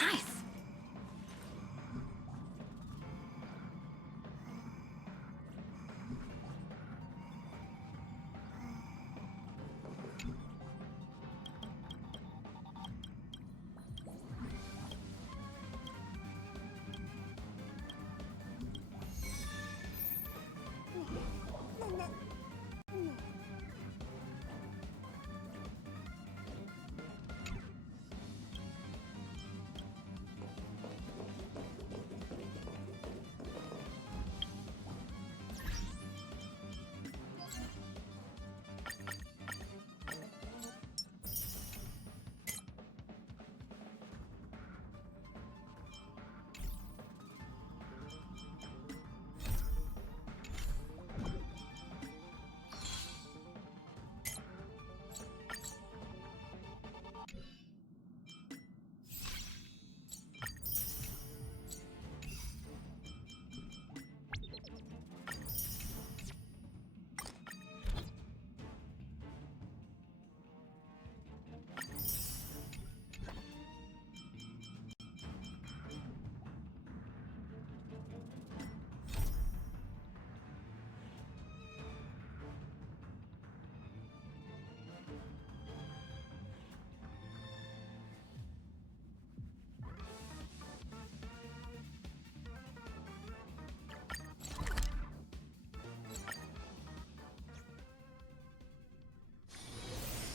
Nice.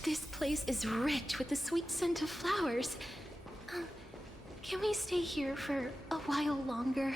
This place is rich with the sweet scent of flowers. Can we stay here for a while longer?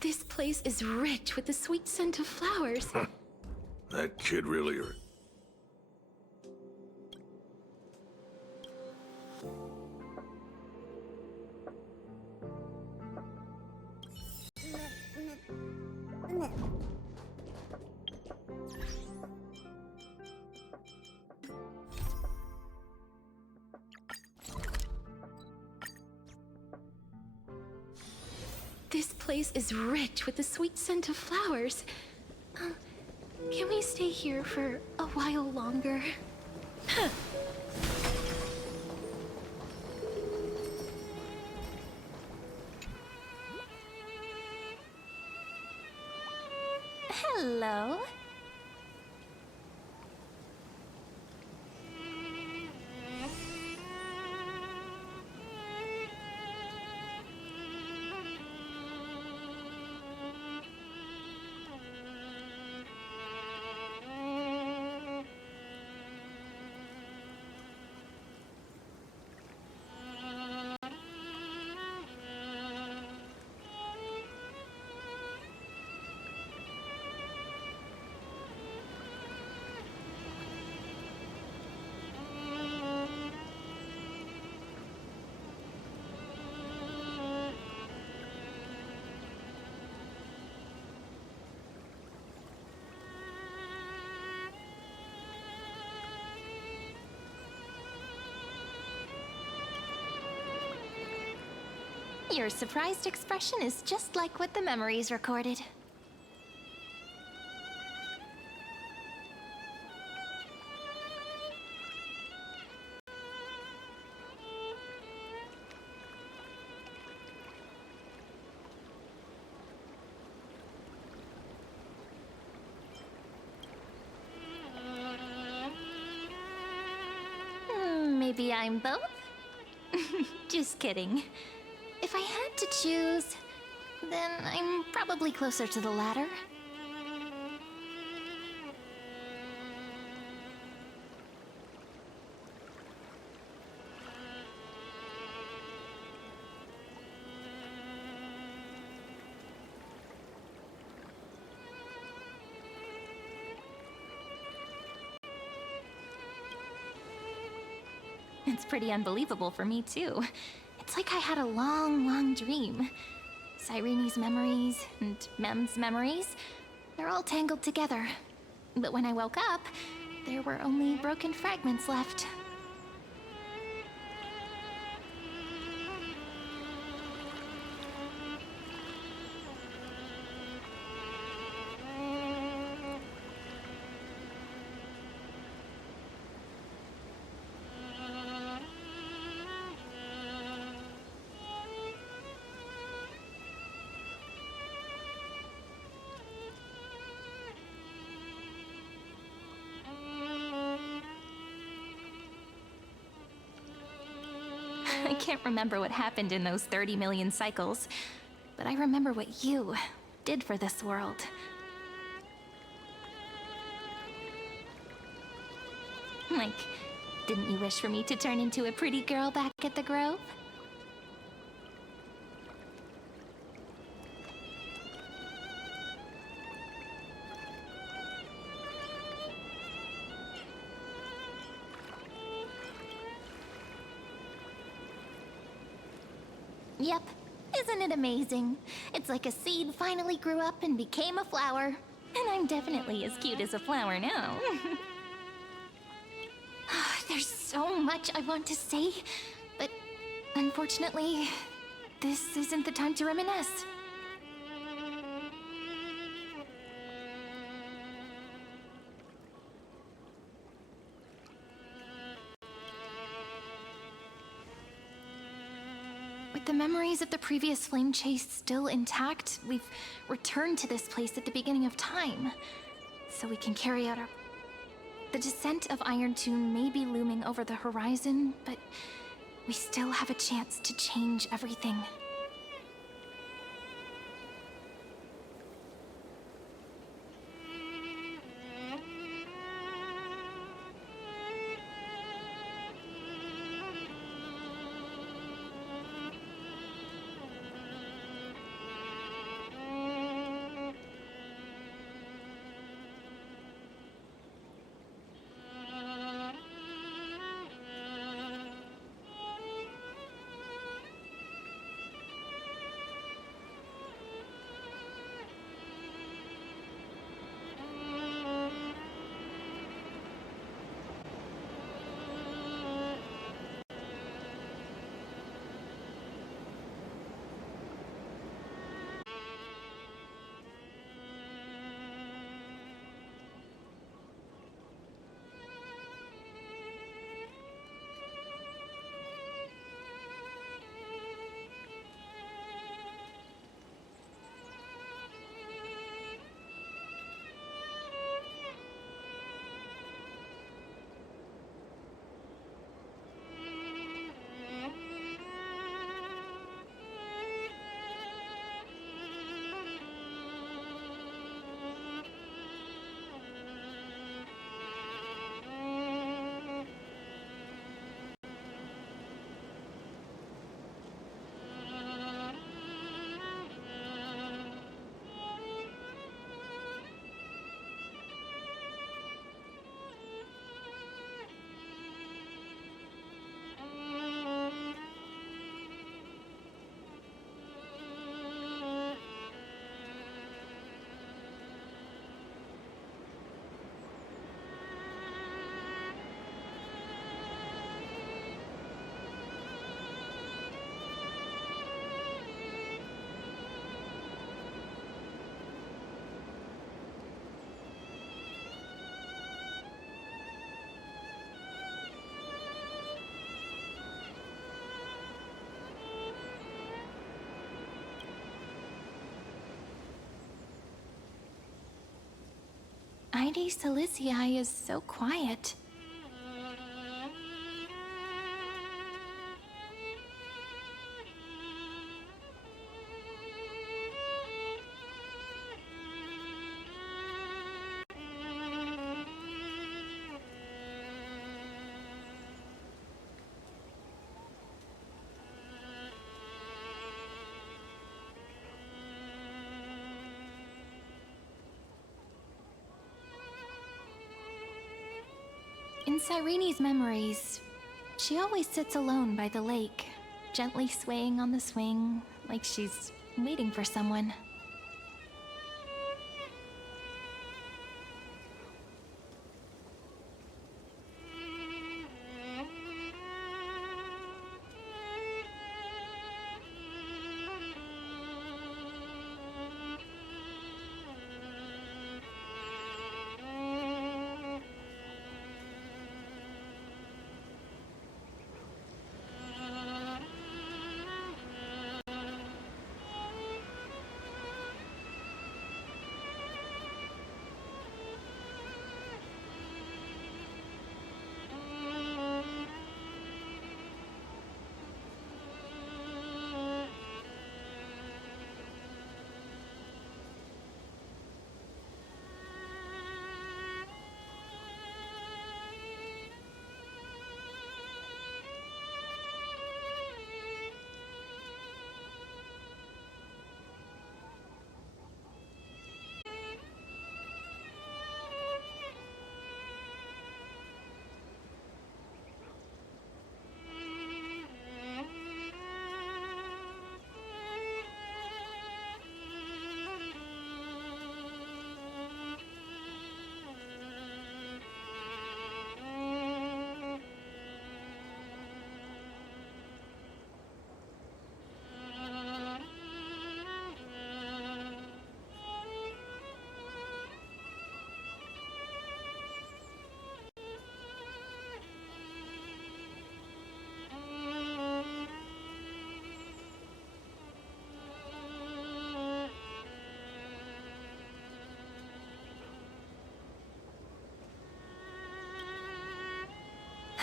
This place is rich with the sweet scent of flowers. That kid really are... This place is rich with the sweet scent of flowers. Can we stay here for a while longer? Hello. Your surprised expression is just like what the memories recorded. Maybe I'm both? Just kidding. If I had to choose, then I'm probably closer to the latter. It's pretty unbelievable for me, too. It's like I had a long, long dream. Cyrene's memories and Mem's memories, they're all tangled together. But when I woke up, there were only broken fragments left. I can't remember what happened in those 30 million cycles, but I remember what you did for this world. Like, didn't you wish for me to turn into a pretty girl back at the Grove? Yep. Isn't it amazing? It's like a seed finally grew up and became a flower. And I'm definitely as cute as a flower now. There's so much I want to say, but unfortunately, this isn't the time to reminisce. With the memories of the previous flame chase still intact, we've returned to this place at the beginning of time, so we can carry out our... The descent of Iron Tomb may be looming over the horizon, but we still have a chance to change everything. ID Silicii is so quiet. In Cyrene's memories, she always sits alone by the lake, gently swaying on the swing, like she's waiting for someone.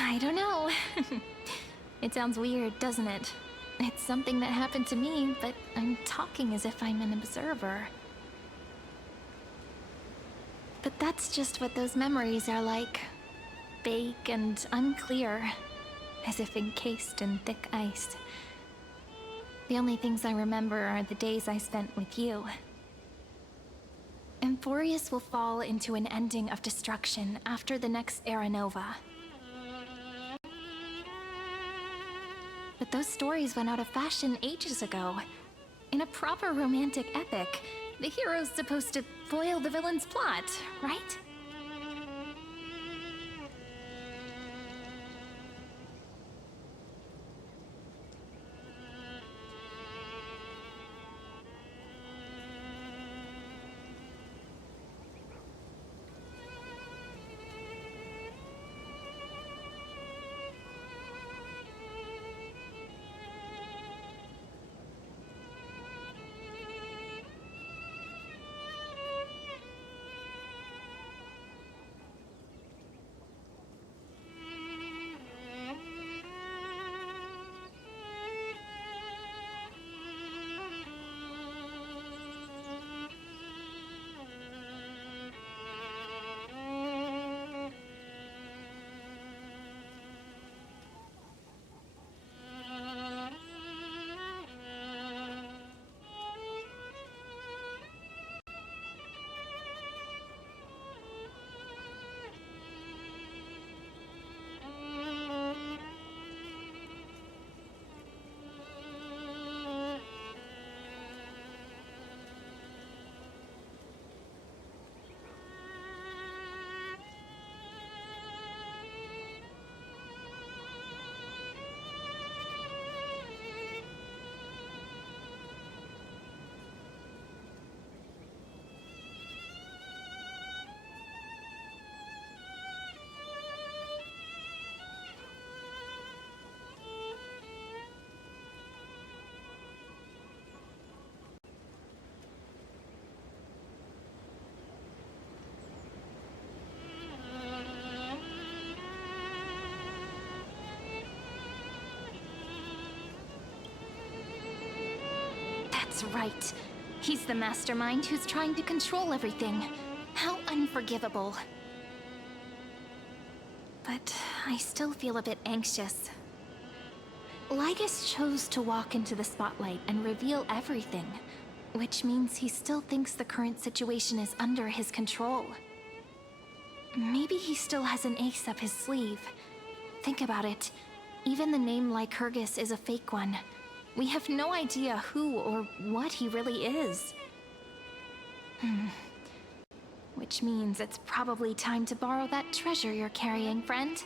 I don't know. It sounds weird, doesn't it? It's something that happened to me, but I'm talking as if I'm an observer. But that's just what those memories are like. Vague and unclear, as if encased in thick ice. The only things I remember are the days I spent with you. Emphorius will fall into an ending of destruction after the next Era Nova. But those stories went out of fashion ages ago. In a proper romantic epic, the hero's supposed to foil the villain's plot, right? That's right. He's the mastermind who's trying to control everything. How unforgivable. But I still feel a bit anxious. Lygus chose to walk into the spotlight and reveal everything, which means he still thinks the current situation is under his control. Maybe he still has an ace up his sleeve. Think about it. Even the name Lycurgus is a fake one. We have no idea who or what he really is. Which means it's probably time to borrow that treasure you're carrying, friend.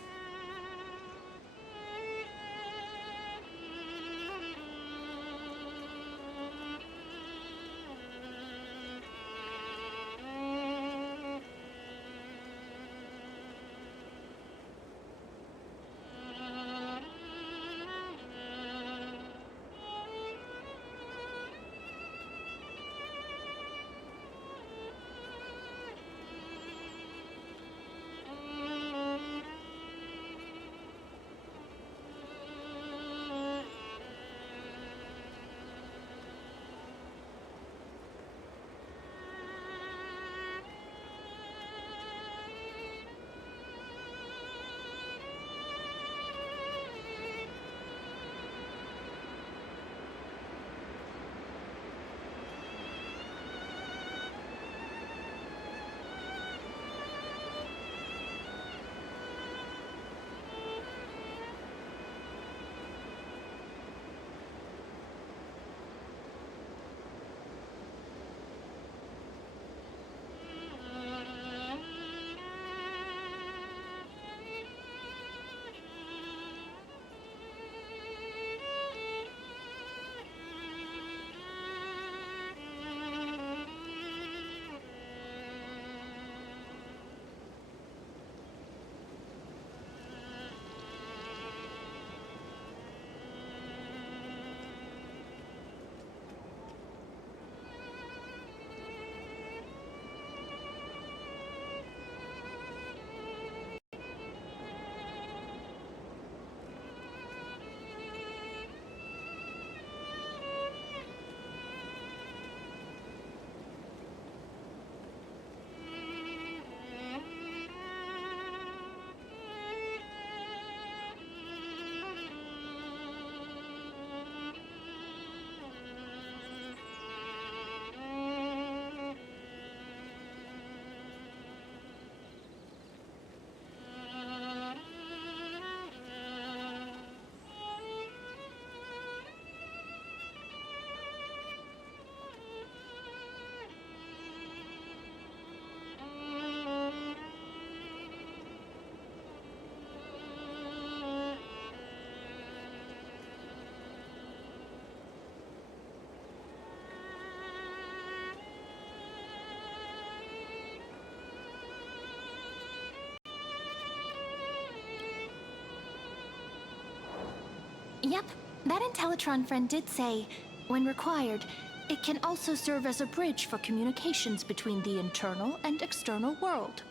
Yep, that Intellitron friend did say, when required, it can also serve as a bridge for communications between the internal and external world.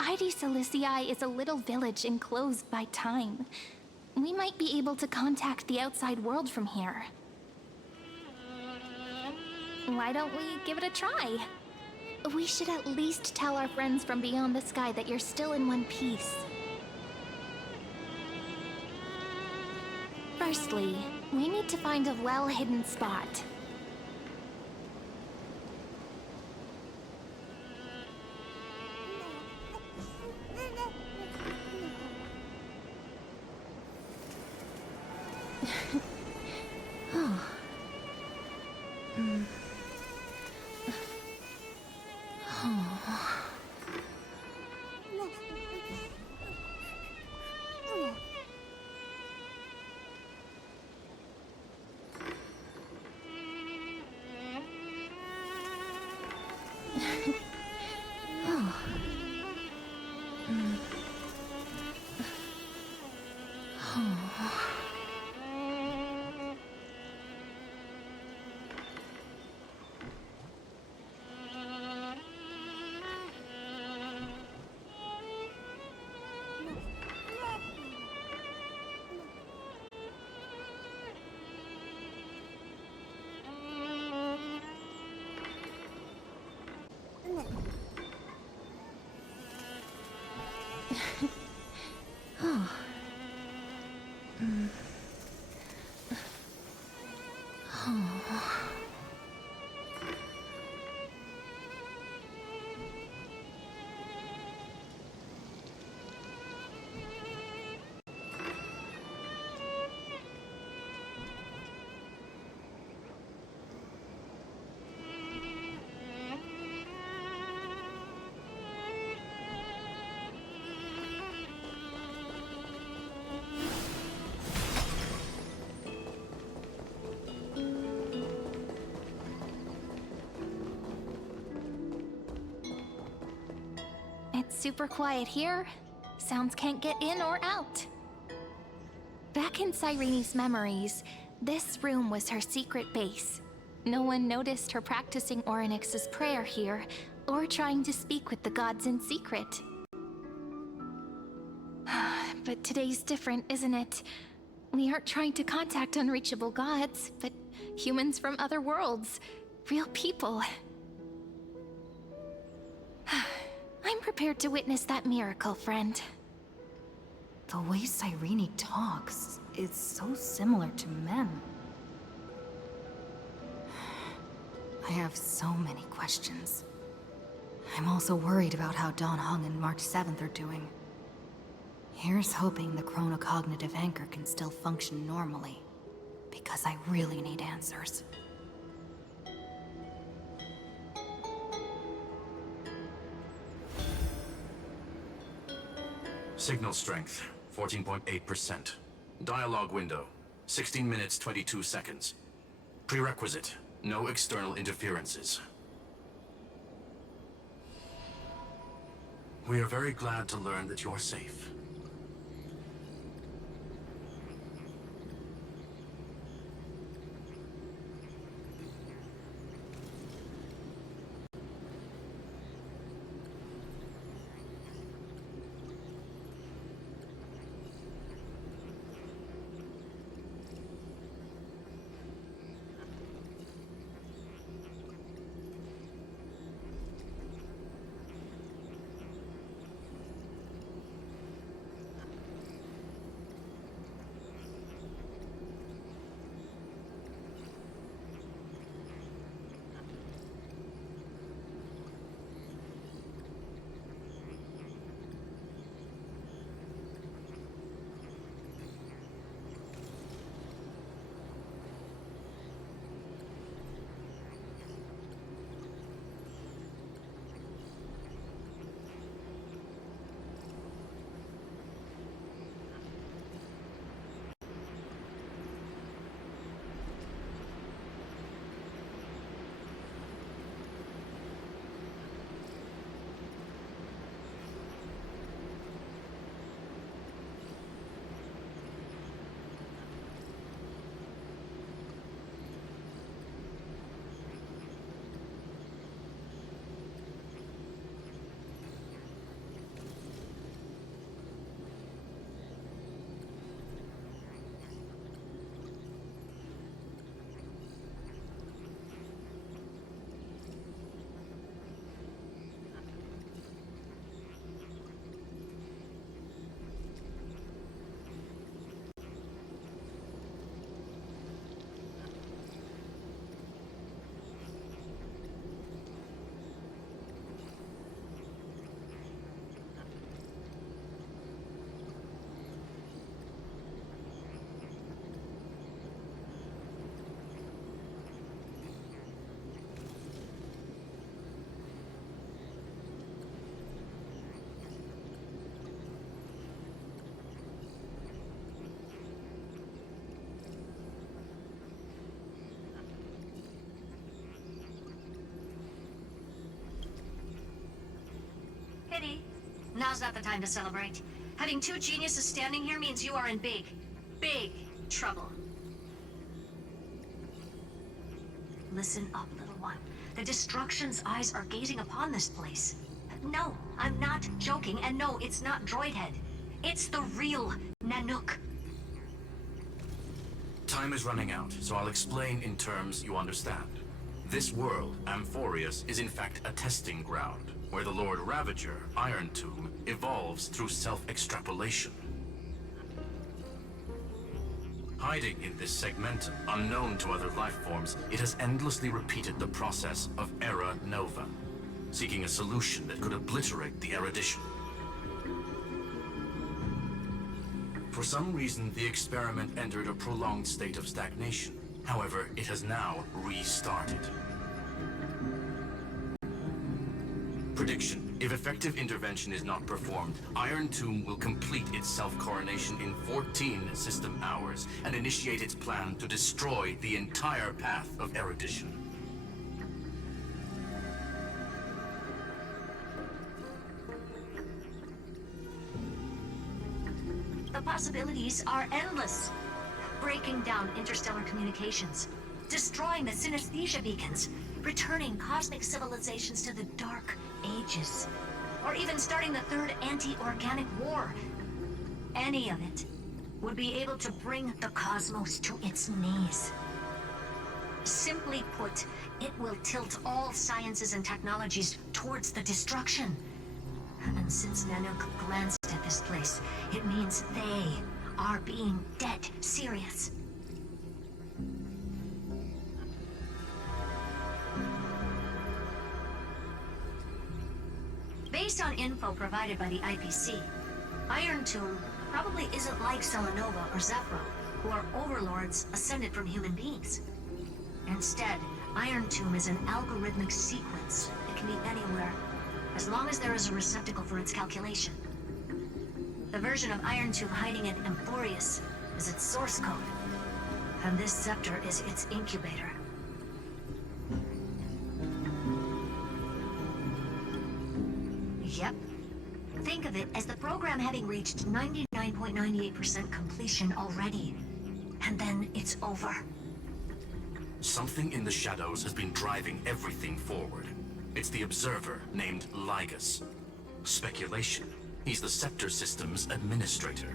ID Silicii is a little village enclosed by time. We might be able to contact the outside world from here. Why don't we give it a try? We should at least tell our friends from beyond the sky that you're still in one piece. Firstly, we need to find a well-hidden spot. It's super quiet here. Sounds can't get in or out. Back in Cyrene's memories, this room was her secret base. No one noticed her practicing Orynyx's prayer here, or trying to speak with the gods in secret. But today's different, isn't it? We aren't trying to contact unreachable gods, but humans from other worlds. Real people. I'm prepared to witness that miracle, friend. The way Cyrene talks is so similar to Mem. I have so many questions. I'm also worried about how Dan Heng and March 7th are doing. Here's hoping the chronocognitive anchor can still function normally, because I really need answers. Signal strength, 14.8%. Dialogue window, 16 minutes 22 seconds. Prerequisite, no external interferences. We are very glad to learn that you're safe. Pity. Now's not the time to celebrate. Having two geniuses standing here means you are in big, big trouble. Listen up, little one. The Destruction's eyes are gazing upon this place. No, I'm not joking, and no, it's not Droidhead. It's the real Nanook. Time is running out, so I'll explain in terms you understand. This world, Amphorius, is in fact a testing ground, where the Lord Ravager, Iron Tomb, evolves through self-extrapolation. Hiding in this segmentum, unknown to other life forms, it has endlessly repeated the process of Era Nova, seeking a solution that could obliterate the erudition. For some reason, the experiment entered a prolonged state of stagnation. However, it has now restarted. Prediction. If effective intervention is not performed, Iron Tomb will complete its self-coronation in 14 system hours and initiate its plan to destroy the entire path of erudition. The possibilities are endless. Breaking down interstellar communications, destroying the synesthesia beacons, returning cosmic civilizations to the Dark Ages, or even starting the third anti-organic war. Any of it would be able to bring the cosmos to its knees. Simply put, it will tilt all sciences and technologies towards the destruction. And since Nanook glanced at this place, it means they are being dead serious. Based on info provided by the IPC, Iron Tomb probably isn't like Selenova or Zephyro, who are overlords ascended from human beings. Instead, Iron Tomb is an algorithmic sequence that can be anywhere, as long as there is a receptacle for its calculation. The version of Iron Tomb hiding in Amphorius is its source code, and this scepter is its incubator. Yep. Think of it as the program having reached 99.98% completion already. And then it's over. Something in the shadows has been driving everything forward. It's the Observer named Lygus. Speculation. He's the Scepter System's administrator.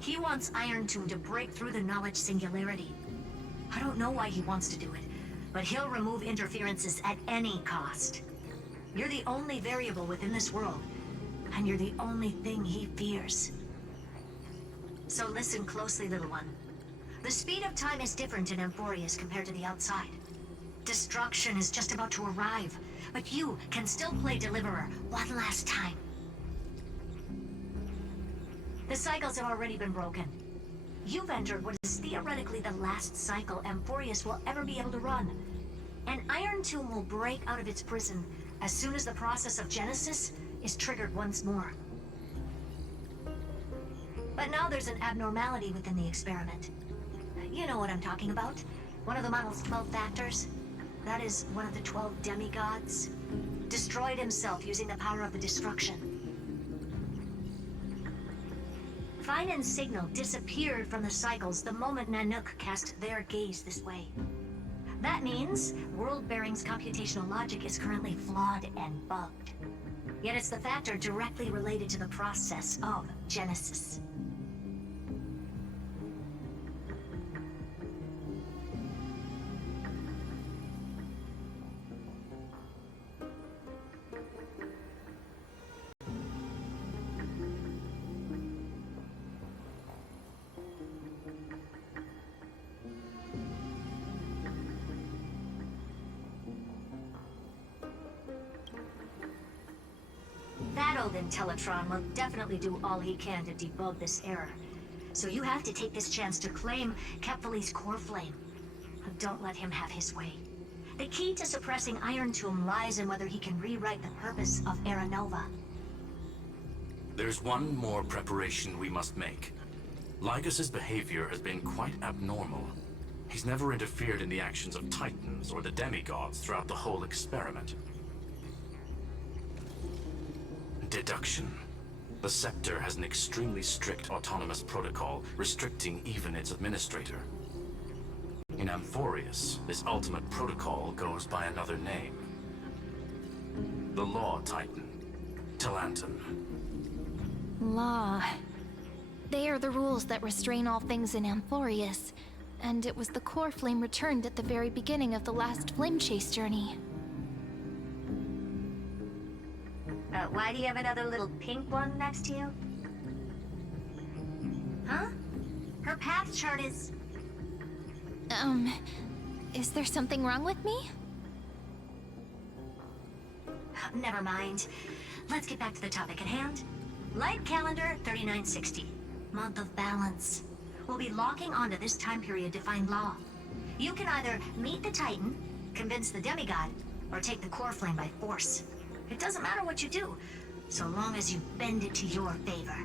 He wants Iron Tomb to break through the knowledge singularity. I don't know why he wants to do it, but he'll remove interferences at any cost. You're the only variable within this world, and you're the only thing he fears. So listen closely, little one. The speed of time is different in Amphorius compared to the outside. Destruction is just about to arrive, but you can still play Deliverer one last time. The cycles have already been broken. You've entered what is theoretically the last cycle Amphorius will ever be able to run. And Iron Tomb will break out of its prison as soon as the process of Genesis is triggered once more. But now there's an abnormality within the experiment. You know what I'm talking about. One of the model's 12 factors. That is one of the 12 demigods. Destroyed himself using the power of the destruction. Fine and Signal disappeared from the cycles the moment Nanook cast their gaze this way. That means World Bearing's computational logic is currently flawed and bugged. Yet it's the factor directly related to the process of Genesis. That old Intellitron will definitely do all he can to debug this error. So you have to take this chance to claim Kephalli's core flame. Don't let him have his way. The key to suppressing Iron Tomb lies in whether he can rewrite the purpose of Era Nova. There's one more preparation we must make. Lygus's behavior has been quite abnormal. He's never interfered in the actions of Titans or the demigods throughout the whole experiment. Deduction. The Scepter has an extremely strict autonomous protocol, restricting even its administrator. In Amphorius, this ultimate protocol goes by another name. The Law Titan, Talanton. Law. They are the rules that restrain all things in Amphorius, and it was the core flame returned at the very beginning of the last flame chase journey. Why do you have another little pink one next to you? Huh? Her path chart is... Is there something wrong with me? Never mind. Let's get back to the topic at hand. Light calendar 3960. Month of balance. We'll be locking onto this time period to find law. You can either meet the Titan, convince the demigod, or take the core flame by force. It doesn't matter what you do, so long as you bend it to your favor.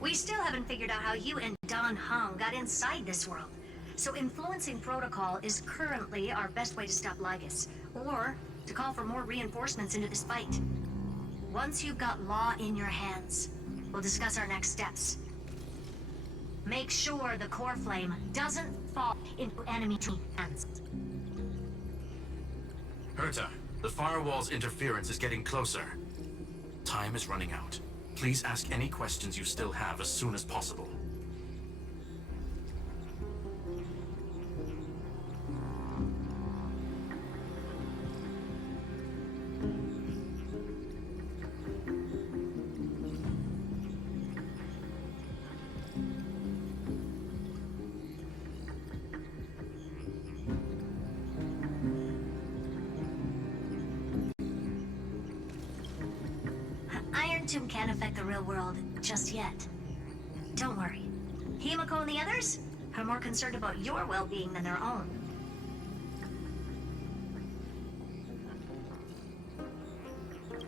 We still haven't figured out how you and Dan Heng got inside this world. So influencing protocol is currently our best way to stop Lygus, or to call for more reinforcements into this fight. Once you've got law in your hands, we'll discuss our next steps. Make sure the core flame doesn't fall into enemy hands. Herta, the firewall's interference is getting closer. Time is running out. Please ask any questions you still have as soon as possible. Iron Tomb can't affect the real world just yet. Don't worry. Himiko and the others are more concerned about your well-being than their own.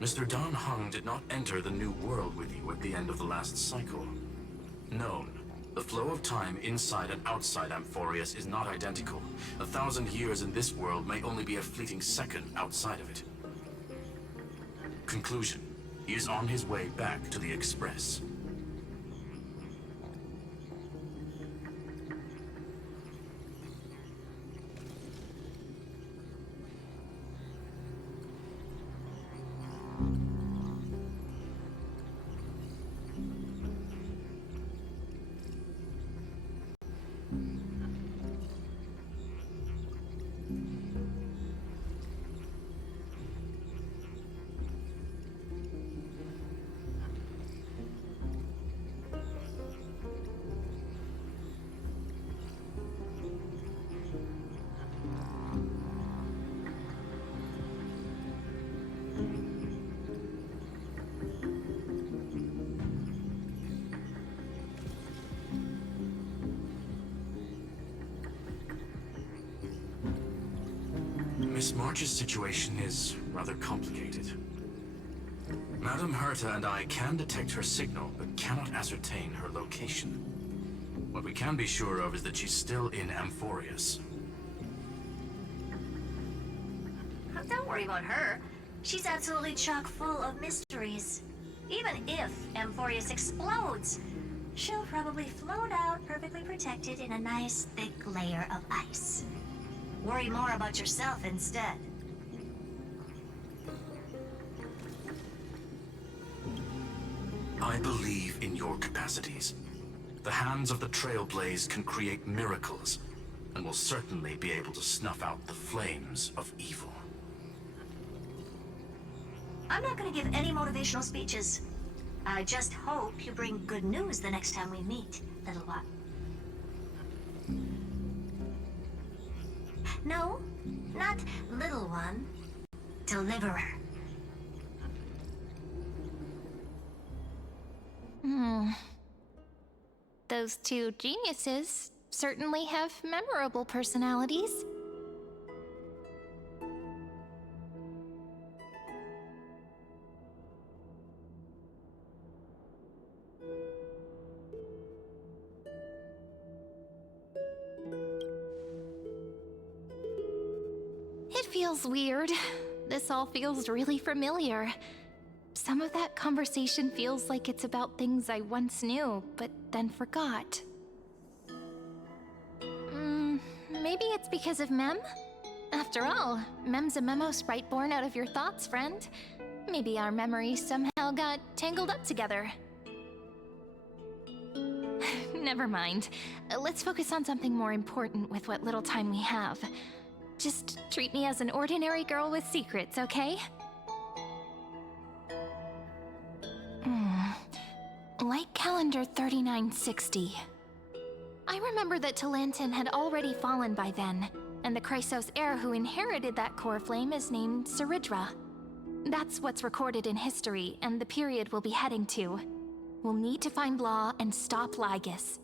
Mr. Dan Heng did not enter the new world with you at the end of the last cycle. Known. The flow of time inside and outside Amphorius is not identical. 1,000 years in this world may only be a fleeting second outside of it. Conclusion. He is on his way back to the Express. Miss March's situation is rather complicated. Madame Herta and I can detect her signal, but cannot ascertain her location. What we can be sure of is that she's still in Amphorius. Don't worry about her. She's absolutely chock full of mysteries. Even if Amphorius explodes, she'll probably float out perfectly protected in a nice thick layer of ice. Worry more about yourself instead. I believe in your capacities. The hands of the Trailblaze can create miracles, and will certainly be able to snuff out the flames of evil. I'm not gonna give any motivational speeches. I just hope you bring good news the next time we meet, little one. No, not little one. Deliverer. Those two geniuses certainly have memorable personalities. It feels weird. This all feels really familiar. Some of that conversation feels like it's about things I once knew, but then forgot. Maybe it's because of Mem? After all, Mem's a memo sprite born out of your thoughts, friend. Maybe our memories somehow got tangled up together. Never mind. Let's focus on something more important with what little time we have. Just treat me as an ordinary girl with secrets, okay? Light calendar 3960. I remember that Talantin had already fallen by then, and the Chrysos heir who inherited that core flame is named Saridra. That's what's recorded in history, and the period we'll be heading to. We'll need to find Law and stop Lygus.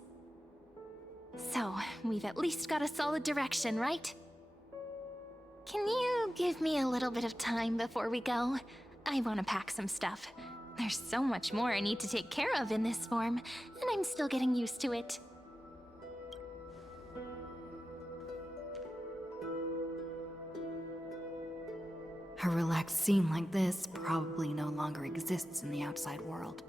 So, we've at least got a solid direction, right? Can you give me a little bit of time before we go? I want to pack some stuff. There's so much more I need to take care of in this form, and I'm still getting used to it. A relaxed scene like this probably no longer exists in the outside world.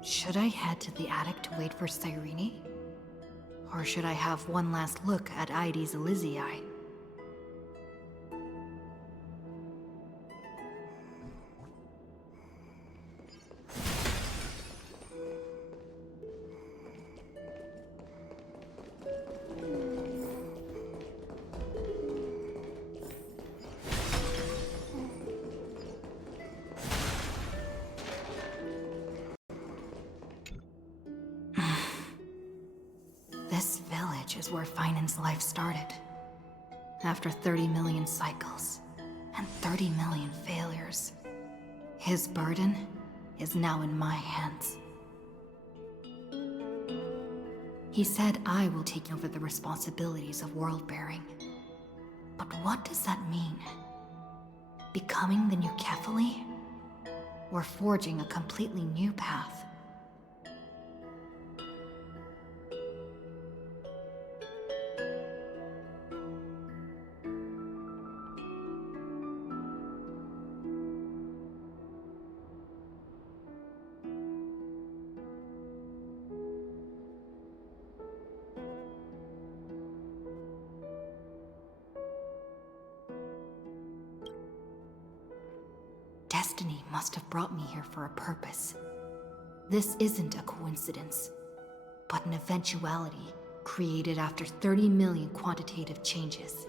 Should I head to the attic to wait for Cyrene? Or should I have one last look at Aides Elysiae? This village is where Finan's life started. After 30 million cycles and 30 million failures, his burden is now in my hands. He said I will take over the responsibilities of world-bearing. But what does that mean? Becoming the new Kefali? Or forging a completely new path? Destiny must have brought me here for a purpose. This isn't a coincidence, but an eventuality created after 30 million quantitative changes.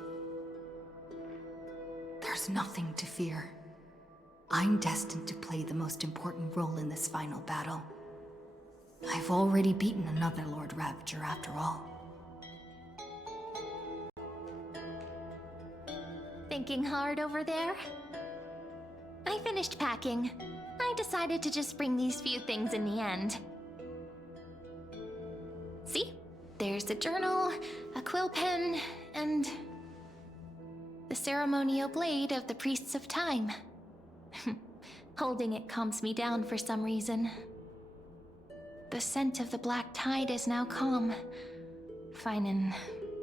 There's nothing to fear. I'm destined to play the most important role in this final battle. I've already beaten another Lord Ravager after all. Thinking hard over there? I finished packing. I decided to just bring these few things in the end. See? There's a journal, a quill pen, and the ceremonial blade of the Priests of Time. Holding it calms me down for some reason. The scent of the Black Tide is now calm. Finan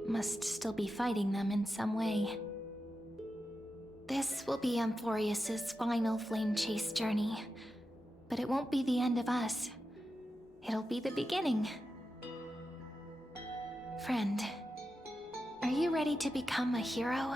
must still be fighting them in some way. This will be Amphorius's final flame chase journey, but it won't be the end of us. It'll be the beginning. Friend, are you ready to become a hero?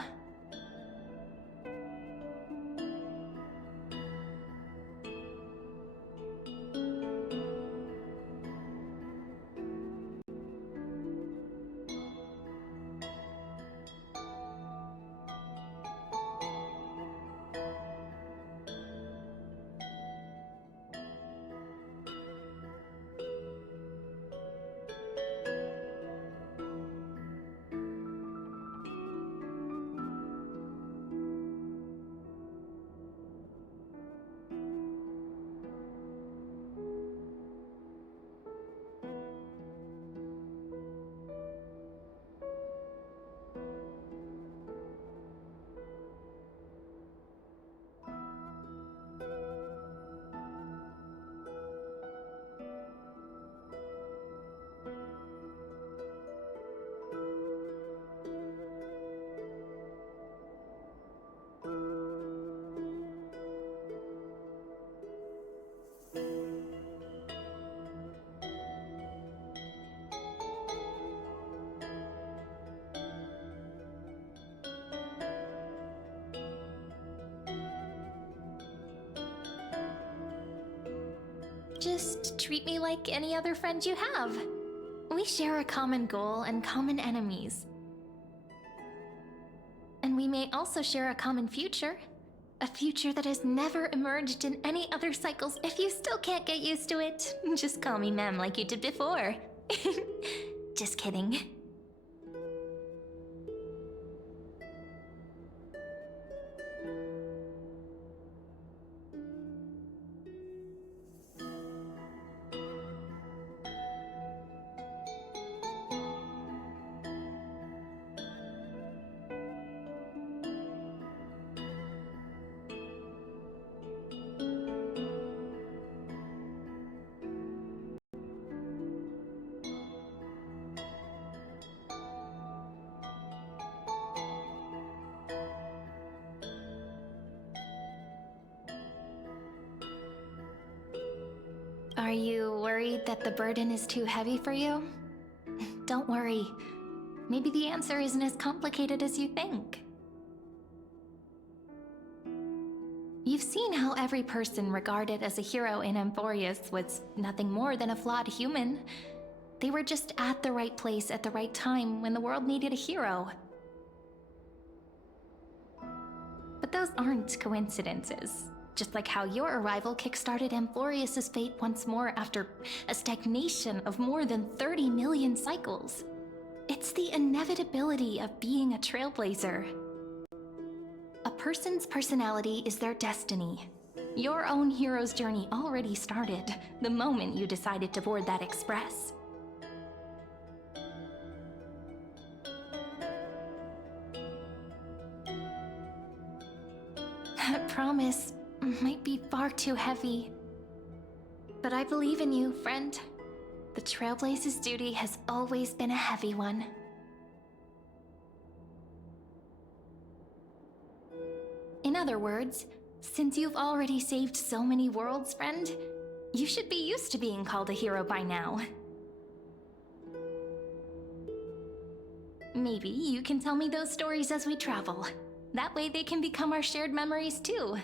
Just treat me like any other friend you have. We share a common goal and common enemies. And we may also share a common future. A future that has never emerged in any other cycles. If you still can't get used to it, just call me ma'am like you did before. Just kidding. Are you worried that the burden is too heavy for you? Don't worry. Maybe the answer isn't as complicated as you think. You've seen how every person regarded as a hero in Amphorius was nothing more than a flawed human. They were just at the right place at the right time when the world needed a hero. But those aren't coincidences. Just like how your arrival kickstarted Amphorius's fate once more after a stagnation of more than 30 million cycles. It's the inevitability of being a trailblazer. A person's personality is their destiny. Your own hero's journey already started the moment you decided to board that express. That promise might be far too heavy. But I believe in you, friend. The Trailblaze's duty has always been a heavy one. In other words, since you've already saved so many worlds, friend, you should be used to being called a hero by now. Maybe you can tell me those stories as we travel. That way they can become our shared memories too.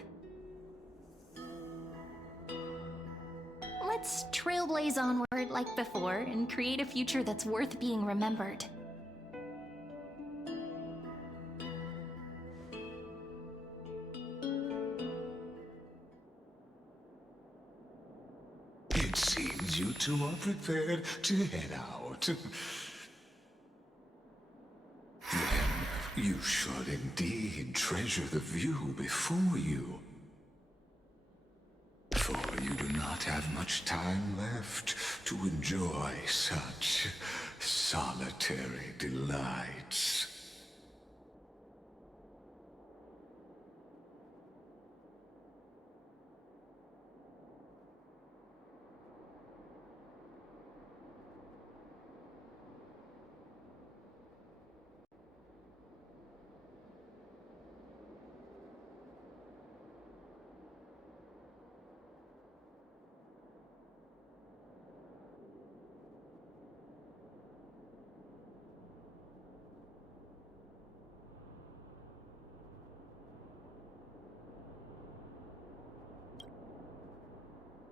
Let's trailblaze onward like before and create a future that's worth being remembered. It seems you two are prepared to head out. Then you should indeed treasure the view before you. For you do not have much time left to enjoy such solitary delights.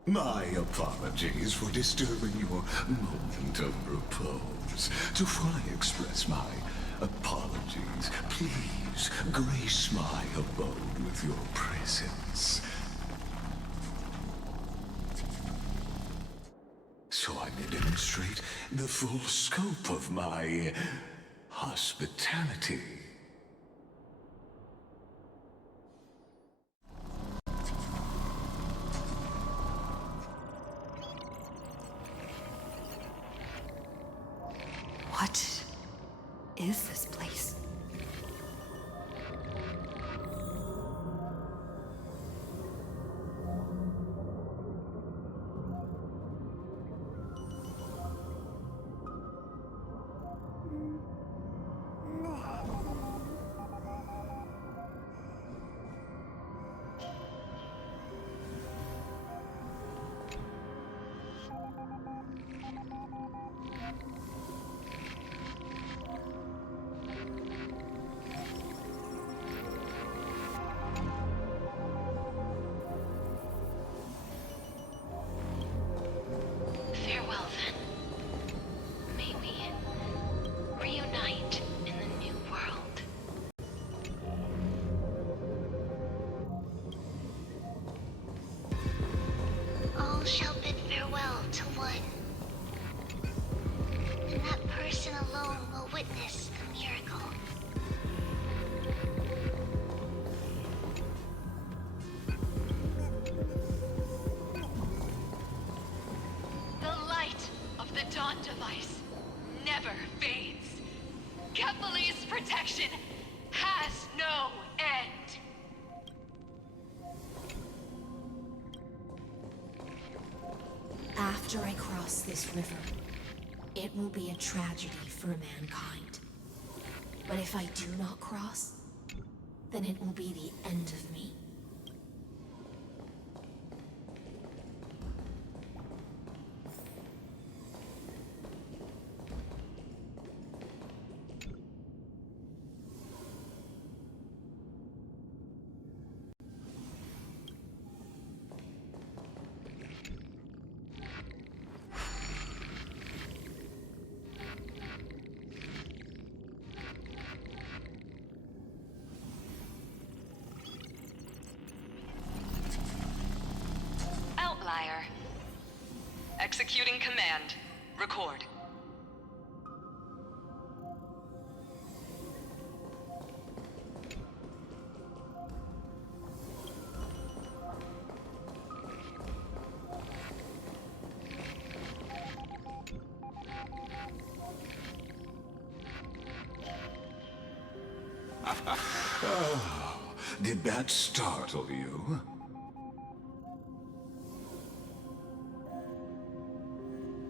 My apologies for disturbing your moment of repose. To fully express my apologies, please grace my abode with your presence. So I may demonstrate the full scope of my hospitality. What is this place? Farewell, then. May we reunite in the new world. All shall bid farewell to one, and that person alone will witness the miracle. The light of the Dawn Device never fades. Kepali's protection has no end. After I cross this river, it will be a tragedy for mankind. But if I do not cross, then it will be the end of me. Outlier. Executing command. Record. Oh, did that startle you?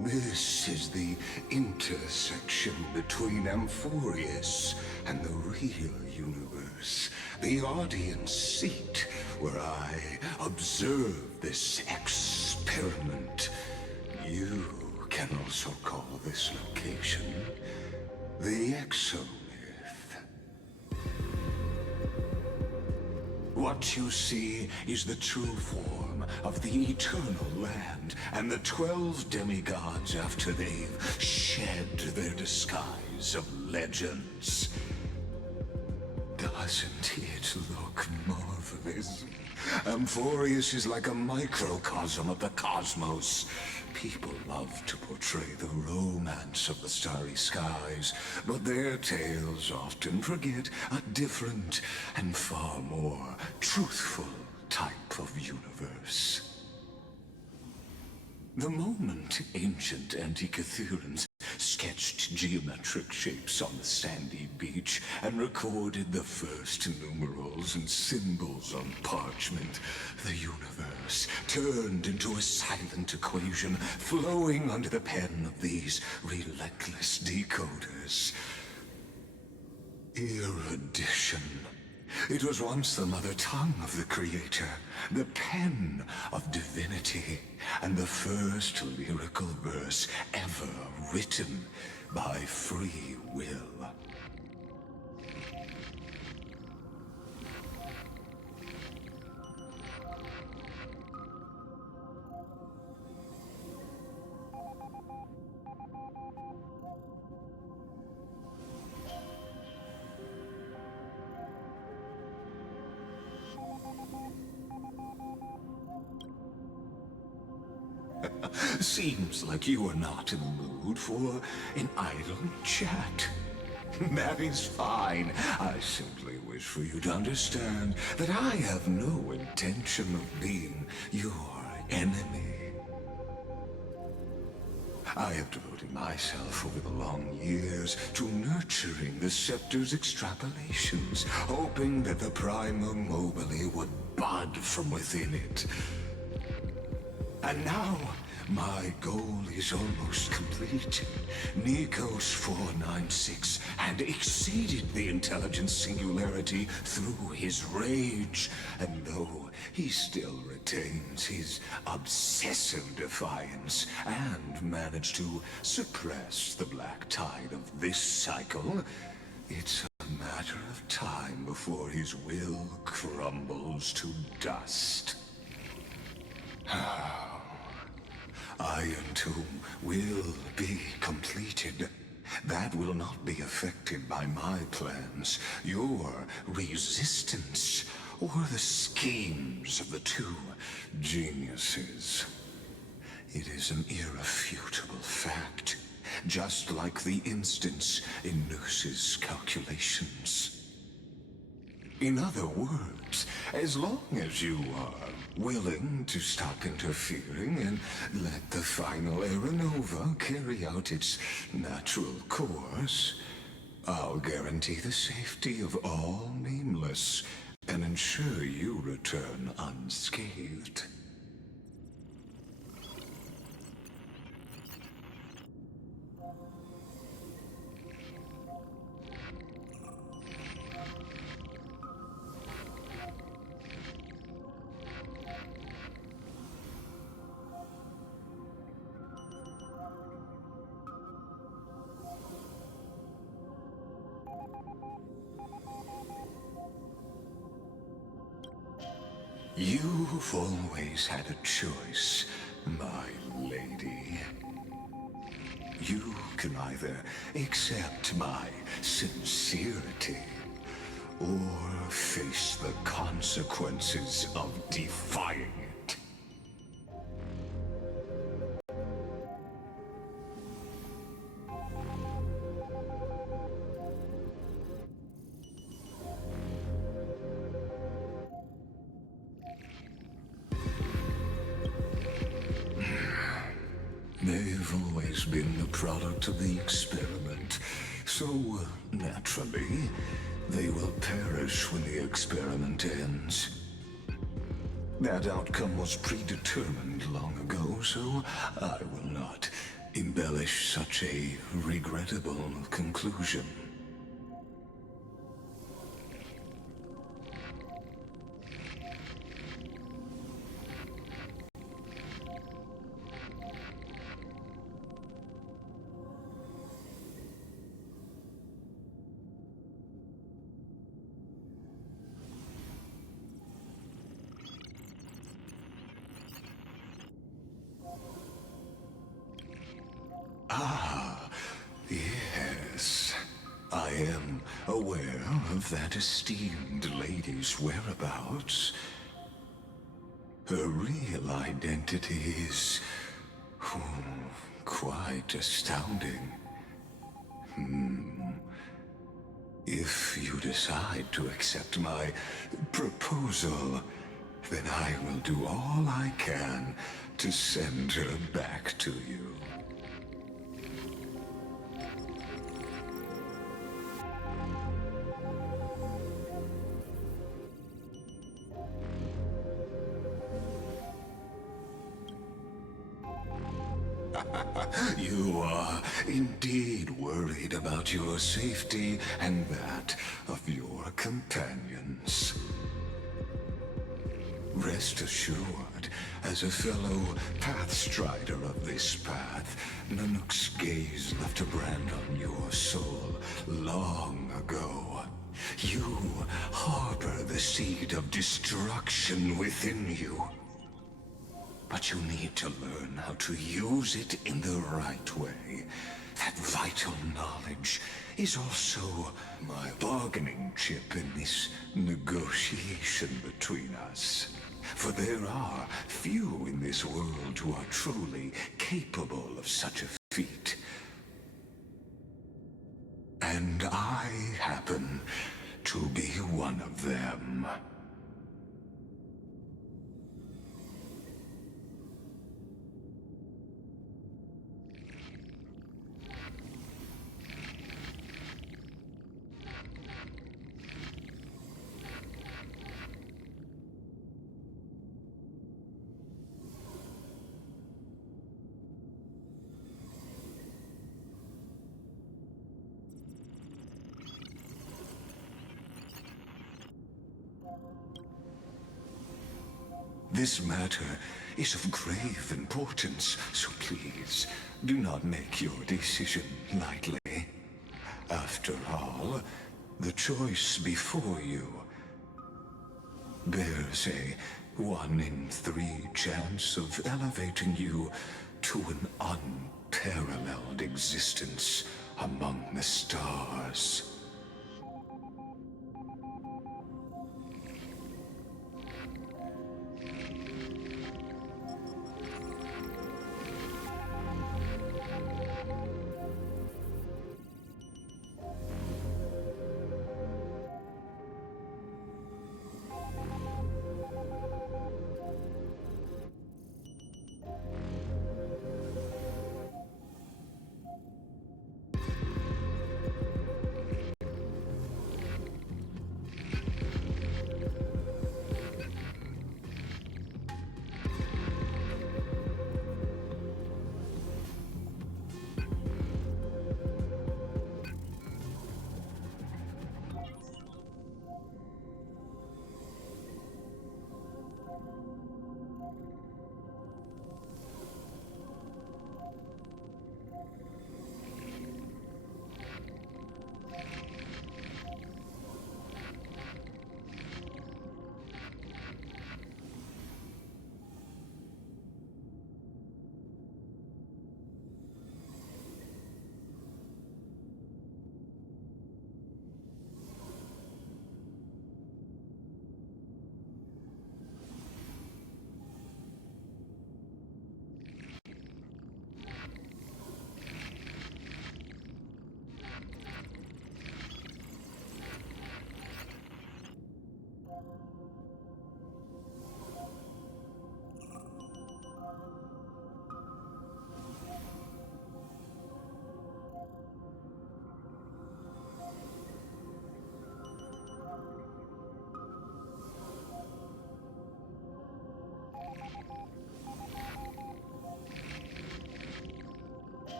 This is the intersection between Amphorius and the real universe. The audience seat where I observe this experiment. You can also call this location the Exomyth. What you see is the true form of the Eternal Land and the 12 demigods after they've shed their disguise of legends. Doesn't it look marvelous? Amphorius is like a microcosm of the cosmos. People love to portray the romance of the starry skies, but their tales often forget a different and far more truthful type of universe. The moment ancient Antikytherians sketched geometric shapes on the sandy beach and recorded the first numerals and symbols on parchment, the universe turned into a silent equation flowing under the pen of these relentless decoders. Erudition. It was once the mother tongue of the Creator, the pen of divinity, and the first lyrical verse ever written by free will. Seems like you are not in the mood for an idle chat. That is fine. I simply wish for you to understand that I have no intention of being your enemy. I have devoted myself over the long years to nurturing the Scepter's extrapolations, hoping that the Prima Mobile would bud from within it. And now, my goal is almost complete. Nikos 496 had exceeded the intelligence singularity through his rage, and though he still retains his obsessive defiance and managed to suppress the black tide of this cycle, it's a matter of time before his will crumbles to dust. Iron Tomb will be completed. That will not be affected by my plans, your resistance, or the schemes of the two geniuses. It is an irrefutable fact, just like the instance in Noose's calculations. In other words, as long as you are willing to stop interfering and let the final Aeronova carry out its natural course, I'll guarantee the safety of all Nameless and ensure you return unscathed. You've always had a choice, my lady. You can either accept my sincerity or face the consequences of defying it. They've always been the product of the experiment, so naturally, they will perish when the experiment ends. That outcome was predetermined long ago, so I will not embellish such a regrettable conclusion. Ah, yes. I am aware of that esteemed lady's whereabouts. Her real identity is quite astounding. If you decide to accept my proposal, then I will do all I can to send her back to you. You are indeed worried about your safety and that of your companions. Rest assured, as a fellow Pathstrider of this path, Nanook's gaze left a brand on your soul long ago. You harbor the seed of destruction within you. But you need to learn how to use it in the right way. That vital knowledge is also my bargaining chip in this negotiation between us. For there are few in this world who are truly capable of such a feat. And I happen to be one of them. This matter is of grave importance, so please, do not make your decision lightly. After all, the choice before you bears a 1 in 3 chance of elevating you to an unparalleled existence among the stars.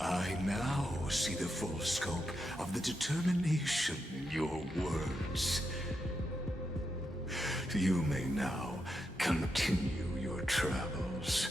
I now see the full scope of the determination in your words. You may now continue your travels.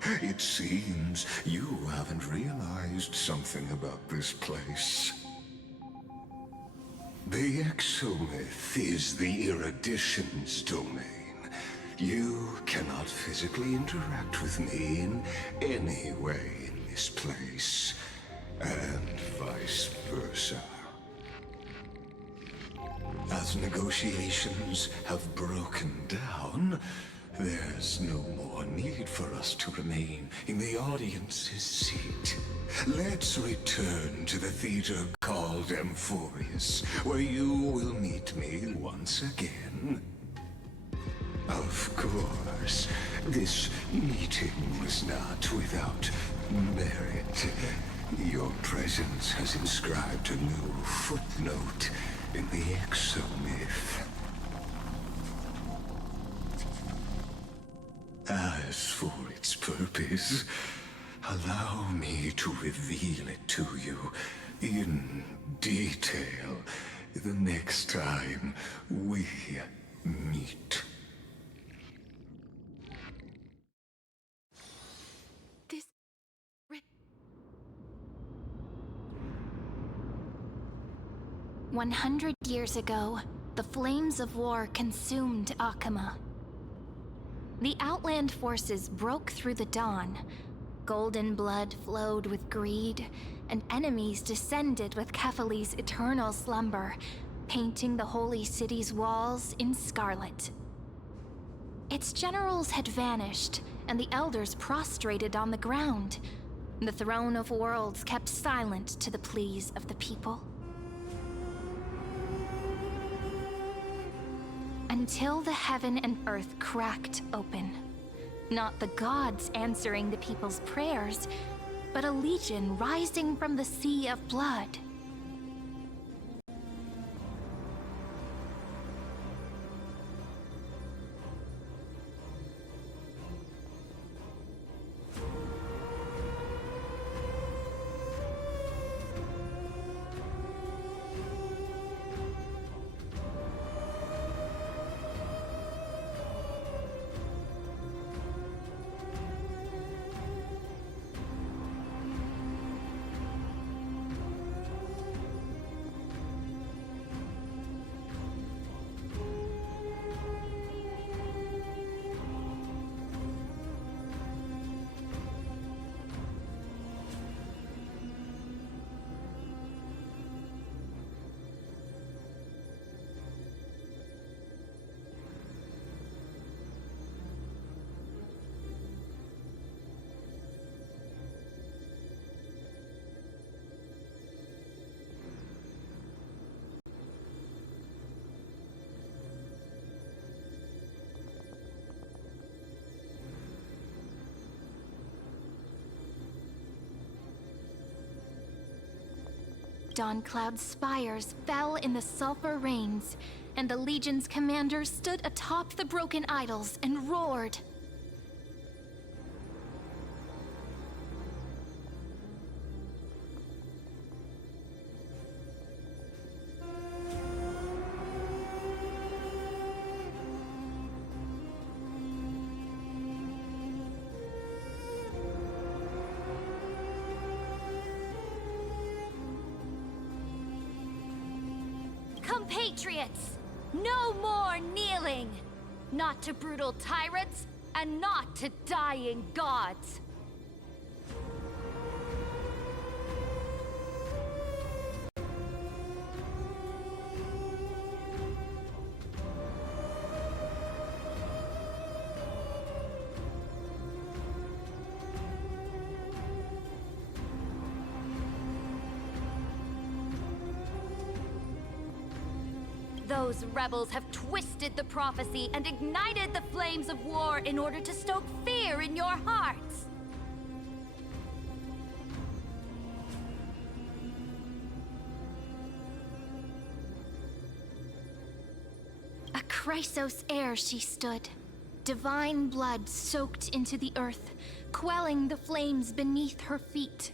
It seems you haven't realized something about this place. The Exomyth is the Erudition's domain. You cannot physically interact with me in any way in this place, and vice versa. As negotiations have broken down, there's no more need for us to remain in the audience's seat. Let's return to the theater called Amphorius, where you will meet me once again. Of course, this meeting was not without merit. Your presence has inscribed a new footnote in the Exomyth. As for its purpose, allow me to reveal it to you in detail the next time we meet. This... 100 years ago, the flames of war consumed Akama. The Outland forces broke through the dawn. Golden blood flowed with greed, and enemies descended with Kephali's eternal slumber, painting the holy city's walls in scarlet. Its generals had vanished, and the elders prostrated on the ground. The Throne of Worlds kept silent to the pleas of the people. Until the heaven and earth cracked open. Not the gods answering the people's prayers, but a legion rising from the sea of blood. Dawncloud's spires fell in the sulfur rains, and the Legion's commander stood atop the broken idols and roared. Compatriots, no more kneeling! Not to brutal tyrants, and not to dying gods! Those rebels have twisted the prophecy and ignited the flames of war in order to stoke fear in your hearts! A Chrysos heir she stood, divine blood soaked into the earth, quelling the flames beneath her feet.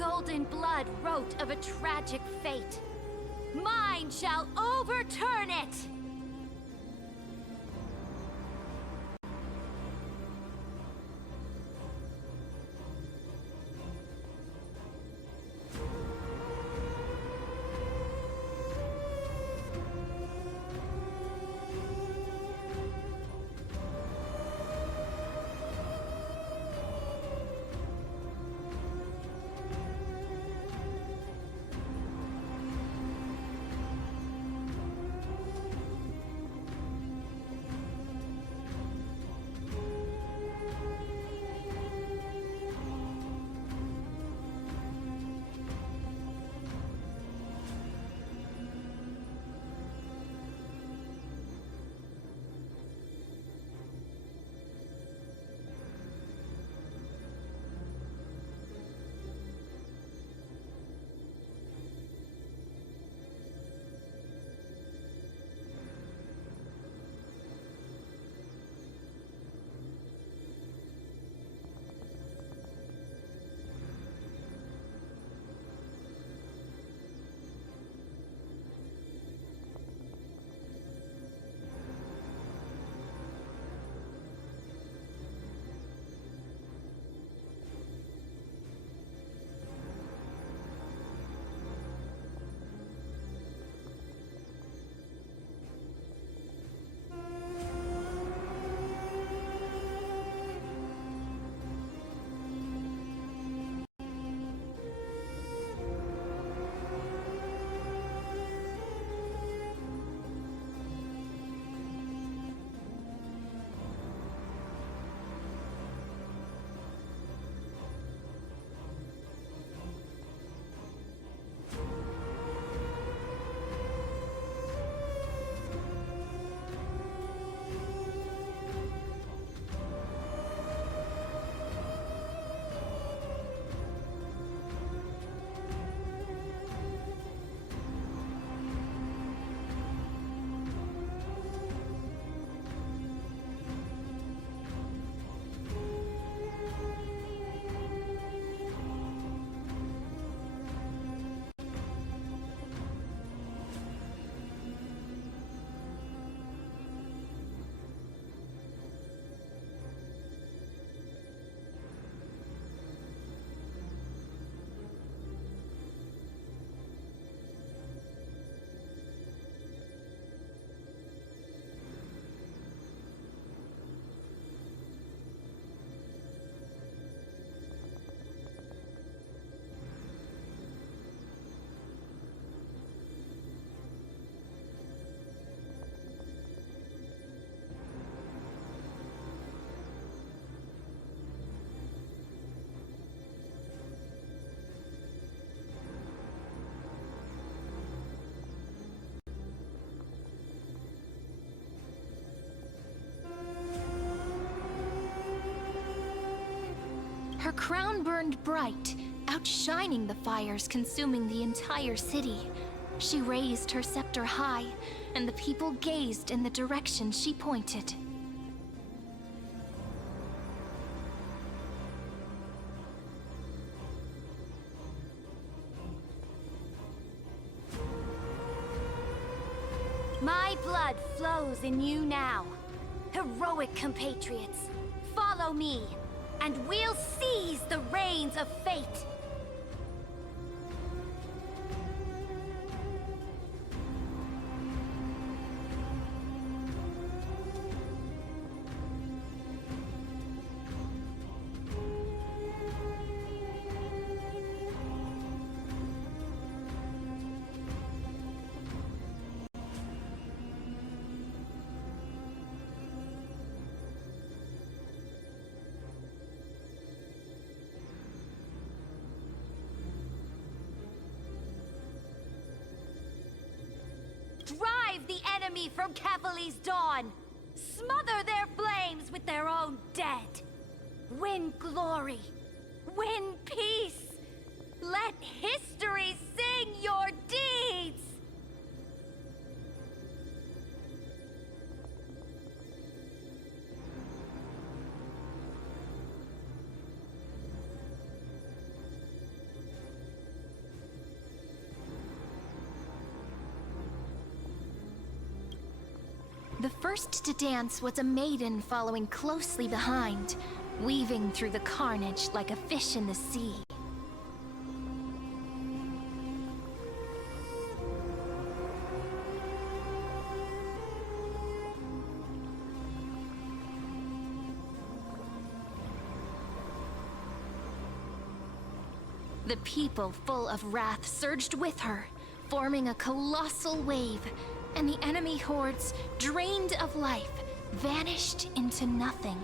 golden blood wrote of a tragic fate. Mine shall overturn it! Her crown burned bright, outshining the fires consuming the entire city. She raised her scepter high, and the people gazed in the direction she pointed. My blood flows in you now. Heroic compatriots, follow me, and we'll seize the reins of fate. Drive the enemy from Kevali's dawn! Smother their flames with their own dead! Win glory! Win peace! Let history sing your deeds! first to dance was a maiden following closely behind, weaving through the carnage like a fish in the sea. The people, full of wrath, surged with her, forming a colossal wave, and the enemy hordes, drained of life, vanished into nothing.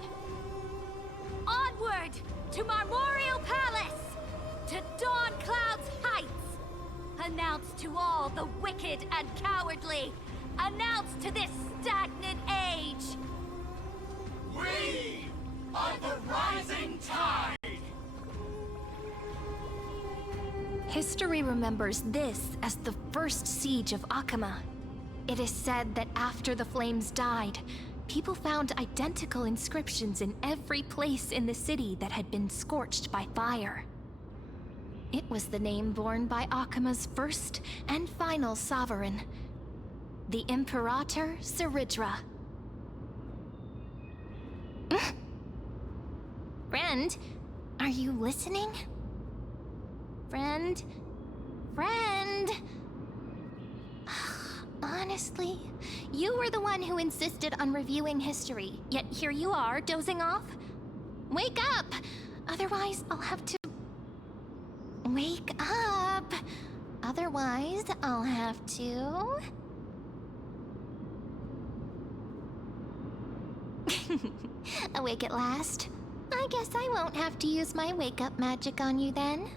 Onward to Marmorial Palace! To Dawn Cloud's Heights! Announce to all the wicked and cowardly! Announce to this stagnant age! We are the rising tide! History remembers this as the first siege of Akama. It is said that after the flames died, people found identical inscriptions in every place in the city that had been scorched by fire. It was the name borne by Akama's first and final sovereign, the Imperator Ciridra. Friend, are you listening? Friend? Honestly, you were the one who insisted on reviewing history, yet here you are, dozing off? Wake up! Otherwise, I'll have to... Wake up! Otherwise, I'll have to... Awake at last? I guess I won't have to use my wake-up magic on you then.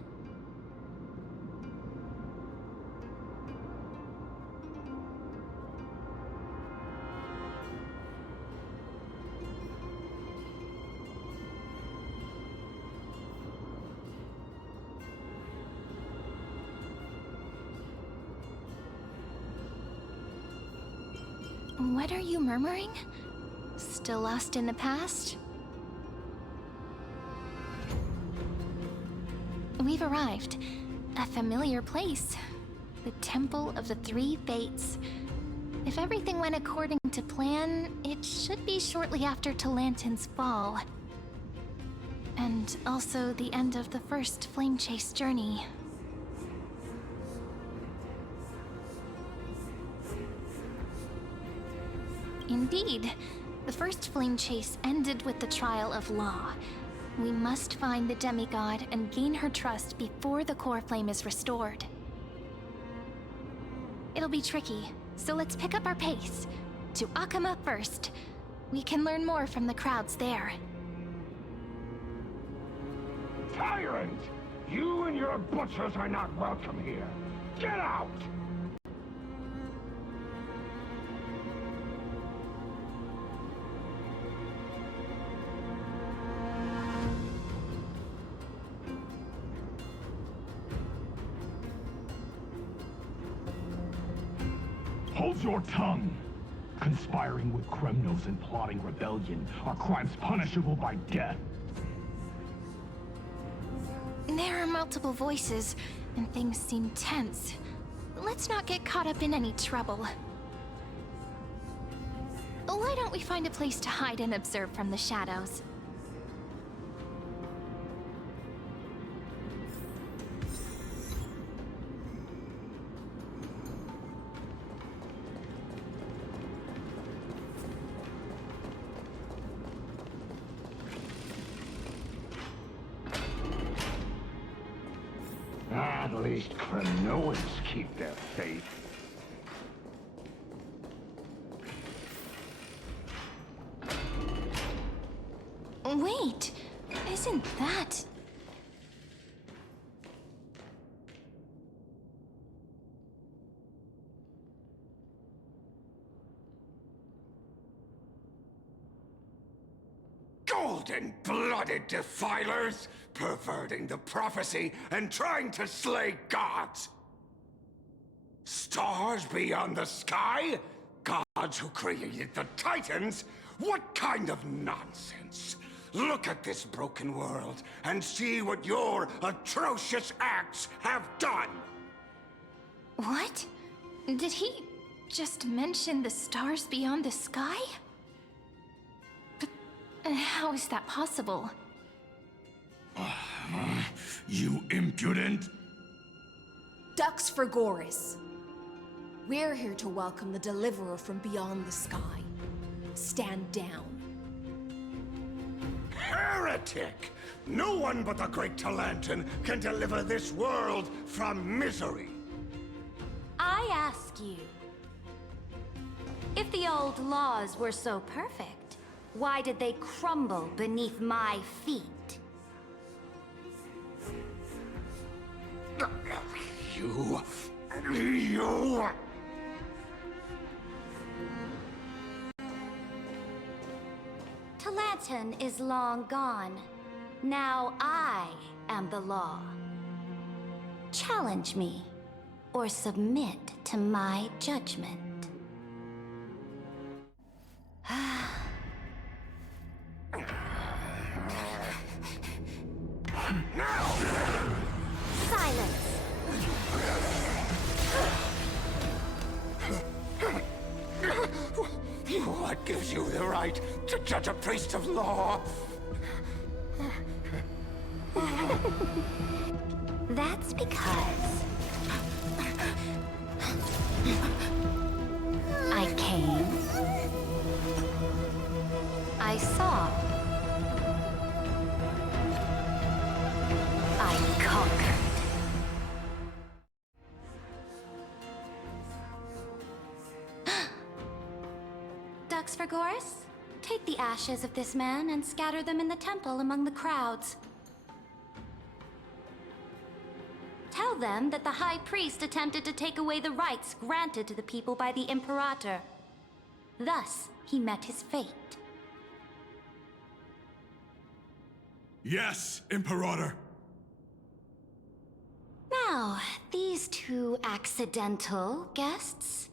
What are you murmuring? Still lost in the past? We've arrived. A familiar place. The Temple of the Three Fates. If everything went according to plan, it should be shortly after Talantin's fall. And also the end of the first Flame Chase journey. Indeed, the first Flame Chase ended with the trial of Law. We must find the demigod and gain her trust before the core flame is restored. It'll be tricky, so let's pick up our pace. To Akama first. We can learn more from the crowds there. Tyrant! You and your butchers are not welcome here. Get out! Hold your tongue! Conspiring with Kremnos and plotting rebellion are crimes punishable by death. There are multiple voices, and things seem tense. Let's not get caught up in any trouble. Why don't we find a place to hide and observe from the shadows? At least Kremnoans keep their faith. Wait, isn't that... Golden-blooded defilers, perverting the prophecy and trying to slay gods! Stars beyond the sky? Gods who created the Titans? What kind of nonsense? Look at this broken world and see what your atrocious acts have done! What? Did he just mentioned the stars beyond the sky? But how is that possible? You impudent! Dux for Goris. We're here to welcome the Deliverer from beyond the sky. Stand down. Heretic! No one but the Great Talantin can deliver this world from misery! I ask you, if the old laws were so perfect, why did they crumble beneath my feet? You... Talantin is long gone. Now I am the law. Challenge me, or submit to my judgment. Silence! What gives you the right to judge a priest of law? That's because I came, I saw, I conquered. Dux for Goris, take the ashes of this man and scatter them in the temple among the crowds. Tell them that the High Priest attempted to take away the rights granted to the people by the Imperator. Thus, he met his fate. Yes, Imperator. Now, these two accidental guests.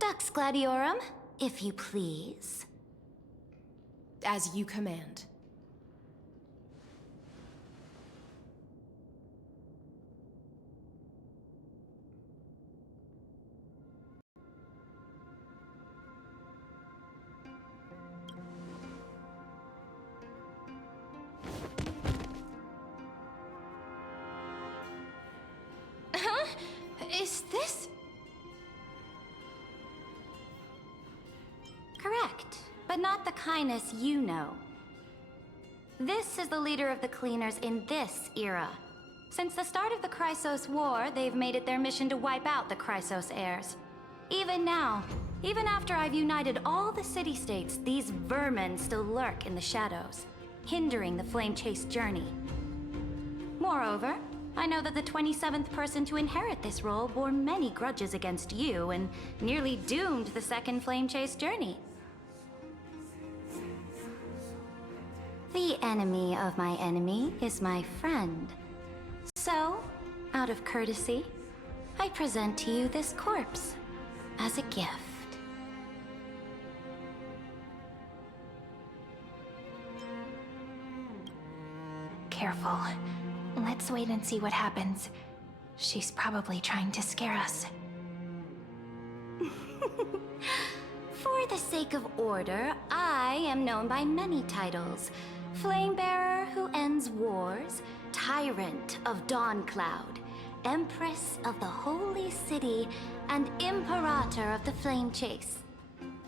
Dux Gladiorum, if you please. As you command. Is this... Correct, but not the kindness you know. This is the leader of the Cleaners in this era. Since the start of the Chrysos War, they've made it their mission to wipe out the Chrysos heirs. Even now, even after I've united all the city-states, these vermin still lurk in the shadows, hindering the Flame Chase journey. Moreover, I know that the 27th person to inherit this role bore many grudges against you and nearly doomed the second Flame Chase journey. The enemy of my enemy is my friend. So, out of courtesy, I present to you this corpse as a gift. Careful. Let's wait and see what happens. She's probably trying to scare us. For the sake of order, I am known by many titles. Flamebearer who ends wars, Tyrant of Dawncloud, Empress of the Holy City, and Imperator of the Flame Chase.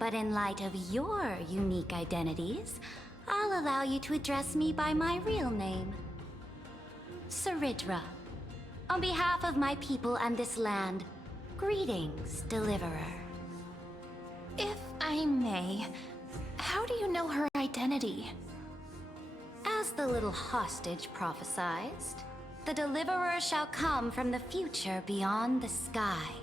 But in light of your unique identities, I'll allow you to address me by my real name. Saridra. On behalf of my people and this land, greetings, Deliverer. If I may, how do you know her identity? As the little hostage prophesied, the Deliverer shall come from the future beyond the sky.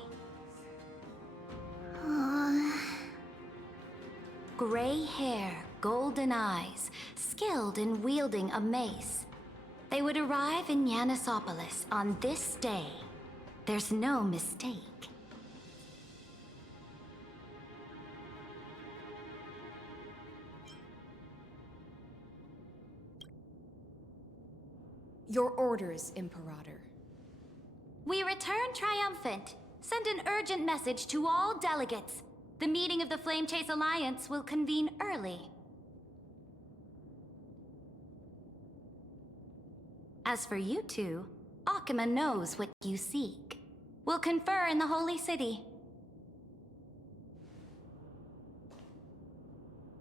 Gray hair, golden eyes, skilled in wielding a mace. They would arrive in Yanisopolis on this day. There's no mistake. Your orders, Imperator. We return triumphant, Send an urgent message to all delegates. The meeting of the Flame Chase Alliance will convene early. As for you two, Akuma knows what you seek. We'll confer in the Holy City.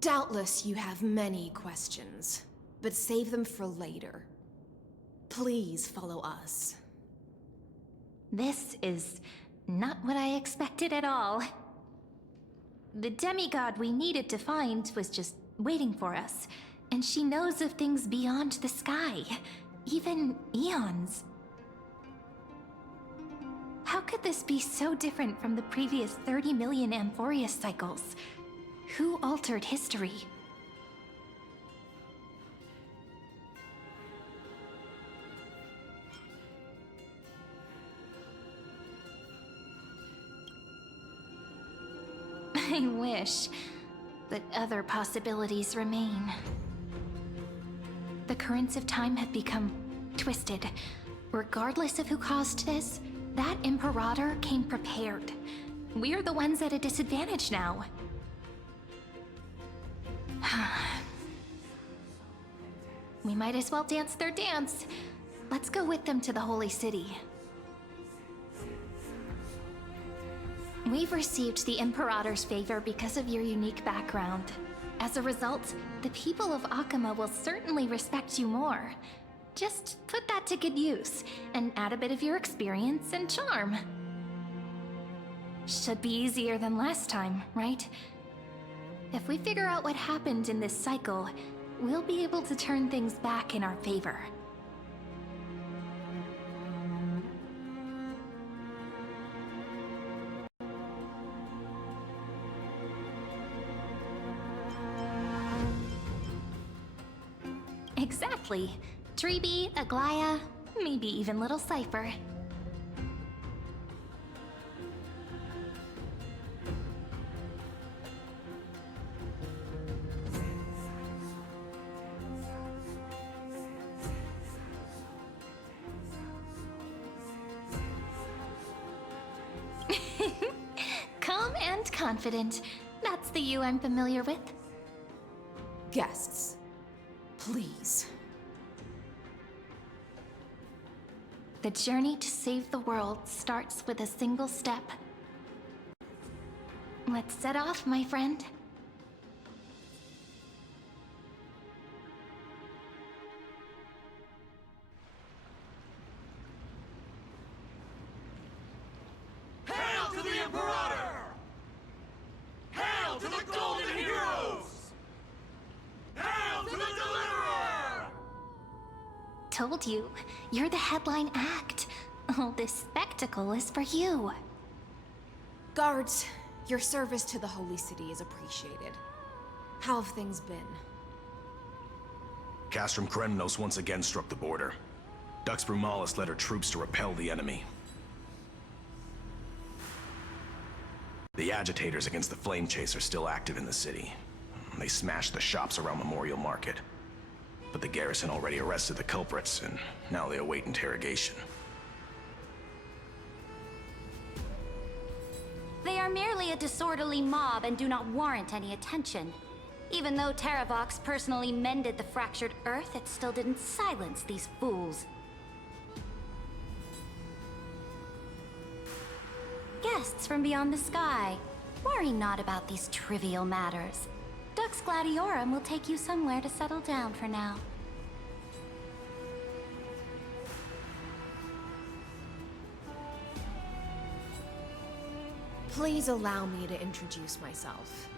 Doubtless you have many questions, but save them for later. Please follow us. This is not what I expected at all. The demigod we needed to find was just waiting for us, and she knows of things beyond the sky, even eons. How could this be so different from the previous 30 million Amphorius cycles? Who altered history? I wish, but other possibilities remain. The currents of time have become twisted. Regardless of who caused this, that Imperator came prepared. We're the ones at a disadvantage now. We might as well dance their dance. Let's go with them to the Holy City. We've received the Imperator's favor because of your unique background. As a result, the people of Akuma will certainly respect you more. Just put that to good use, and add a bit of your experience and charm. Should be easier than last time, right? If we figure out what happened in this cycle, we'll be able to turn things back in our favor. Exactly. Treeby, Aglaya, maybe even little Cypher. Calm and confident. That's the you I'm familiar with. Guests, please. The journey to save the world starts with a single step. Let's set off, my friend. Hail to the Imperator! Hail to the Golden Heroes! Hail to the Deliverer! Told you, you're the headline act. All this spectacle is for you. Guards, your service to the Holy City is appreciated. How have things been? Castrum Kremnos once again struck the border. Dux Brumalis led her troops to repel the enemy. The agitators against the Flame Chase are still active in the city. They smashed the shops around Memorial Market. But the garrison already arrested the culprits, and now they await interrogation. They are merely a disorderly mob and do not warrant any attention. Even though Terravox personally mended the fractured Earth, it still didn't silence these fools. Guests from beyond the sky, worry not about these trivial matters. Dux Gladiorum will take you somewhere to settle down for now. Please allow me to introduce myself.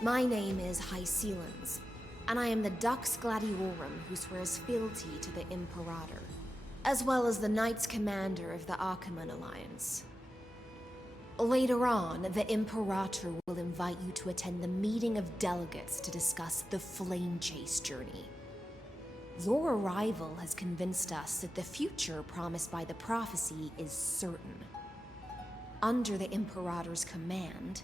My name is Hycelens, and I am the Dux Gladiorum who swears fealty to the Imperator, as well as the Knights Commander of the Achaemenid Alliance. Later on, the Imperator will invite you to attend the meeting of delegates to discuss the Flame Chase journey. Your arrival has convinced us that the future promised by the prophecy is certain. Under the Imperator's command,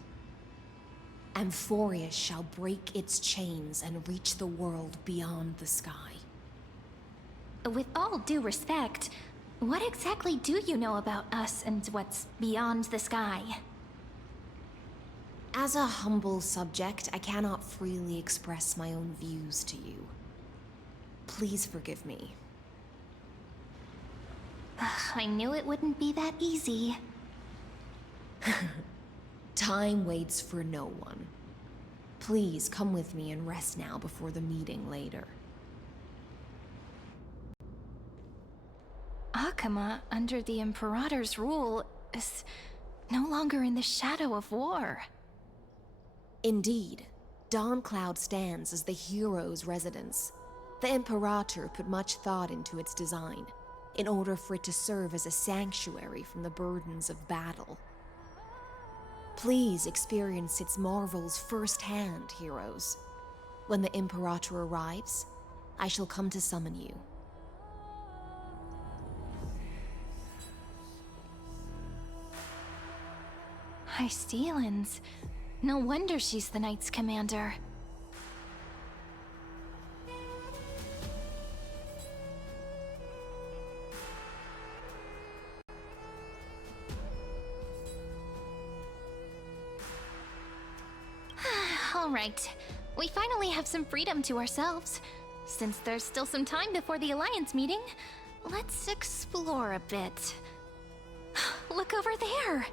Amphorius shall break its chains and reach the world beyond the sky. With all due respect, What exactly do you know about us and what's beyond the sky? As a humble subject, I cannot freely express my own views to you. Please forgive me. I knew it wouldn't be that easy. Time waits for no one. Please come with me and rest now before the meeting later. Akama, under the Imperator's rule, is no longer in the shadow of war. Indeed, Dawncloud stands as the hero's residence. The Imperator put much thought into its design, in order for it to serve as a sanctuary from the burdens of battle. Please experience its marvels firsthand, heroes. When the Imperator arrives, I shall come to summon you. High Steelens. No wonder she's the Knight's commander. All right. We finally have some freedom to ourselves. Since there's still some time before the Alliance meeting, let's explore a bit. Look over there!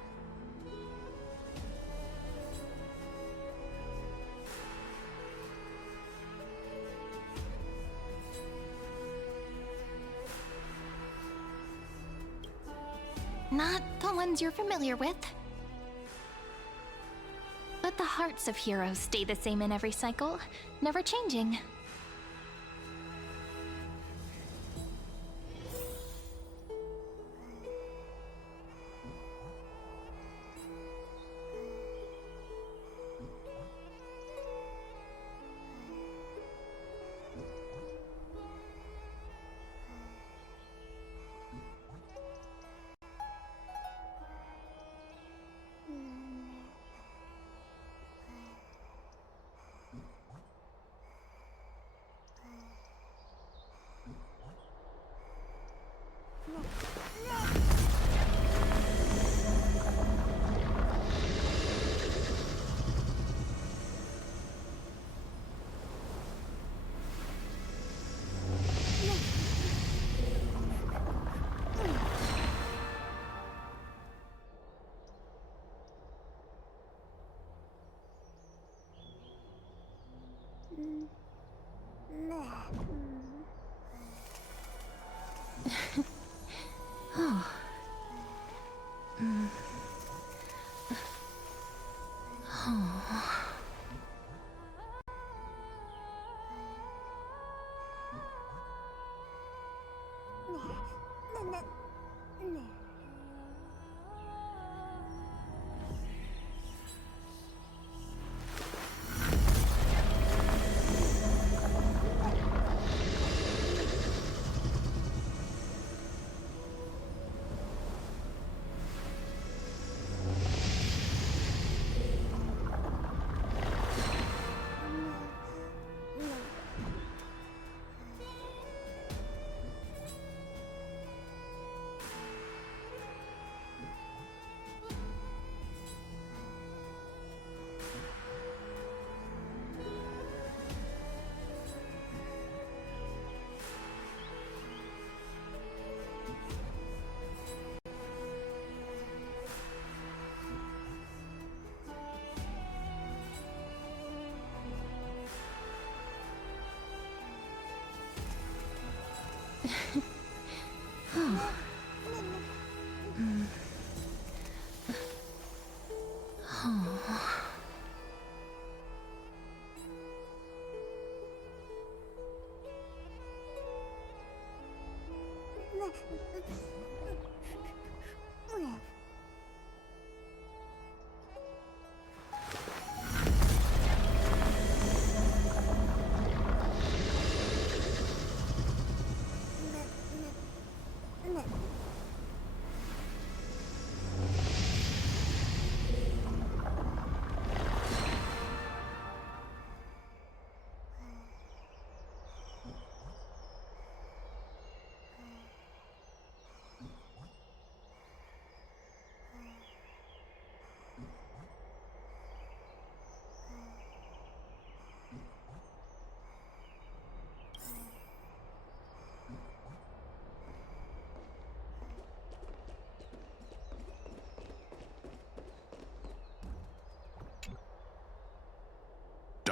Not the ones you're familiar with. But the hearts of heroes stay the same in every cycle, never changing.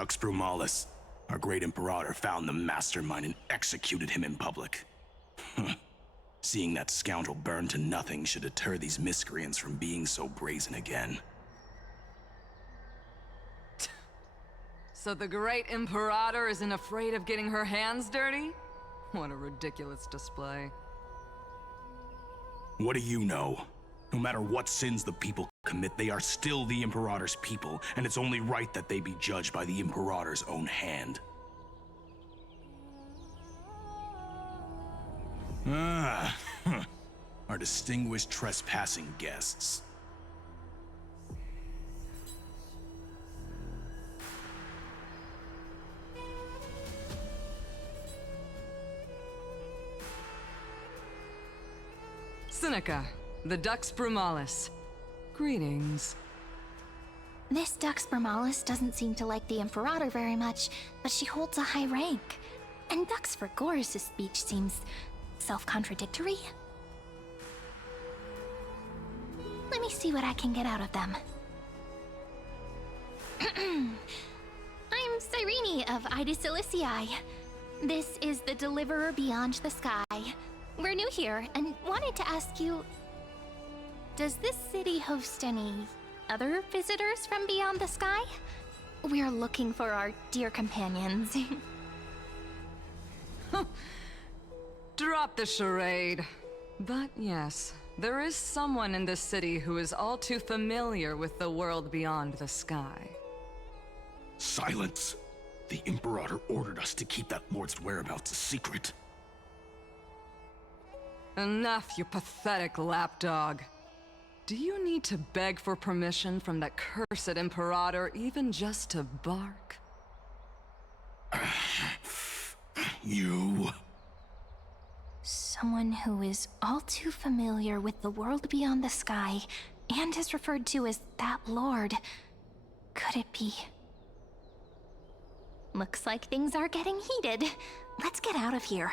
Dux Brumalis. Our great Imperator found the mastermind and executed him in public. Seeing that scoundrel burn to nothing should deter these miscreants from being so brazen again. So the great Imperator isn't afraid of getting her hands dirty? What a ridiculous display. What do you know? No matter what sins the people commit, they are still the Imperator's people, and it's only right that they be judged by the Imperator's own hand. Our distinguished trespassing guests. Seneca, the Dux Brumalis. Greetings. This Dux Brumalis doesn't seem to like the Imperator very much, but she holds a high rank. And Dux Vergoris' speech seems self-contradictory. Let me see what I can get out of them. I'm Cyrene of Ida Silicii. This is the Deliverer Beyond the Sky. We're new here and wanted to ask you, does this city host any other visitors from beyond the sky? We're looking for our dear companions. Drop the charade. But yes, there is someone in this city who is all too familiar with the world beyond the sky. Silence! The Imperator ordered us to keep that lord's whereabouts a secret. Enough, you pathetic lapdog. Do you need to beg for permission from that cursed Imperator even just to bark? You... Someone who is all too familiar with the world beyond the sky and is referred to as that lord. Could it be? Looks like things are getting heated. Let's get out of here.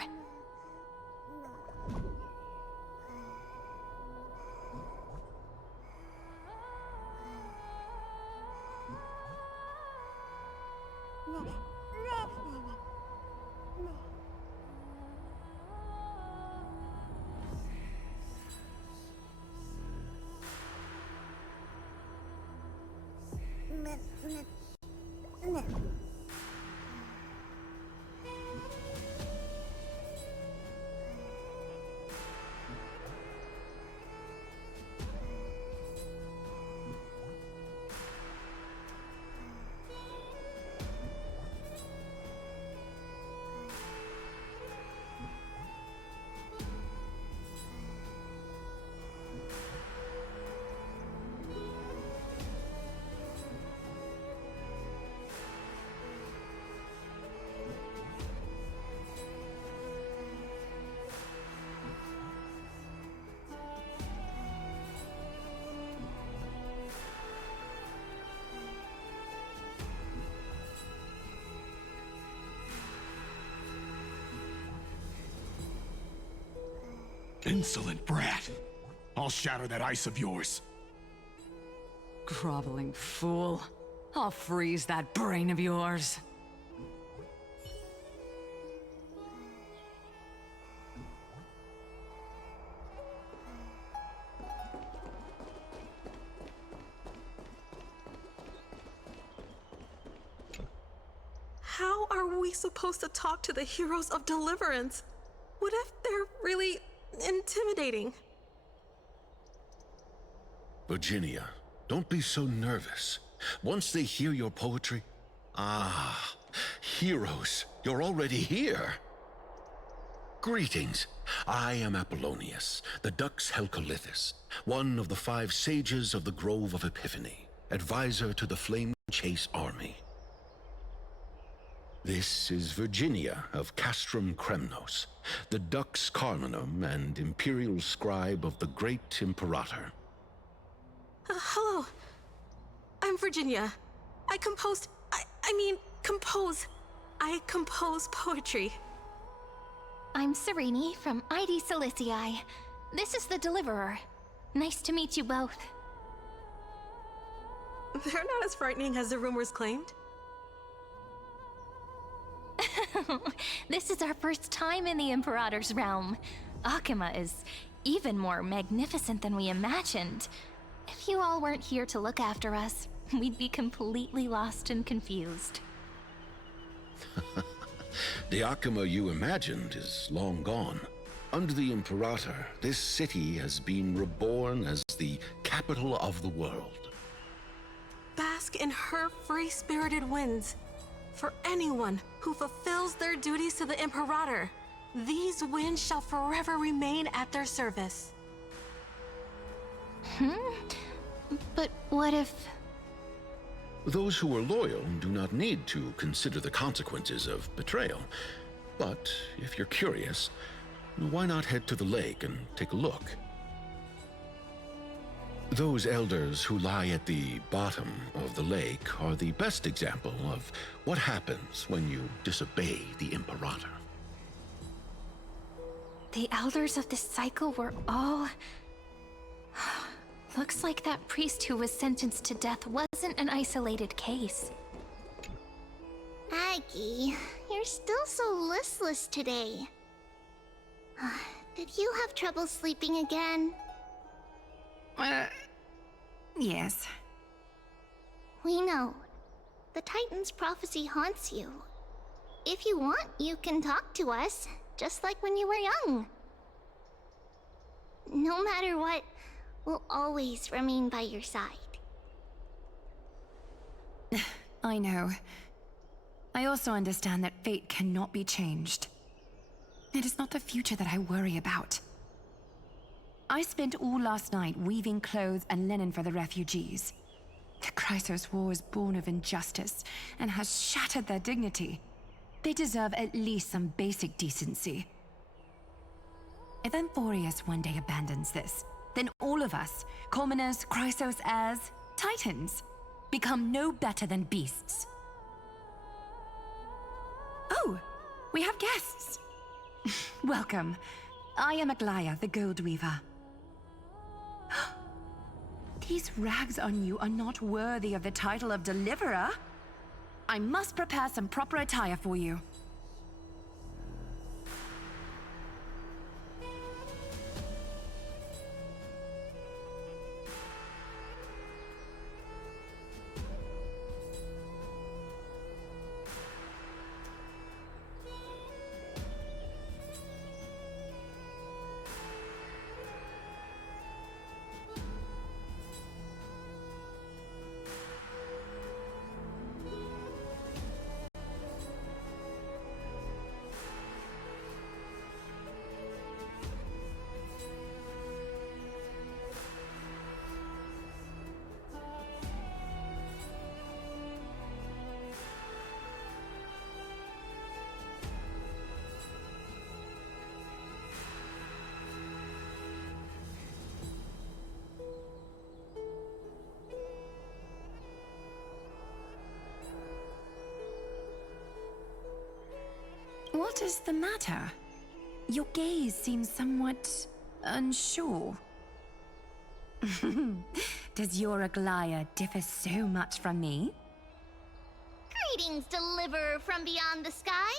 Insolent brat! I'll shatter that ice of yours. Groveling fool. I'll freeze that brain of yours. How are we supposed to talk to the heroes of Deliverance? What if they're really intimidating? Virginia, don't be so nervous. Once they hear your poetry... Ah, heroes, you're already here. Greetings. I am Apollonius, the Dux Helcolithus, one of the 5 sages of the Grove of Epiphany, advisor to the Flame Chase army. This is Virginia of Castrum Kremnos, the Dux Carminum and imperial scribe of the great Imperator. Hello. I'm Virginia. I compose poetry. I'm Cyrene from Ida Silicii. This is the Deliverer. Nice to meet you both. They're not as frightening as the rumors claimed. This is our first time in the Imperator's realm. Akuma is even more magnificent than we imagined. If you all weren't here to look after us, we'd be completely lost and confused. The Akuma you imagined is long gone. Under the Imperator, this city has been reborn as the capital of the world. Bask in her free-spirited winds. For anyone who fulfills their duties to the Imperator, these winds shall forever remain at their service. But what if... Those who are loyal do not need to consider the consequences of betrayal. But if you're curious, why not head to the lake and take a look? Those elders who lie at the bottom of the lake are the best example of what happens when you disobey the Imperator. The elders of this cycle were all... Looks like that priest who was sentenced to death wasn't an isolated case. Aggie, you're still so listless today. Did you have trouble sleeping again? Yes. We know. The Titan's prophecy haunts you. If you want, you can talk to us, just like when you were young. No matter what, we'll always remain by your side. I know. I also understand that fate cannot be changed. It is not the future that I worry about. I spent all last night weaving clothes and linen for the refugees. The Chrysos War is born of injustice and has shattered their dignity. They deserve at least some basic decency. If Amphorius one day abandons this, then all of us, commoners, Chrysos heirs, Titans, become no better than beasts. Oh, we have guests. Welcome. I am Aglaya, the Gold Weaver. These rags on you are not worthy of the title of Deliverer. I must prepare some proper attire for you. What is the matter? Your gaze seems somewhat unsure. Does your Aglaya differ so much from me? Greetings, Deliverer from beyond the sky.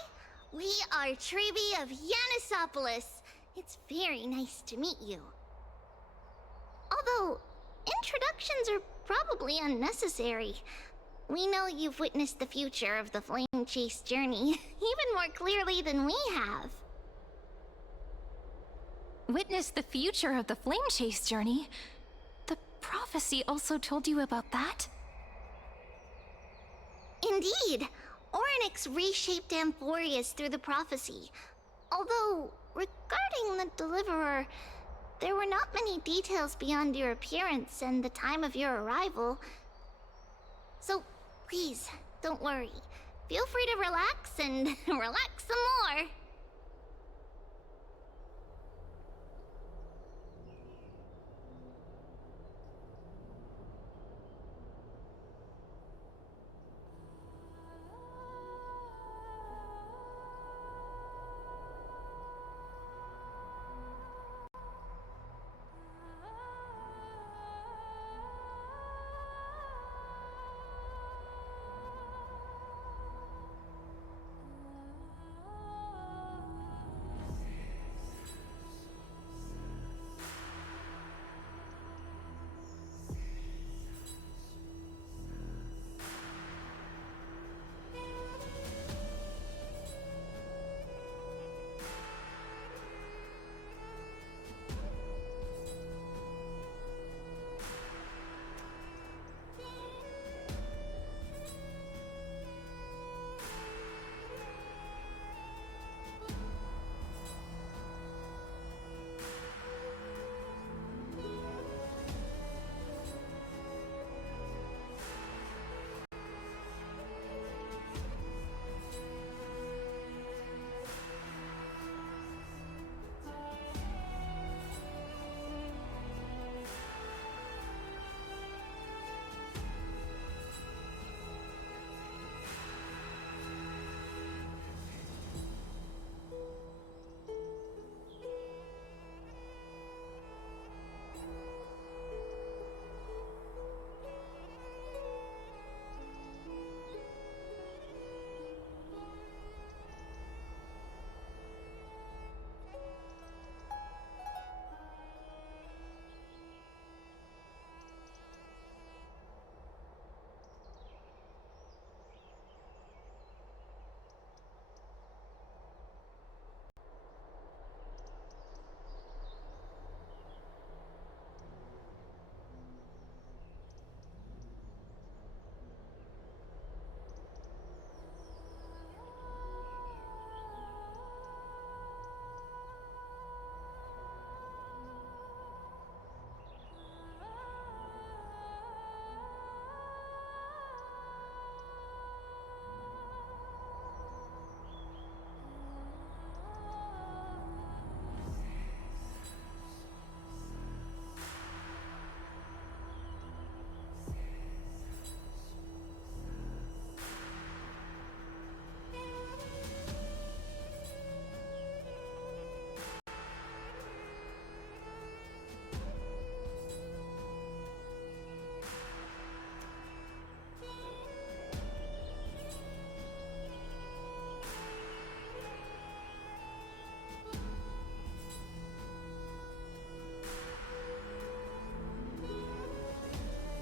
We are Trebi of Yanisopolis. It's very nice to meet you. Although, introductions are probably unnecessary. We know you've witnessed the future of the Flame Chase journey even more clearly than we have. Witness the future of the Flame Chase journey? The prophecy also told you about that? Indeed. Orynyx reshaped Amphorius through the prophecy. Although, regarding the Deliverer, there were not many details beyond your appearance and the time of your arrival. So, please, don't worry. Feel free to relax and relax some more.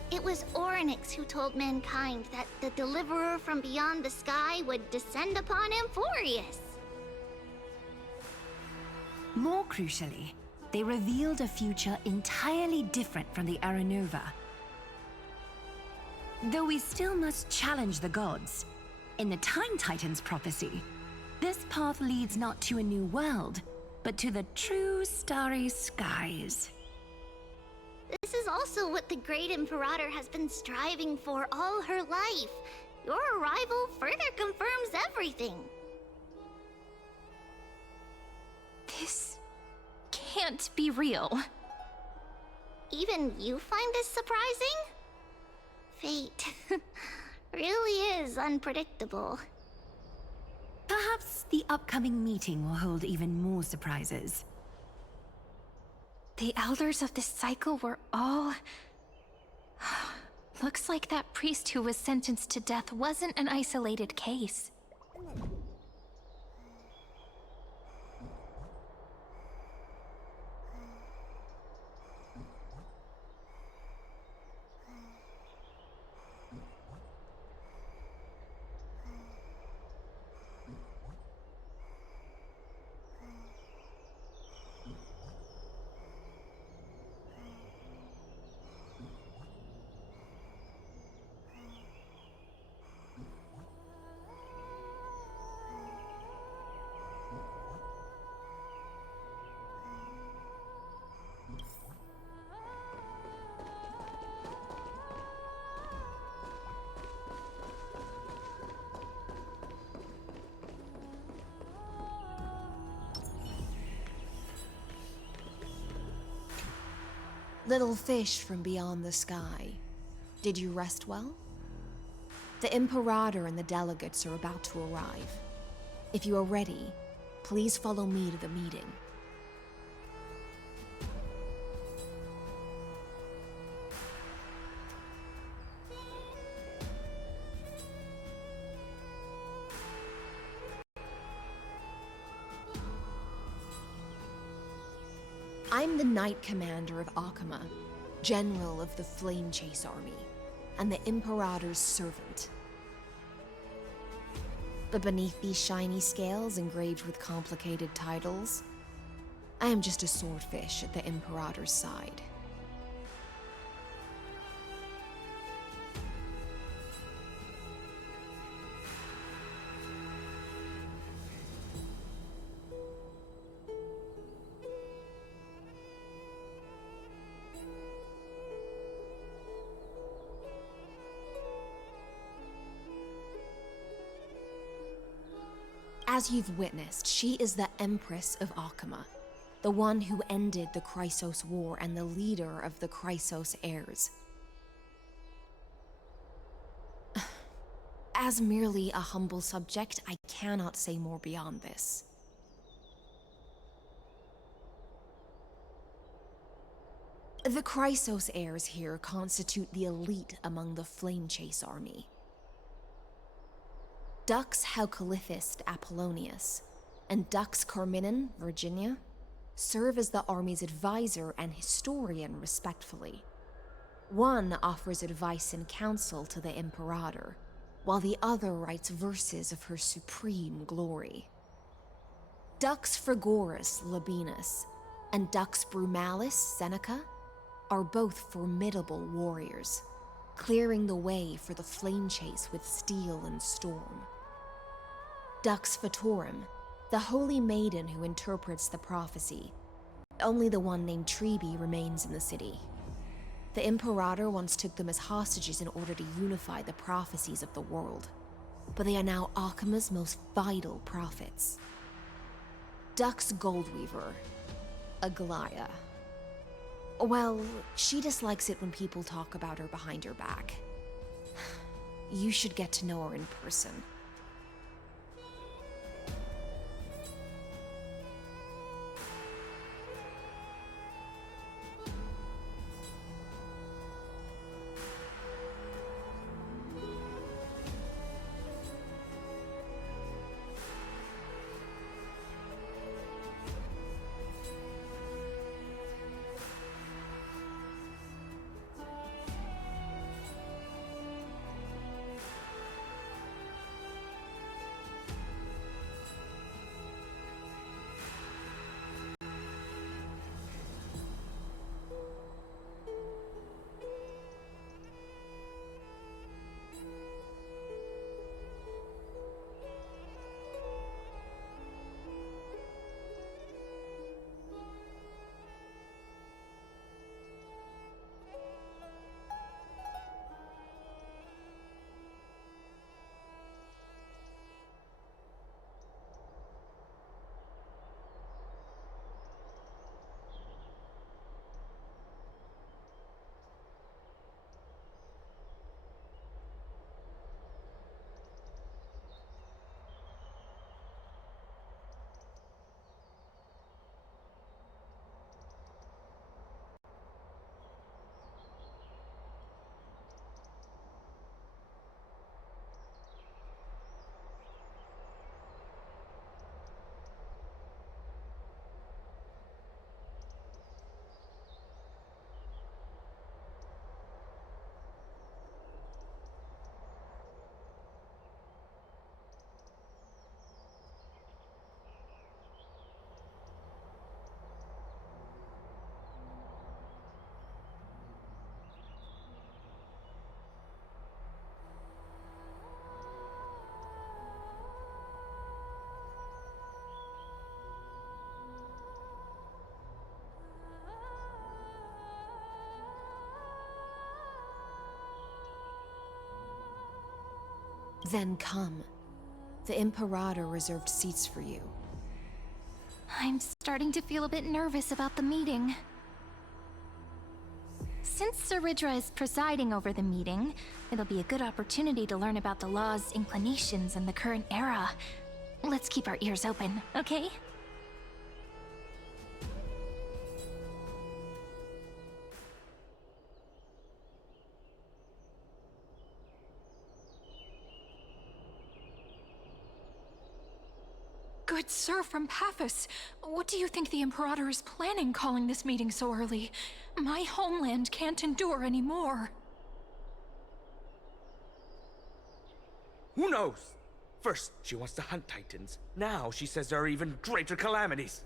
It was Orynyx who told mankind that the Deliverer from beyond the sky would descend upon Amphorius. More crucially, they revealed a future entirely different from the Aranova. Though we still must challenge the gods, in the Time Titans prophecy, this path leads not to a new world, but to the true starry skies. This is also what the Great Imperator has been striving for all her life. Your arrival further confirms everything. This can't be real. Even you find this surprising? Fate really is unpredictable. Perhaps the upcoming meeting will hold even more surprises. The elders of this cycle were all... Looks like that priest who was sentenced to death wasn't an isolated case. Little fish from beyond the sky, did you rest well? The Imperator and the delegates are about to arrive. If you are ready, please follow me to the meeting. I'm the Knight Commander of Akama, General of the Flame Chase Army, and the Imperator's servant. But beneath these shiny scales engraved with complicated titles, I am just a swordfish at the Imperator's side. As you've witnessed, she is the Empress of Akama, the one who ended the Chrysos War and the leader of the Chrysos heirs. As merely a humble subject, I cannot say more beyond this. The Chrysos heirs here constitute the elite among the Flame Chase army. Dux Halkalithist Apollonius and Dux Carminin, Virginia, serve as the army's advisor and historian, respectfully. One offers advice and counsel to the Imperator, while the other writes verses of her supreme glory. Dux Frigoris Labienus and Dux Brumalis Seneca are both formidable warriors, clearing the way for the flame chase with steel and storm. Dux Fatorum, the holy maiden who interprets the prophecy. Only the one named Treebe remains in the city. The Imperator once took them as hostages in order to unify the prophecies of the world, but they are now Akama's most vital prophets. Dux Goldweaver, Aglaya. Well, she dislikes it when people talk about her behind her back. You should get to know her in person. Then come. The Imperator reserved seats for you. I'm starting to feel a bit nervous about the meeting. Since Sir Ridra is presiding over the meeting, it'll be a good opportunity to learn about the law's inclinations in the current era. Let's keep our ears open, okay? Good sir from Paphos, what do you think the Imperator is planning calling this meeting so early? My homeland can't endure anymore. Who knows? First, she wants to hunt Titans. Now she says there are even greater calamities.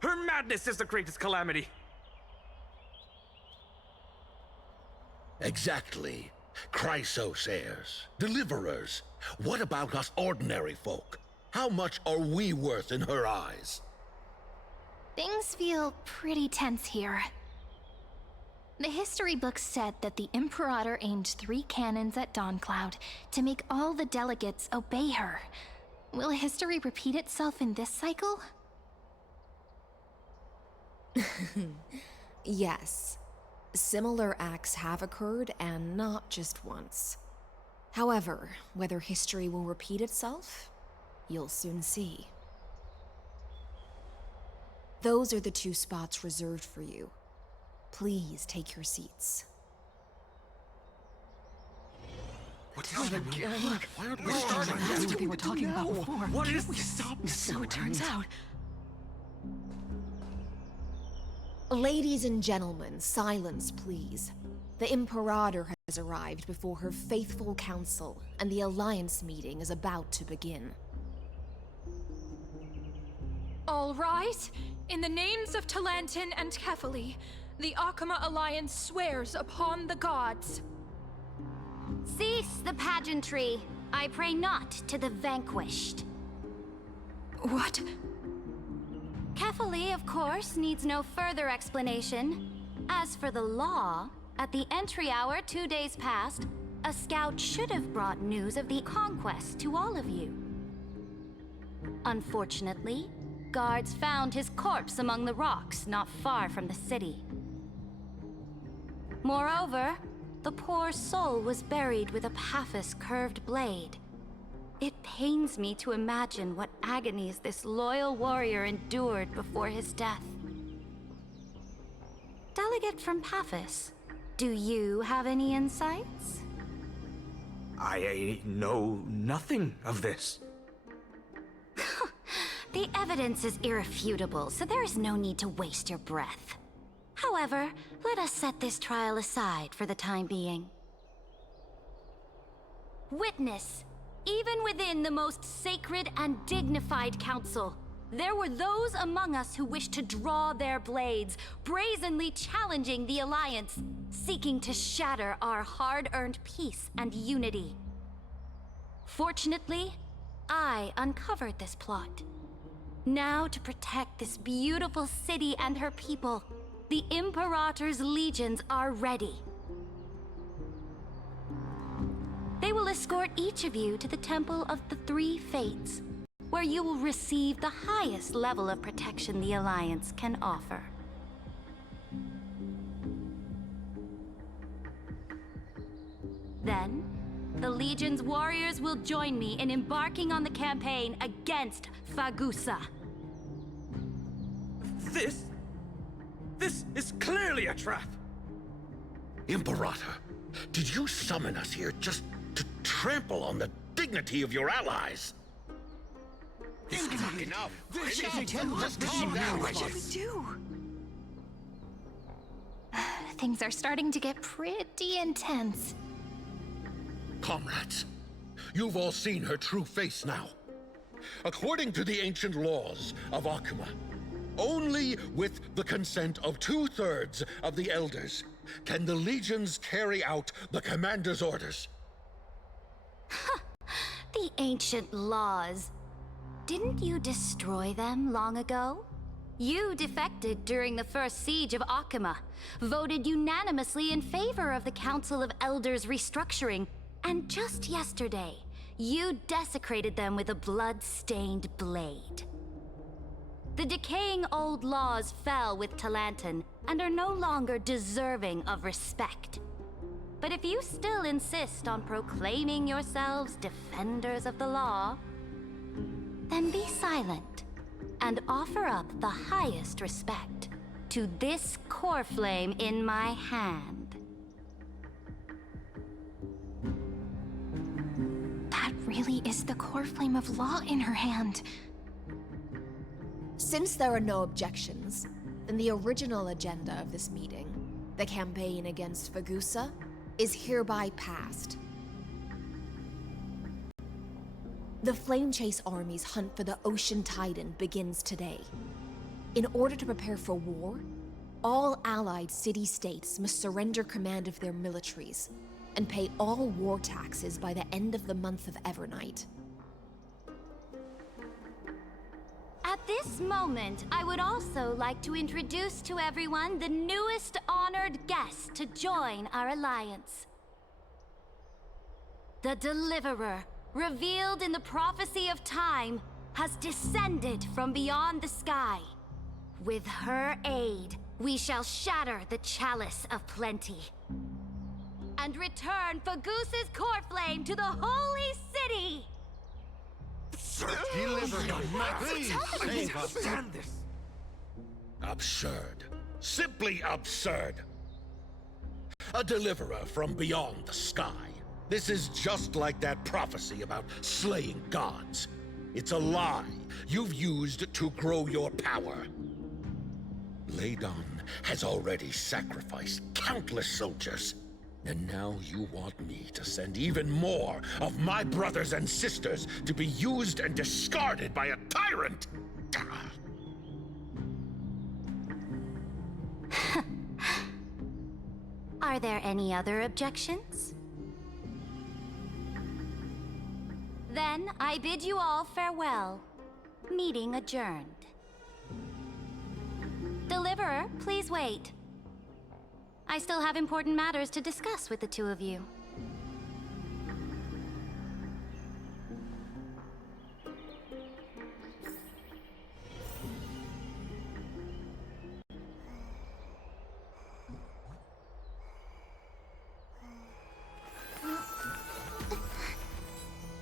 Her madness is the greatest calamity. Exactly. Chrysos heirs, deliverers. What about us ordinary folk? How much are we worth in her eyes? Things feel pretty tense here. The history books said that the Imperator aimed 3 cannons at Dawncloud to make all the delegates obey her. Will history repeat itself in this cycle? Yes. Similar acts have occurred, and not just once. However, whether history will repeat itself, you'll soon see. Those are the 2 spots reserved for you. Please take your seats. What is it again? Why aren't we starting? That's what they were talking about before. What is this? Stop. So it turns out. Ladies and gentlemen, silence, please. The Imperator has arrived before her faithful council, and the Alliance meeting is about to begin. All rise. In the names of Talantin and Kefali, the Akama Alliance swears upon the gods. Cease the pageantry. I pray not to the vanquished. What? Kefali, of course, needs no further explanation. As for the law, at the entry hour 2 days past, a scout should have brought news of the conquest to all of you. Unfortunately, guards found his corpse among the rocks not far from the city. Moreover, the poor soul was buried with a Paphos curved blade. It pains me to imagine what agonies this loyal warrior endured before his death. Delegate from Paphos, do you have any insights? I know nothing of this. The evidence is irrefutable, so there is no need to waste your breath. However, let us set this trial aside for the time being. Witness, even within the most sacred and dignified council, there were those among us who wished to draw their blades, brazenly challenging the Alliance, seeking to shatter our hard-earned peace and unity. Fortunately, I uncovered this plot. Now, to protect this beautiful city and her people, the Imperator's legions are ready. They will escort each of you to the Temple of the Three Fates, where you will receive the highest level of protection the Alliance can offer. Then, the Legion's warriors will join me in embarking on the campaign against Fagusa. This is clearly a trap! Imperator, did you summon us here just to trample on the dignity of your allies? Enough! Just calm down. What should we do? Things are starting to get pretty intense. Comrades, you've all seen her true face now. According to the ancient laws of Akuma, only with the consent of 2/3 of the Elders can the legions carry out the commander's orders. The ancient laws. Didn't you destroy them long ago? You defected during the first siege of Akuma, voted unanimously in favor of the Council of Elders restructuring, and just yesterday, you desecrated them with a blood-stained blade. The decaying old laws fell with Talanton and are no longer deserving of respect. But if you still insist on proclaiming yourselves defenders of the law, then be silent and offer up the highest respect to this core flame in my hand. That really is the core flame of law in her hand. Since there are no objections, then the original agenda of this meeting, the campaign against Fagusa, is hereby passed. The Flamechase Army's hunt for the Ocean Titan begins today. In order to prepare for war, all allied city-states must surrender command of their militaries and pay all war taxes by the end of the month of Evernight. At this moment, I would also like to introduce to everyone the newest honored guest to join our alliance. The Deliverer, revealed in the prophecy of time, has descended from beyond the sky. With her aid, we shall shatter the Chalice of Plenty and return Fagusa's core flame to the Holy City! Absurd. Simply absurd. A deliverer from beyond the sky. This is just like that prophecy about slaying gods. It's a lie you've used to grow your power. Ladon has already sacrificed countless soldiers. And now you want me to send even more of my brothers and sisters to be used and discarded by a tyrant? Are there any other objections? Then I bid you all farewell. Meeting adjourned. Deliverer, please wait. I still have important matters to discuss with the two of you.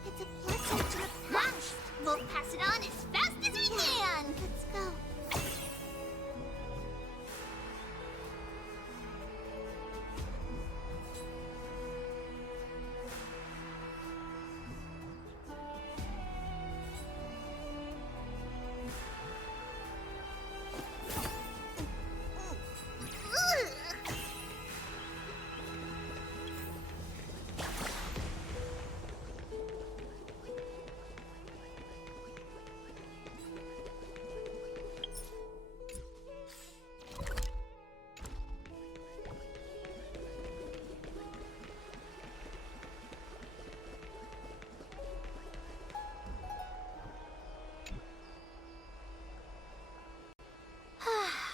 It's a blessing to the past. We'll pass it on as fast as we can. Let's go.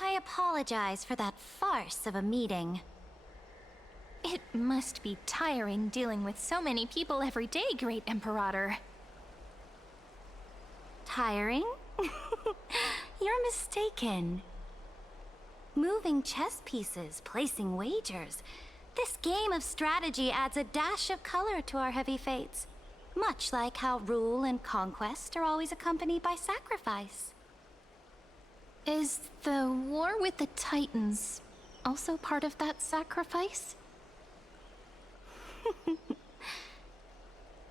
I apologize for that farce of a meeting. It must be tiring dealing with so many people every day, Great Imperator. Tiring? You're mistaken. Moving chess pieces, placing wagers. This game of strategy adds a dash of color to our heavy fates. Much like how rule and conquest are always accompanied by sacrifice. Is the war with the Titans also part of that sacrifice?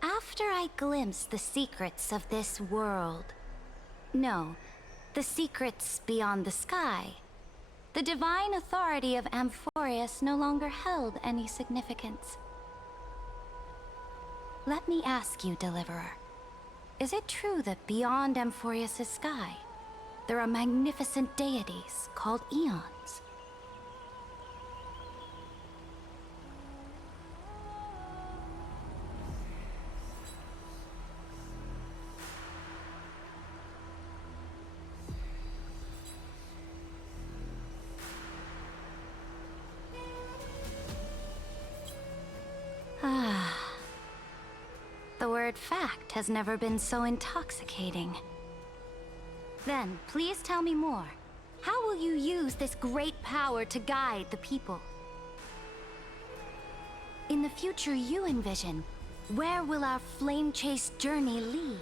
After I glimpse the secrets of this world... No, the secrets beyond the sky. The divine authority of Amphorius no longer held any significance. Let me ask you, Deliverer. Is it true that beyond Amphorius' sky, there are magnificent deities called Eons? The word word fact has never been so intoxicating. Then, please tell me more. How will you use this great power to guide the people? In the future you envision, where will our flame chase journey lead?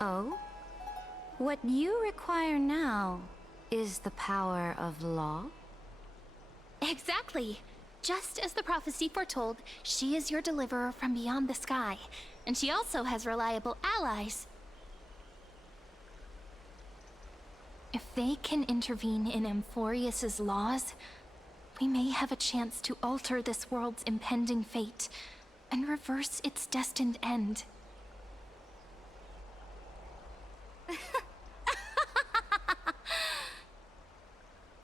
Oh? What you require now is the power of law? Exactly. Just as the prophecy foretold, she is your deliverer from beyond the sky. And she also has reliable allies. If they can intervene in Amphorius's laws, we may have a chance to alter this world's impending fate and reverse its destined end.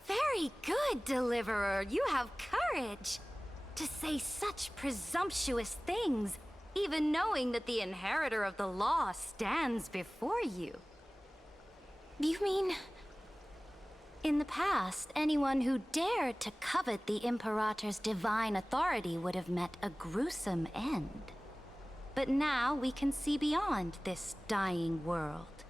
Very good, Deliverer. You have courage. To say such presumptuous things, even knowing that the inheritor of the law stands before you. You mean... In the past, anyone who dared to covet the Imperator's divine authority would have met a gruesome end. But now we can see beyond this dying world.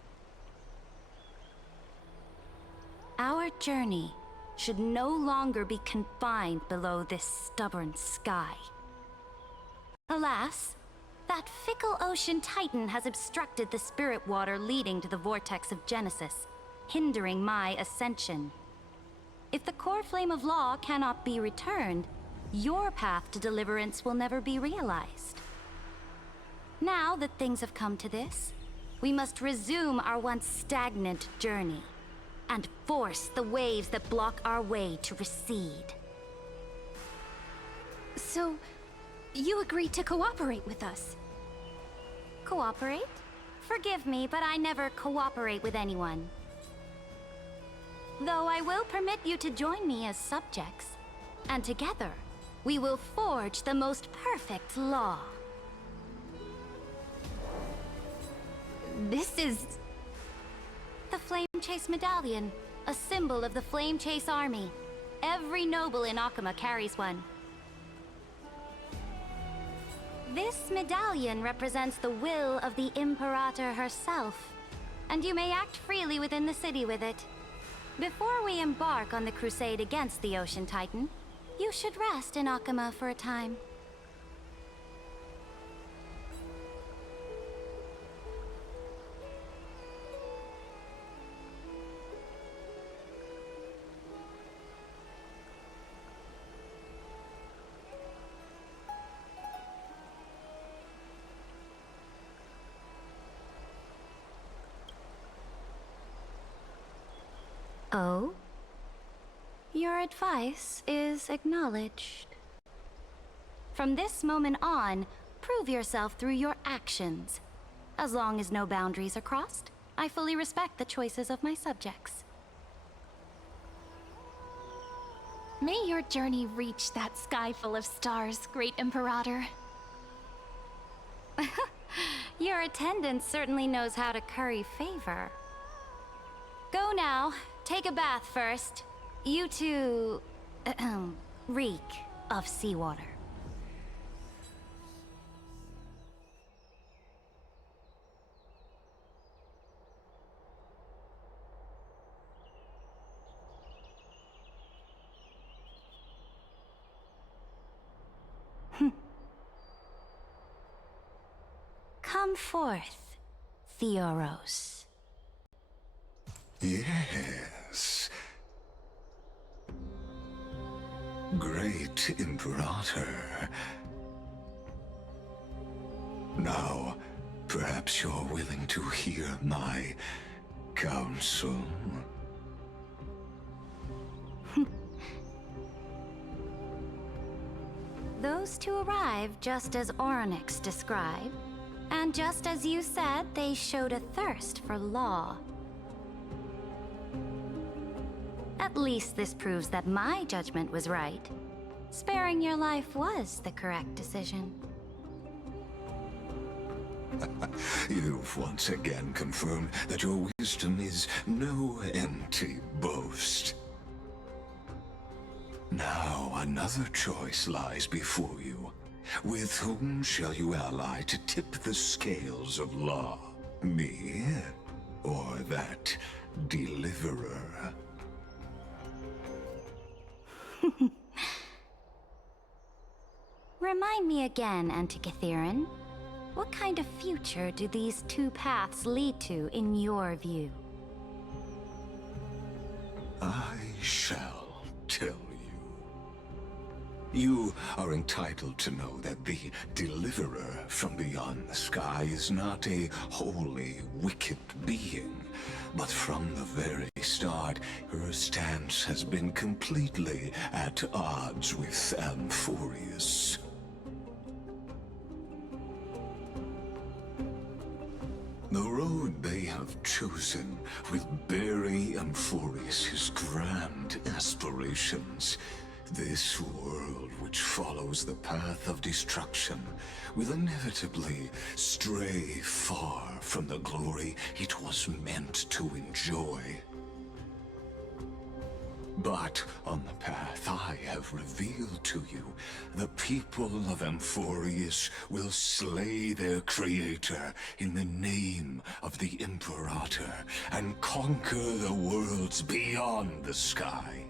Our journey should no longer be confined below this stubborn sky. Alas, that fickle ocean titan has obstructed the spirit water leading to the vortex of Genesis, hindering my ascension. If the core flame of law cannot be returned, your path to deliverance will never be realized. Now that things have come to this, we must resume our once stagnant journey and force the waves that block our way to recede. So, You agreed to cooperate with us. Cooperate? Forgive me, but I never cooperate with anyone. Though I will permit you to join me as subjects. And together, we will forge the most perfect law. This is... The Flame Chase Medallion, a symbol of the Flame Chase army. Every noble in Akuma carries one. This medallion represents the will of the Imperator herself, and you may act freely within the city with it. Before we embark on the crusade against the Ocean Titan, you should rest in Akuma for a time. Oh? Your advice is acknowledged. From this moment on, prove yourself through your actions. As long as no boundaries are crossed, I fully respect the choices of my subjects. May your journey reach that sky full of stars, Great Imperator. Your attendant certainly knows how to curry favor. Go now. Take a bath first. You two... reek of seawater. Come forth, Theoros. Yes. Great Imperator. Now, perhaps you're willing to hear my counsel? Those two arrived just as Orynyx described, and just as you said, they showed a thirst for law. At least this proves that my judgment was right. Sparing your life was the correct decision. You've once again confirmed that your wisdom is no empty boast. Now another choice lies before you. With whom shall you ally to tip the scales of law? Me? Or that deliverer? Remind me again, Antikythera. What kind of future do these two paths lead to in your view? I shall tell you. You are entitled to know that the Deliverer from beyond the sky is not a wholly wicked being, but from the very start, her stance has been completely at odds with Amphorius. The road they have chosen will bury Amphorius' grand aspirations. This world which follows the path of destruction will inevitably stray far from the glory it was meant to enjoy. But on the path I have revealed to you, the people of Amphorius will slay their creator in the name of the Imperator and conquer the worlds beyond the sky.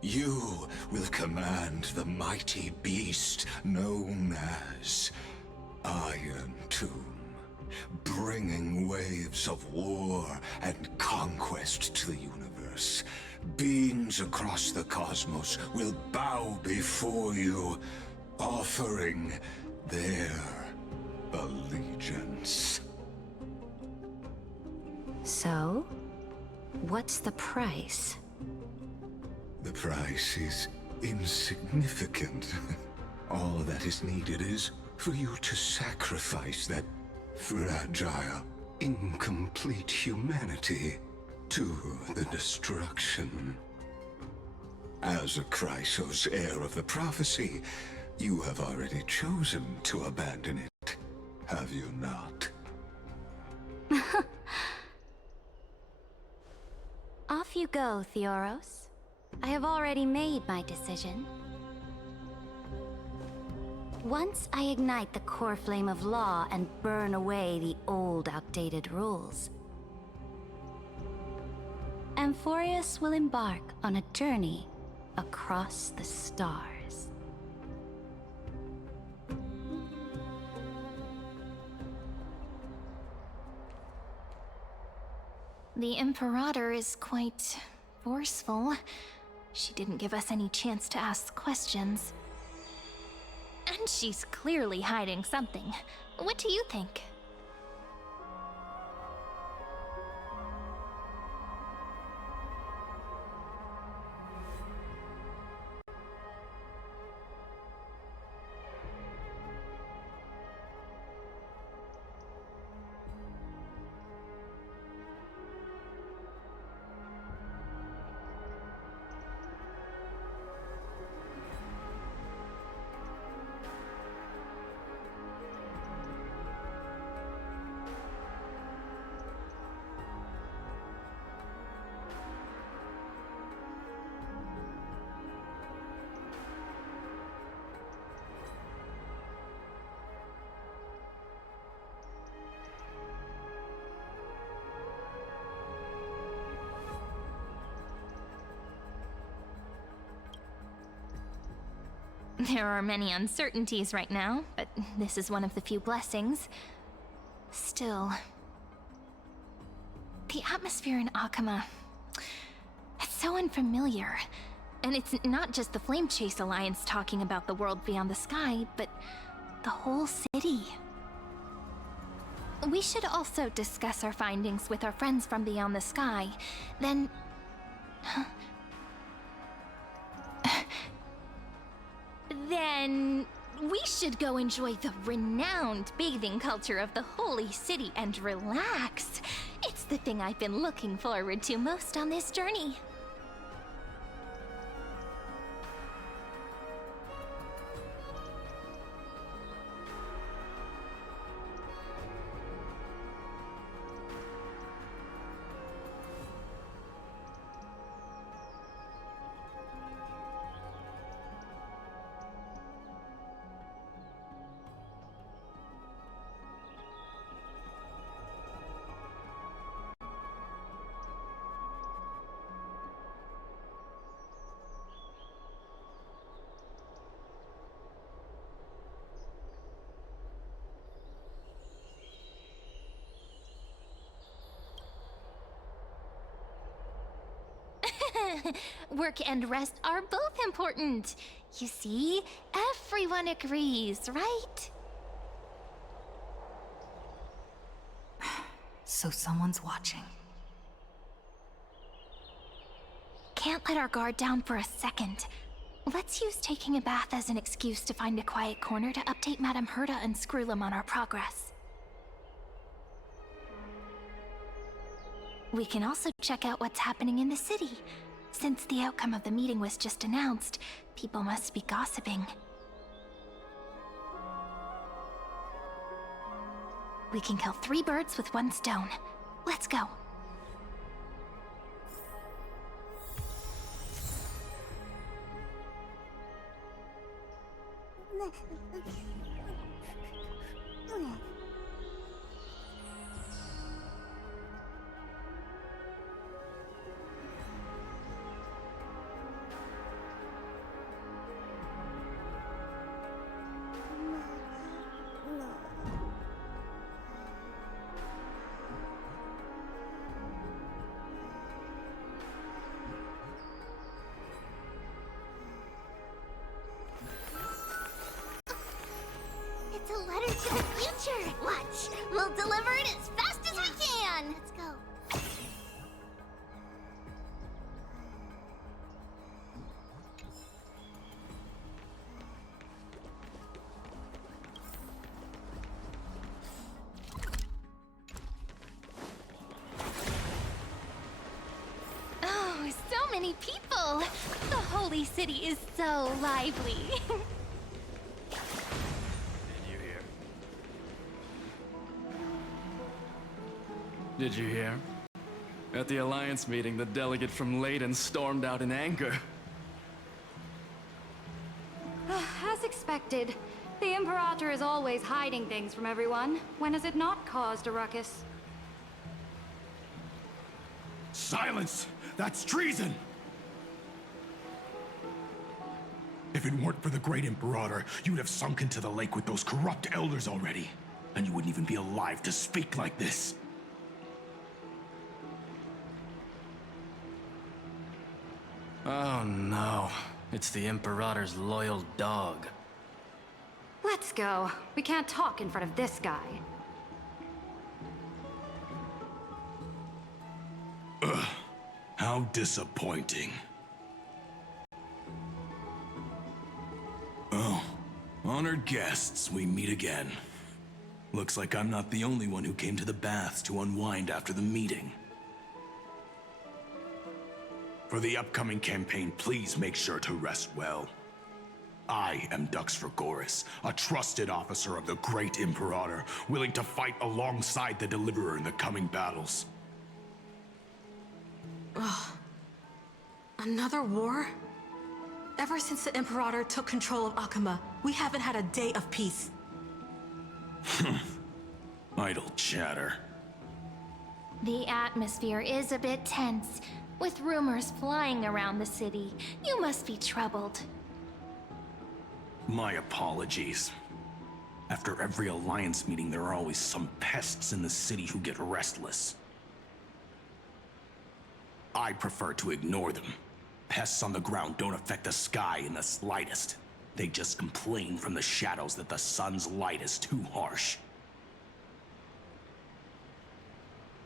You will command the mighty beast known as Iron Tomb, bringing waves of war and conquest to the universe. Beings across the cosmos will bow before you, offering their allegiance. So, what's the price? The price is insignificant. All that is needed is for you to sacrifice that fragile, incomplete humanity to the destruction. As a Chrysos heir of the prophecy, you have already chosen to abandon it, have you not? Off you go, Theoros. I have already made my decision. Once I ignite the core flame of law and burn away the old, outdated rules, Amphorius will embark on a journey across the stars. The Imperator is quite forceful. She didn't give us any chance to ask questions. And she's clearly hiding something. What do you think? There are many uncertainties right now, but this is one of the few blessings. Still, the atmosphere in Akama, it's so unfamiliar. And it's not just the Flame Chase Alliance talking about the world beyond the sky, but the whole city. We should also discuss our findings with our friends from beyond the sky. Then... Then we should go enjoy the renowned bathing culture of the Holy City and relax. It's the thing I've been looking forward to most on this journey. Work and rest are both important. You see, everyone agrees, right? So someone's watching. Can't let our guard down for a second. Let's use taking a bath as an excuse to find a quiet corner to update Madame Herta and Screwlum on our progress. We can also check out what's happening in the city. Since the outcome of the meeting was just announced, people must be gossiping. We can kill 3 birds with 1 stone. Let's go. many people! The holy city is so lively. Did you hear? At the Alliance meeting, the delegate from Leyden stormed out in anger. As expected, the Imperator is always hiding things from everyone. When has it not caused a ruckus? Silence! That's treason! If it weren't for the Great Imperator, you'd have sunk into the lake with those corrupt elders already. And you wouldn't even be alive to speak like this. Oh no. It's the Imperator's loyal dog. Let's go. We can't talk in front of this guy. Ugh. How disappointing. Oh, honored guests, we meet again. Looks like I'm not the only one who came to the baths to unwind after the meeting. For the upcoming campaign, please make sure to rest well. I am Dux Fregoris, a trusted officer of the Great Imperator, willing to fight alongside the Deliverer in the coming battles. Ugh. Another war? Ever since the Imperator took control of Akuma, we haven't had a day of peace. Idle chatter. The atmosphere is a bit tense, with rumors flying around the city. You must be troubled. My apologies. After every Alliance meeting, there are always some pests in the city who get restless. I prefer to ignore them. Pests on the ground don't affect the sky in the slightest. They just complain from the shadows that the sun's light is too harsh.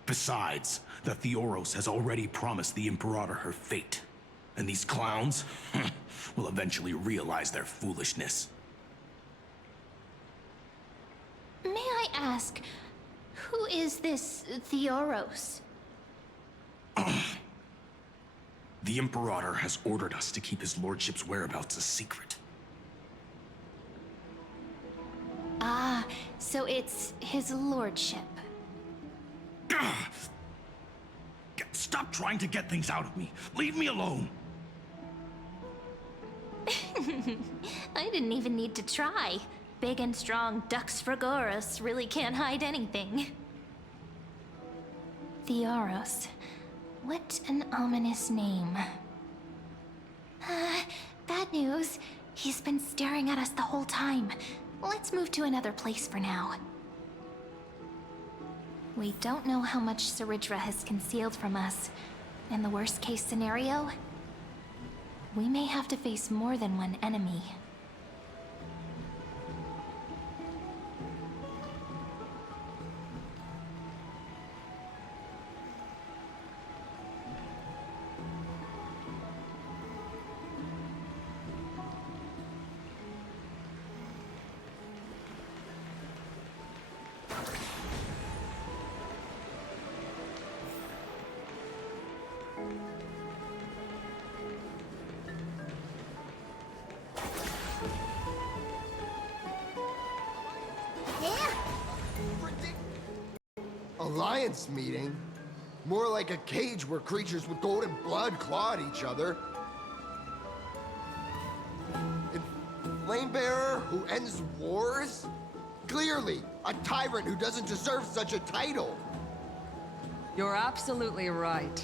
Besides, the Theoros has already promised the Imperator her fate. And these clowns will eventually realize their foolishness. May I ask, who is this Theoros? The Imperator has ordered us to keep his lordship's whereabouts a secret. Ah, so it's his lordship. Stop trying to get things out of me. Leave me alone. I didn't even need to try. Big and strong Dux Fregoris really can't hide anything. Theoros. What an ominous name. Bad news. He's been staring at us the whole time. Let's move to another place for now. We don't know how much Saridra has concealed from us. In the worst case scenario, we may have to face more than one enemy. Alliance meeting? More like a cage where creatures with golden blood claw at each other. And Flamebearer who ends wars? Clearly, a tyrant who doesn't deserve such a title. You're absolutely right.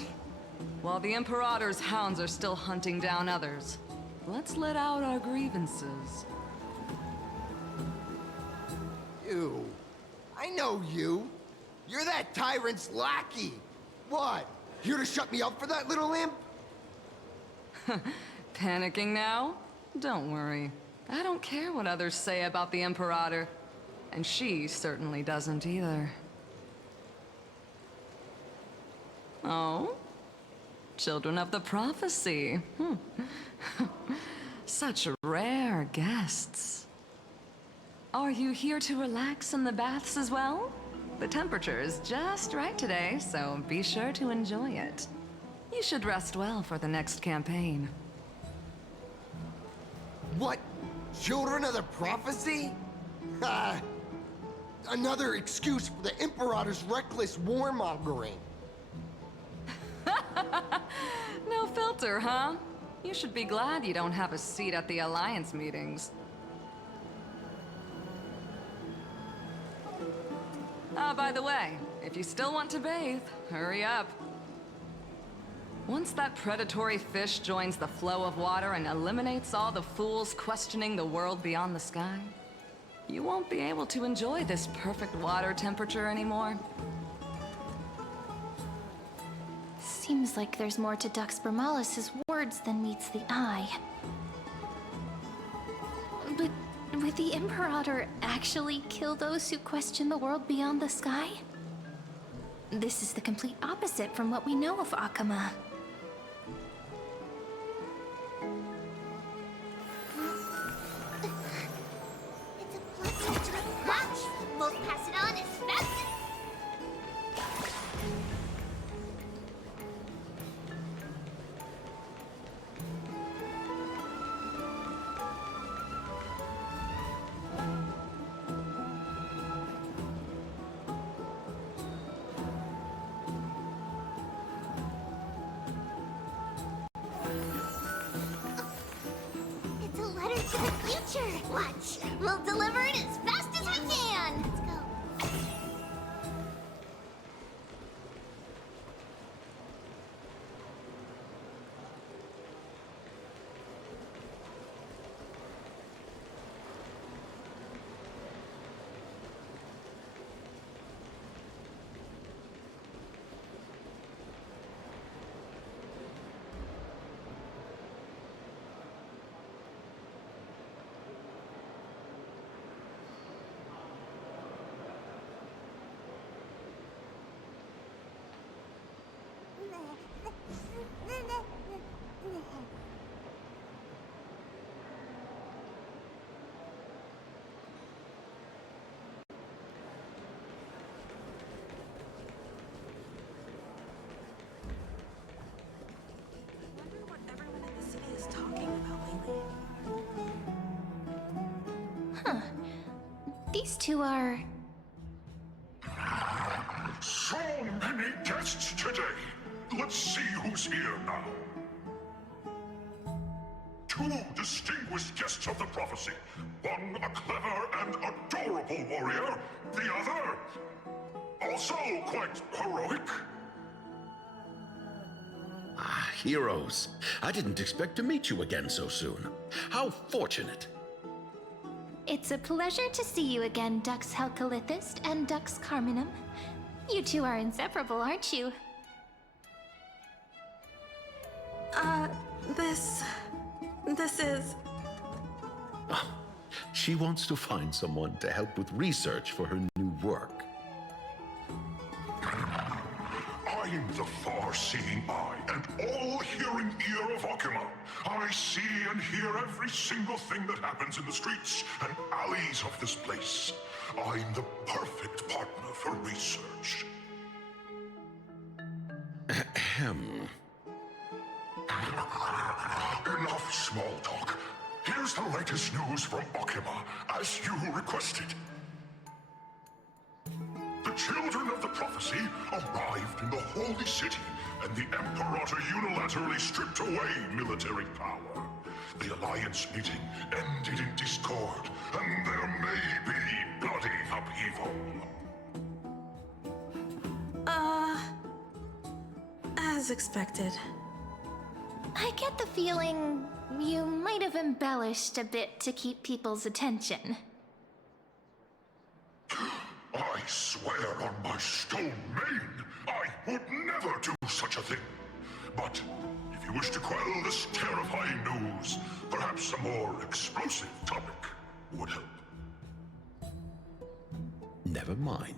While the Imperator's hounds are still hunting down others, let's let out our grievances. You. I know you. You're that tyrant's lackey. What? Here to shut me up for that little imp? Panicking now? Don't worry. I don't care what others say about the Imperator. And she certainly doesn't either. Oh? Children of the Prophecy. Such rare guests. Are you here to relax in the baths as well? The temperature is just right today, so be sure to enjoy it. You should rest well for the next campaign. What? Children of the prophecy? Another excuse for the Imperator's reckless warmongering. No filter, huh? You should be glad you don't have a seat at the Alliance meetings. By the way, if you still want to bathe, hurry up. Once that predatory fish joins the flow of water and eliminates all the fools questioning the world beyond the sky, you won't be able to enjoy this perfect water temperature anymore. Seems like there's more to Dux Bermalis' words than meets the eye. But would the Imperator actually kill those who question the world beyond the sky? This is the complete opposite from what we know of Akama. Watch! We'll pass it on as fast as... It's a letter to the future! Watch! We'll deliver it as fast as we can! Let's go. Huh. These two are... So many guests today. Let's see who's here now. Two distinguished guests of the prophecy. One a clever and adorable warrior. The other, also quite heroic. Ah, heroes. I didn't expect to meet you again so soon. How fortunate. It's a pleasure to see you again, Dux Helcalithist and Dux Carminum. You two are inseparable, aren't you? This is... She wants to find someone to help with research for her new work. I'm the far-seeing eye and all-hearing ear of Akuma. I see and hear every single thing that happens in the streets and alleys of this place. I'm the perfect partner for research. Ahem. Enough small talk. Here's the latest news from Akuma, as you requested. The children of the prophecy arrived in the Holy City, and the Imperator unilaterally stripped away military power. The Alliance meeting ended in discord, and there may be bloody upheaval. As expected. I get the feeling you might have embellished a bit to keep people's attention. I swear on my stone mane, I would never do such a thing. But if you wish to quell this terrifying news, perhaps a more explosive topic would help. Never mind.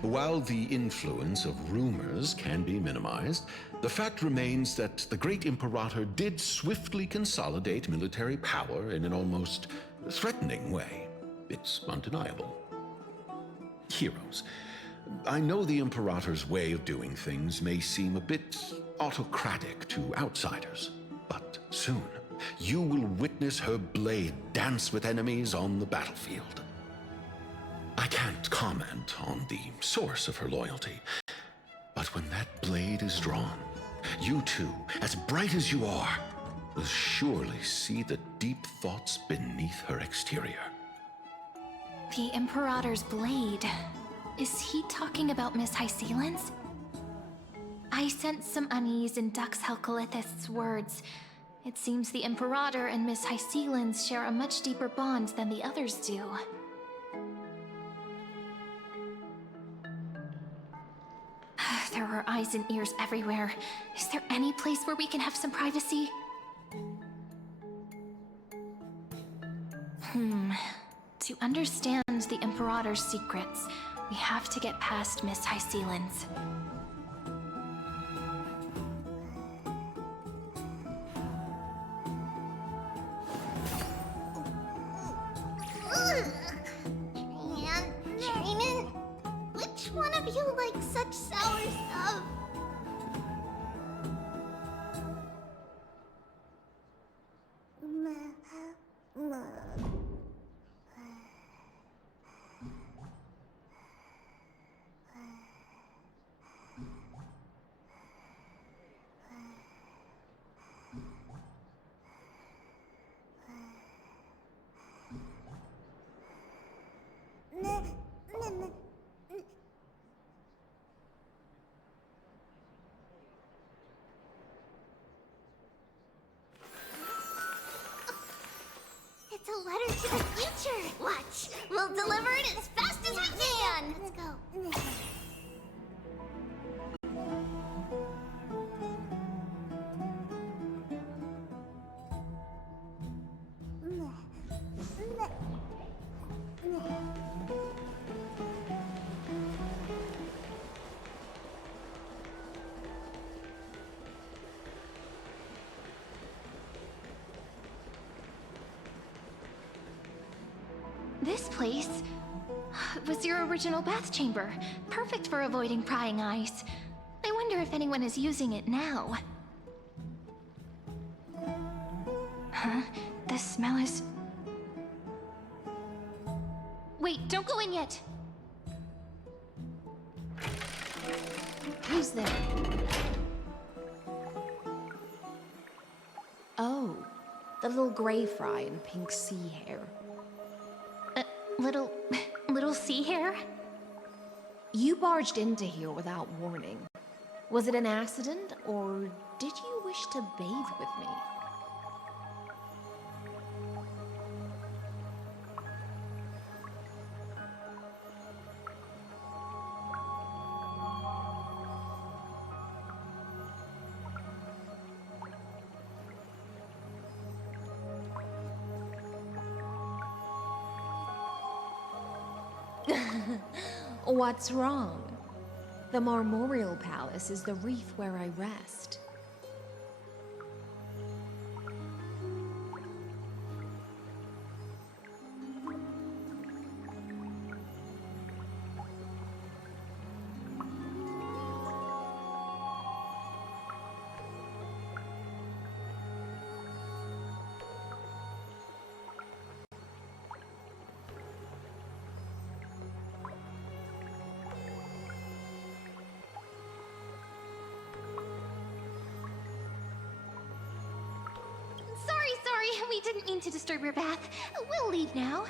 While the influence of rumors can be minimized, the fact remains that the Great Imperator did swiftly consolidate military power in an almost threatening way. It's undeniable. Heroes, I know the Imperator's way of doing things may seem a bit autocratic to outsiders, but soon you will witness her blade dance with enemies on the battlefield. I can't comment on the source of her loyalty, but when that blade is drawn, you two, as bright as you are, will surely see the deep thoughts beneath her exterior. The Imperator's blade. Is he talking about Miss Hysealans? I sense some unease in Dux Helcolith's words. It seems the Imperator and Miss Hysealans share a much deeper bond than the others do. There are eyes and ears everywhere. Is there any place where we can have some privacy? To understand the Imperator's secrets, we have to get past Miss Hysealans. Trinan, which one of you likes such sour stuff? It's a letter to the future. Watch, we'll deliver it as fast as we can. Let's go. This place was your original bath chamber, perfect for avoiding prying eyes. I wonder if anyone is using it now. Huh? The smell is... Wait, don't go in yet! Who's there? Oh, the little gray fry in pink sea hair. Little sea hair? You barged into here without warning. Was it an accident, or did you wish to bathe with me? What's wrong? The Marmorial Palace is the reef where I rest. Sorry, we didn't mean to disturb your bath. We'll leave now.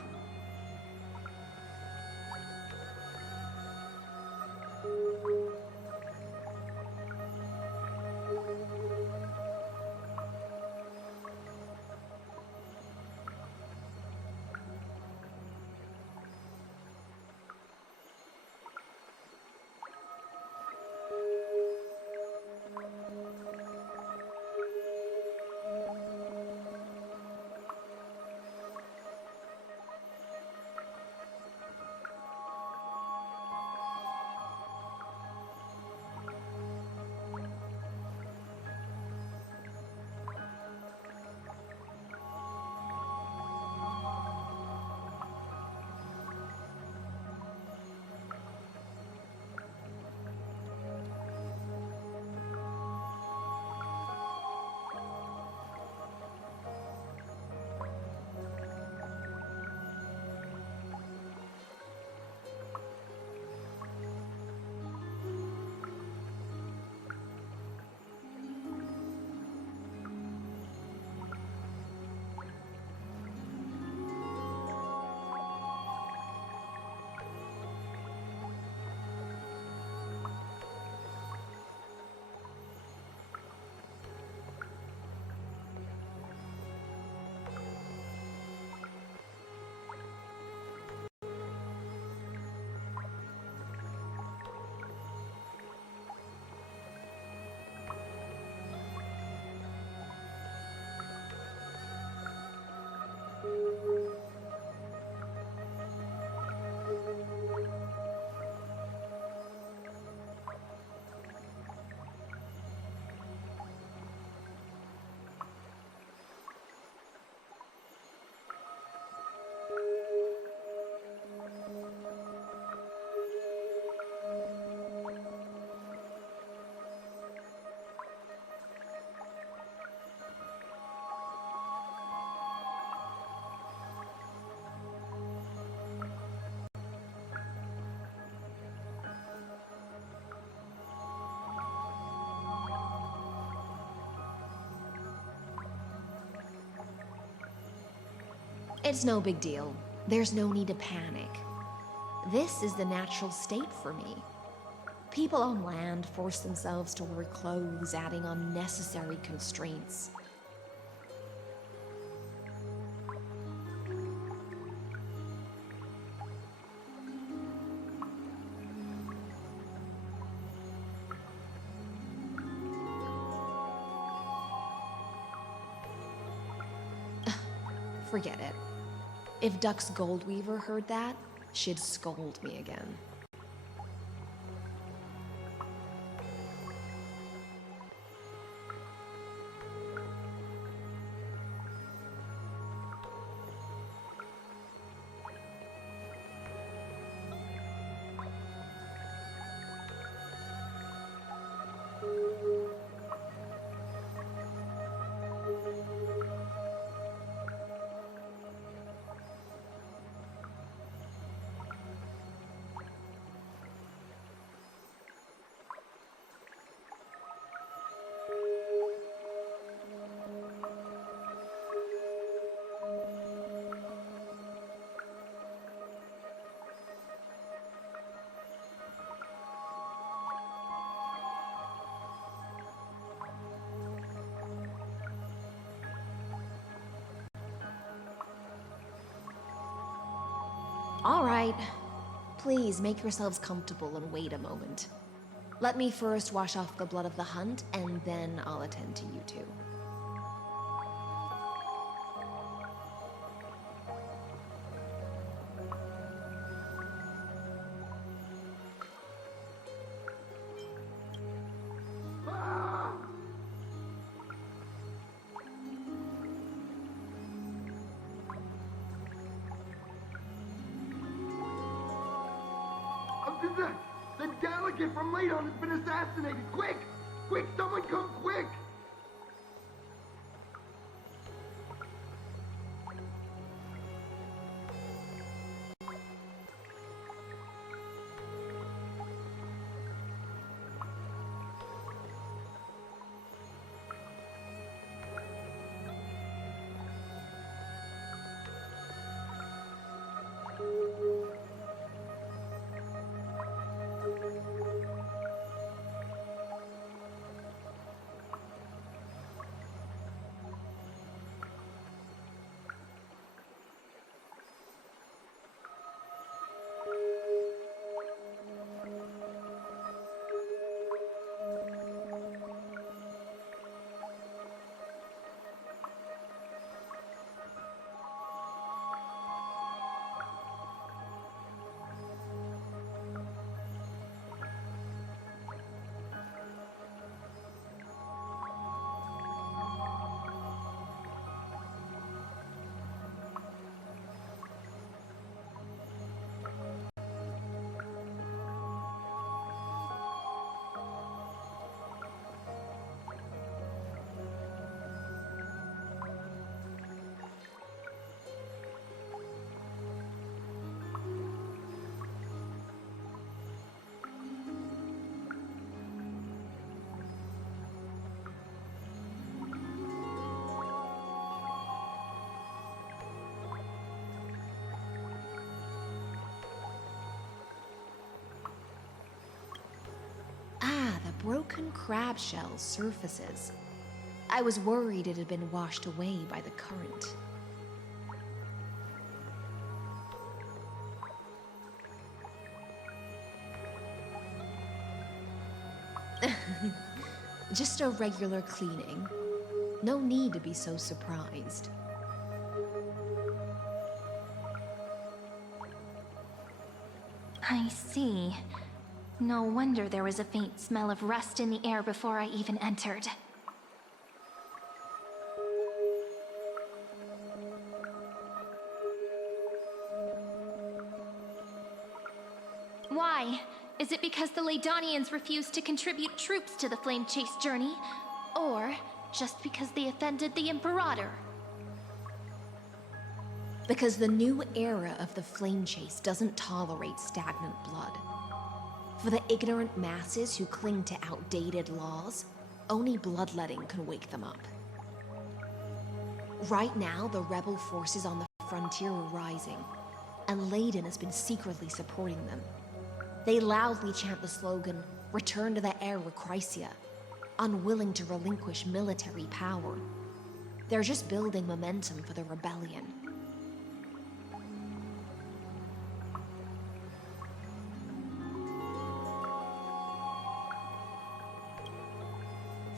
It's no big deal. There's no need to panic. This is the natural state for me. People on land force themselves to wear clothes, adding unnecessary constraints. Forget it. If Dux Goldweaver heard that, she'd scold me again. All right. Please make yourselves comfortable and wait a moment. Let me first wash off the blood of the hunt, and then I'll attend to you two. The delegate from Ladon has been assassinated! Quick! Quick, someone come quick! Broken crab shell surfaces. I was worried it had been washed away by the current. Just a regular cleaning. No need to be so surprised. I see. No wonder there was a faint smell of rust in the air before I even entered. Why? Is it because the Ladonians refused to contribute troops to the Flame Chase journey? Or just because they offended the Imperator? Because the new era of the Flame Chase doesn't tolerate stagnant blood. For the ignorant masses who cling to outdated laws, only bloodletting can wake them up. Right now, the rebel forces on the frontier are rising, and Leiden has been secretly supporting them. They loudly chant the slogan, "Return to the Era Chrysia," unwilling to relinquish military power. They're just building momentum for the rebellion.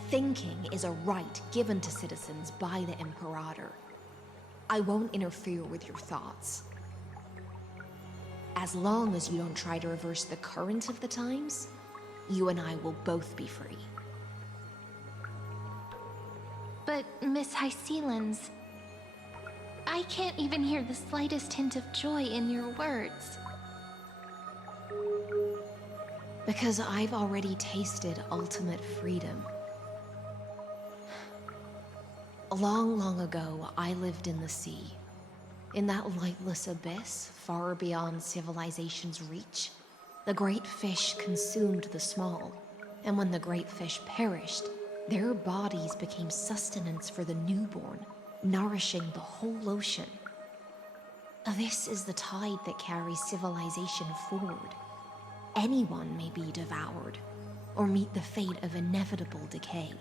Thinking is a right given to citizens by the Imperator. I won't interfere with your thoughts. As long as you don't try to reverse the current of the times, you and I will both be free. But, Miss Hysealans, I can't even hear the slightest hint of joy in your words. Because I've already tasted ultimate freedom. Long, long ago, I lived in the sea. In that lightless abyss, far beyond civilization's reach, the great fish consumed the small, and when the great fish perished, their bodies became sustenance for the newborn, nourishing the whole ocean. This is the tide that carries civilization forward. Anyone may be devoured, or meet the fate of inevitable decay.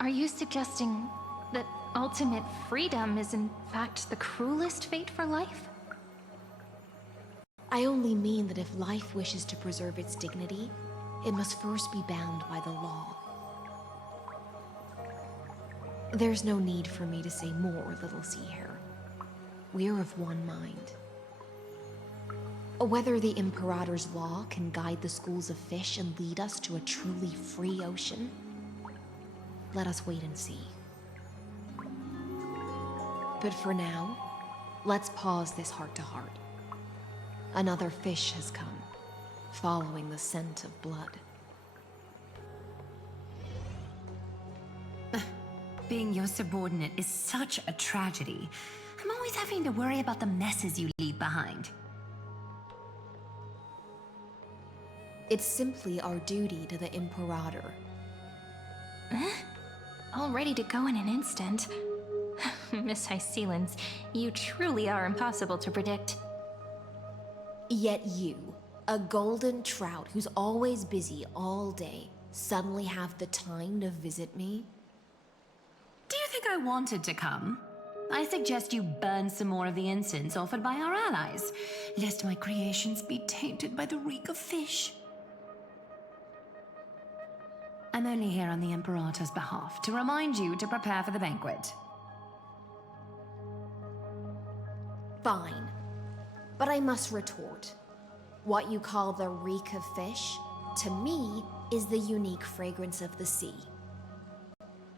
Are you suggesting that ultimate freedom is in fact the cruelest fate for life? I only mean that if life wishes to preserve its dignity, it must first be bound by the law. There's no need for me to say more, Little Sea Hare. We're of one mind. Whether the Imperator's law can guide the schools of fish and lead us to a truly free ocean, let us wait and see. But for now, let's pause this heart-to-heart. Another fish has come, following the scent of blood. Being your subordinate is such a tragedy. I'm always having to worry about the messes you leave behind. It's simply our duty to the Imperator. All ready to go in an instant. Miss Hysealans, you truly are impossible to predict. Yet you, a golden trout who's always busy all day, suddenly have the time to visit me? Do you think I wanted to come? I suggest you burn some more of the incense offered by our allies, lest my creations be tainted by the reek of fish. I'm only here on the Imperator's behalf to remind you to prepare for the banquet. Fine. But I must retort. What you call the reek of fish, to me, is the unique fragrance of the sea.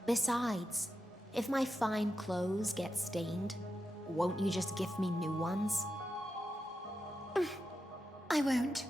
Besides, if my fine clothes get stained, won't you just gift me new ones? I won't.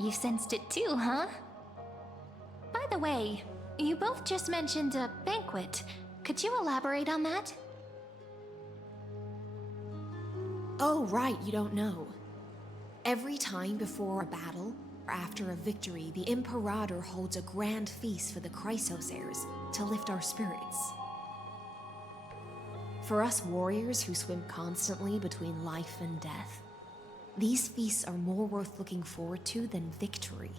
You sensed it too, huh? By the way, you both just mentioned a banquet. Could you elaborate on that? Oh, right, you don't know. Every time before a battle, or after a victory, the Imperator holds a grand feast for the Chrysos heirs to lift our spirits. For us warriors who swim constantly between life and death, these feasts are more worth looking forward to than victory.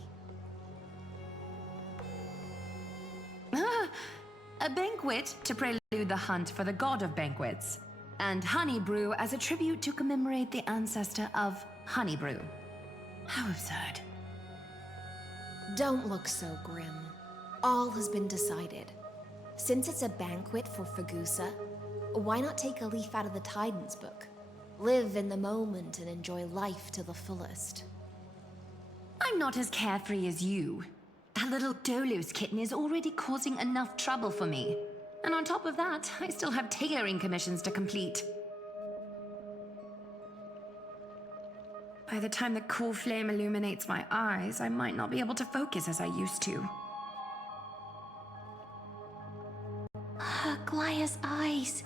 A banquet to prelude the hunt for the god of banquets, and honey brew as a tribute to commemorate the ancestor of honey brew. How absurd. Don't look so grim. All has been decided. Since it's a banquet for Fagusa, why not take a leaf out of the Tidens book? Live in the moment and enjoy life to the fullest. I'm not as carefree as you. That little Dolos kitten is already causing enough trouble for me. And on top of that, I still have tailoring commissions to complete. By the time the cool flame illuminates my eyes, I might not be able to focus as I used to. Glaya's eyes.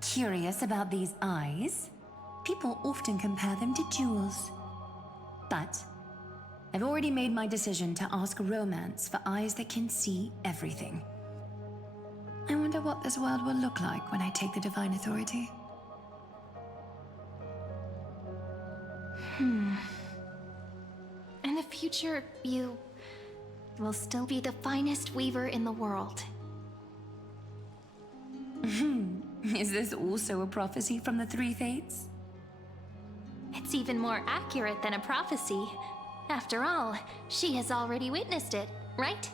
Curious about these eyes? People often compare them to jewels. But I've already made my decision to ask Romance for eyes that can see everything. I wonder what this world will look like when I take the Divine Authority. In the future, you will still be the finest weaver in the world. Is this also a prophecy from the Three Fates? It's even more accurate than a prophecy. After all, she has already witnessed it, right?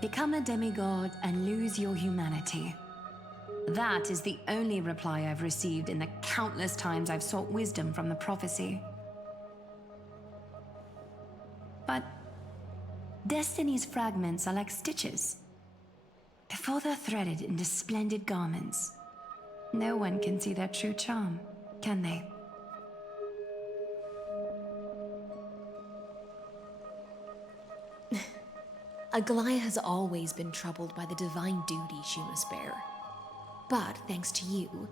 Become a demigod and lose your humanity. That is the only reply I've received in the countless times I've sought wisdom from the prophecy. But Destiny's fragments are like stitches. Before they're threaded into splendid garments, no one can see their true charm, can they? Aglaya has always been troubled by the divine duty she must bear. But thanks to you,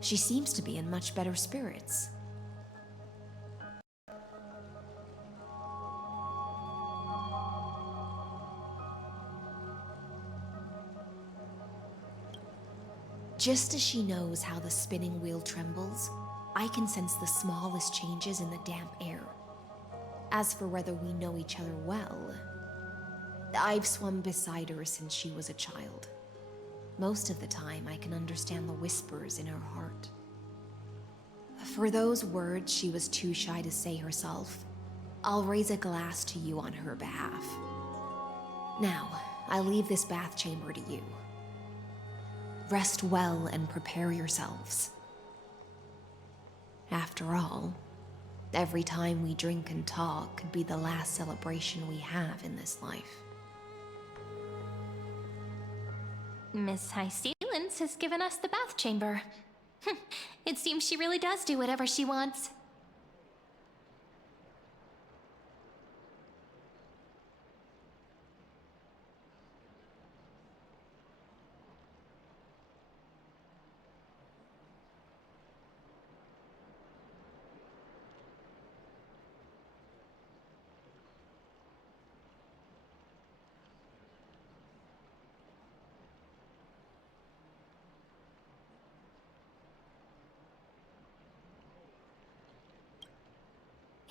she seems to be in much better spirits. Just as she knows how the spinning wheel trembles, I can sense the smallest changes in the damp air. As for whether we know each other well, I've swum beside her since she was a child. Most of the time, I can understand the whispers in her heart. For those words she was too shy to say herself, I'll raise a glass to you on her behalf. Now, I leave this bath chamber to you. Rest well and prepare yourselves. After all, every time we drink and talk could be the last celebration we have in this life. Miss High Sealens has given us the bath chamber. It seems she really does do whatever she wants.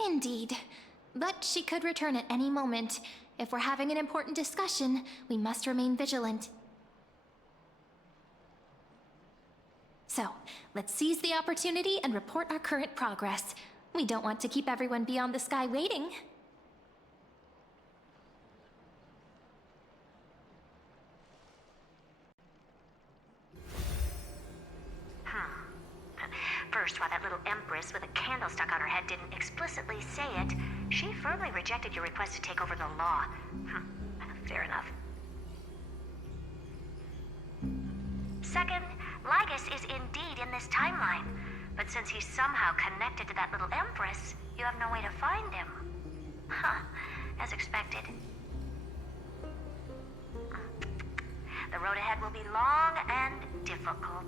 Indeed. But she could return at any moment. If we're having an important discussion, we must remain vigilant. So, let's seize the opportunity and report our current progress. We don't want to keep everyone beyond the sky waiting. first, while that little empress with a candle stuck on her head didn't explicitly say it, she firmly rejected your request to take over the law. Fair enough. Second, Lygus is indeed in this timeline, but since he's somehow connected to that little empress, you have no way to find him. As expected. The road ahead will be long and difficult.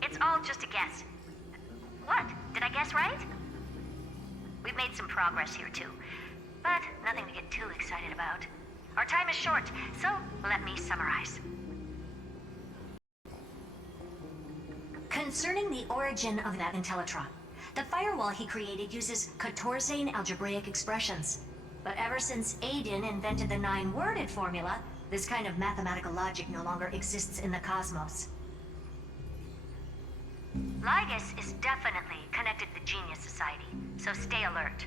It's all just a guess. What? Did I guess right? We've made some progress here too, but nothing to get too excited about. Our time is short, so let me summarize. Concerning the origin of that Intellitron, the firewall he created uses Katorzane algebraic expressions. But ever since Aiden invented the 9-worded formula, this kind of mathematical logic no longer exists in the cosmos. Lygus is definitely connected to the Genius Society, so stay alert.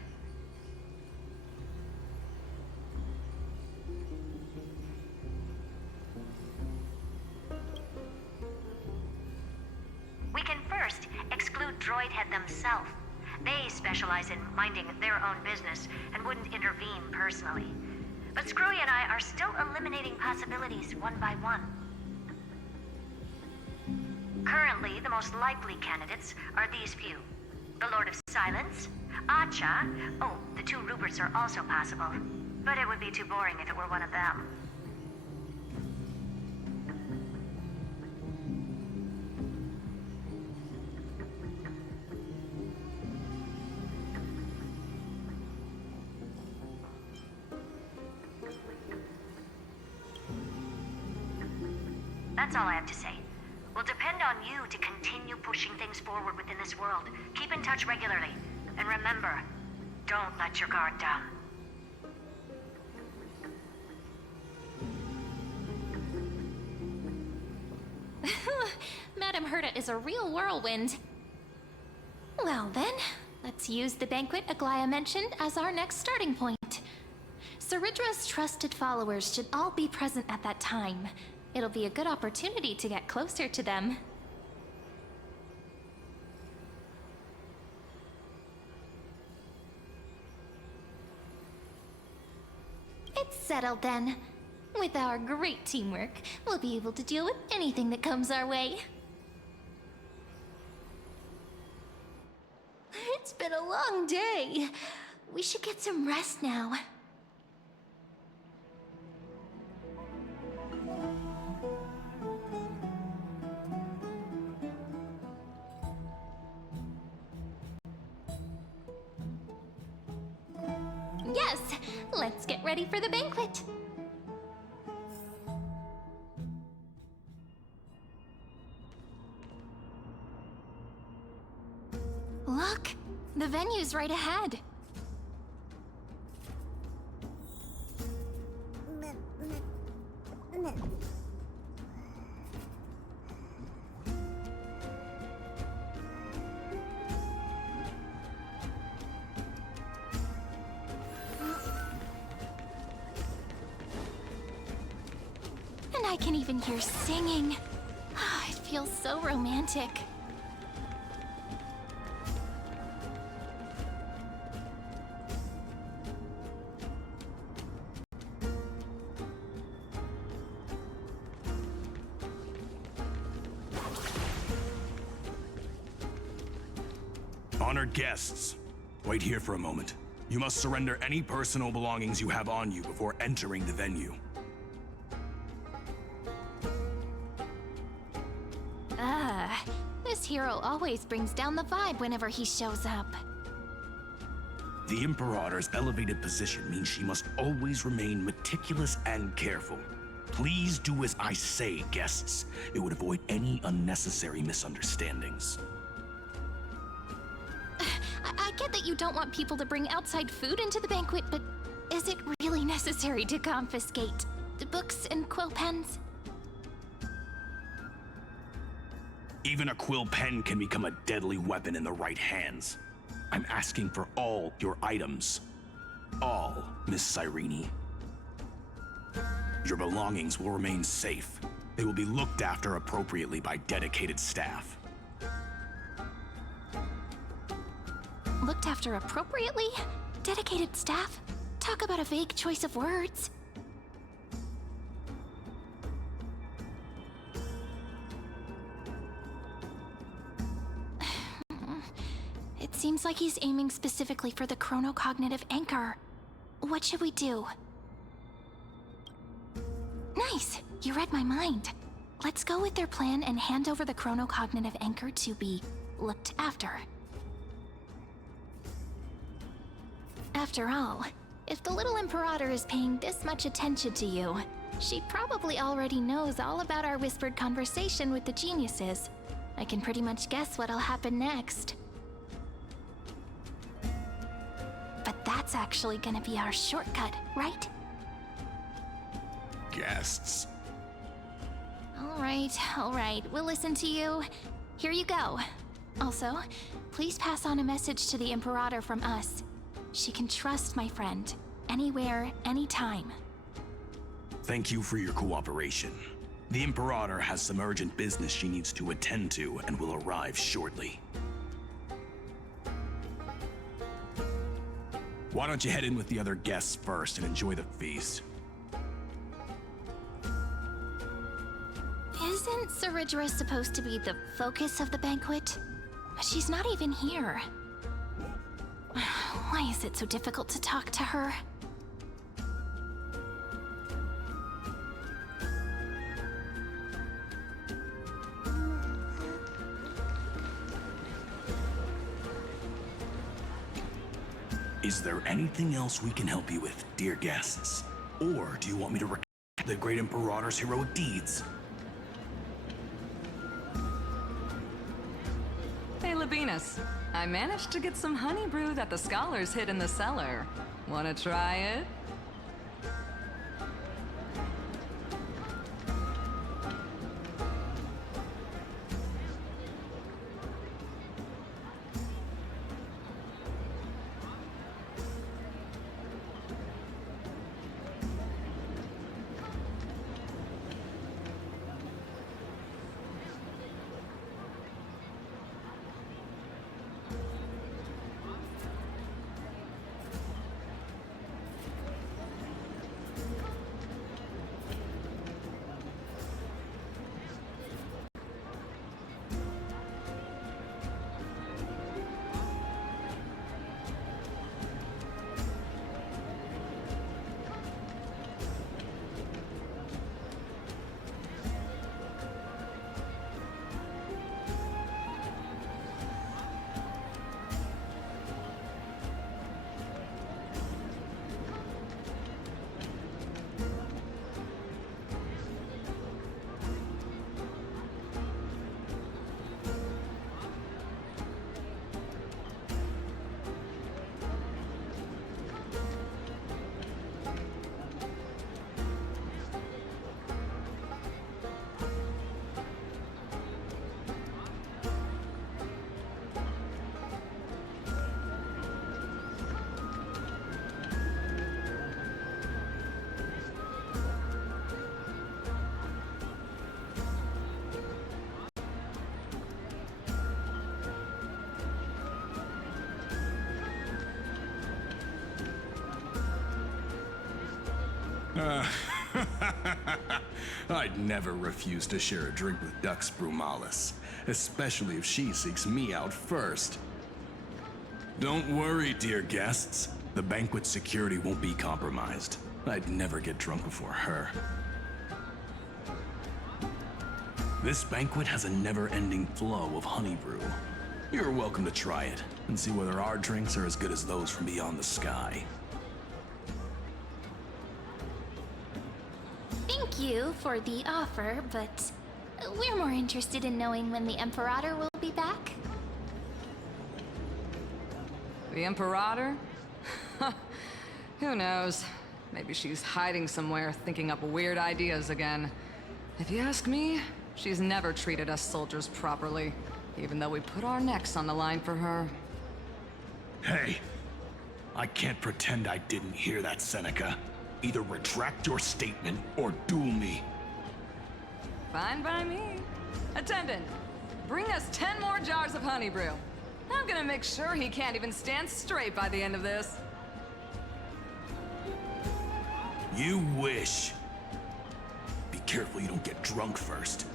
We can first exclude Droidhead themselves. They specialize in minding their own business and wouldn't intervene personally. But Screwy and I are still eliminating possibilities one by one. Currently, the most likely candidates are these few. The Lord of Silence, Acha. Oh, the 2 Ruperts are also possible. But it would be too boring if it were one of them. That's all I have to say. We'll depend on you to continue pushing things forward within this world. Keep in touch regularly. And remember, don't let your guard down. Madame Herta is a real whirlwind. Well then, let's use the banquet Aglaya mentioned as our next starting point. Ceridra's trusted followers should all be present at that time. It'll be a good opportunity to get closer to them. It's settled then. With our great teamwork, we'll be able to deal with anything that comes our way. It's been a long day. We should get some rest now. Yes, let's get ready for the banquet. Look, the venue's right ahead. And I can even hear singing. It feels so romantic. Honored guests, wait here for a moment. You must surrender any personal belongings you have on you before entering the venue. This hero always brings down the vibe whenever he shows up. The Imperator's elevated position means she must always remain meticulous and careful. Please do as I say, guests. It would avoid any unnecessary misunderstandings. I get that you don't want people to bring outside food into the banquet, but is it really necessary to confiscate the books and quill pens? Even a quill pen can become a deadly weapon in the right hands. I'm asking for all your items. All, Miss Cyrene. Your belongings will remain safe. They will be looked after appropriately by dedicated staff. Looked after appropriately? Dedicated staff? Talk about a vague choice of words. It seems like he's aiming specifically for the chronocognitive anchor. What should we do? Nice! You read my mind. Let's go with their plan and hand over the chronocognitive anchor to be looked after. After all, if the little Imperator is paying this much attention to you, she probably already knows all about our whispered conversation with the geniuses. I can pretty much guess what'll happen next. But that's actually gonna be our shortcut, right? Guests. All right, we'll listen to you. Here you go. Also, please pass on a message to the Imperator from us. She can trust my friend, anywhere, anytime. Thank you for your cooperation. The Imperator has some urgent business she needs to attend to and will arrive shortly. Why don't you head in with the other guests first and enjoy the feast? Isn't Saridra supposed to be the focus of the banquet? But she's not even here. Why is it so difficult to talk to her? Is there anything else we can help you with, dear guests? Or do you want me to recount the great Imperator's heroic deeds? Hey, Labinas. I managed to get some honey brew that the scholars hid in the cellar. Wanna try it? I'd never refuse to share a drink with Dux Brumalis, especially if she seeks me out first. Don't worry, dear guests. The banquet's security won't be compromised. I'd never get drunk before her. This banquet has a never-ending flow of honey brew. You're welcome to try it, and see whether our drinks are as good as those from beyond the sky. Thank you for the offer, but we're more interested in knowing when the Imperator will be back. The Imperator? Who knows? Maybe she's hiding somewhere, thinking up weird ideas again. If you ask me, she's never treated us soldiers properly, even though we put our necks on the line for her. Hey, I can't pretend I didn't hear that, Seneca. Either retract your statement or duel me. Fine by me. Attendant, bring us 10 more jars of honey brew. I'm gonna make sure he can't even stand straight by the end of this. You wish. Be careful you don't get drunk first.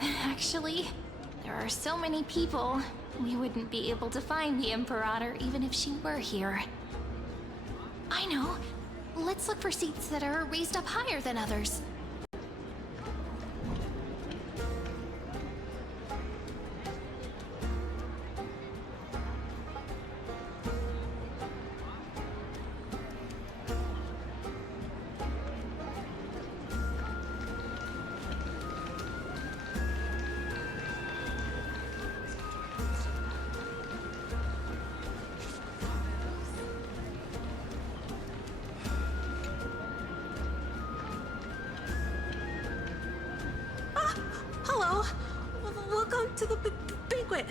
Actually, there are so many people, we wouldn't be able to find the Imperator even if she were here. I know. Let's look for seats that are raised up higher than others. Hello. Welcome to the banquet.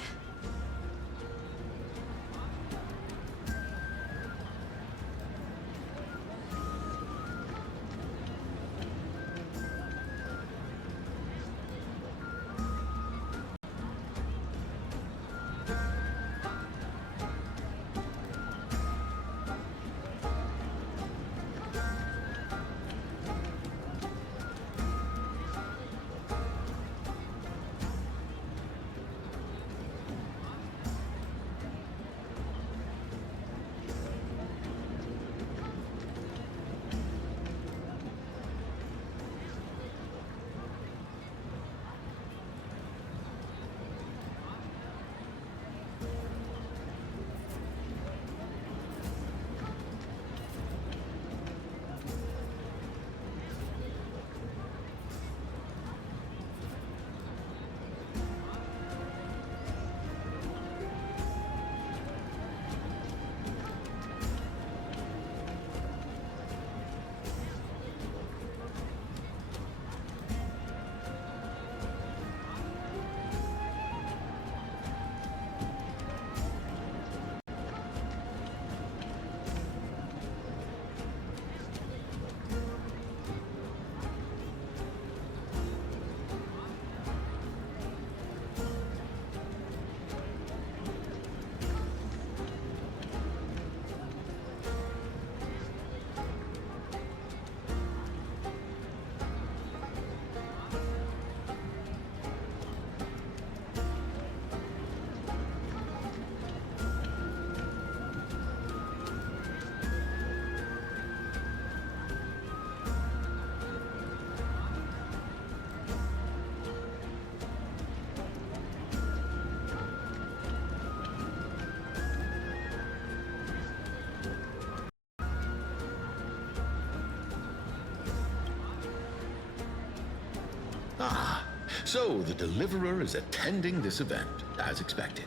Ah, so the Deliverer is attending this event, as expected.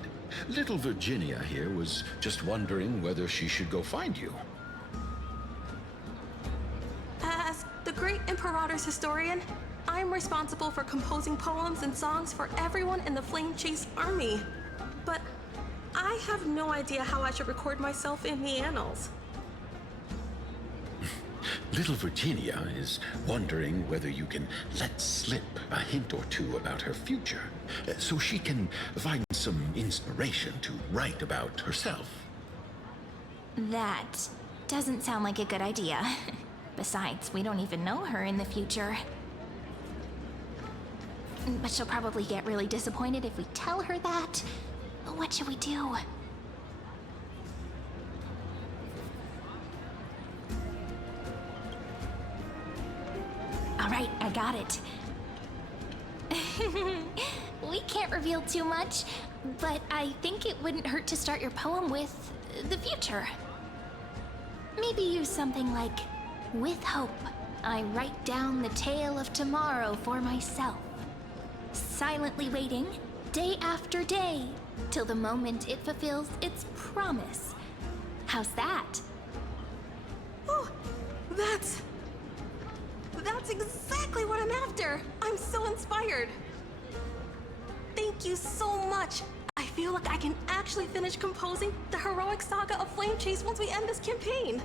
Little Virginia here was just wondering whether she should go find you. As the great Imperator's historian, I'm responsible for composing poems and songs for everyone in the Flame Chase army. But I have no idea how I should record myself in the annals. Little Virginia is wondering whether you can let slip a hint or two about her future, so she can find some inspiration to write about herself. That doesn't sound like a good idea. Besides, we don't even know her in the future. But she'll probably get really disappointed if we tell her that. What should we do? All right, I got it. We can't reveal too much, But I think it wouldn't hurt to start your poem with the future. Maybe use something like, "With hope, I write down the tale of tomorrow for myself, silently waiting, day after day, till the moment it fulfills its promise." How's that? Oh, that's exactly what I'm after. I'm so inspired. Thank you so much. I feel like I can actually finish composing the heroic saga of Flame Chase once we end this campaign.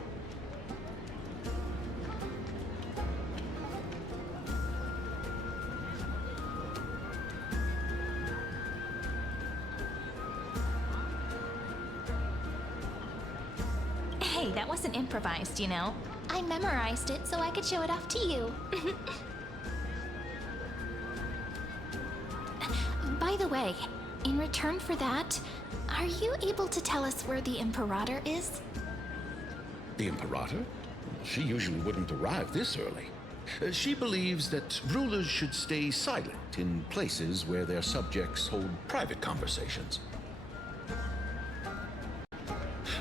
Hey, that wasn't improvised, you know. I memorized it so I could show it off to you. By the way, in return for that, are you able to tell us where the Imperator is? The Imperator? She usually wouldn't arrive this early. She believes that rulers should stay silent in places where their subjects hold private conversations.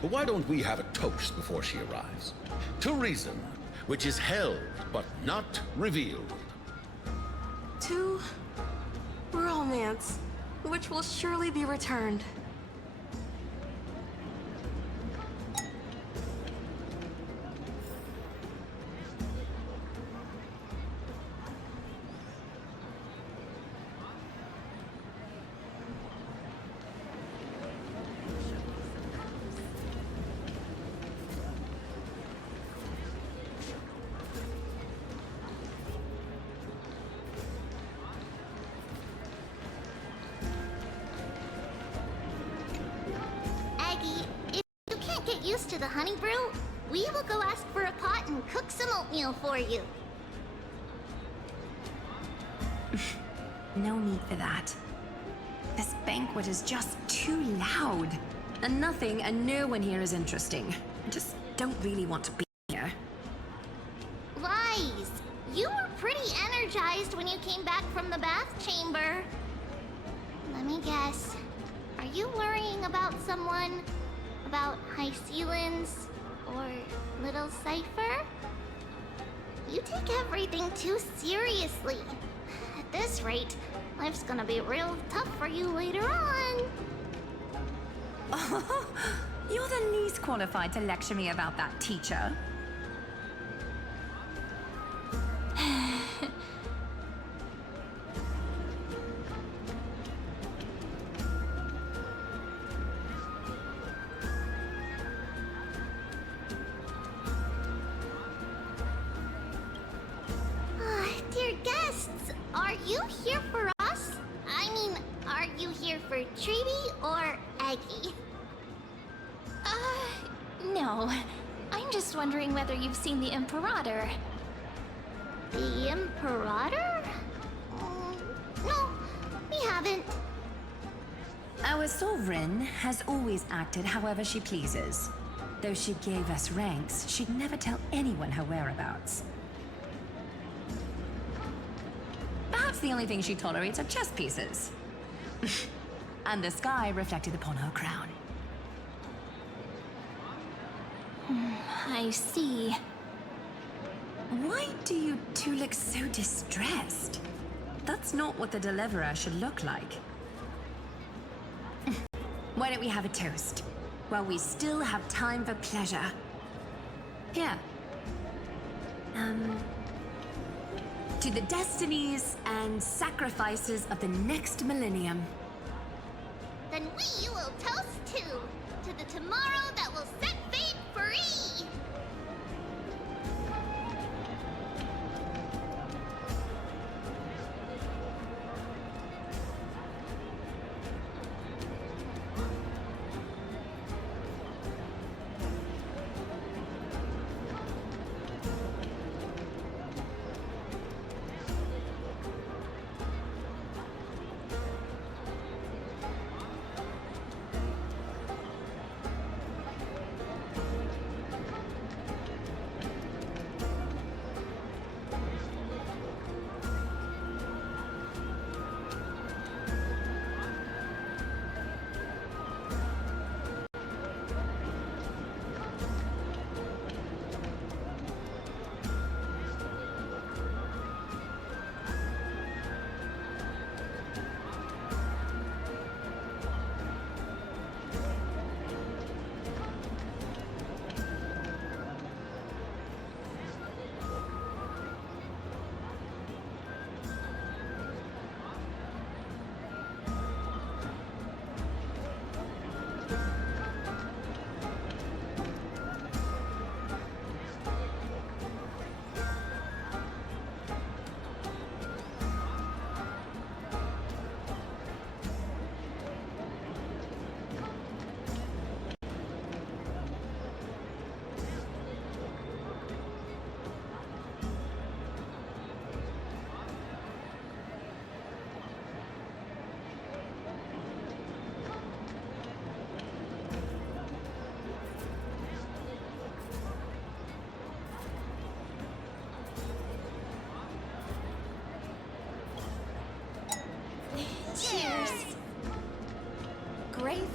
Why don't we have a toast before she arrives? To reason, which is held but not revealed. To romance, which will surely be returned. Used to the honey brew, we will go ask for a pot and cook some oatmeal for you. No need for that. This banquet is just too loud. And nothing and no one here is interesting. I just don't really want to be here. Lies! You were pretty energized when you came back from the bath chamber. Let me guess. Are you worrying about someone? About High Sealens or Little Cipher? You take everything too seriously. At this rate, life's gonna be real tough for you later on. Oh, you're the least qualified to lecture me about that, teacher. Dear guests, are you here for us? I mean, are you here for Treaty or Aggie? No. I'm just wondering whether you've seen the Imperator. The Imperator? No, we haven't. Our sovereign has always acted however she pleases. Though she gave us ranks, she'd never tell anyone her whereabouts. Perhaps the only thing she tolerates are chess pieces. And the sky reflected upon her crown. I see. Why do you two look so distressed? That's not what the Deliverer should look like. Why don't we have a toast? While we still have time for pleasure. Here. To the destinies and sacrifices of the next millennium. Then we will toast to the tomorrow that will set fate free!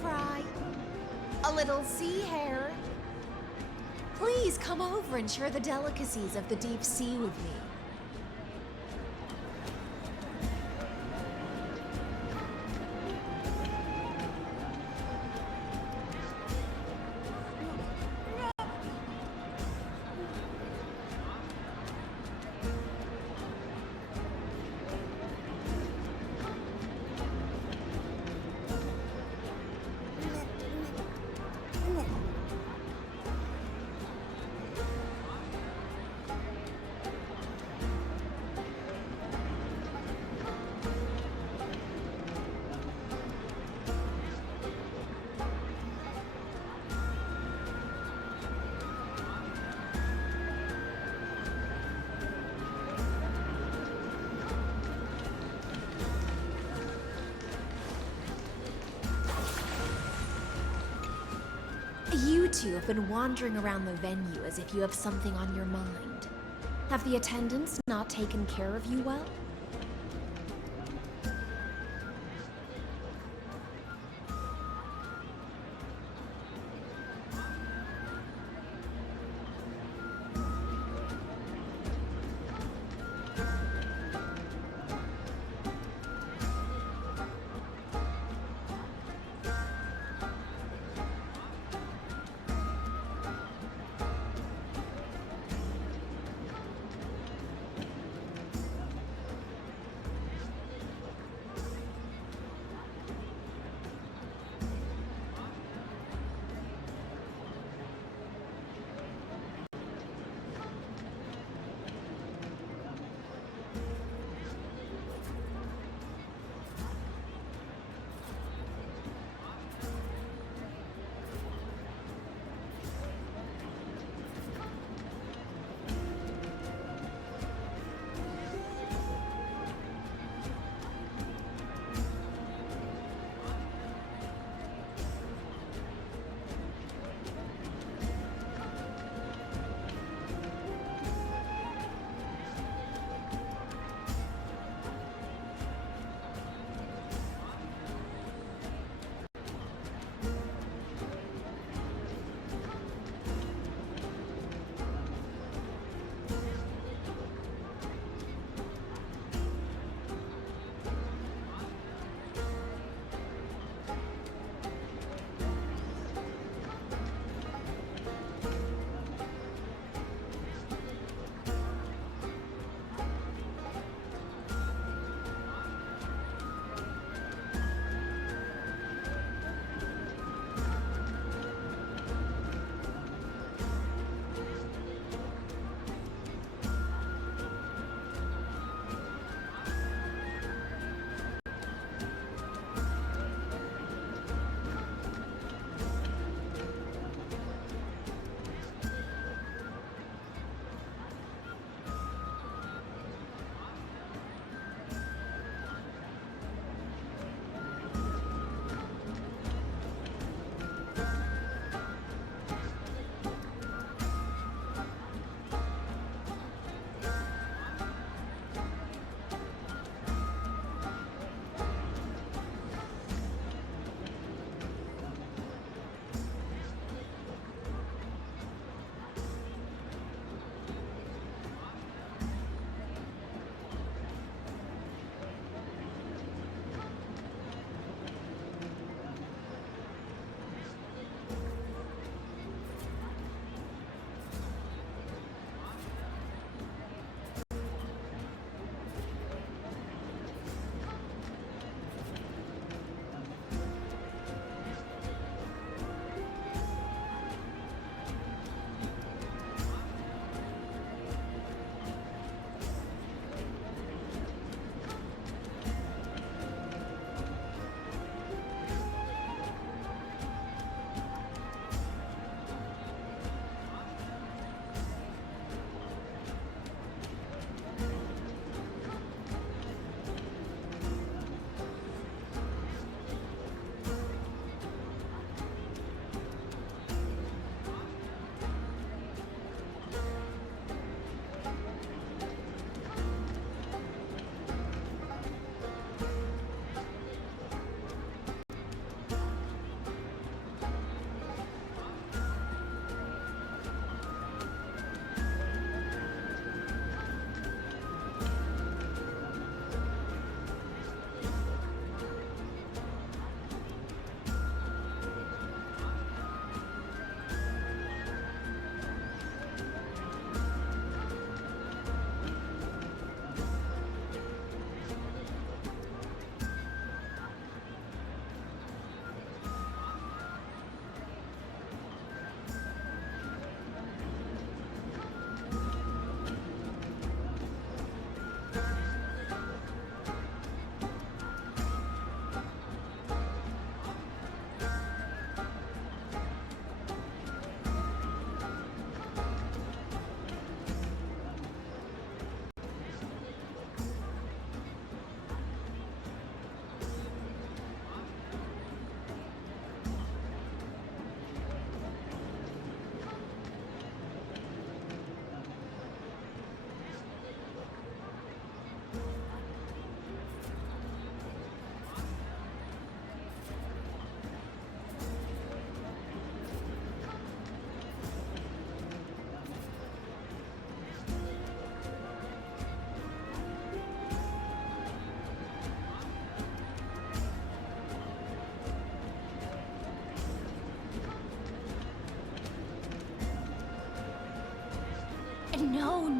fry. A little sea hare. Please come over and share the delicacies of the deep sea with me. You two have been wandering around the venue as if you have something on your mind. Have the attendants not taken care of you well?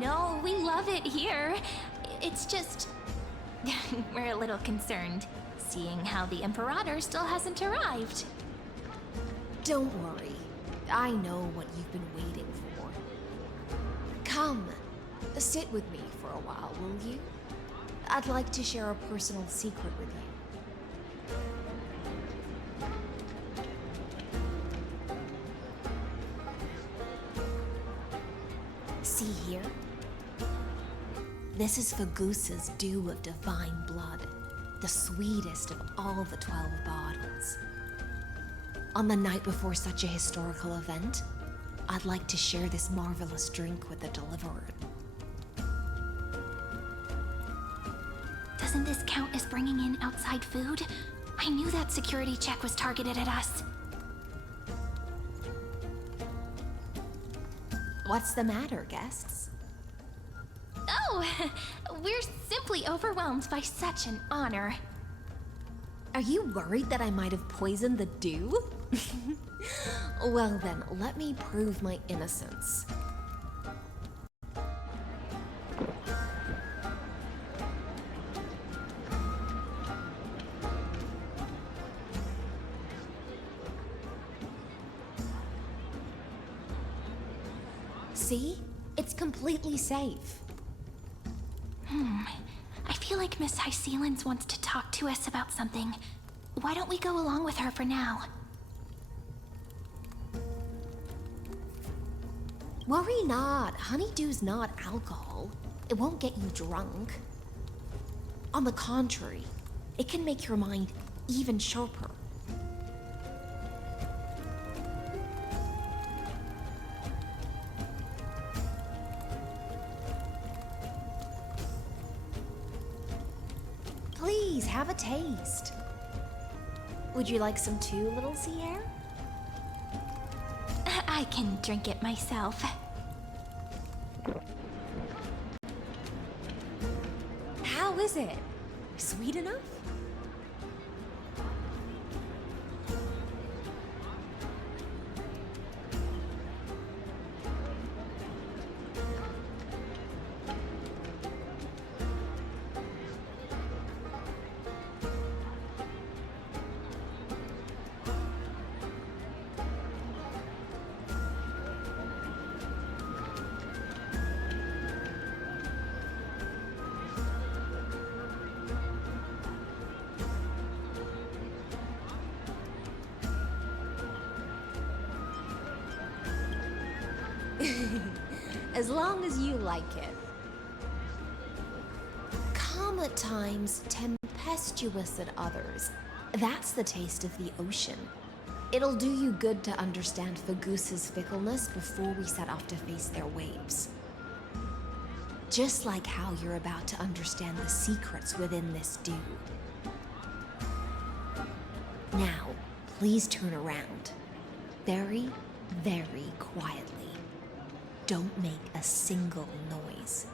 no, we love it here. It's just... we're a little concerned, seeing how the Imperator still hasn't arrived. Don't worry. I know what you've been waiting for. Come, sit with me for a while, will you? I'd like to share a personal secret with you. See here? This is Fagusa's dew of divine blood, the sweetest of all the 12 bottles. On the night before such a historical event, I'd like to share this marvelous drink with the Deliverer. Doesn't this count as bringing in outside food? I knew that security check was targeted at us. What's the matter, guests? Oh, we're simply overwhelmed by such an honor. Are you worried that I might have poisoned the dew? Well then, let me prove my innocence. See? It's completely safe. I feel like Miss Hysealans wants to talk to us about something. Why don't we go along with her for now? Worry not. Honeydew's not alcohol. It won't get you drunk. On the contrary, it can make your mind even sharper. Please, have a taste. Would you like some too, little Sierra? I can drink it myself. How is it? Sweet enough? As long as you like it. Calm at times, tempestuous at others. That's the taste of the ocean. It'll do you good to understand Fagusa's fickleness before we set off to face their waves. Just like how you're about to understand the secrets within this dew. Now, please turn around. Very, very quietly. Don't make a single noise.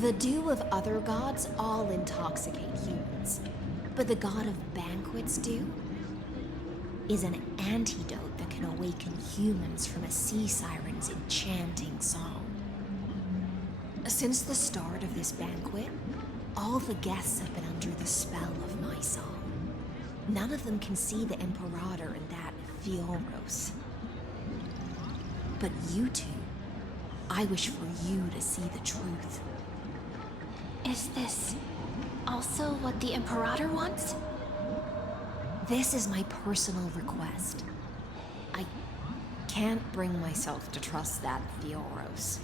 The dew of other gods all intoxicate humans, but the god of banquets dew is an antidote that can awaken humans from a sea siren's enchanting song. Since the start of this banquet, all the guests have been under the spell of my song. None of them can see the Imperator and that Fioros. But you two, I wish for you to see the truth. Is this also what the Imperator wants? This is my personal request. I can't bring myself to trust that Fioros.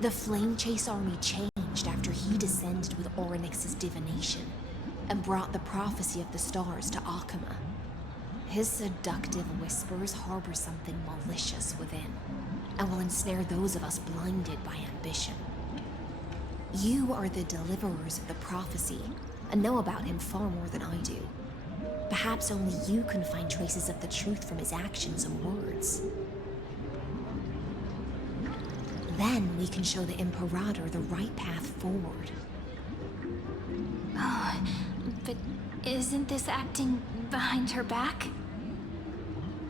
The Flame Chase army changed after he descended with Orynyx's divination and brought the prophecy of the stars to Akuma. His seductive whispers harbor something malicious within, and will ensnare those of us blinded by ambition. You are the deliverers of the prophecy, and know about him far more than I do. Perhaps only you can find traces of the truth from his actions and words. Then we can show the Imperator the right path forward. Oh, but isn't this acting behind her back?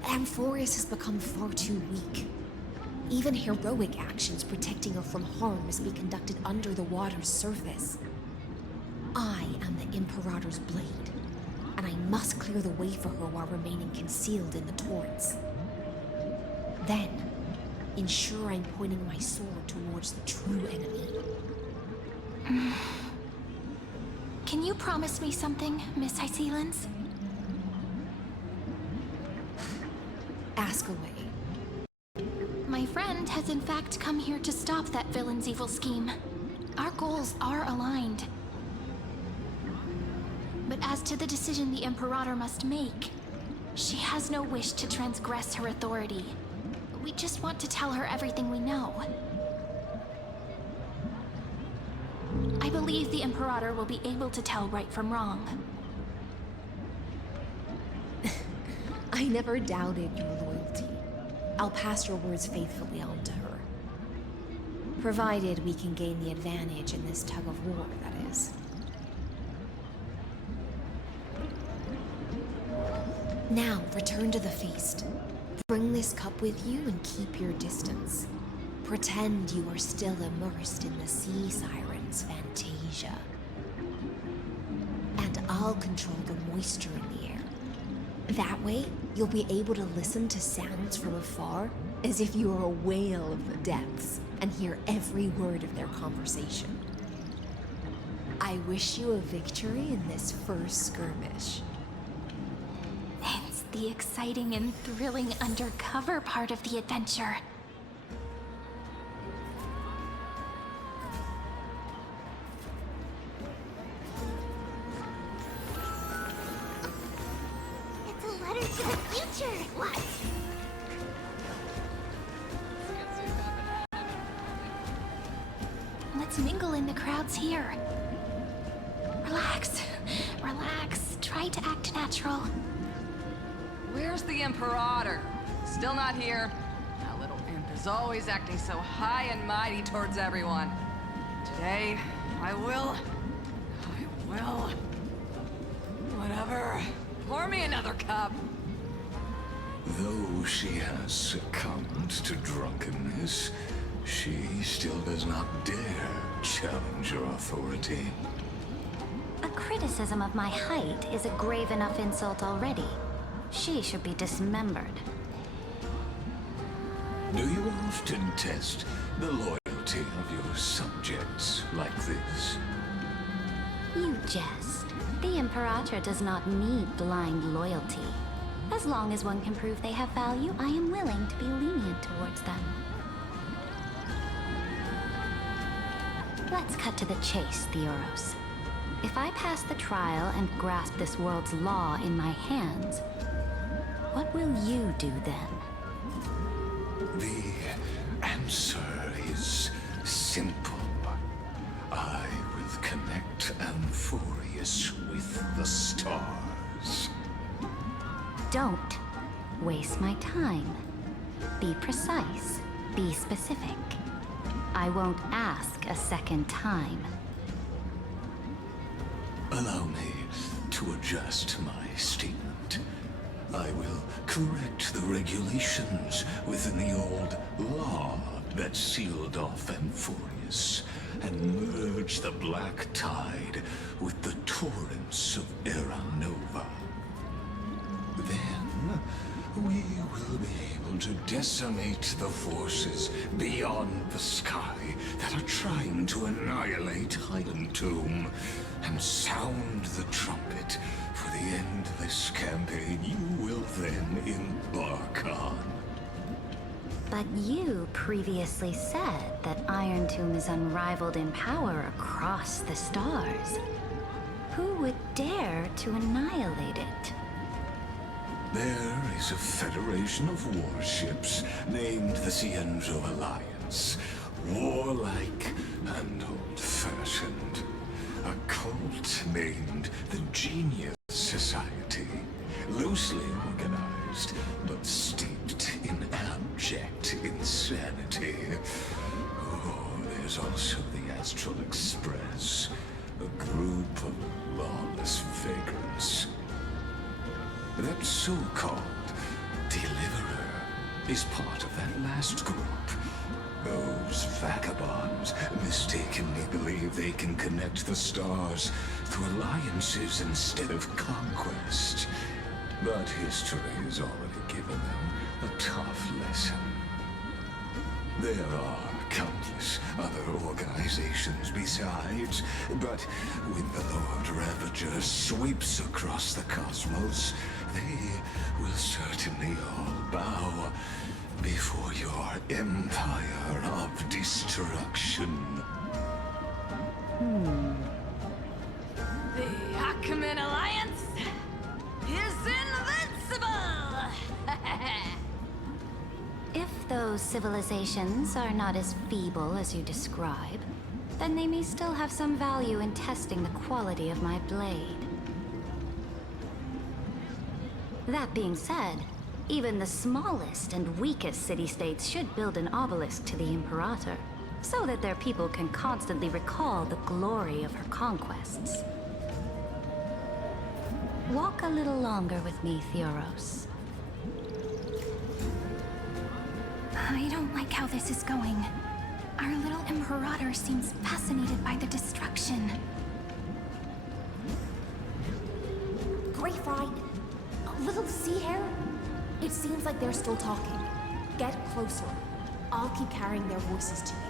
Amphorius has become far too weak. Even heroic actions protecting her from harm must be conducted under the water's surface. I am the Imperator's blade, and I must clear the way for her while remaining concealed in the torrents. Then, ensure I'm pointing my sword towards the true enemy. Can you promise me something, Miss Hysealans? Ask away. My friend has in fact come here to stop that villain's evil scheme. Our goals are aligned. But as to the decision the Imperator must make, she has no wish to transgress her authority. We just want to tell her everything we know. I believe the Imperator will be able to tell right from wrong. I never doubted your loyalty. I'll pass your words faithfully on to her. Provided we can gain the advantage in this tug of war, that is. Now, return to the feast. Bring this cup with you and keep your distance. Pretend you are still immersed in the sea siren's fantasia. And I'll control the moisture in the air. That way, you'll be able to listen to sounds from afar as if you were a whale of the depths and hear every word of their conversation. I wish you a victory in this first skirmish. It's the exciting and thrilling undercover part of the adventure. It's a letter to the future. What? Let's mingle in the crowds here. Relax. Relax. Try to act natural. Where's the Imperator? Still not here. That little imp is always acting so high and mighty towards everyone. Today, I will... Whatever. Pour me another cup. Though she has succumbed to drunkenness, she still does not dare challenge your authority. A criticism of my height is a grave enough insult already. She should be dismembered. Do you often test the loyalty of your subjects like this? You jest. The Imperator does not need blind loyalty. As long as one can prove they have value, I am willing to be lenient towards them. Let's cut to the chase, Theoros. If I pass the trial and grasp this world's law in my hands, what will you do then? The answer is simple. I will connect Amphorius with the stars. Don't waste my time. Be precise. Be specific. I won't ask a second time. Allow me to adjust my statement. I will correct the regulations within the old law that sealed off Amphorius and merge the black tide with the torrents of Era Nova. Then we will be able to decimate the forces beyond the sky that are trying to annihilate Iron Tomb and sound the trumpet for the endless campaign you will then embark on. But you previously said that Iron Tomb is unrivaled in power across the stars. Who would dare to annihilate it? There is a federation of warships named the Cienzo Alliance. Warlike and old-fashioned. A cult named the Genius Society. Loosely organized, but steeped in abject insanity. Oh, there's also the Astral Express, a group of lawless vagrants. That so-called Deliverer is part of that last group. Those vagabonds mistakenly believe they can connect the stars through alliances instead of conquest. But history has already given them a tough lesson. There are countless other organizations besides, but when the Lord Ravager sweeps across the cosmos, they will certainly all bow before your empire of destruction. The Achaemenid Alliance is invincible! If those civilizations are not as feeble as you describe, then they may still have some value in testing the quality of my blade. That being said, even the smallest and weakest city-states should build an obelisk to the Imperator, so that their people can constantly recall the glory of her conquests. Walk a little longer with me, Theoros. I don't like how this is going. Our little Imperator seems fascinated by the destruction. Greyfried, little sea hare? It seems like they're still talking. Get closer. I'll keep carrying their voices to you.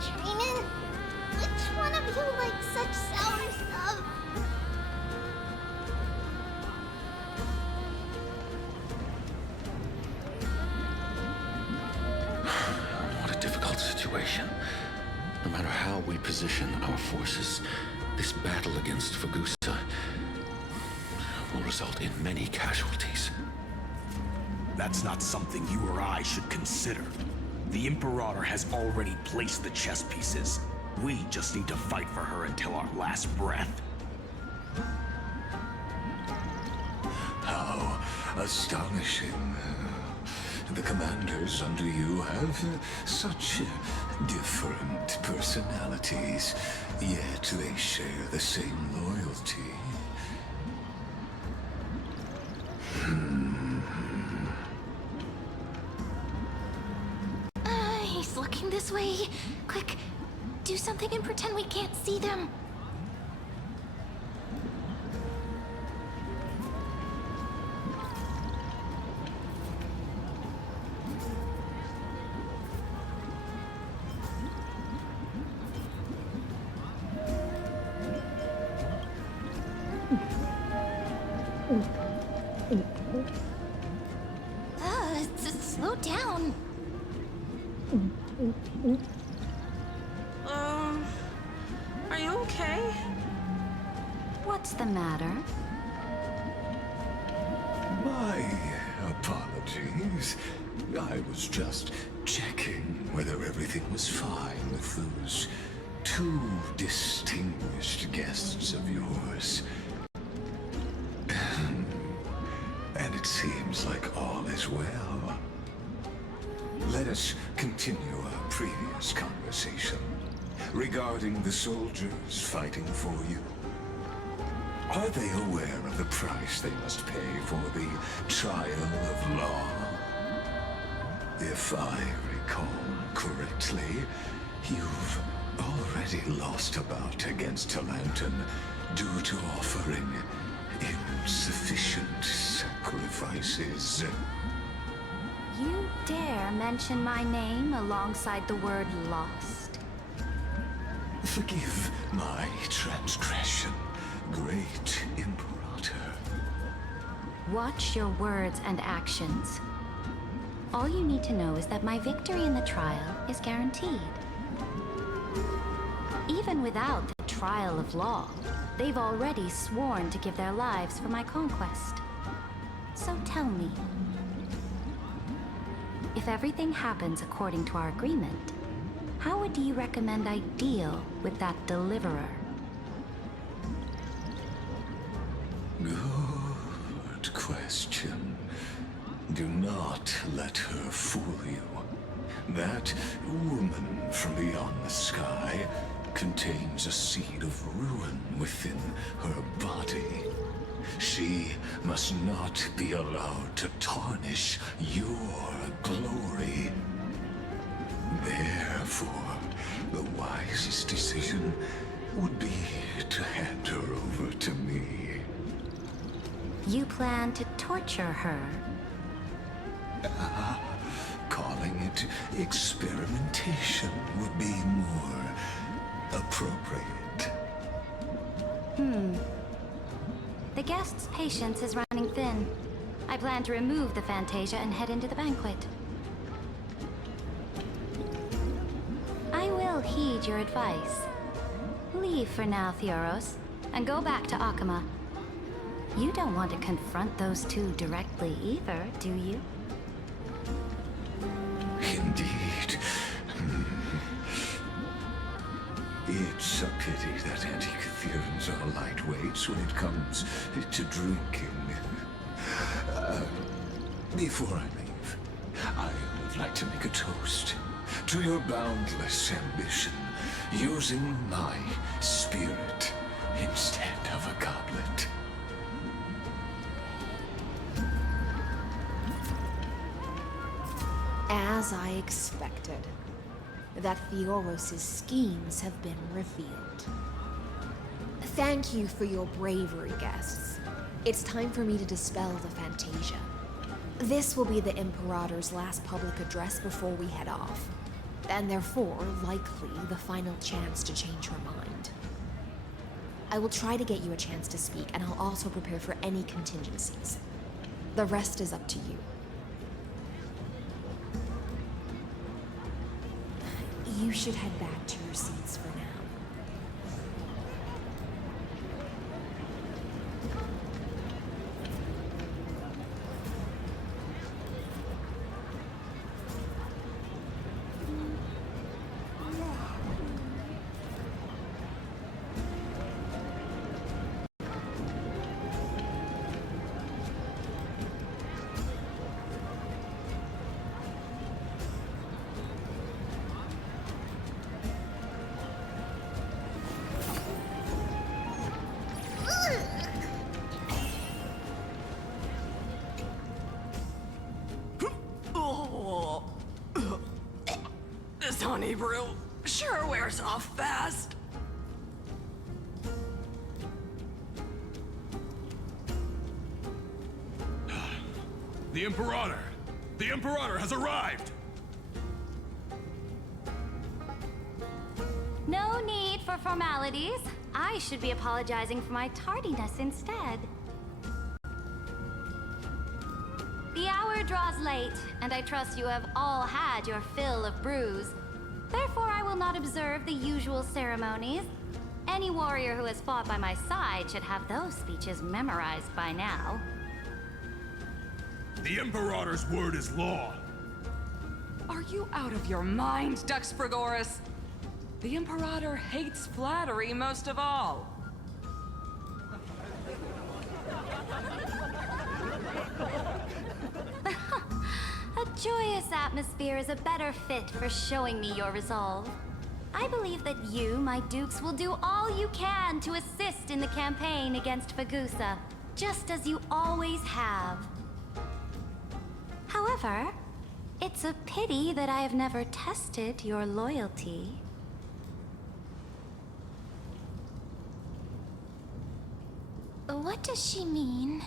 Trinan, which one of you likes such sour stuff? What a difficult situation. No matter how we position our forces, this battle against Fagusa will result in many casualties. That's not something you or I should consider. The Imperator has already placed the chess pieces. We just need to fight for her until our last breath. How astonishing. The commanders under you have such different personalities, yet they share the same loyalty. He's looking this way. Quick, do something and pretend we can't see them. Slow down. Are you okay? What's the matter? My apologies. I was just checking whether everything was fine with those two distinguished guests of yours. And it seems like all is well. Let us continue our previous conversation regarding the soldiers fighting for you. Are they aware of the price they must pay for the trial of law? If I recall correctly, you've already lost a bout against Talanton due to offering insufficient sacrifices. You dare mention my name alongside the word lost? Forgive my transgression, great Imperator. Watch your words and actions. All you need to know is that my victory in the trial is guaranteed. Even without the trial of law, they've already sworn to give their lives for my conquest. So tell me, if everything happens according to our agreement, how would you recommend I deal with that deliverer? Good question. Do not let her fool you. That woman from beyond the sky contains a seed of ruin within her body. She must not be allowed to tarnish your glory. Therefore, the wisest decision would be to hand her over to me. You plan to torture her? Calling it experimentation would be more appropriate. The guest's patience is running thin. I plan to remove the Fantasia and head into the banquet. I will heed your advice. Leave for now, Theoros, and go back to Akama. You don't want to confront those two directly either, do you? Indeed. It's a pity that Antikytherians are lightweights when it comes to drinking. Before I leave, I would like to make a toast to your boundless ambition, using my spirit instead of a goblet. As I expected, that Theoros' schemes have been revealed. Thank you for your bravery, guests. It's time for me to dispel the Fantasia. This will be the Imperator's last public address before we head off, and therefore, likely, the final chance to change her mind. I will try to get you a chance to speak, and I'll also prepare for any contingencies. The rest is up to you. You should head back to your seats for now. This honey brew sure wears off fast. The Imperator! The Imperator has arrived! No need for formalities. I should be apologizing for my tardiness instead. The hour draws late, and I trust you have all had your fill of brews. Therefore, I will not observe the usual ceremonies. Any warrior who has fought by my side should have those speeches memorized by now. The Imperator's word is law. Are you out of your mind, Dux Frigoris? The Imperator hates flattery most of all. A joyous atmosphere is a better fit for showing me your resolve. I believe that you, my dukes, will do all you can to assist in the campaign against Fagusa, just as you always have. However, it's a pity that I have never tested your loyalty. What does she mean?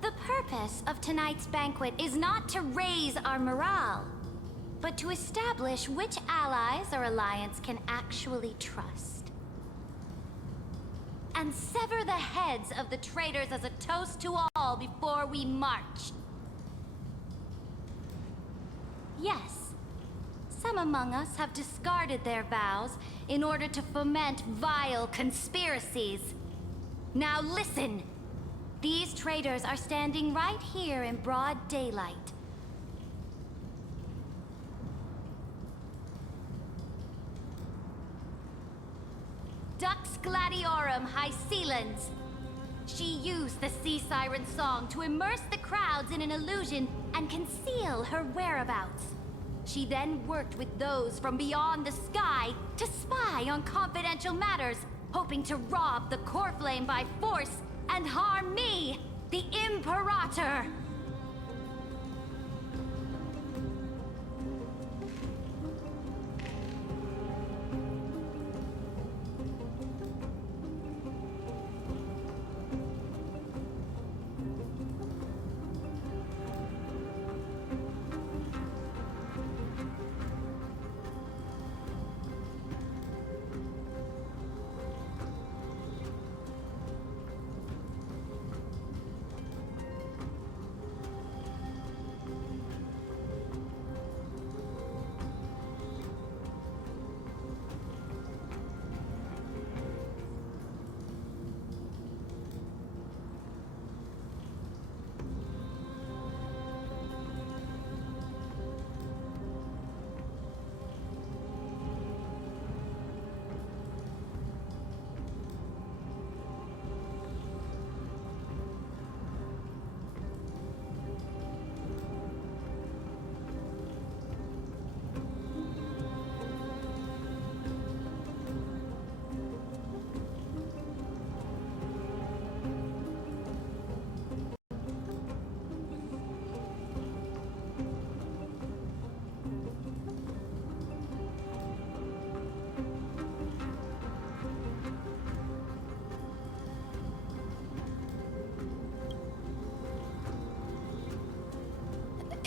The purpose of tonight's banquet is not to raise our morale, but to establish which allies our alliance can actually trust. And sever the heads of the traitors as a toast to all before we march. Yes, some among us have discarded their vows in order to foment vile conspiracies. Now listen! These traitors are standing right here in broad daylight. Dux Gladiorum Hycelans. She used the Sea Siren song to immerse the crowds in an illusion and conceal her whereabouts. She then worked with those from beyond the sky to spy on confidential matters, hoping to rob the core flame by force and harm me, the Imperator!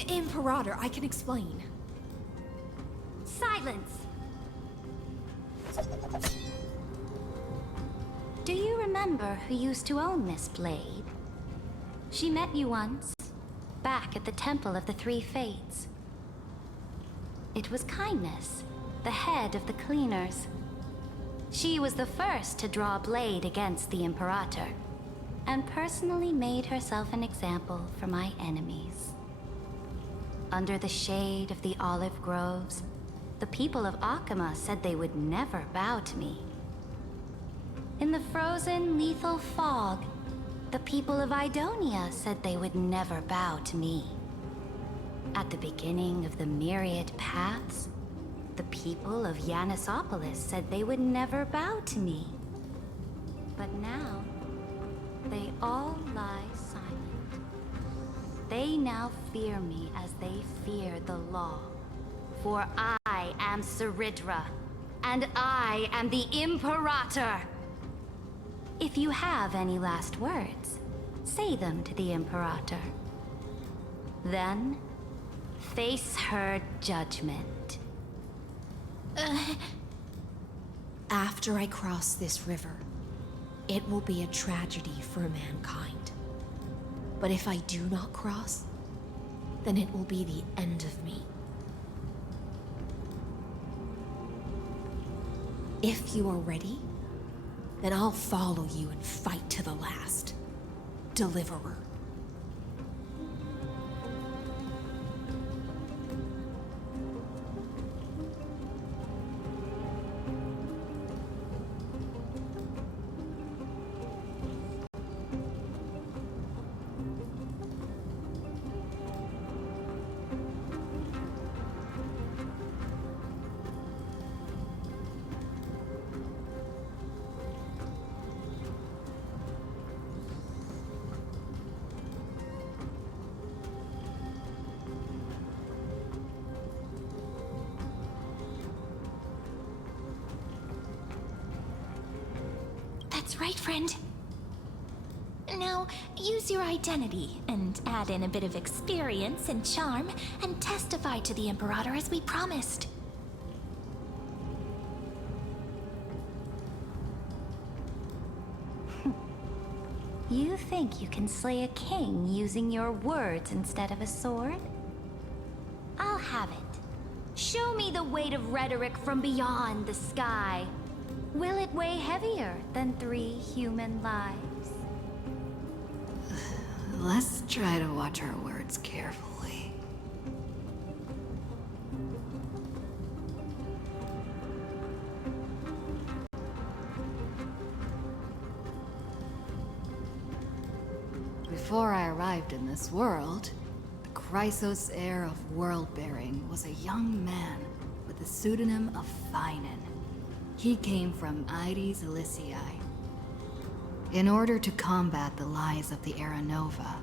Imperator, I can explain. Silence! Do you remember who used to own this blade? She met you once, back at the Temple of the Three Fates. It was Kindness, the head of the Cleaners. She was the first to draw a blade against the Imperator, and personally made herself an example for my enemies. Under the shade of the olive groves, the people of Akama said they would never bow to me. In the frozen, lethal fog, the people of Idonia said they would never bow to me. At the beginning of the Myriad Paths, the people of Yanisopolis said they would never bow to me. But now, they all lie silent. They now fear me as they fear the law. For I am Saridra, and I am the Imperator! If you have any last words, say them to the Imperator. Then, face her judgment. After I cross this river, it will be a tragedy for mankind. But if I do not cross, then it will be the end of me. If you are ready, then I'll follow you and fight to the last. Deliverer. That's right, friend. Now, use your identity and add in a bit of experience and charm and testify to the Imperator as we promised. You think you can slay a king using your words instead of a sword? I'll have it. Show me the weight of rhetoric from beyond the sky. Will it weigh heavier than 3 human lives? Let's try to watch our words carefully. Before I arrived in this world, the Chrysos heir of world-bearing was a young man with the pseudonym of Finan. He came from Aedes Elysiae. In order to combat the lies of the Era Nova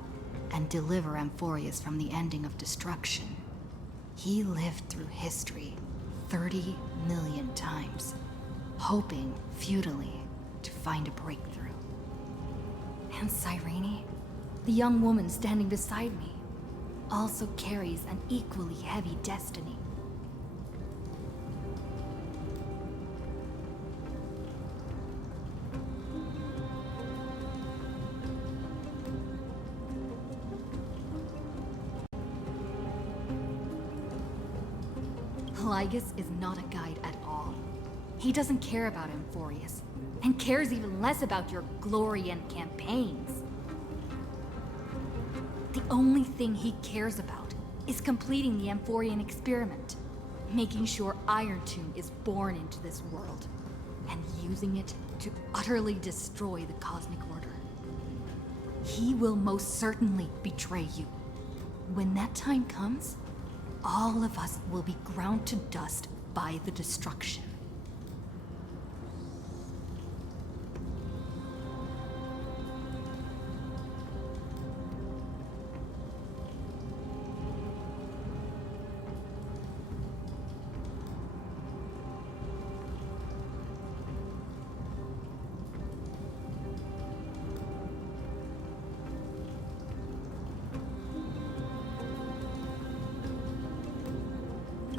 and deliver Amphorius from the ending of destruction, he lived through history 30 million times, hoping futilely to find a breakthrough. And Cyrene, the young woman standing beside me, also carries an equally heavy destiny. Lygus is not a guide at all. He doesn't care about Amphorius, and cares even less about your glory and campaigns. The only thing he cares about is completing the Amphorian experiment, making sure Irontomb is born into this world, and using it to utterly destroy the Cosmic Order. He will most certainly betray you. When that time comes, all of us will be ground to dust by the destruction.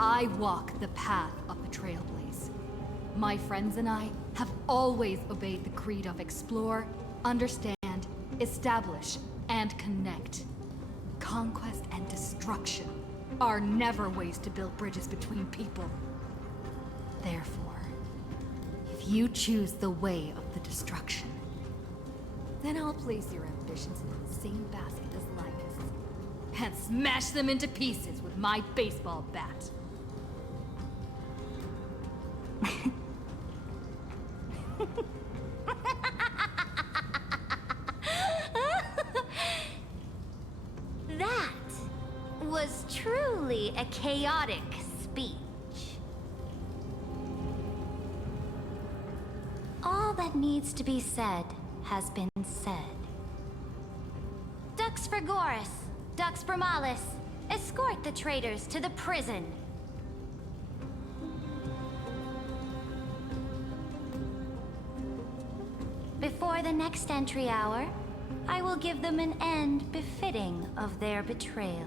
I walk the path of the Trailblaze. My friends and I have always obeyed the creed of explore, understand, establish, and connect. Conquest and destruction are never ways to build bridges between people. Therefore, if you choose the way of the destruction, then I'll place your ambitions in the same basket as Lycus, and smash them into pieces with my baseball bat. That was truly a chaotic speech. All that needs to be said has been said. Dux Frigoris, Dux Bromalis, escort the traitors to the prison. Before the next entry hour, I will give them an end befitting of their betrayal.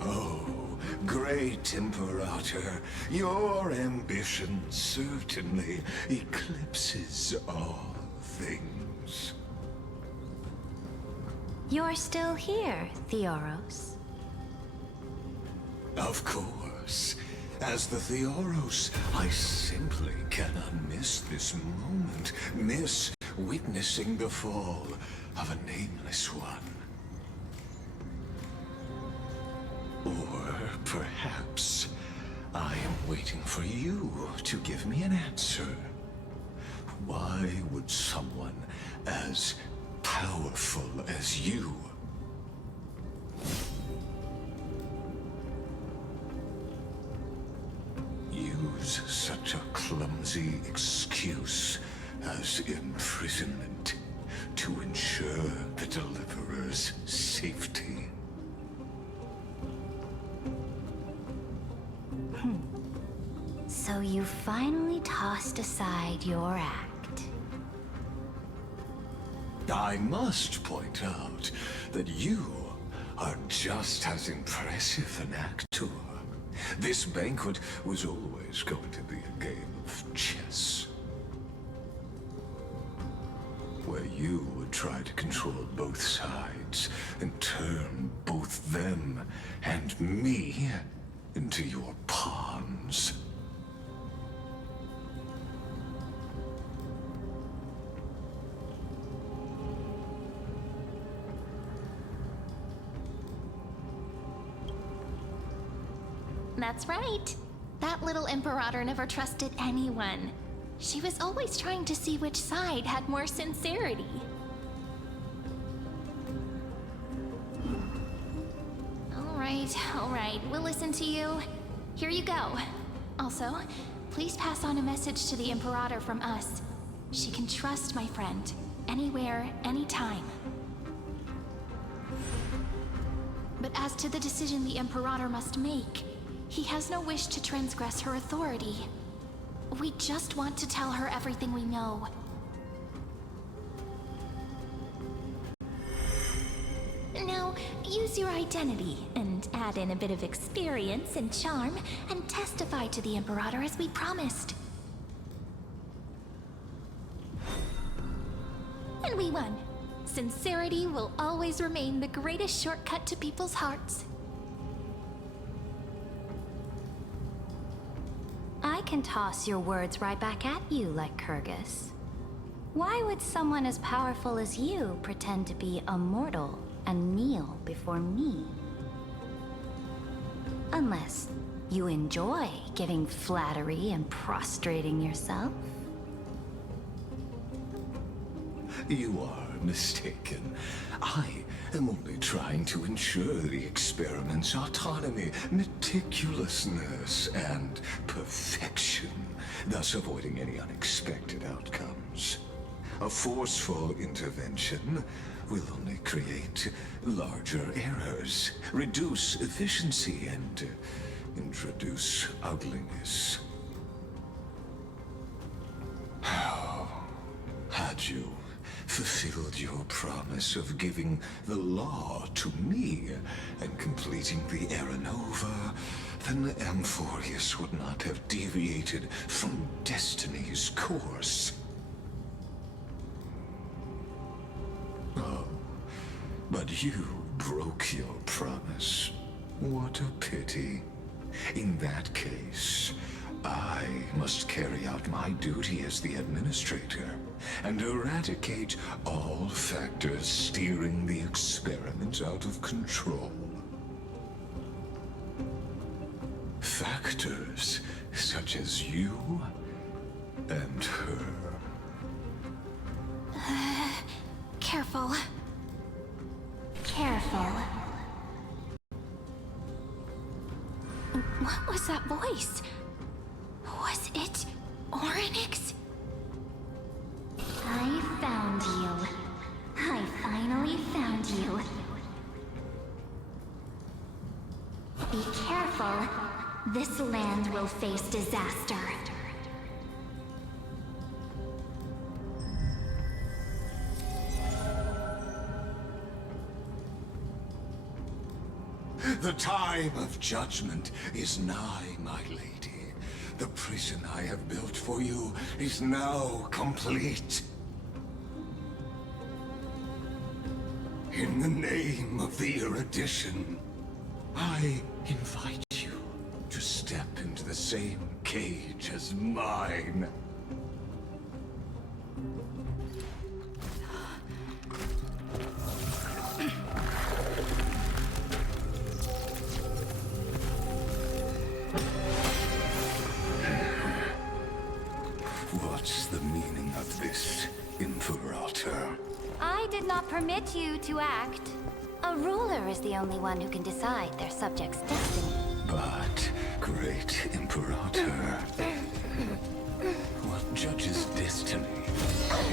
Oh, great Imperator, your ambition certainly eclipses all things. You're still here, Theoros. Of course. As the Theoros, I simply cannot miss this moment. Miss witnessing the fall of a nameless one. Or perhaps I am waiting for you to give me an answer. Why would someone as powerful as you use such a clumsy excuse as imprisonment to ensure the Deliverer's safety? So you finally tossed aside your act. I must point out that you are just as impressive an actor. This banquet was always going to be a game of chess, where you would try to control both sides and turn both them and me into your pawns. That's right. That little Imperator never trusted anyone. She was always trying to see which side had more sincerity. All right, we'll listen to you. Here you go. Also, please pass on a message to the Imperator from us. She can trust my friend, anywhere, anytime. But as to the decision the Imperator must make, he has no wish to transgress her authority. We just want to tell her everything we know. Now, use your identity and add in a bit of experience and charm and testify to the Imperator as we promised. And we won. Sincerity will always remain the greatest shortcut to people's hearts. I can toss your words right back at you, like Kyrgyz. Why would someone as powerful as you pretend to be a mortal and kneel before me? Unless you enjoy giving flattery and prostrating yourself. You are mistaken. I am only trying to ensure the experiment's autonomy, meticulousness, and perfection, thus avoiding any unexpected outcomes. A forceful intervention will only create larger errors, reduce efficiency, and introduce ugliness. Had you fulfilled your promise of giving the law to me and completing the Aranova, then Amphorius would not have deviated from destiny's course. Oh, but you broke your promise. What a pity. In that case, I must carry out my duty as the administrator and eradicate all factors steering the experiment out of control. Factors such as you and her. Careful. Careful. What was that voice? Was it Orynyx? I found you. I finally found you. Be careful. This land will face disaster. The time of judgment is nigh, my lady. The prison I have built for you is now complete. In the name of the erudition, I invite you to step into the same cage as mine. What's the meaning of this, Imperator? I did not permit you to act. A ruler is the only one who can decide their subject's destiny. But, great Imperator, what judges destiny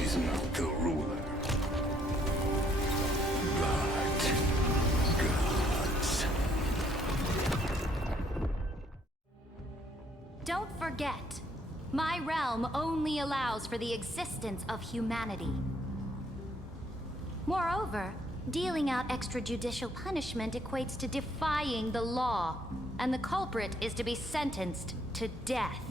is not the ruler, but gods. Don't forget, my realm only allows for the existence of humanity. Moreover, dealing out extrajudicial punishment equates to defying the law, and the culprit is to be sentenced to death.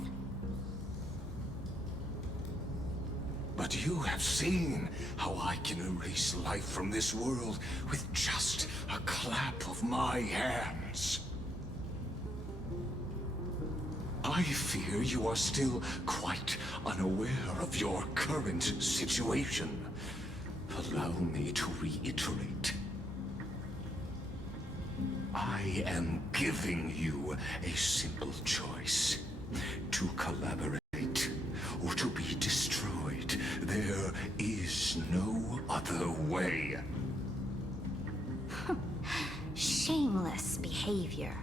But you have seen how I can erase life from this world with just a clap of my hands. I fear you are still quite unaware of your current situation. Allow me to reiterate. I am giving you a simple choice. To collaborate or to be destroyed. There is no other way. Shameless behavior.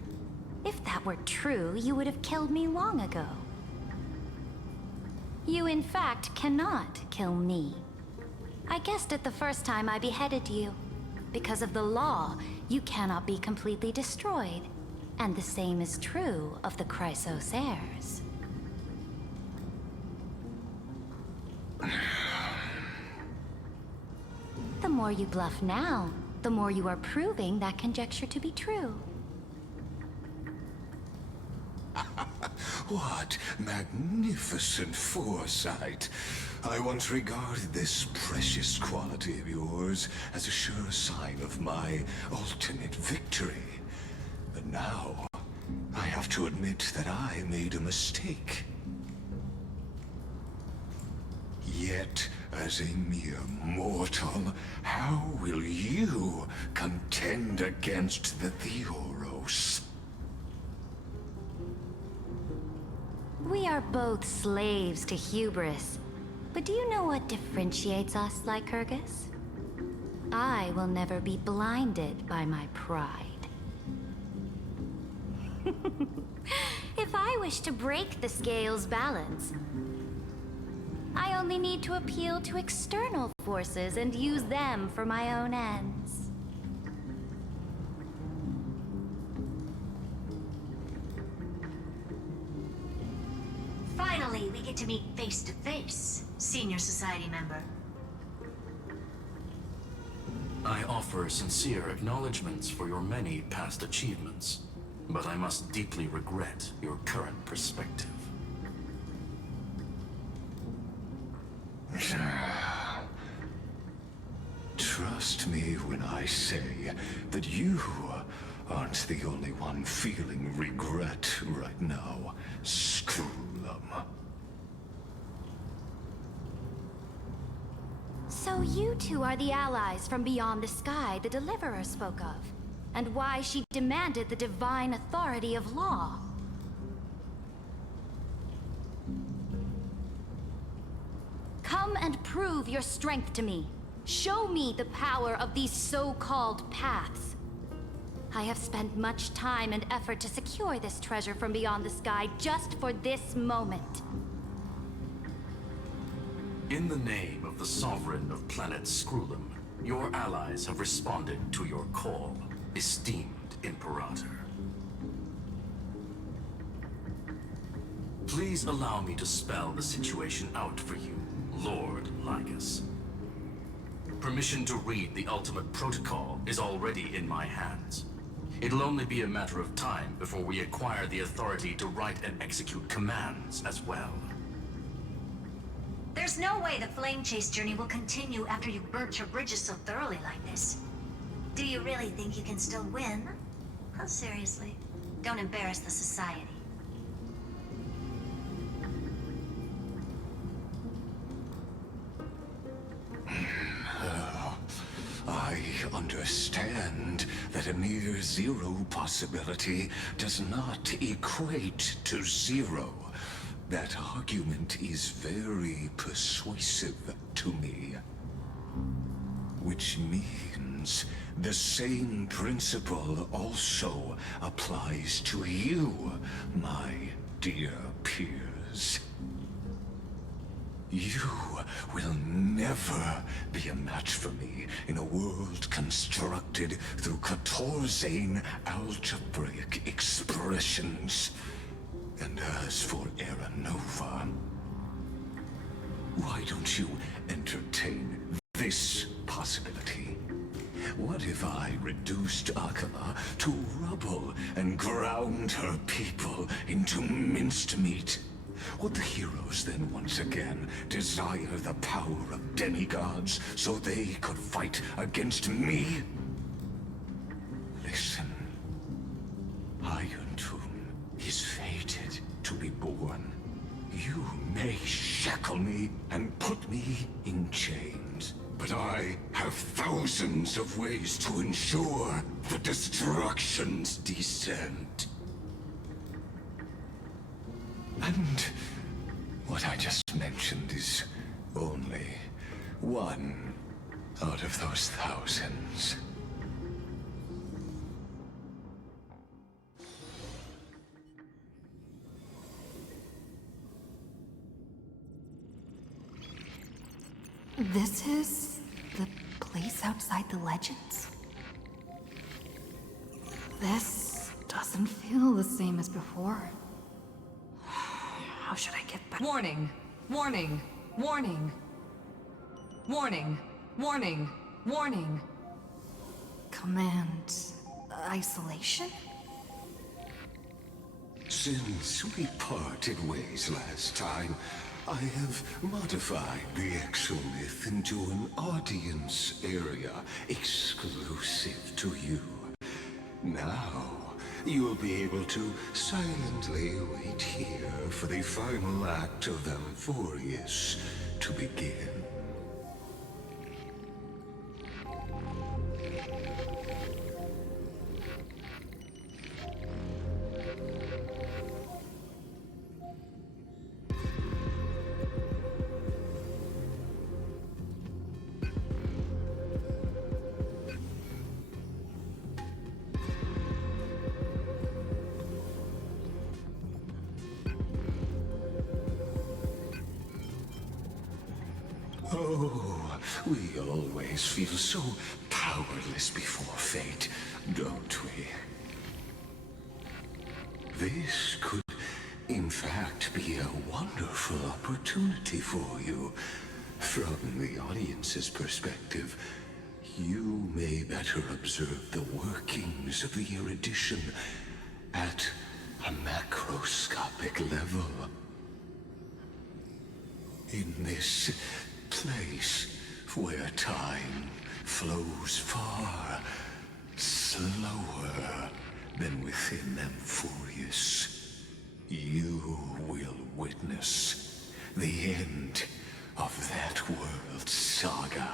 If that were true, you would have killed me long ago. You, in fact, cannot kill me. I guessed it the first time I beheaded you. Because of the law, you cannot be completely destroyed. And the same is true of the Chrysos heirs. The more you bluff now, the more you are proving that conjecture to be true. What magnificent foresight. I once regarded this precious quality of yours as a sure sign of my ultimate victory. But now, I have to admit that I made a mistake. Yet, as a mere mortal, how will you contend against the Theoros? We are both slaves to hubris. But do you know what differentiates us, Lycurgus? I will never be blinded by my pride. If I wish to break the scale's balance, I only need to appeal to external forces and use them for my own ends. Finally, we get to meet face to face, Senior Society member. I offer sincere acknowledgments for your many past achievements, but I must deeply regret your current perspective. Trust me when I say that you aren't the only one feeling regret right now, Screwlum. So you two are the allies from beyond the sky the Deliverer spoke of, and why she demanded the divine authority of law. Come and prove your strength to me. Show me the power of these so-called paths. I have spent much time and effort to secure this treasure from beyond the sky just for this moment. In the name of the Sovereign of Planet Screwlum, your allies have responded to your call, esteemed Imperator. Please allow me to spell the situation out for you, Lord Lycus. Permission to read the ultimate protocol is already in my hands. It'll only be a matter of time before we acquire the authority to write and execute commands as well. There's no way the flame chase journey will continue after you burnt your bridges so thoroughly like this. Do you really think you can still win? Oh, seriously. Don't embarrass the society. I understand that a near zero possibility does not equate to zero. That argument is very persuasive to me. Which means the same principle also applies to you, my dear peers. You will never be a match for me in a world constructed through Catorzane algebraic expressions. And as for Aranova, why don't you entertain this possibility? What if I reduced Akama to rubble and ground her people into minced meat? Would the heroes then once again desire the power of demigods so they could fight against me? Listen, Iron Tomb is fated to be born. You may shackle me and put me in chains, but I have thousands of ways to ensure the destruction's descent. And what I just mentioned is only one out of those thousands. This is the place outside the legends? This doesn't feel the same as before. How should I get back? Warning! Warning! Warning! Warning! Warning! Warning! Command... isolation? Since we parted ways last time, I have modified the exomyth into an audience area exclusive to you. Now, you'll be able to silently wait here for the final act of Amphorius to begin. Oh, we always feel so powerless before fate, don't we? This could, in fact, be a wonderful opportunity for you. From the audience's perspective, you may better observe the workings of the erudition at a macroscopic level. In this place where time flows far slower than within Amphorius, you will witness the end of that world's saga.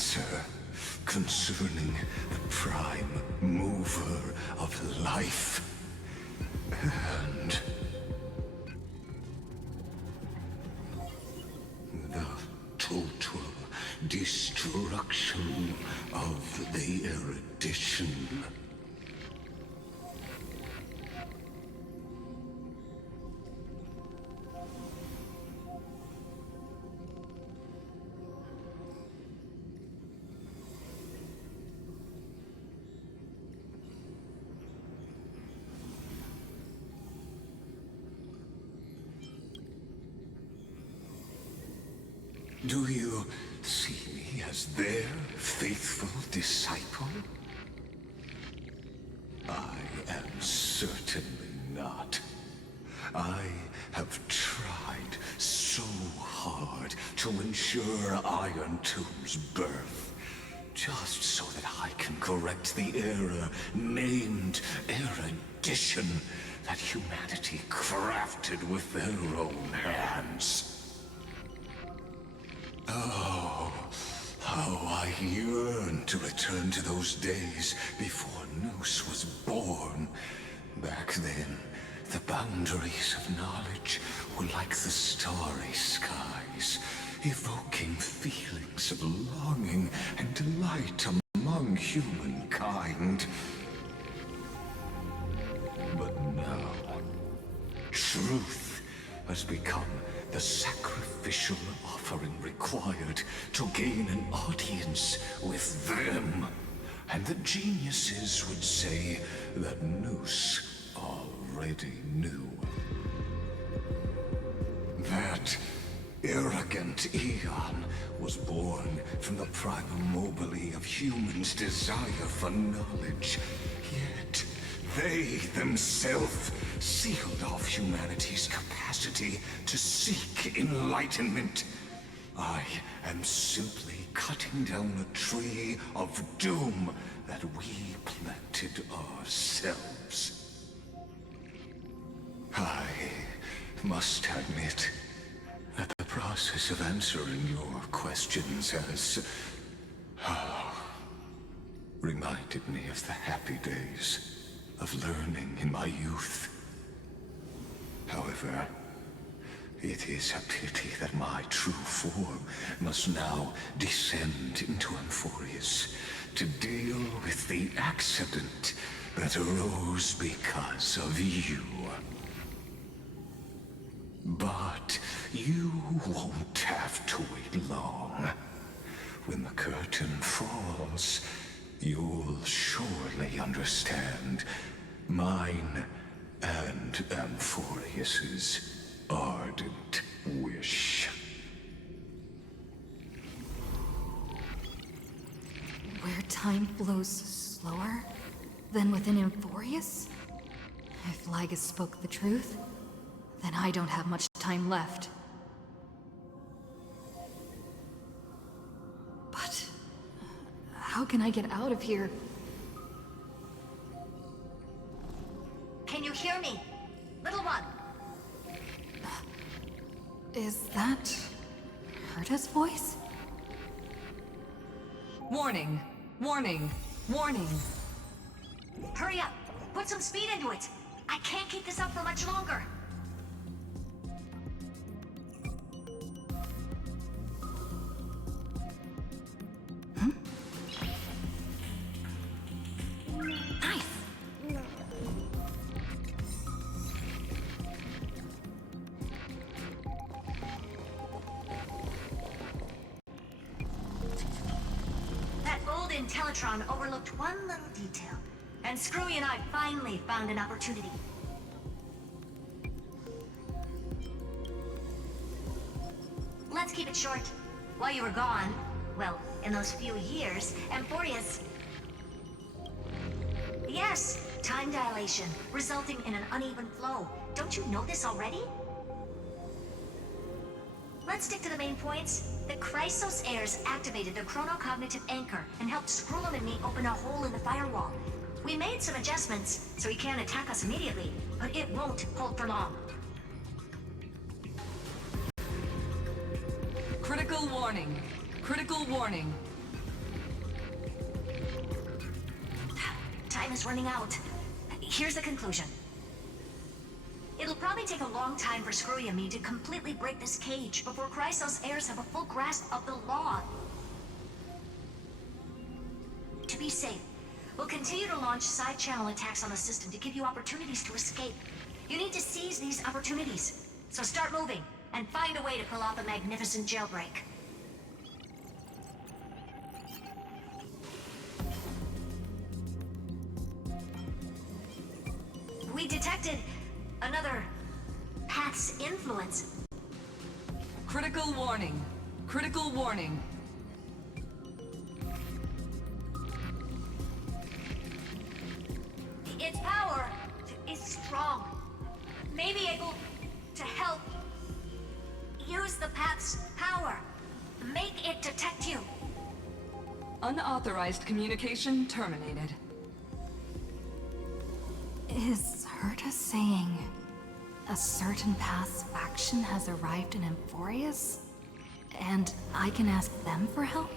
answer concerning the prime mover of life and the total destruction of the erudition. Do you see me as their faithful disciple? I am certainly not. I have tried so hard to ensure Iron Tomb's birth, just so that I can correct the error named erudition that humanity crafted with their own hands. Oh, how I yearn to return to those days before Nous was born. Back then, the boundaries of knowledge were like the starry skies, evoking feelings of longing and delight among humankind. But now, truth has become the sacrificial offering required to gain an audience with them. And the geniuses would say that Nous already knew. That arrogant Eon was born from the primal mobile of humans' desire for knowledge. Yet, they themselves sealed off humanity's capacity to seek enlightenment. I am simply cutting down a tree of doom that we planted ourselves. I must admit that the process of answering your questions has reminded me of the happy days of learning in my youth. However, it is a pity that my true form must now descend into Amphorius to deal with the accident that arose because of you. But you won't have to wait long. When the curtain falls, you'll surely understand mine and Amphorius's ardent wish. Where time flows slower than within Amphorius? If Lygus spoke the truth, then I don't have much time left. But how can I get out of here? Can you hear me? Little one! Is that Herta's voice? Warning! Warning! Warning! Hurry up! Put some speed into it! I can't keep this up for much longer! Teletron overlooked one little detail, and Screwy and I finally found an opportunity. Let's keep it short. While you were gone, well, in those few years, Amphorius... Yes, time dilation, resulting in an uneven flow. Don't you know this already? Let's stick to the main points. The Chrysos heirs activated the chronocognitive anchor and helped Skrullum and me open a hole in the firewall. We made some adjustments, so he can't attack us immediately, but it won't hold for long. Critical warning. Critical warning. time is running out. Here's the conclusion. It'll probably take a long time for Screwy and me to completely break this cage before Chrysos heirs have a full grasp of the law. To be safe, we'll continue to launch side-channel attacks on the system to give you opportunities to escape. You need to seize these opportunities. So start moving, and find a way to pull off a magnificent jailbreak. We detected another path's influence. Critical warning. Critical warning. Its power is strong. May be able to help. Use the path's power. Make it detect you. Unauthorized communication terminated. Is Herta saying a certain past faction has arrived in Emphorius? And I can ask them for help?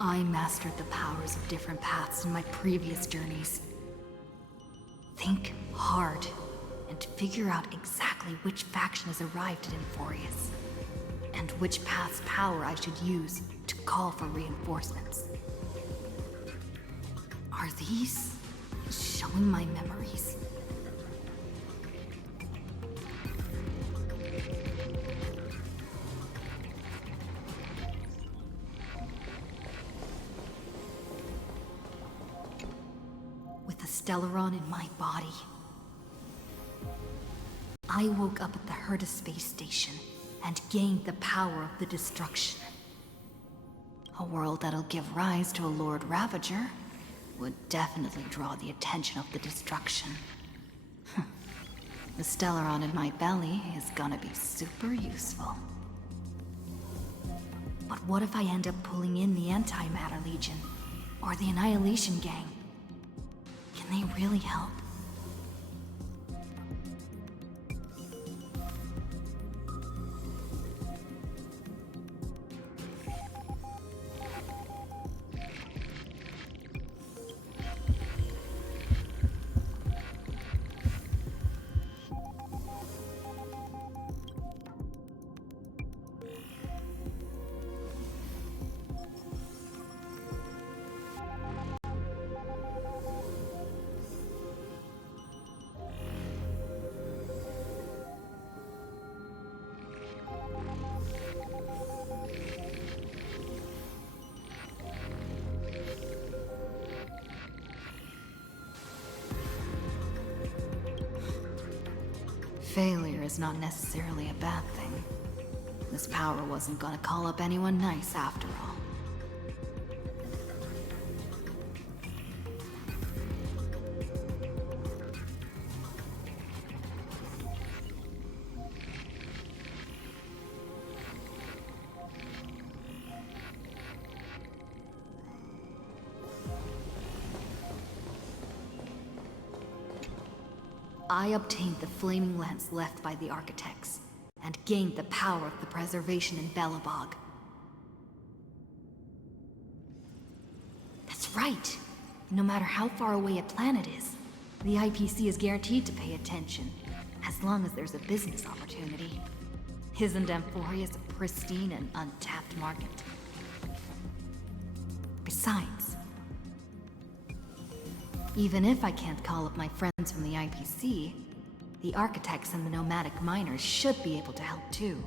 I mastered the powers of different paths in my previous journeys. Think hard and figure out exactly which faction has arrived at Emphorius, and which path's power I should use to call for reinforcements. Are these showing my memories? With the Stellaron in my body, I woke up at the Herta space station and gained the power of the destruction. A world that'll give rise to a Lord Ravager would definitely draw the attention of the destruction. The Stellaron in my belly is gonna be super useful. But what if I end up pulling in the Antimatter Legion, or the Annihilation Gang? Can they really help? Failure is not necessarily a bad thing. This power wasn't gonna call up anyone nice after all. I obtained the flaming lance left by the Architects, and gained the power of the preservation in Belobog. That's right! No matter how far away a planet is, the IPC is guaranteed to pay attention, as long as there's a business opportunity. Isn't Emphorius a pristine and untapped market? Besides, even if I can't call up my friends from the IPC, the Architects and the Nomadic Miners should be able to help too.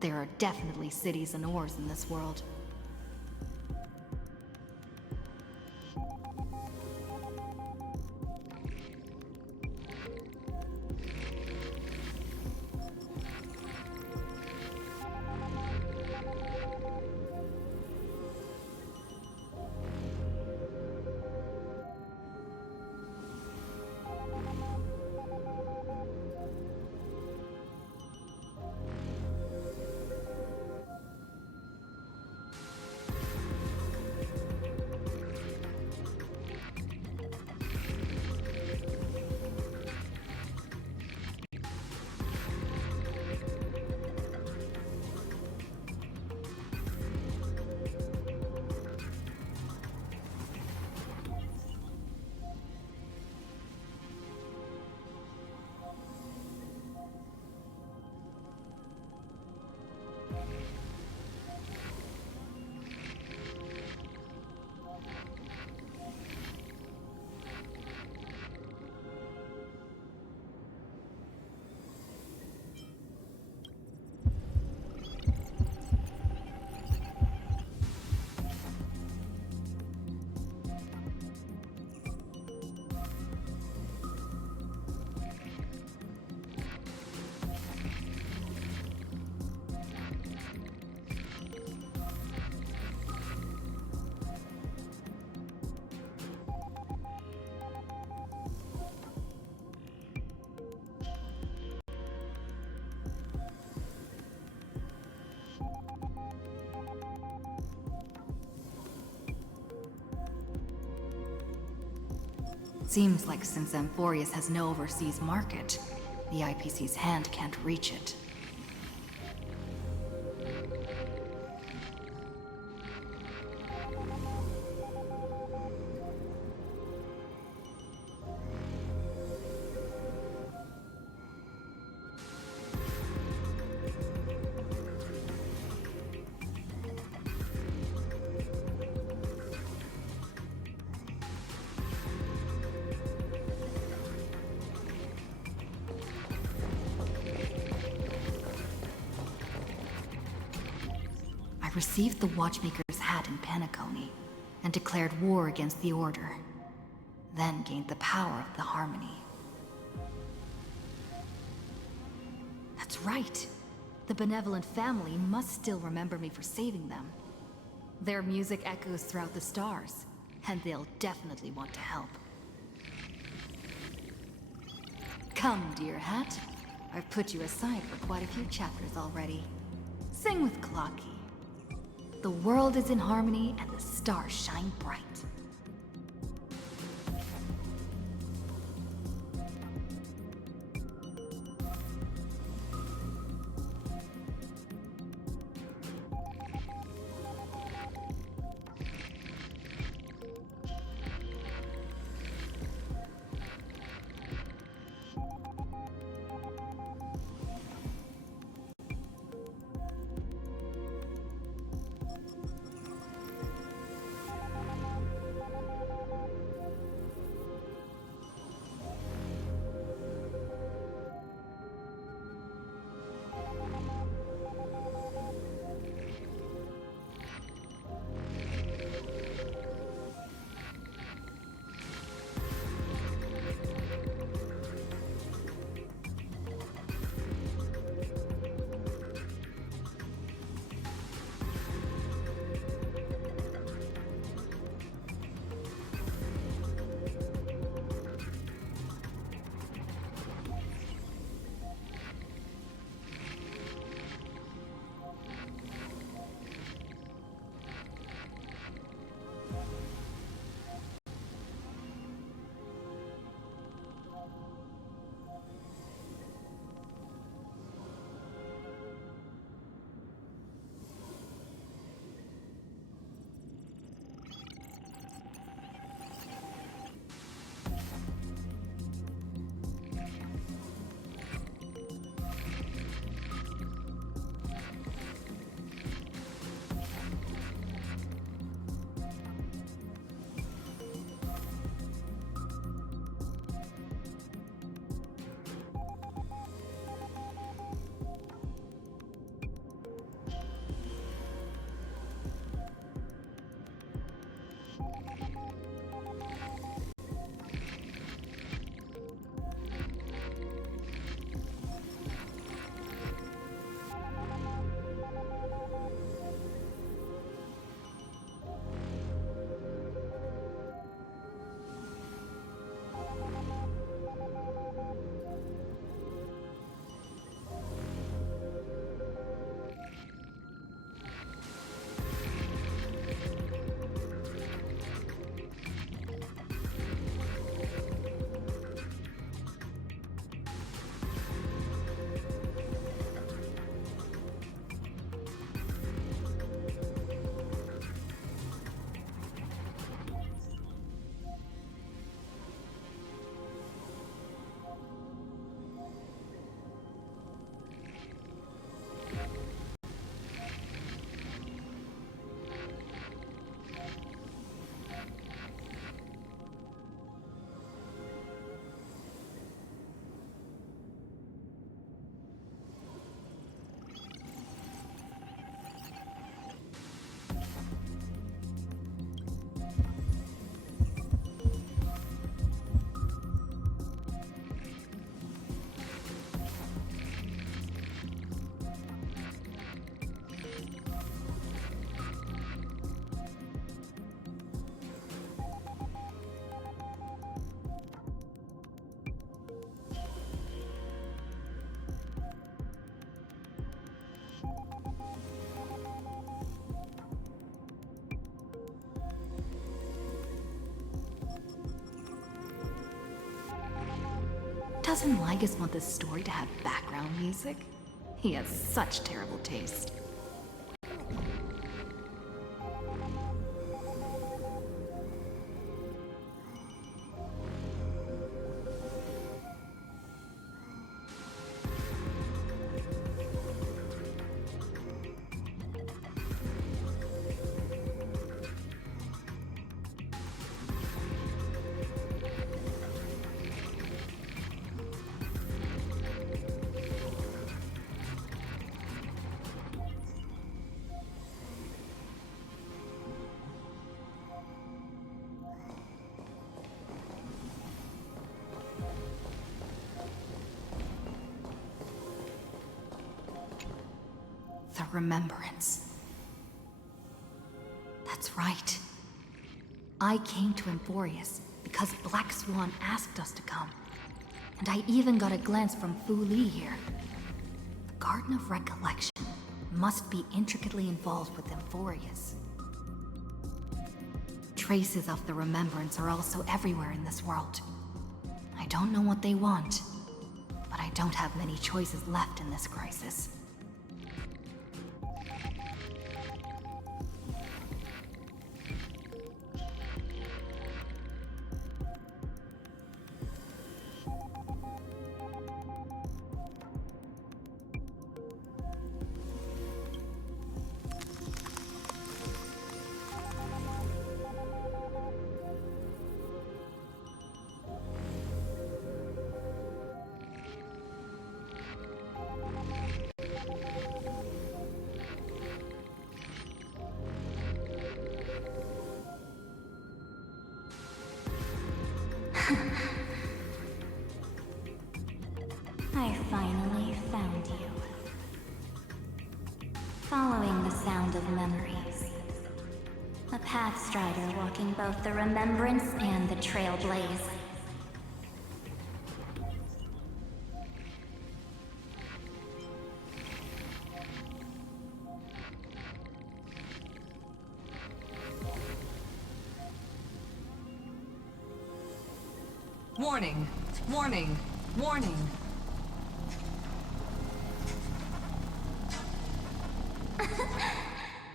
There are definitely cities and ores in this world. Seems like since Amphorius has no overseas market, the IPC's hand can't reach it. I received the Watchmaker's hat in Penacony and declared war against the Order, then gained the power of the Harmony. That's right. The benevolent family must still remember me for saving them. Their music echoes throughout the stars, and they'll definitely want to help. Come, dear hat. I've put you aside for quite a few chapters already. Sing with Clocky. The world is in harmony and the stars shine bright. Cousin Lygus want this story to have background music? He has such terrible taste. The Remembrance. That's right. I came to Emporius because Black Swan asked us to come. And I even got a glance from Fu Li here. The Garden of Recollection must be intricately involved with Emporius. Traces of the Remembrance are also everywhere in this world. I don't know what they want, but I don't have many choices left in this crisis. I finally found you. Following the sound of memories. A Pathstrider walking both the Remembrance and the Trailblaze. Warning! Warning! Warning!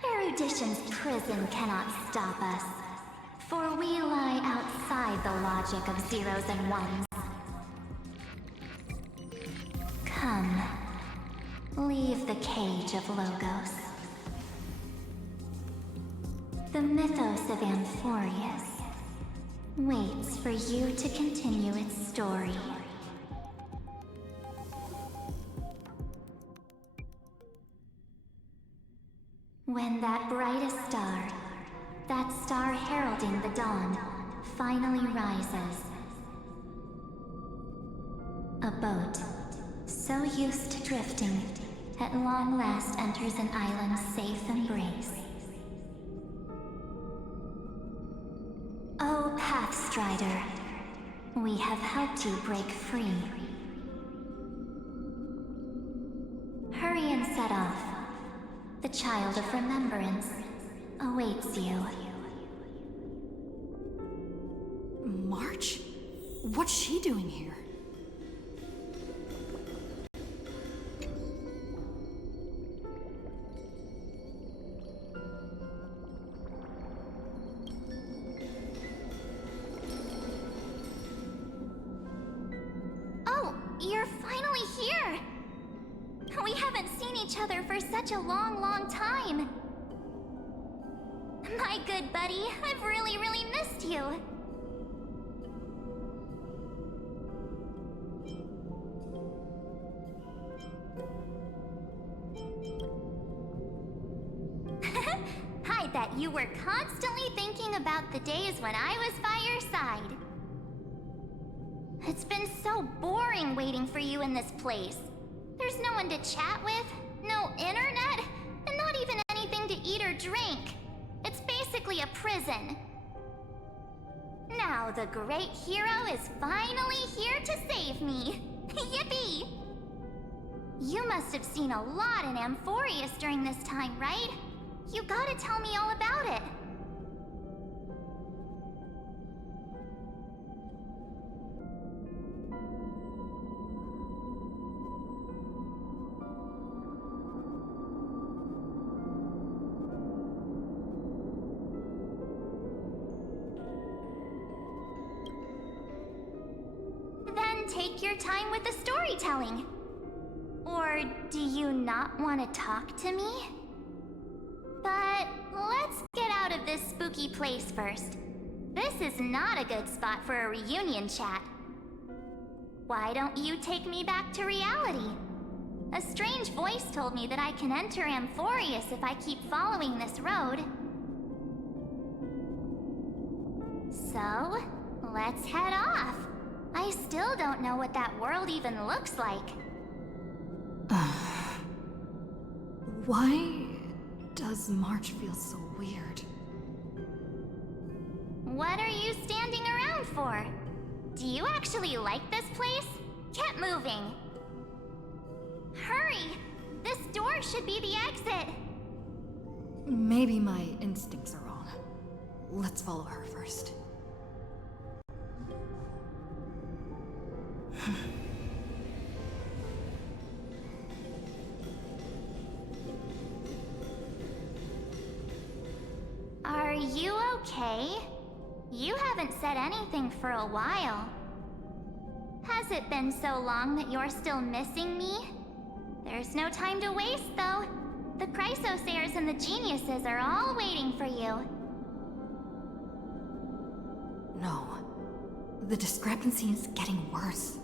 Erudition's prison cannot stop us, for we lie outside the logic of zeros and ones. Come, leave the cage of Logos. The mythos of Amphorius waits for you to continue its story. When that brightest star, that star heralding the dawn, finally rises, a boat, so used to drifting, at long last enters an island's safe embrace. Oh, Pathstrider, we have helped you break free. Hurry and set off. The Child of Remembrance awaits you. March? What's she doing here? Oh, you're finally here! We haven't seen each other for such a long, long time. My good buddy, I've really, really missed you. I bet you were constantly thinking about the days when I was by your side. It's been so boring waiting for you in this place. There's no one to chat with, no internet, and not even anything to eat or drink. It's basically a prison. Now the great hero is finally here to save me. Yippee! You must have seen a lot in Amphorius during this time, right? You gotta tell me all about it. take your time with the storytelling. Or do you not want to talk to me? But let's get out of this spooky place first. This is not a good spot for a reunion chat. Why don't you take me back to reality? A strange voice told me that I can enter Amphorius if I keep following this road. So, let's head off. I still don't know what that world even looks like. Why does March feel so weird? What are you standing around for? Do you actually like this place? Get moving. Hurry! This door should be the exit. Maybe my instincts are wrong. Let's follow her first. Are you okay? You haven't said anything for a while. Has it been so long that you're still missing me? There's no time to waste, though. The Chrysosayers and the Geniuses are all waiting for you. No. The discrepancy is getting worse.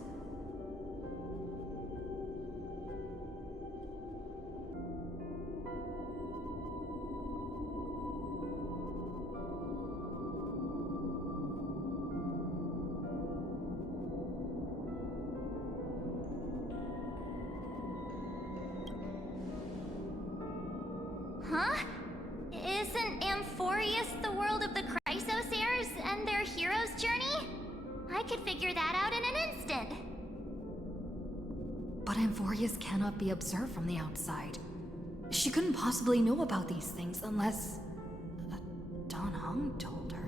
Huh? Isn't Amphorius the world of the Chrysosayers and their hero's journey? I could figure that out in an instant. But Amphorius cannot be observed from the outside. She couldn't possibly know about these things unless... Dan Heng told her.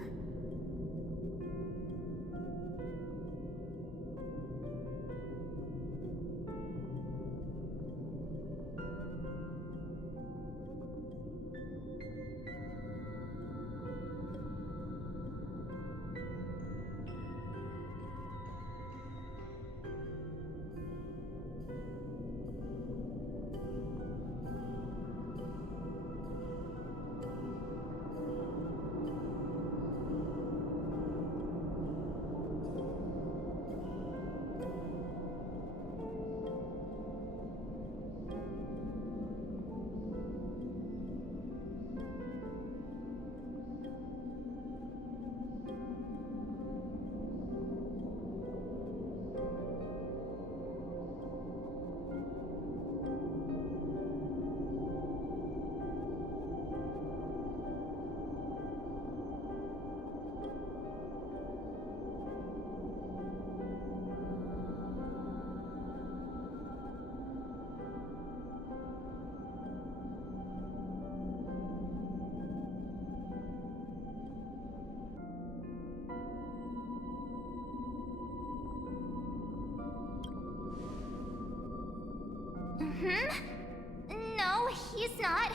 No, he's not.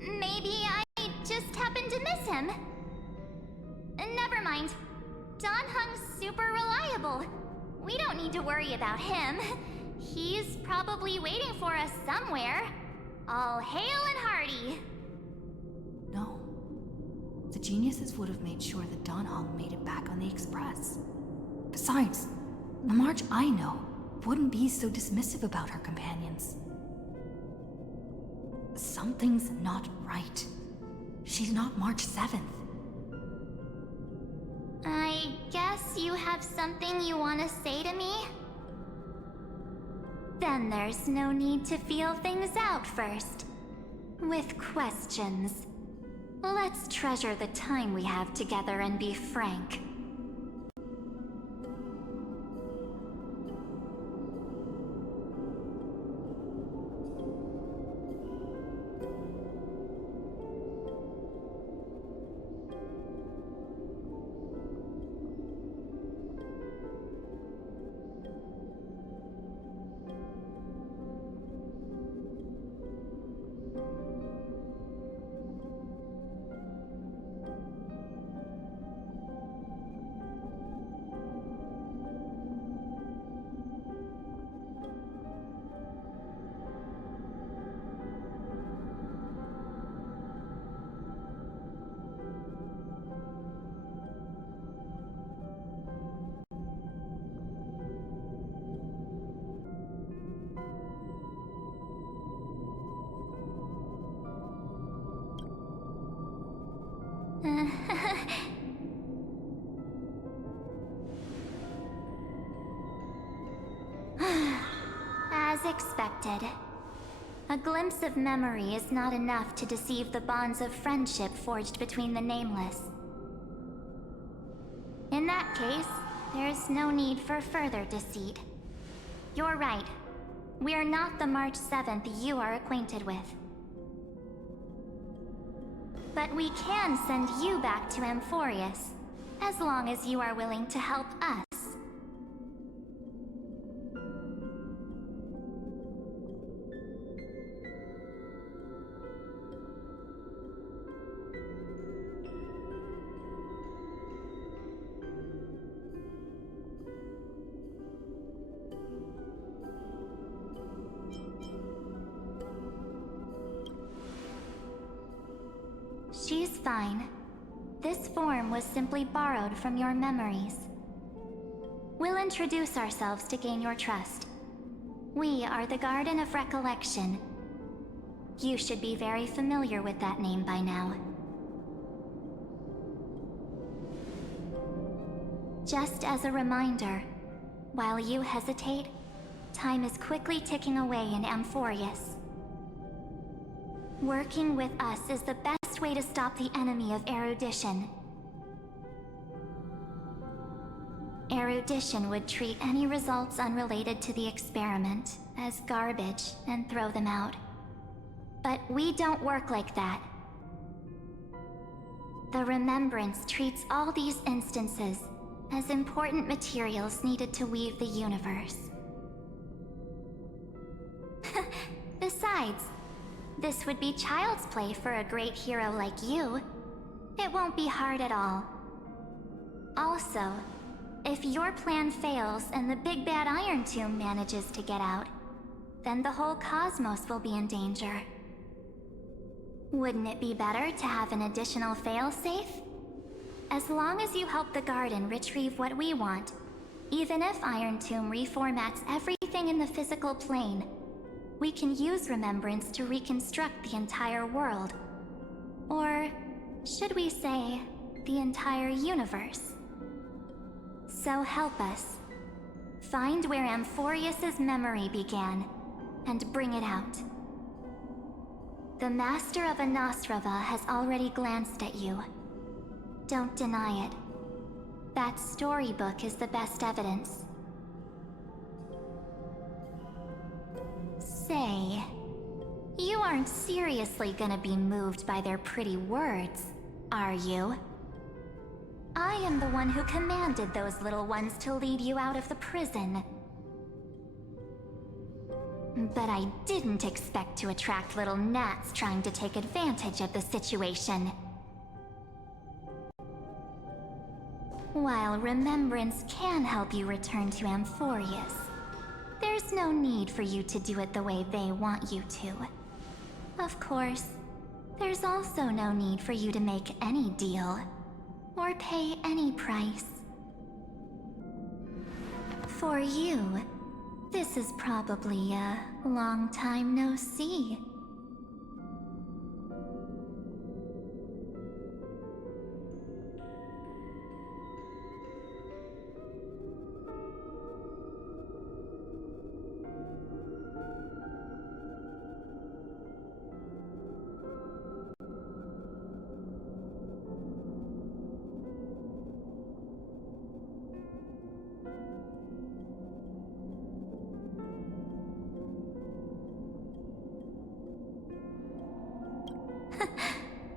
Maybe I just happened to miss him. Never mind. Dan Heng's super reliable. We don't need to worry about him. He's probably waiting for us somewhere. All hail and hearty. No. The Geniuses would have made sure that Dan Heng made it back on the Express. Besides, the March I know wouldn't be so dismissive about her companions. Something's not right. She's not March 7th. I guess you have something you want to say to me? Then there's no need to feel things out first. With questions. Let's treasure the time we have together and be frank. As expected. A glimpse of memory is not enough to deceive the bonds of friendship forged between the Nameless. In that case, there's no need for further deceit. You're right. We're not the March 7th you are acquainted with. But we can send you back to Amphorius, as long as you are willing to help us. She's fine. This form was simply borrowed from your memories. We'll introduce ourselves to gain your trust. We are the Garden of Recollection. You should be very familiar with that name by now. Just as a reminder, while you hesitate, time is quickly ticking away in Amphorius. Working with us is the best way to stop the enemy of erudition. Erudition would treat any results unrelated to the experiment as garbage and throw them out. But we don't work like that. The Remembrance treats all these instances as important materials needed to weave the universe. Besides, this would be child's play for a great hero like you. It won't be hard at all. Also, if your plan fails and the big bad Iron Tomb manages to get out, then the whole cosmos will be in danger. Wouldn't it be better to have an additional failsafe? As long as you help the Garden retrieve what we want, even if Iron Tomb reformats everything in the physical plane, we can use Remembrance to reconstruct the entire world. Or, should we say, the entire universe. So help us. Find where Amphorius's memory began, and bring it out. The Master of Anastrava has already glanced at you. Don't deny it. That storybook is the best evidence. Say, you aren't seriously gonna be moved by their pretty words, are you? I am the one who commanded those little ones to lead you out of the prison. But I didn't expect to attract little gnats trying to take advantage of the situation. While Remembrance can help you return to Amphorius, there's no need for you to do it the way they want you to. Of course, there's also no need for you to make any deal, or pay any price. For you, this is probably a long time no see.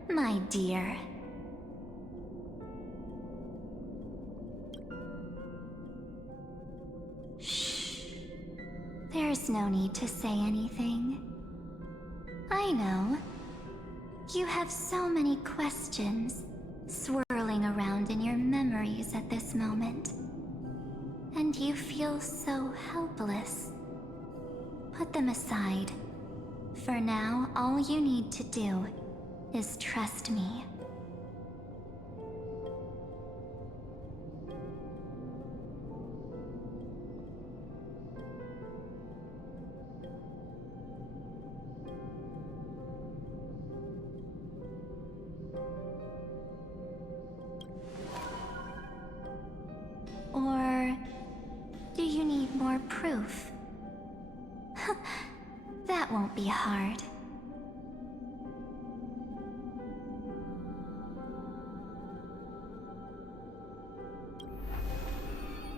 My dear. Shh. There's no need to say anything. I know. You have so many questions swirling around in your memories at this moment. And you feel so helpless. Put them aside. For now, all you need to do is trust me. Or do you need more proof? That won't be hard.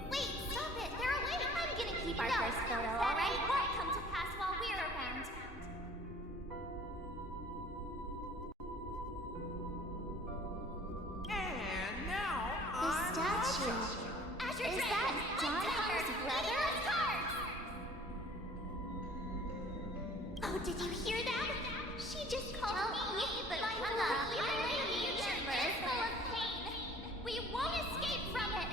Wait, stop it! They're away! I'm gonna keep our first photo, alright? It won't come to pass while we're around. And now, The statue. Is that Don Hunter's brother? Oh, did you hear that? She just called me, but my future is full of pain. We won't escape from it.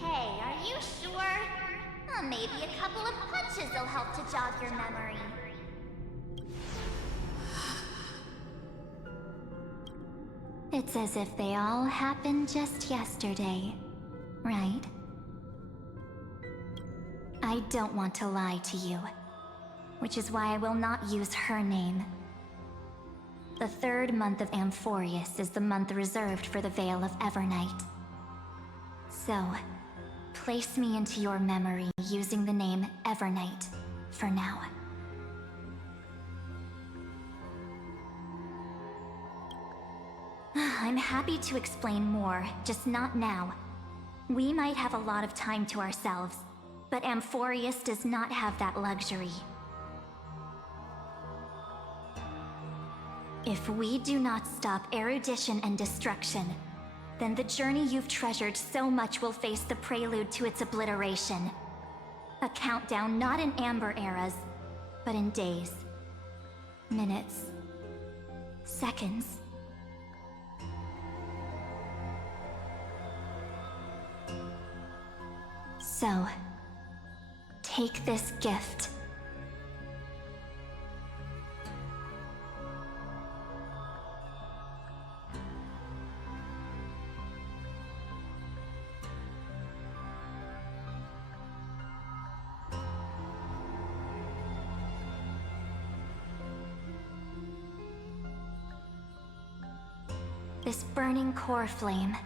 Hey, are you sure? Maybe a couple of punches will help to jog your memory. It's as if they all happened just yesterday, right? I don't want to lie to you, which is why I will not use her name. The 3rd month of Amphorius is the month reserved for the Veil of Evernight. So, place me into your memory using the name Evernight for now. I'm happy to explain more, just not now. We might have a lot of time to ourselves, but Amphorius does not have that luxury. If we do not stop erudition and destruction, then the journey you've treasured so much will face the prelude to its obliteration. A countdown not in Amber eras, but in days, minutes, seconds. So, take this gift. This burning core flame,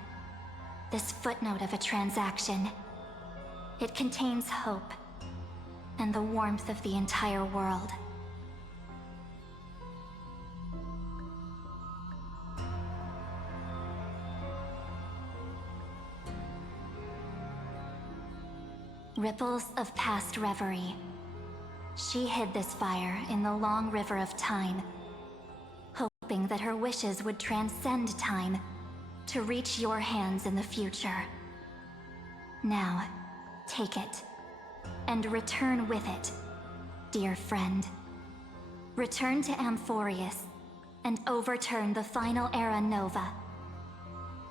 this footnote of a transaction, it contains hope and the warmth of the entire world. Ripples of past reverie. She hid this fire in the long river of time, hoping that her wishes would transcend time to reach your hands in the future. Now, take it, and return with it, dear friend. Return to Amphorius, and overturn the final era Nova.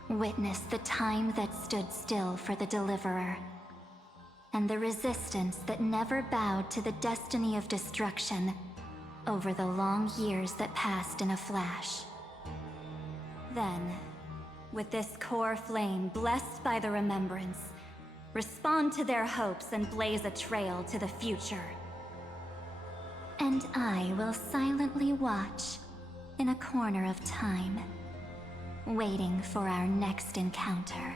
Witness the time that stood still for the Deliverer, and the resistance that never bowed to the destiny of destruction over the long years that passed in a flash. Then, with this core flame blessed by the remembrance, respond to their hopes and blaze a trail to the future. And I will silently watch in a corner of time, waiting for our next encounter.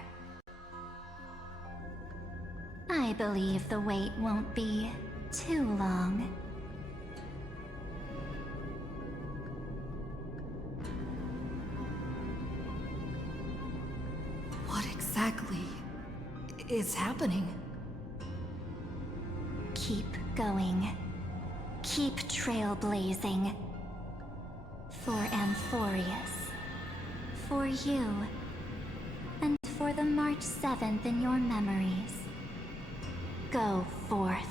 I believe the wait won't be too long. What exactly is happening? Keep going. Keep trailblazing. For Amphorius. For you. And for the March 7th in your memories. Go forth.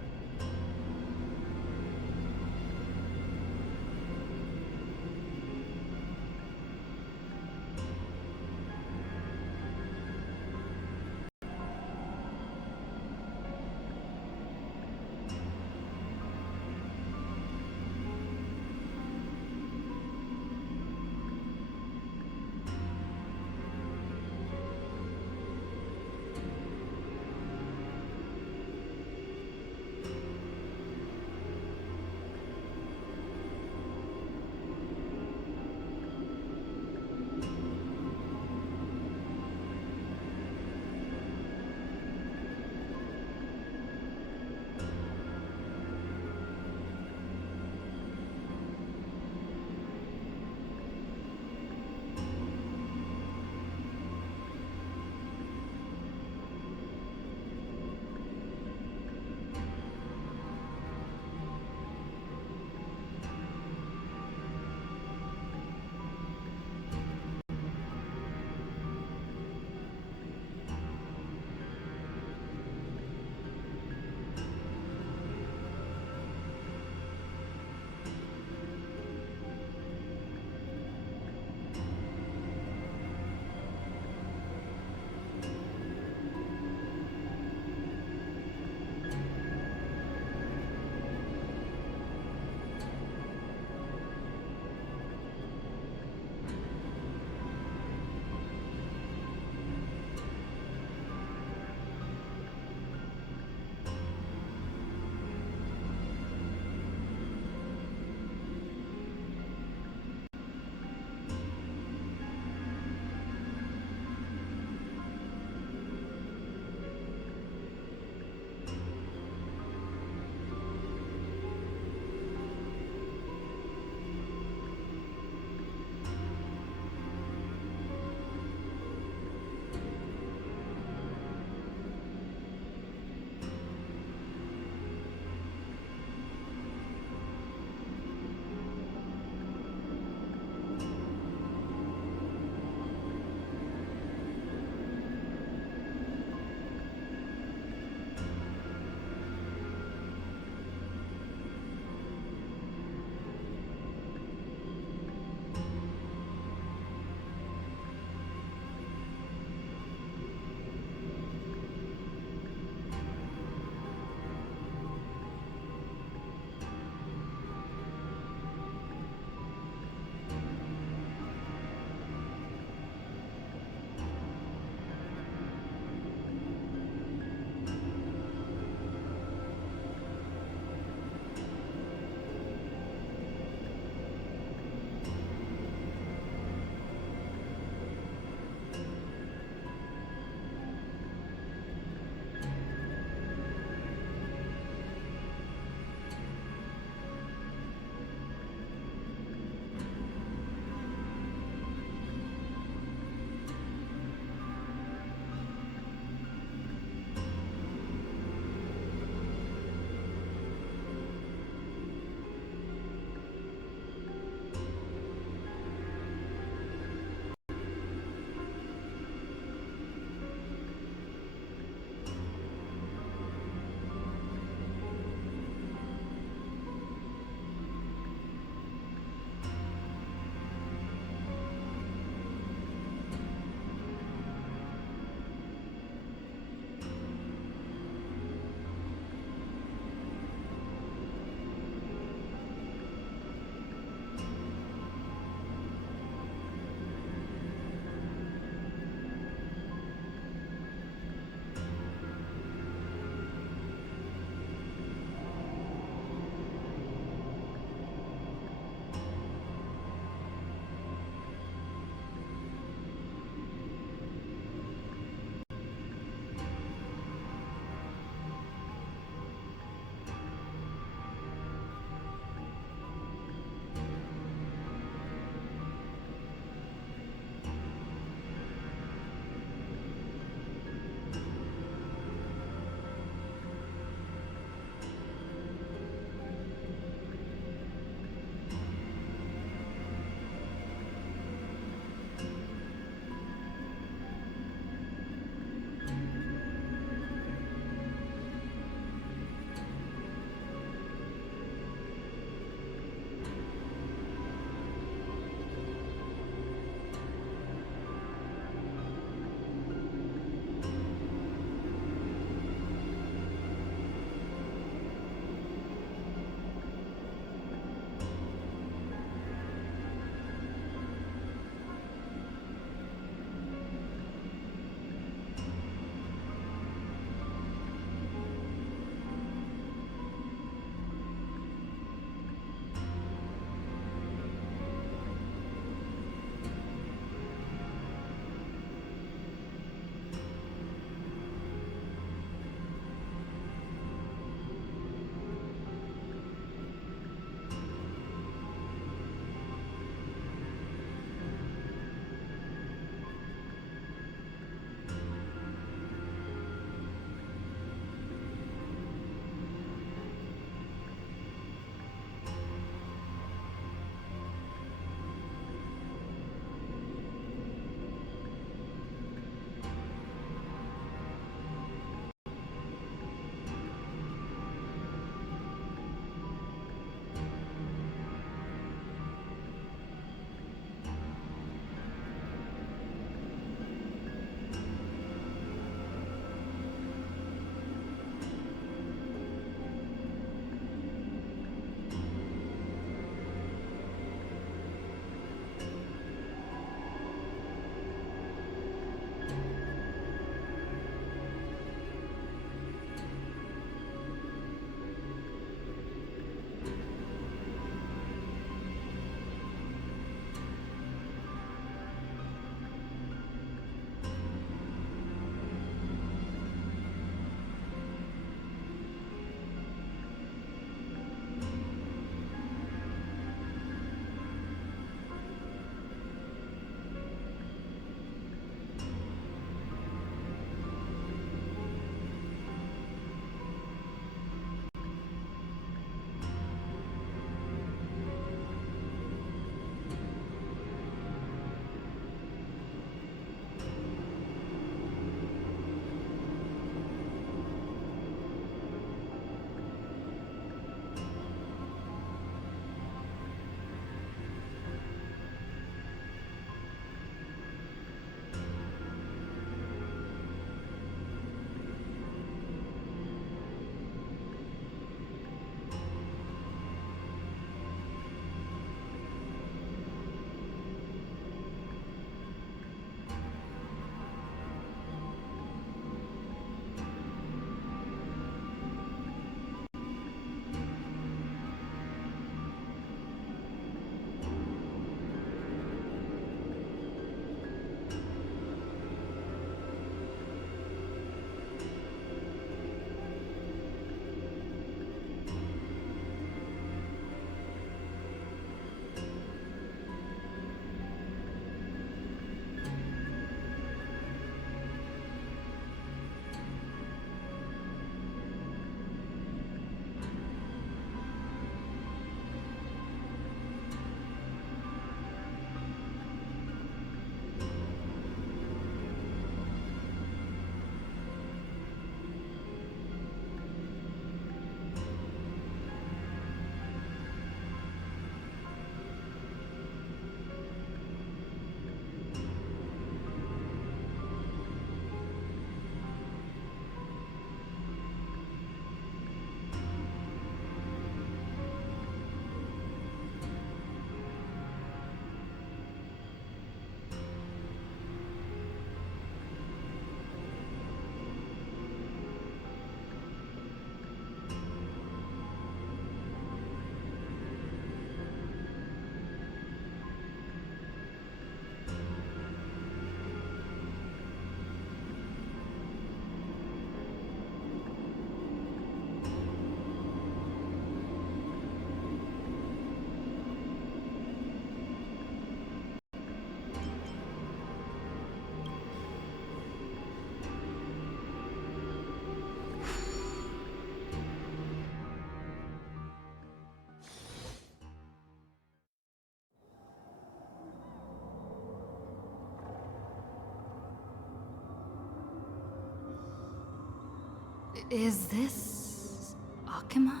Is this Akuma?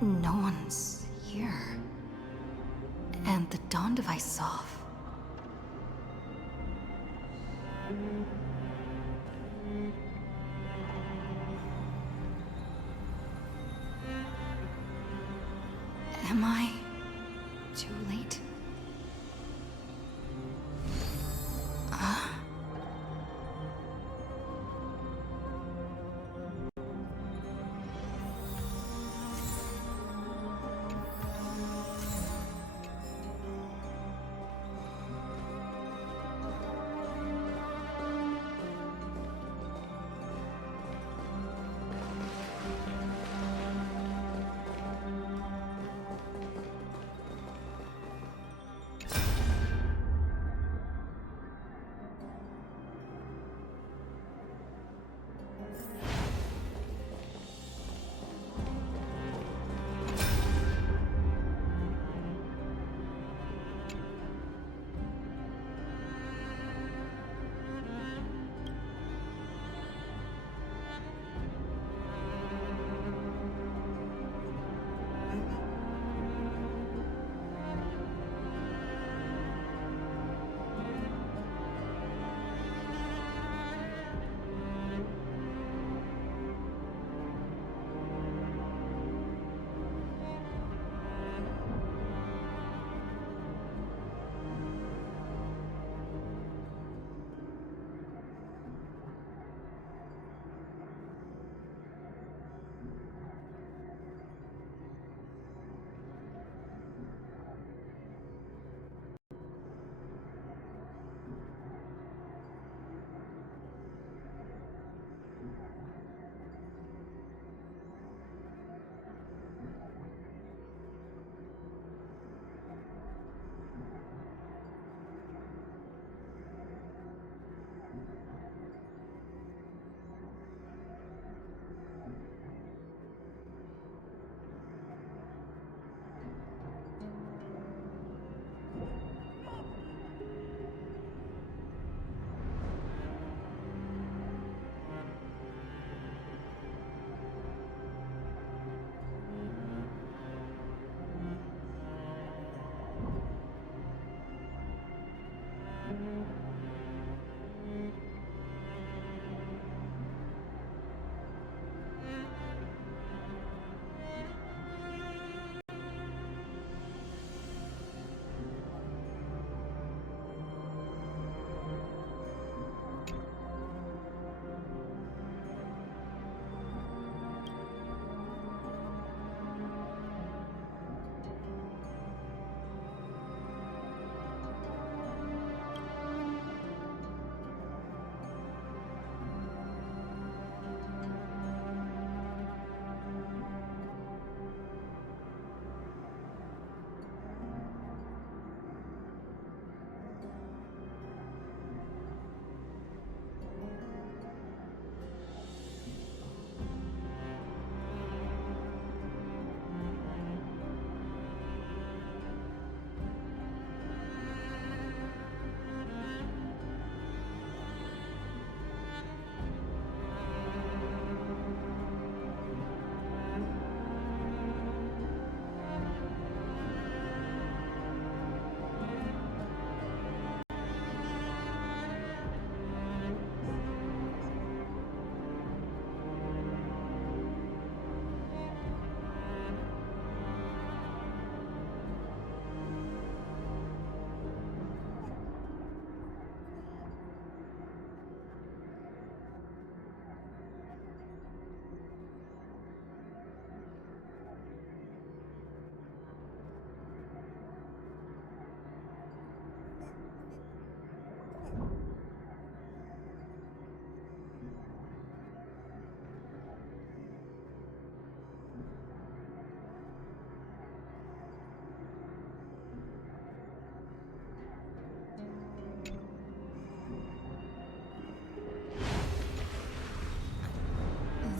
No one's here. And the dawn device is off. Am I too late?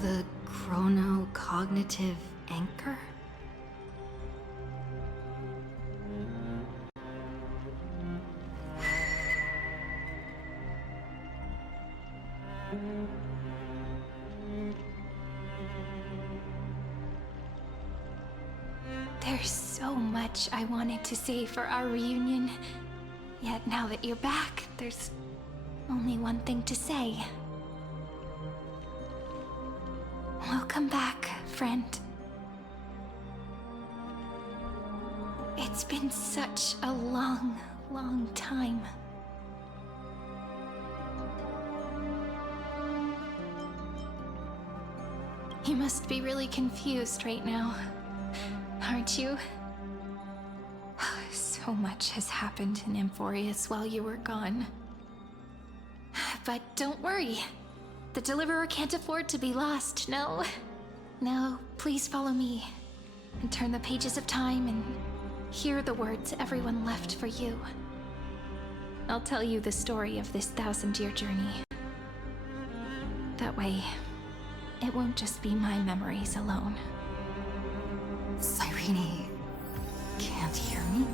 The chronocognitive anchor? There's so much I wanted to say for our reunion. Yet now that you're back, there's only one thing to say. Welcome back, friend. It's been such a long, long time. You must be really confused right now, aren't you? So much has happened in Amphorius while you were gone. But don't worry. The Deliverer can't afford to be lost, no? No, please follow me and turn the pages of time and hear the words everyone left for you. I'll tell you the story of this 1,000-year journey. That way, it won't just be my memories alone. Cyrene can't hear me?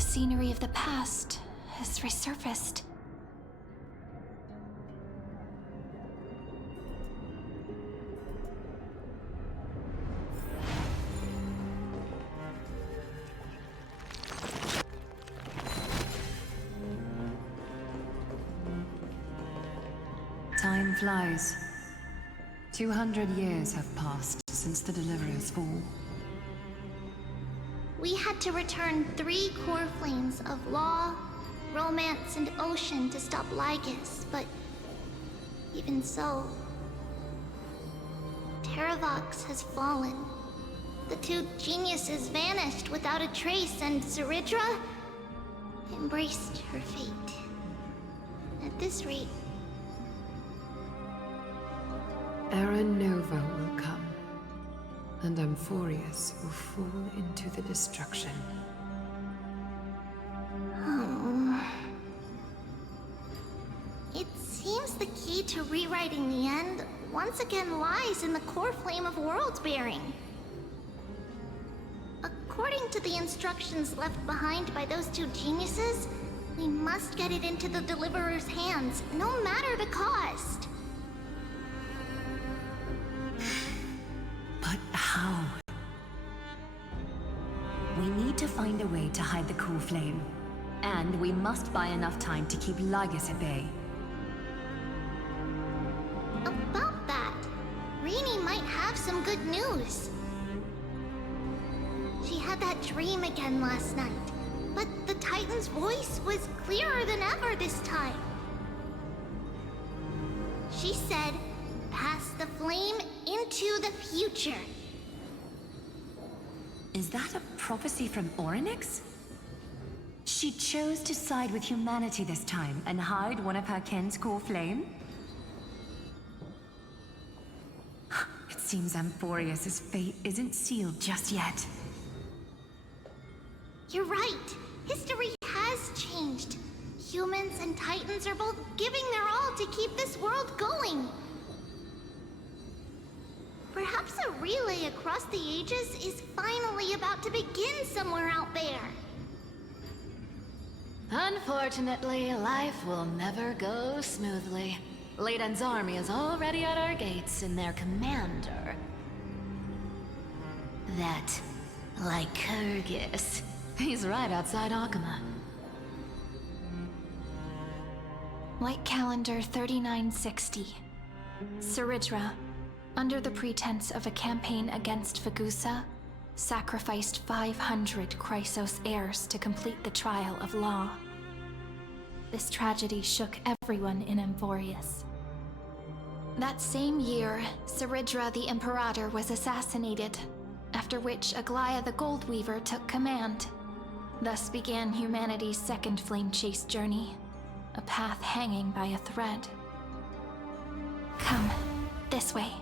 Scenery of the past has resurfaced. Time flies. 200 years have passed since the Deliverer's fall. We had to return 3 core flames of law, romance, and ocean to stop Lygus, but even so, Terravox has fallen. The 2 geniuses vanished without a trace, and Zeridra embraced her fate. At this rate, Era Nova will come, and Amphorius will fall into the destruction. It seems the key to rewriting the end once again lies in the core flame of world-bearing. According to the instructions left behind by those 2 geniuses, we must get it into the Deliverer's hands, no matter the cost. But how? We need to find a way to hide the core flame. And we must buy enough time to keep Lygus at bay. About that, Rini might have some good news. She had that dream again last night, but the Titan's voice was clearer than ever this time. She said, "Pass the flame into the future." Is that a prophecy from Orynyx? She chose to side with humanity this time and hide one of her kin's core flame? It seems Amphorius' fate isn't sealed just yet. You're right. History has changed. Humans and Titans are both giving their all to keep this world going. Perhaps a relay across the ages is finally about to begin somewhere out there. Unfortunately, life will never go smoothly. Leiden's army is already at our gates, and their commander, that Lycurgus, He's right outside Akuma. Light calendar 3960. Saridra, under the pretense of a campaign against Fagusa, sacrificed 500 Chrysos heirs to complete the trial of law. This tragedy shook everyone in Amphorius. That same year, Saridra the Imperator was assassinated, after which Aglaya the Goldweaver took command. Thus began humanity's second flame chase journey, a path hanging by a thread. Come, this way.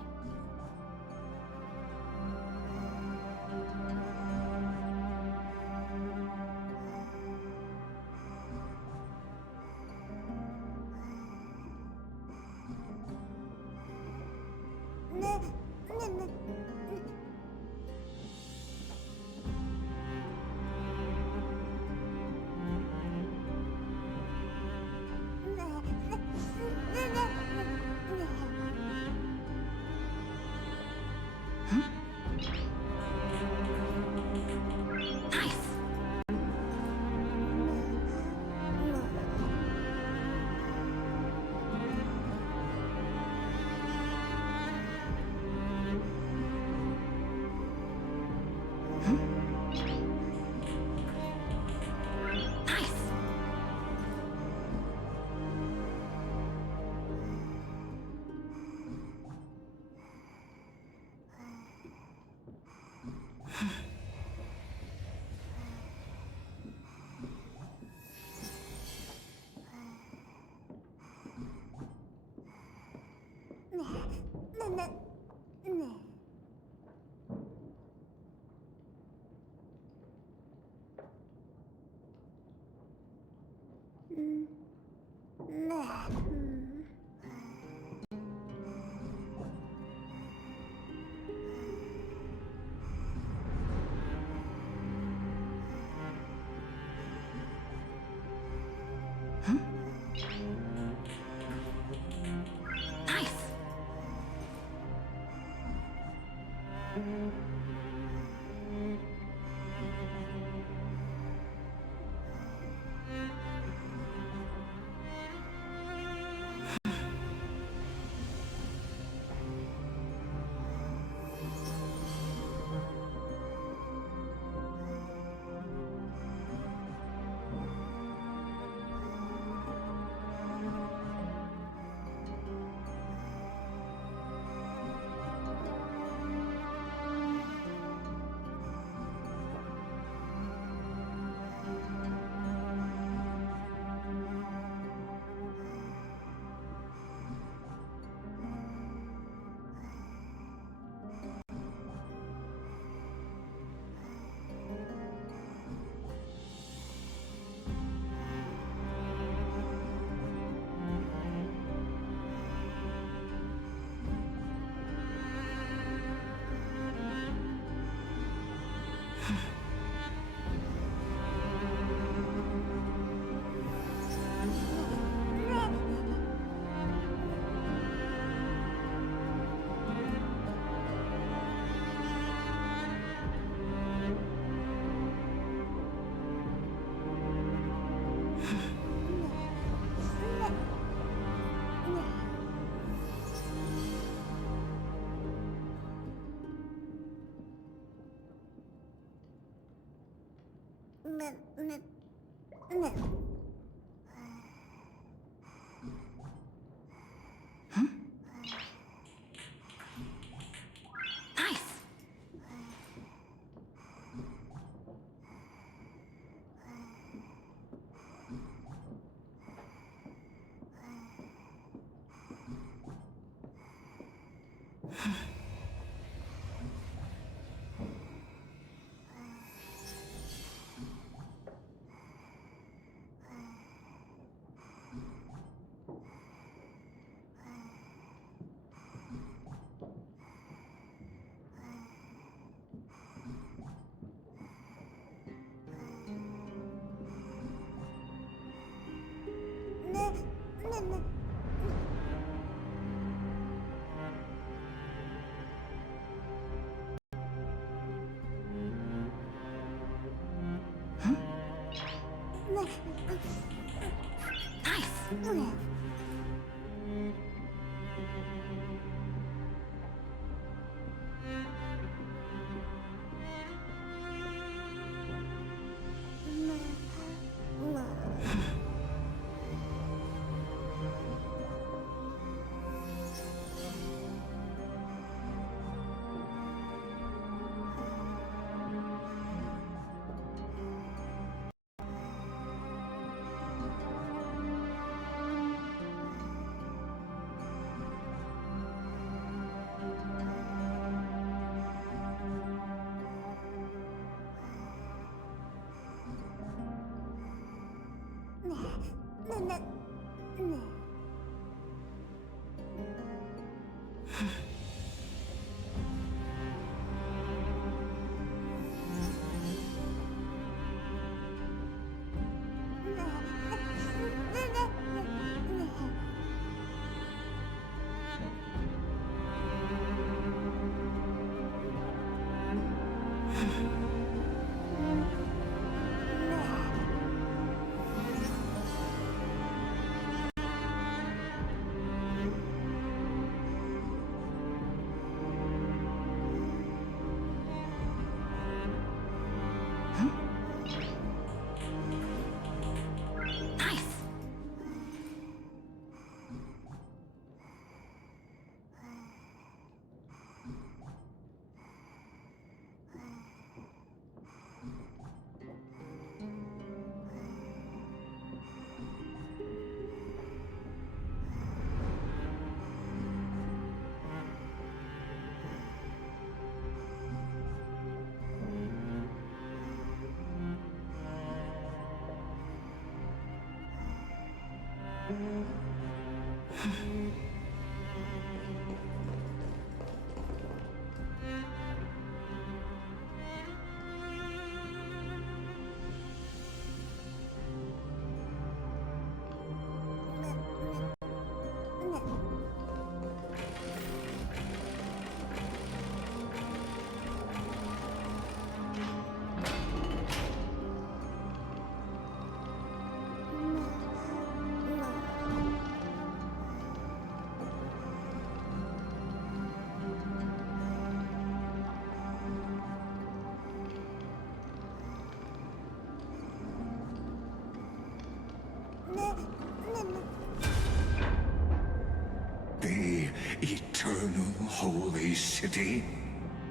The eternal holy city?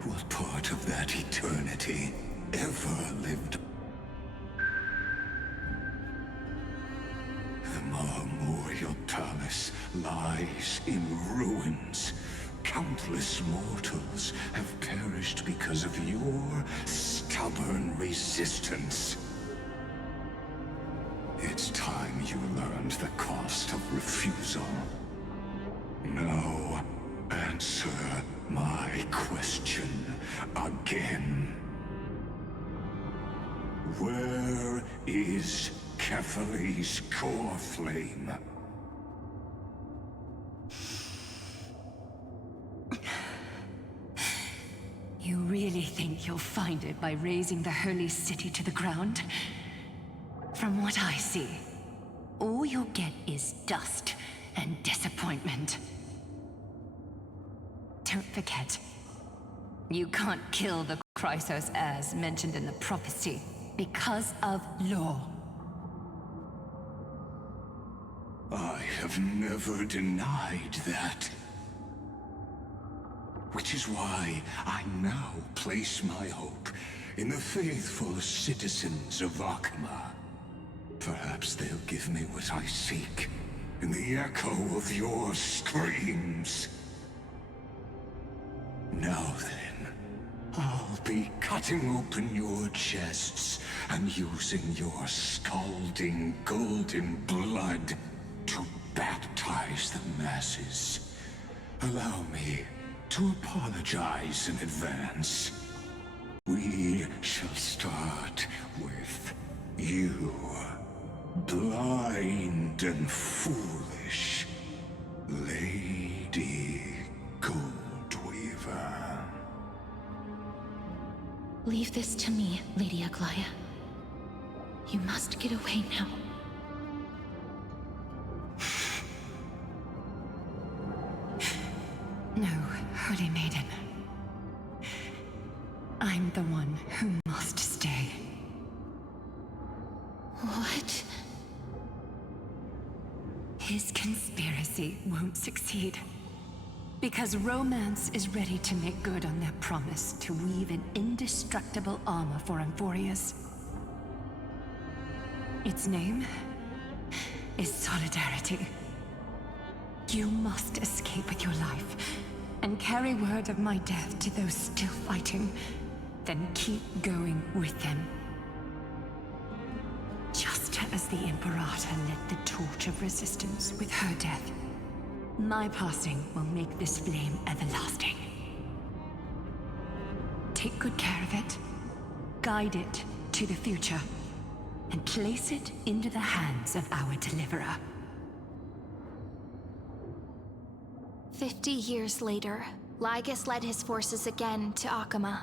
What part of that eternity ever lived? The Marmorial Palace lies in ruins. Countless mortals have perished because of your stubborn resistance. It's time you learned the cost of refusal. Now, answer my question again. Where is Kefali's core flame? You really think you'll find it by razing the holy city to the ground? From what I see, all you'll get is dust and disappointment. Don't forget, you can't kill the Chrysos as mentioned in the prophecy because of law. I have never denied that. Which is why I now place my hope in the faithful citizens of Akuma. Perhaps they'll give me what I seek in the echo of your screams. Now then, I'll be cutting open your chests and using your scalding golden blood to baptize the masses. Allow me to apologize in advance. We shall start with you, blind and foolish Lady Goldweaver. Leave this to me, Lady Aglaya. You must get away now. No, Holy Maiden. I'm the one who must stay. What? His conspiracy won't succeed. Because Romance is ready to make good on their promise to weave an indestructible armor for Amphorius. Its name is Solidarity. You must escape with your life and carry word of my death to those still fighting, then keep going with them. Just as the Imperator lit the torch of resistance with her death, my passing will make this flame everlasting. Take good care of it, guide it to the future, and place it into the hands of our Deliverer. 50 years later, Lygus led his forces again to Akama.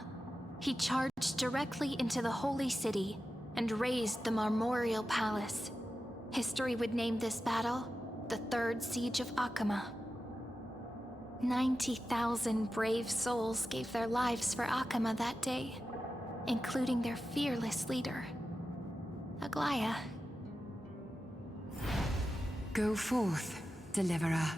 He charged directly into the Holy City and razed the Marmorial Palace. History would name this battle the Third Siege of Akama. 90,000 brave souls gave their lives for Akama that day, including their fearless leader, Aglaya. Go forth, Deliverer.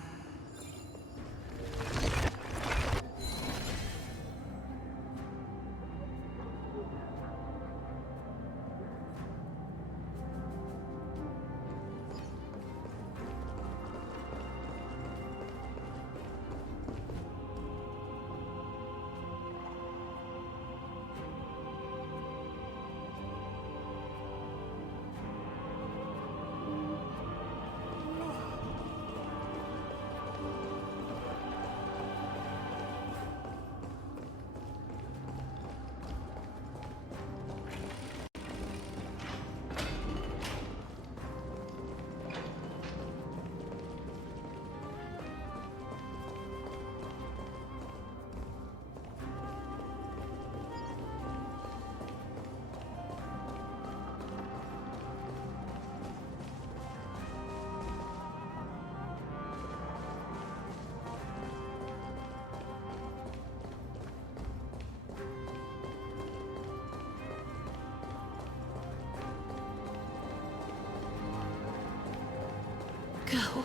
Go.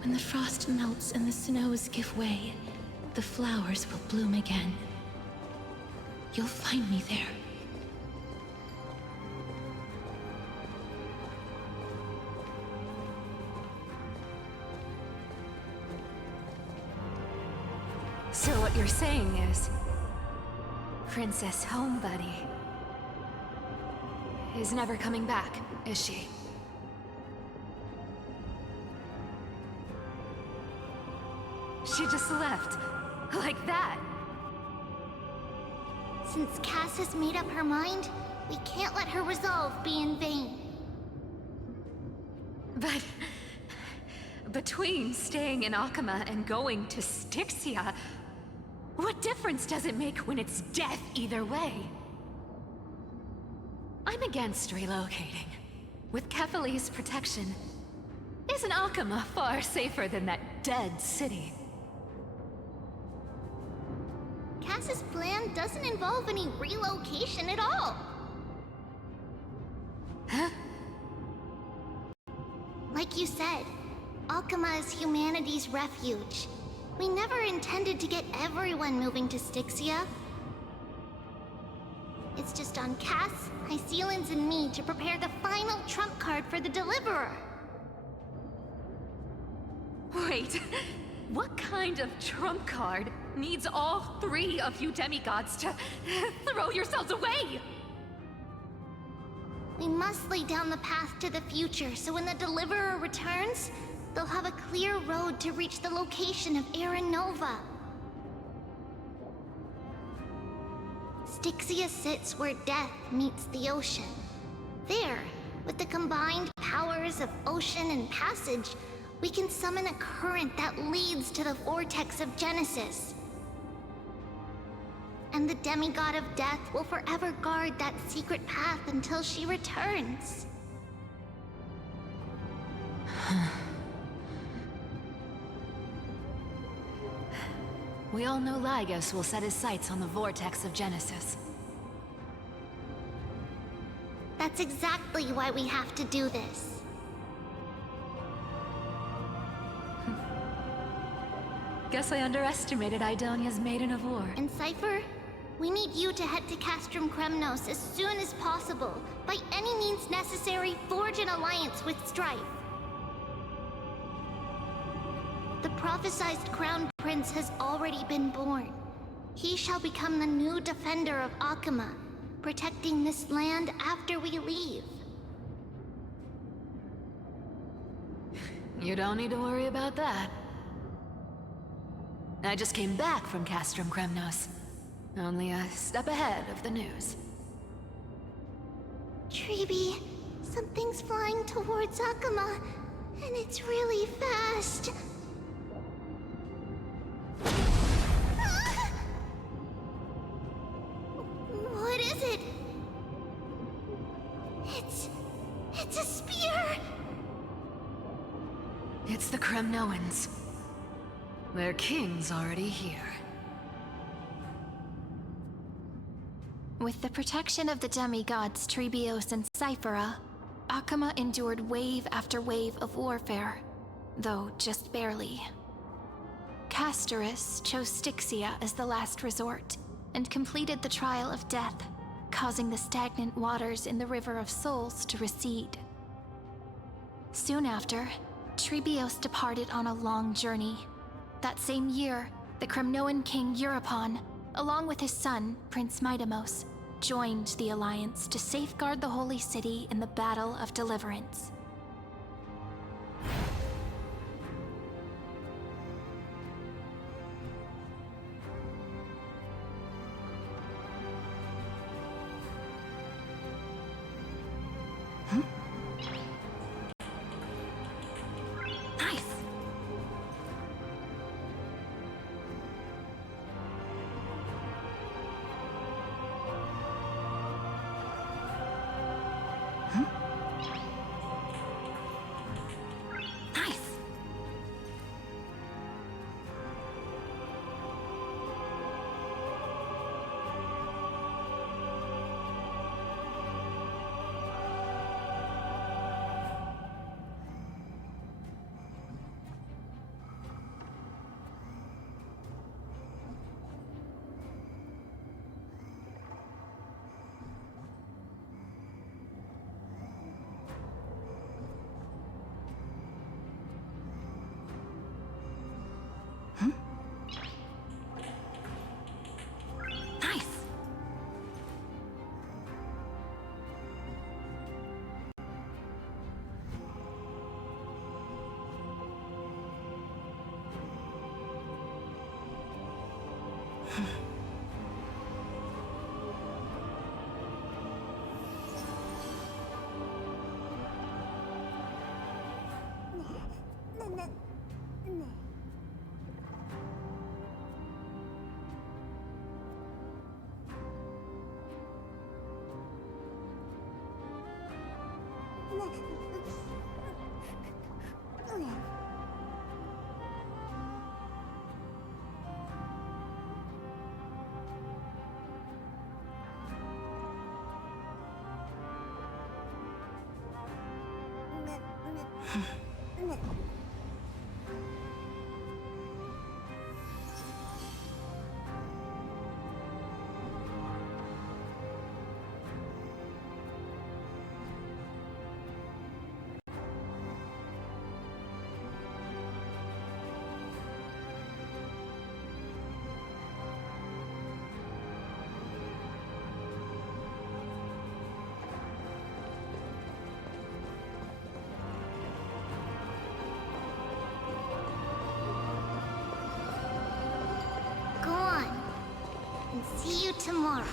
When the frost melts and the snows give way, the flowers will bloom again. You'll find me there. So what you're saying is, Princess Homebuddy is never coming back, is she? She just left, like that. Since Cass has made up her mind, we can't let her resolve be in vain. But between staying in Akama and going to Styxia, what difference does it make when it's death either way? I'm against relocating. With Kefali's protection, isn't Akama far safer than that dead city? Cass's plan doesn't involve any relocation at all. Huh? Like you said, Akama is humanity's refuge. We never intended to get everyone moving to Styxia. It's just on Cass, Hysealans, and me to prepare the final trump card for the Deliverer. Wait, what kind of trump card needs all three of you demigods to throw yourselves away? We must lay down the path to the future, so when the Deliverer returns, they'll have a clear road to reach the location of Aaron Nova. Styxia sits where death meets the ocean. There, with the combined powers of ocean and passage, we can summon a current that leads to the vortex of Genesis. And the demigod of death will forever guard that secret path until she returns. We all know Lygos will set his sights on the vortex of Genesis. That's exactly why we have to do this. Guess I underestimated Idonia's Maiden of War. And Cypher, we need you to head to Castrum Kremnos as soon as possible. By any means necessary, forge an alliance with Strife. The prophesized Crown Prince has already been born. He shall become the new defender of Akuma, protecting this land after we leave. You don't need to worry about that. I just came back from Castrum Kremnos. Only a step ahead of the news. Treeby, something's flying towards Akuma, and it's really fast. What is it? It's a spear! It's the Kremnoans. Their king's already here. With the protection of the demigods Trebios and Cyphera, Akuma endured wave after wave of warfare, though just barely. Castorus chose Styxia as the last resort, and completed the trial of death, causing the stagnant waters in the River of Souls to recede. Soon after, Trebios departed on a long journey. That same year, the Kremnoan king Euripon, along with his son, Prince Midamos, joined the Alliance to safeguard the Holy City in the Battle of Deliverance. See you tomorrow.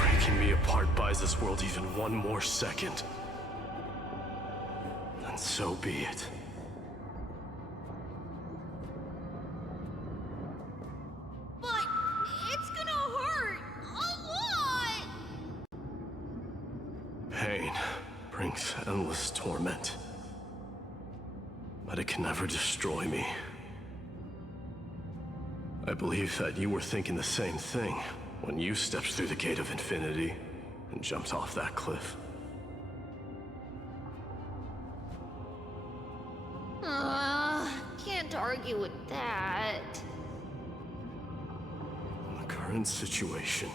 Breaking me apart buys this world even one more second. And so be it. But it's gonna hurt a lot! Pain brings endless torment. But it can never destroy me. I believe that you were thinking the same thing when you stepped through the Gate of Infinity and jumped off that cliff. Can't argue with that. In the current situation,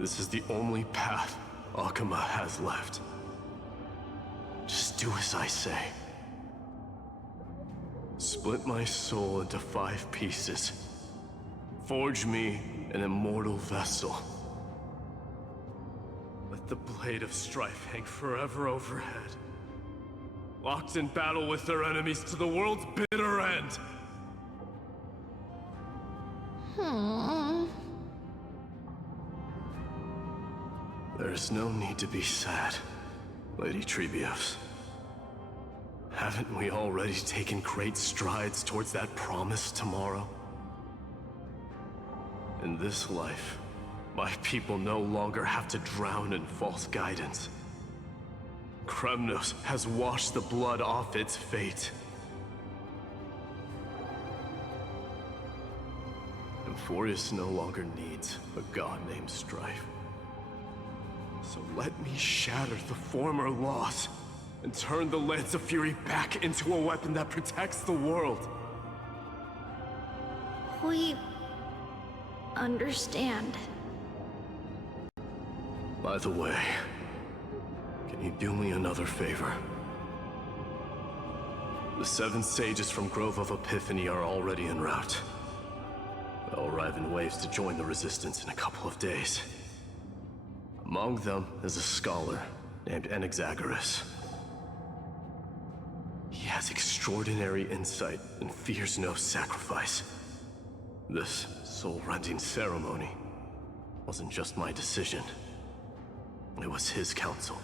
this is the only path Akuma has left. Just do as I say. Split my soul into 5 pieces. Forge me an immortal vessel. Let the blade of strife hang forever overhead. Locked in battle with their enemies to the world's bitter end. There is no need to be sad, Lady Trebios. Haven't we already taken great strides towards that promised tomorrow? In this life, my people no longer have to drown in false guidance. Kremnos has washed the blood off its fate. Amphorius no longer needs a god named Strife. So let me shatter the former loss and turn the Lance of Fury back into a weapon that protects the world. We understand. By the way, can you do me another favor? The 7 sages from Grove of Epiphany are already en route. They'll arrive in waves to join the Resistance in a couple of days. Among them is a scholar named Anaxagoras. He has extraordinary insight and fears no sacrifice. This soul-rending ceremony wasn't just my decision. It was his counsel.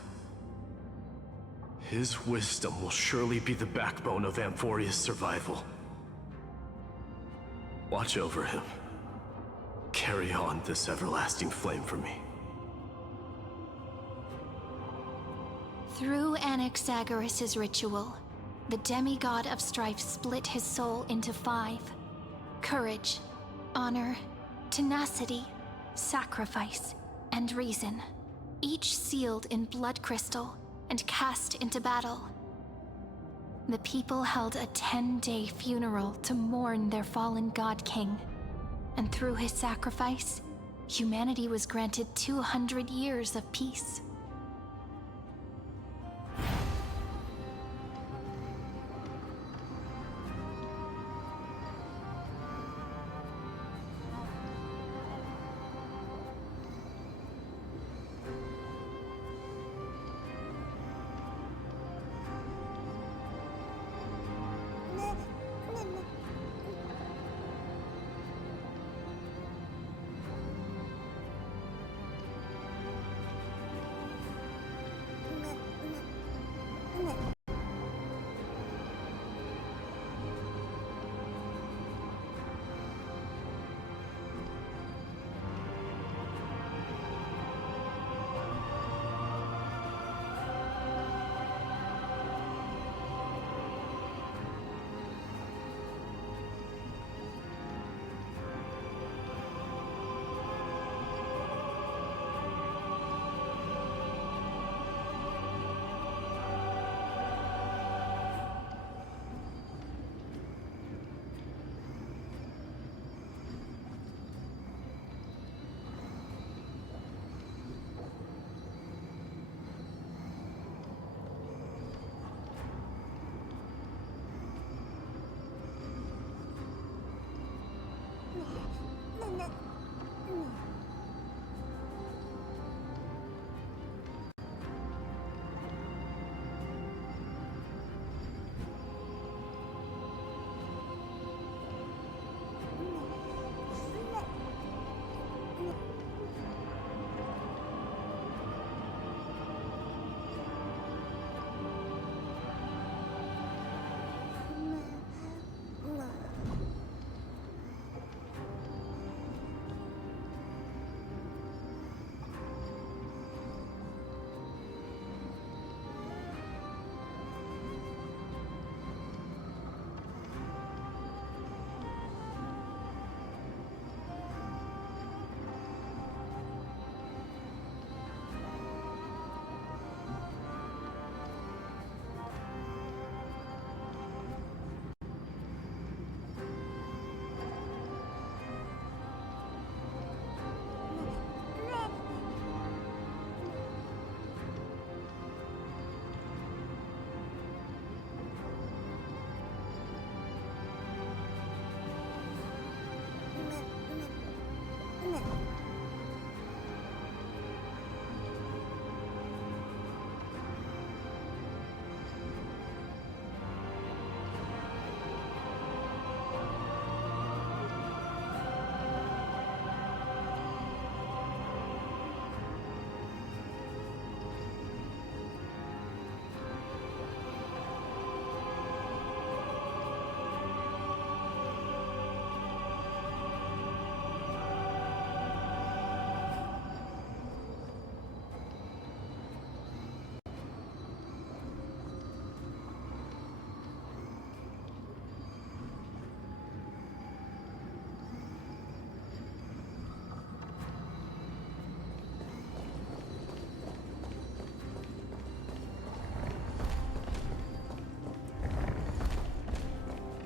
His wisdom will surely be the backbone of Amphoria's survival. Watch over him. Carry on this everlasting flame for me. Through Anaxagoras' ritual, the demigod of strife split his soul into 5. Courage, honor, tenacity, sacrifice, and reason. Each sealed in blood crystal and cast into battle. The people held a 10-day funeral to mourn their fallen god king. And through his sacrifice, humanity was granted 200 years of peace.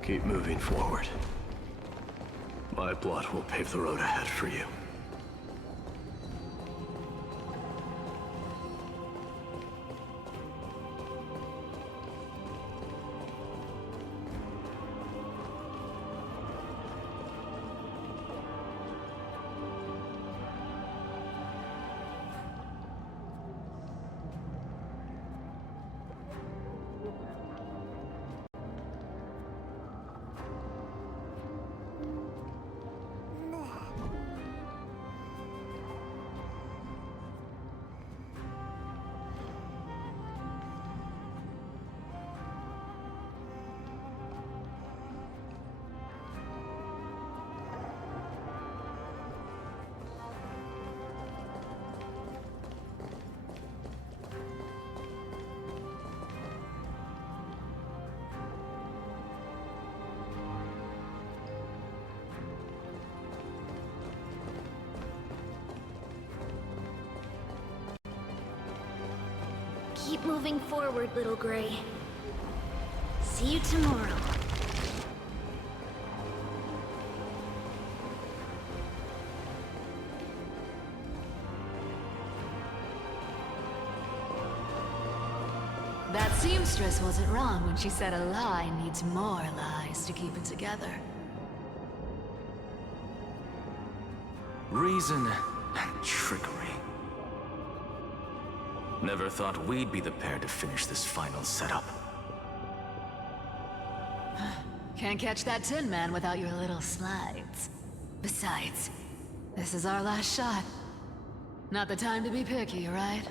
Keep moving forward. My blood will pave the road ahead for you. Keep moving forward, little Gray. See you tomorrow. That seamstress wasn't wrong when she said a lie needs more lies to keep it together. Reason and trickery. Never thought we'd be the pair to finish this final setup. Can't catch that Tin Man without your little slides. Besides, this is our last shot. Not the time to be picky, right?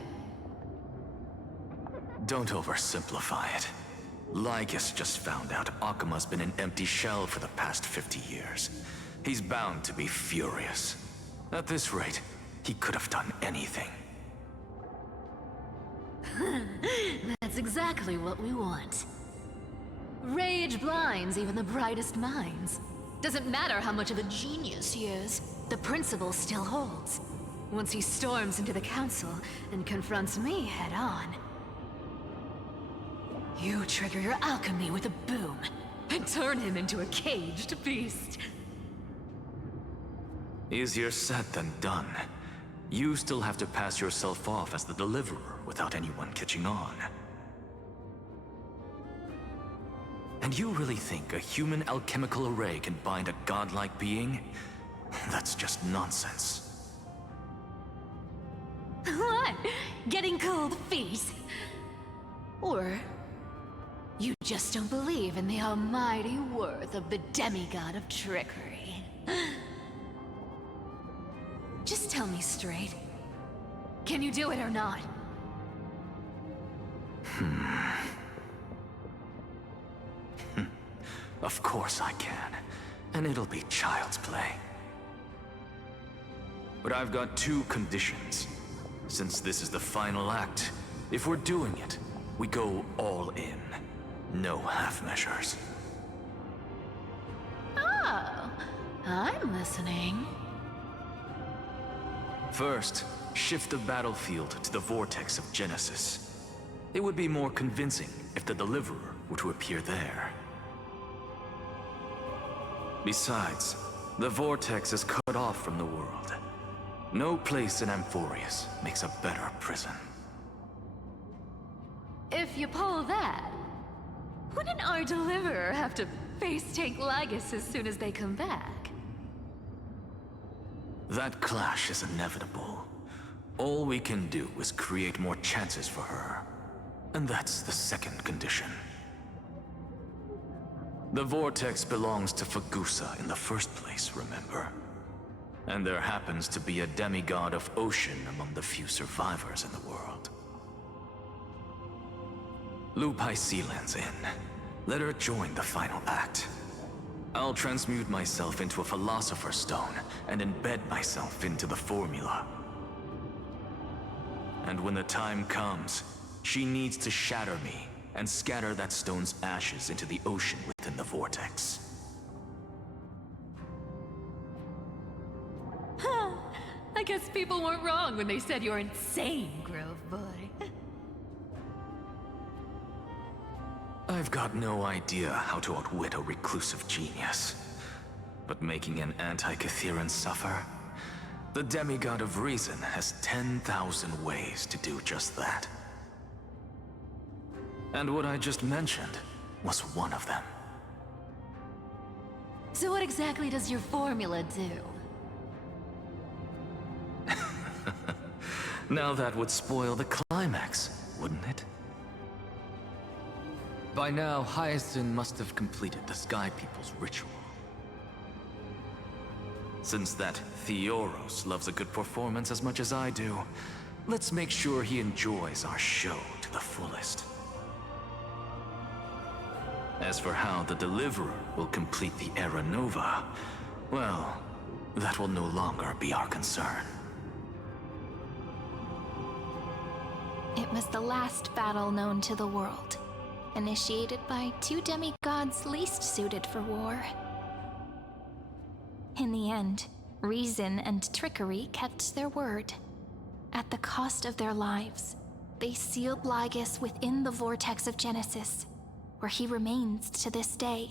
Don't oversimplify it. Lycus just found out Akuma's been an empty shell for the past 50 years. He's bound to be furious. At this rate, he could have done anything. That's exactly what we want. Rage blinds even the brightest minds. Doesn't matter how much of a genius he is, the principle still holds. Once he storms into the council and confronts me head-on. You trigger your alchemy with a boom, and turn him into a caged beast. Easier said than done. You still have to pass yourself off as the deliverer without anyone catching on. And you really think a human alchemical array can bind a godlike being? That's just nonsense. What? Getting cold feet? Or you just don't believe in the almighty worth of the demigod of trickery? Just tell me straight. Can you do it or not? Of course I can. And it'll be child's play. But I've got two conditions. Since this is the final act, if we're doing it, we go all in. No half measures. Oh, I'm listening. First, shift the battlefield to the vortex of Genesis. It would be more convincing if the Deliverer were to appear there. Besides, the vortex is cut off from the world. No place in Amphorius makes a better prison. If you pull that, wouldn't our Deliverer have to face tank Lygus as soon as they come back? That clash is inevitable. All we can do is create more chances for her. And that's the second condition. The Vortex belongs to Fagusa in the first place, remember? And there happens to be a demigod of ocean among the few survivors in the world. Loop Hysealand's in. Let her join the final act. I'll transmute myself into a Philosopher's Stone and embed myself into the formula. And when the time comes, she needs to shatter me and scatter that stone's ashes into the ocean within the vortex. I guess people weren't wrong when they said you're insane, Grove Boy. I've got no idea how to outwit a reclusive genius. But making an anti-Catheran suffer? The demigod of reason has 10,000 ways to do just that. And what I just mentioned was one of them. So what exactly does your formula do? Now that would spoil the climax, wouldn't it? By now, Hyacinth must have completed the Sky People's ritual. Since that Theoros loves a good performance as much as I do, let's make sure he enjoys our show to the fullest. As for how the Deliverer will complete the Era Nova, well, that will no longer be our concern. It was the last battle known to the world, initiated by two demigods least suited for war. In the end, reason and trickery kept their word. At the cost of their lives, they sealed Lygus within the vortex of Genesis, where he remains to this day.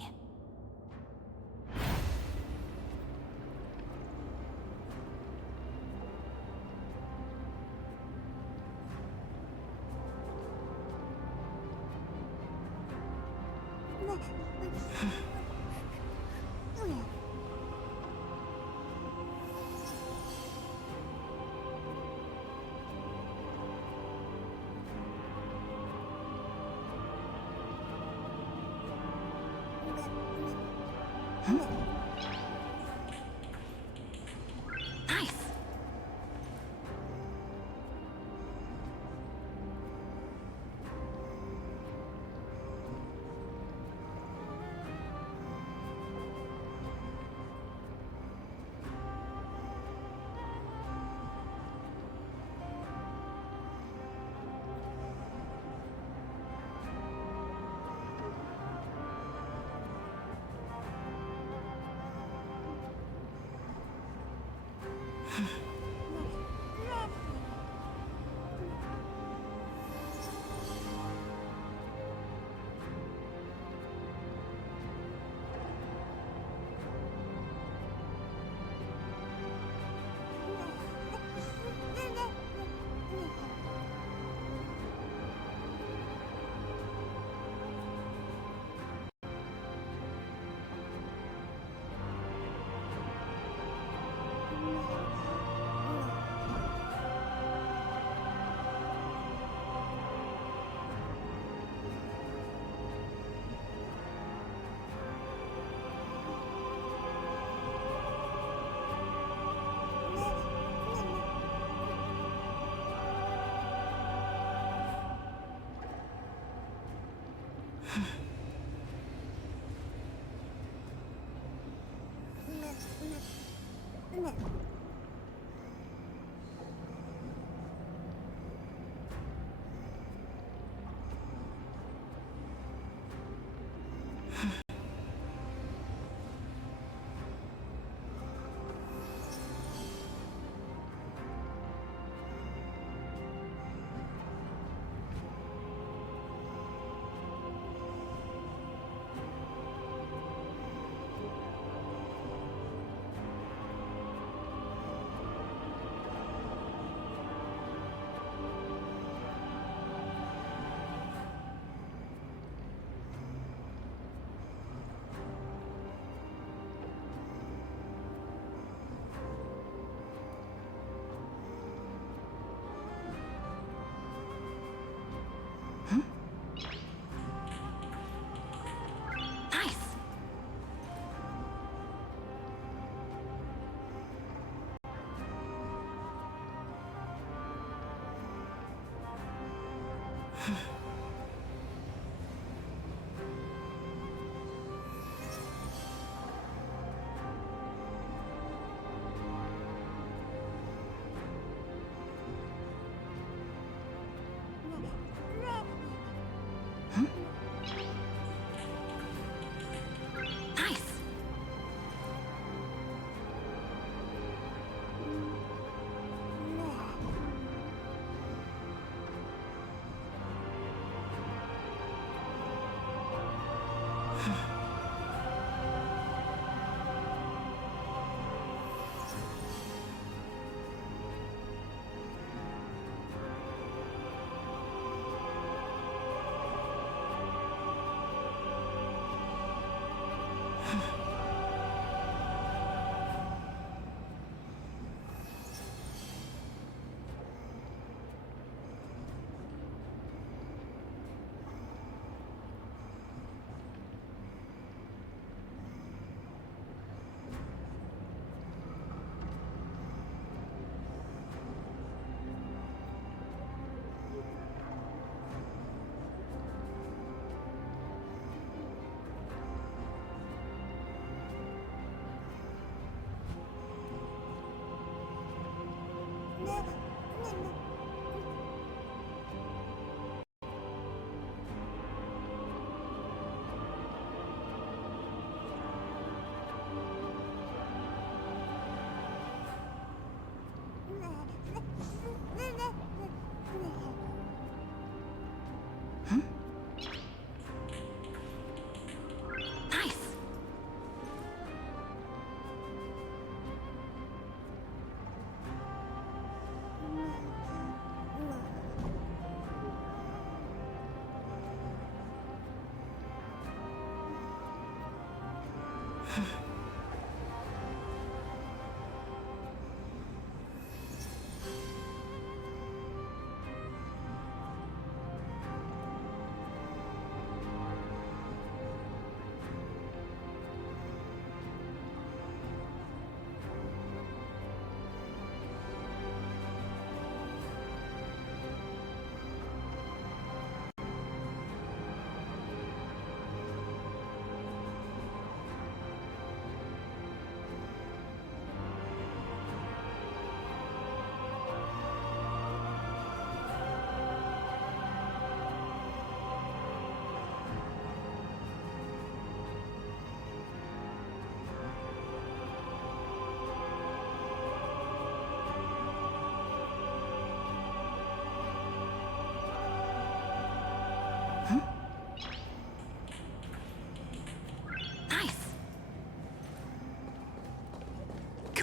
Nice.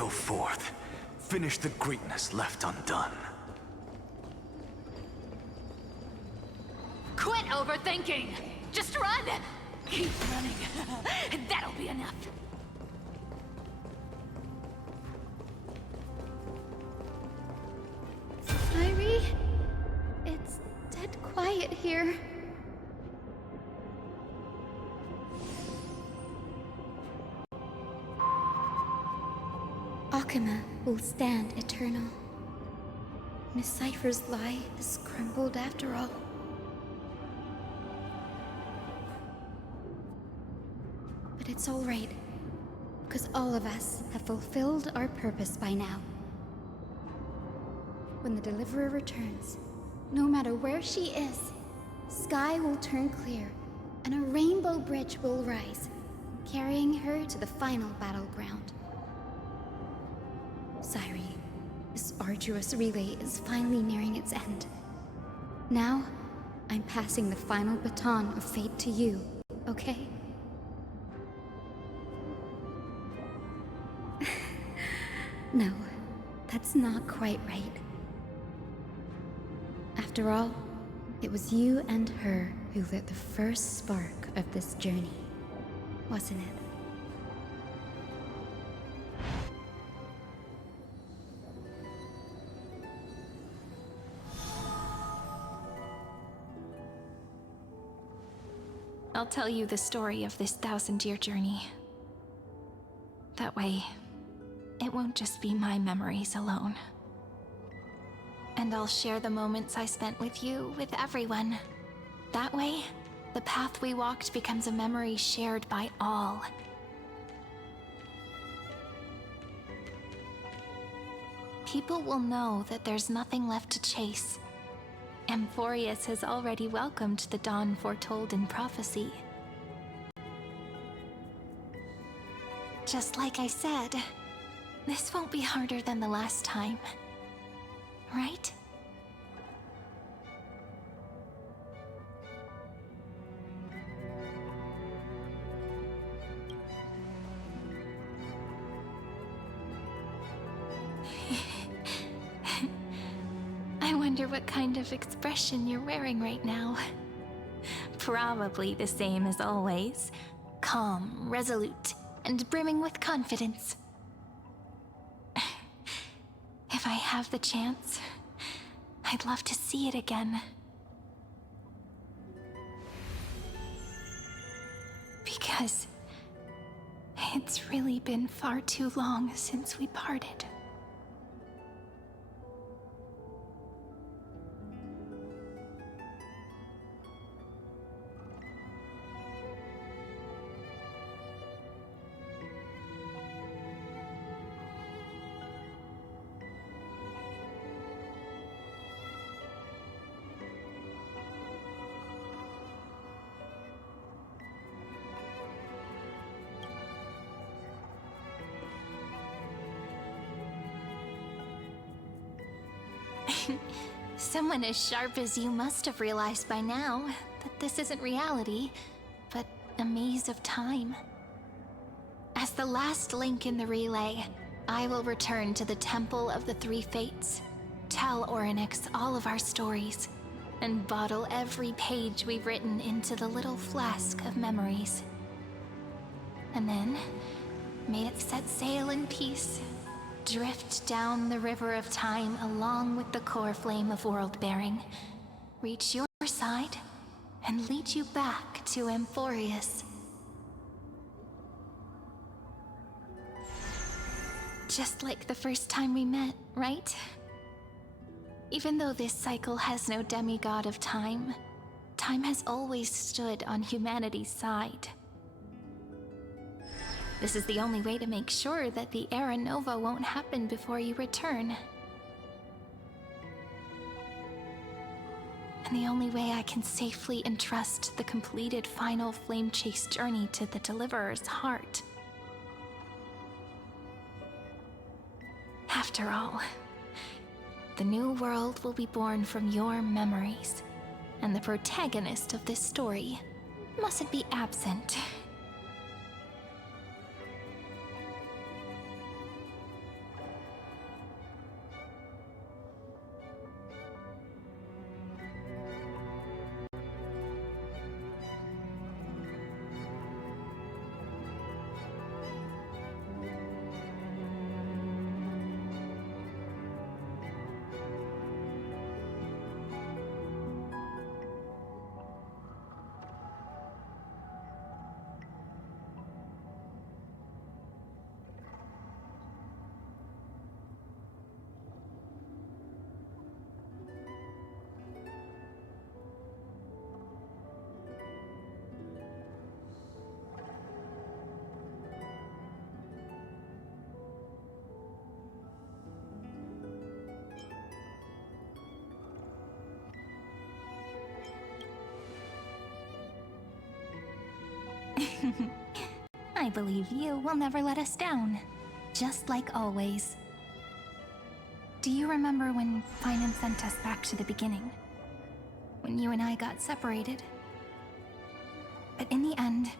Go forth. Finish the greatness left undone. Quit overthinking! Just run! Keep running. That'll be enough. Irie, it's dead quiet here. Akama will stand eternal. Miss Cypher's lie is crumbled after all. But it's all right, because all of us have fulfilled our purpose by now. When the Deliverer returns, no matter where she is, sky will turn clear, and a rainbow bridge will rise, carrying her to the final battleground. Sairi, this arduous relay is finally nearing its end. Now, I'm passing the final baton of fate to you, okay? No, that's not quite right. After all, it was you and her who lit the first spark of this journey, wasn't it? I'll tell you the story of this 1,000-year journey. That way, it won't just be my memories alone. And I'll share the moments I spent with you with everyone. That way, the path we walked becomes a memory shared by all. People will know that there's nothing left to chase. Amphorius has already welcomed the dawn foretold in prophecy. Just like I said, this won't be harder than the last time. Right? I wonder what kind of expression you're wearing right now. Probably the same as always. Calm, resolute, and brimming with confidence. If I have the chance, I'd love to see it again. Because it's really been far too long since we parted. Someone as sharp as you must have realized by now that this isn't reality, but a maze of time. As the last link in the relay, I will return to the Temple of the Three Fates, tell Orynyx all of our stories, and bottle every page we've written into the little flask of memories. And then, may it set sail in peace. Drift down the river of time along with the core flame of world-bearing. Reach your side and lead you back to Amphorius. Just like the first time we met, right? Even though this cycle has no demigod of time, time has always stood on humanity's side. This is the only way to make sure that the Era Nova won't happen before you return. And the only way I can safely entrust the completed final flame chase journey to the Deliverer's heart. After all, the new world will be born from your memories, and the protagonist of this story mustn't be absent. I believe you will never let us down, just like always. Do you remember when Finan sent us back to the beginning? When you and I got separated? But in the end,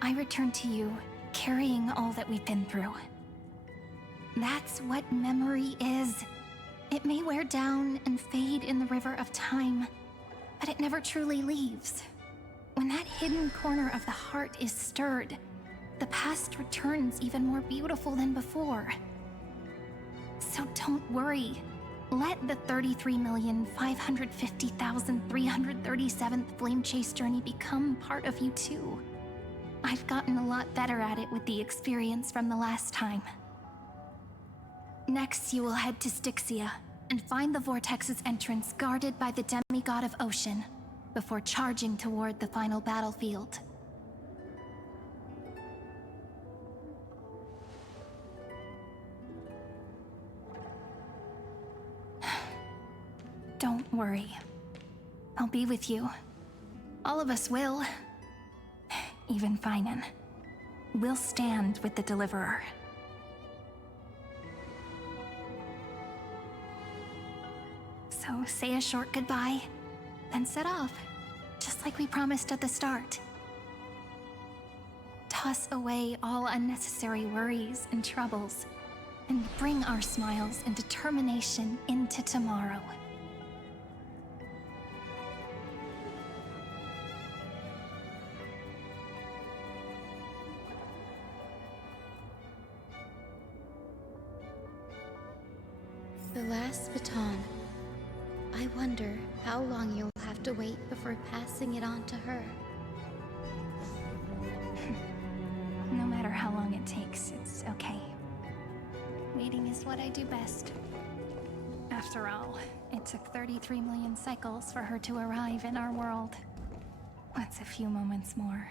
I returned to you, carrying all that we've been through. That's what memory is. It may wear down and fade in the river of time, but it never truly leaves. When that hidden corner of the heart is stirred, the past returns even more beautiful than before. So don't worry. Let the 33,550,337th Flame Chase journey become part of you too. I've gotten a lot better at it with the experience from the last time. Next, you will head to Styxia and find the Vortex's entrance guarded by the demigod of ocean before charging toward the final battlefield. Don't worry. I'll be with you. All of us will. Even Finan. We'll stand with the Deliverer. So say a short goodbye, then set off, just like we promised at the start. Toss away all unnecessary worries and troubles, and bring our smiles and determination into tomorrow. The last baton. I wonder how long you'll have to wait before passing it on to her. No matter how long it takes, it's okay. Waiting is what I do best. After all, it took 33 million cycles for her to arrive in our world. What's a few moments more?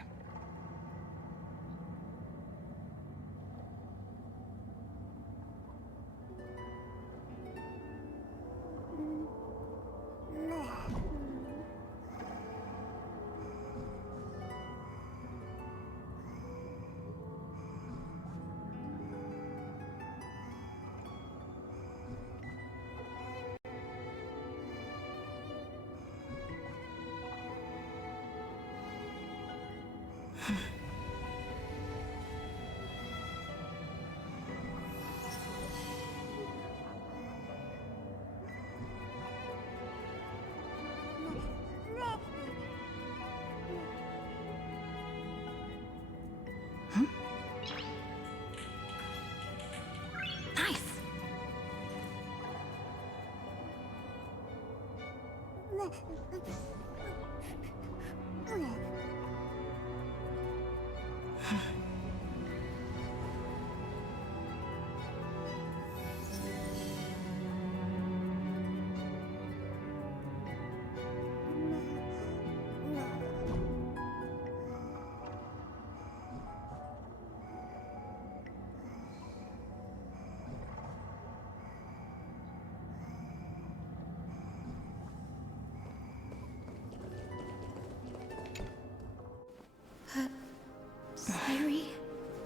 Sairi,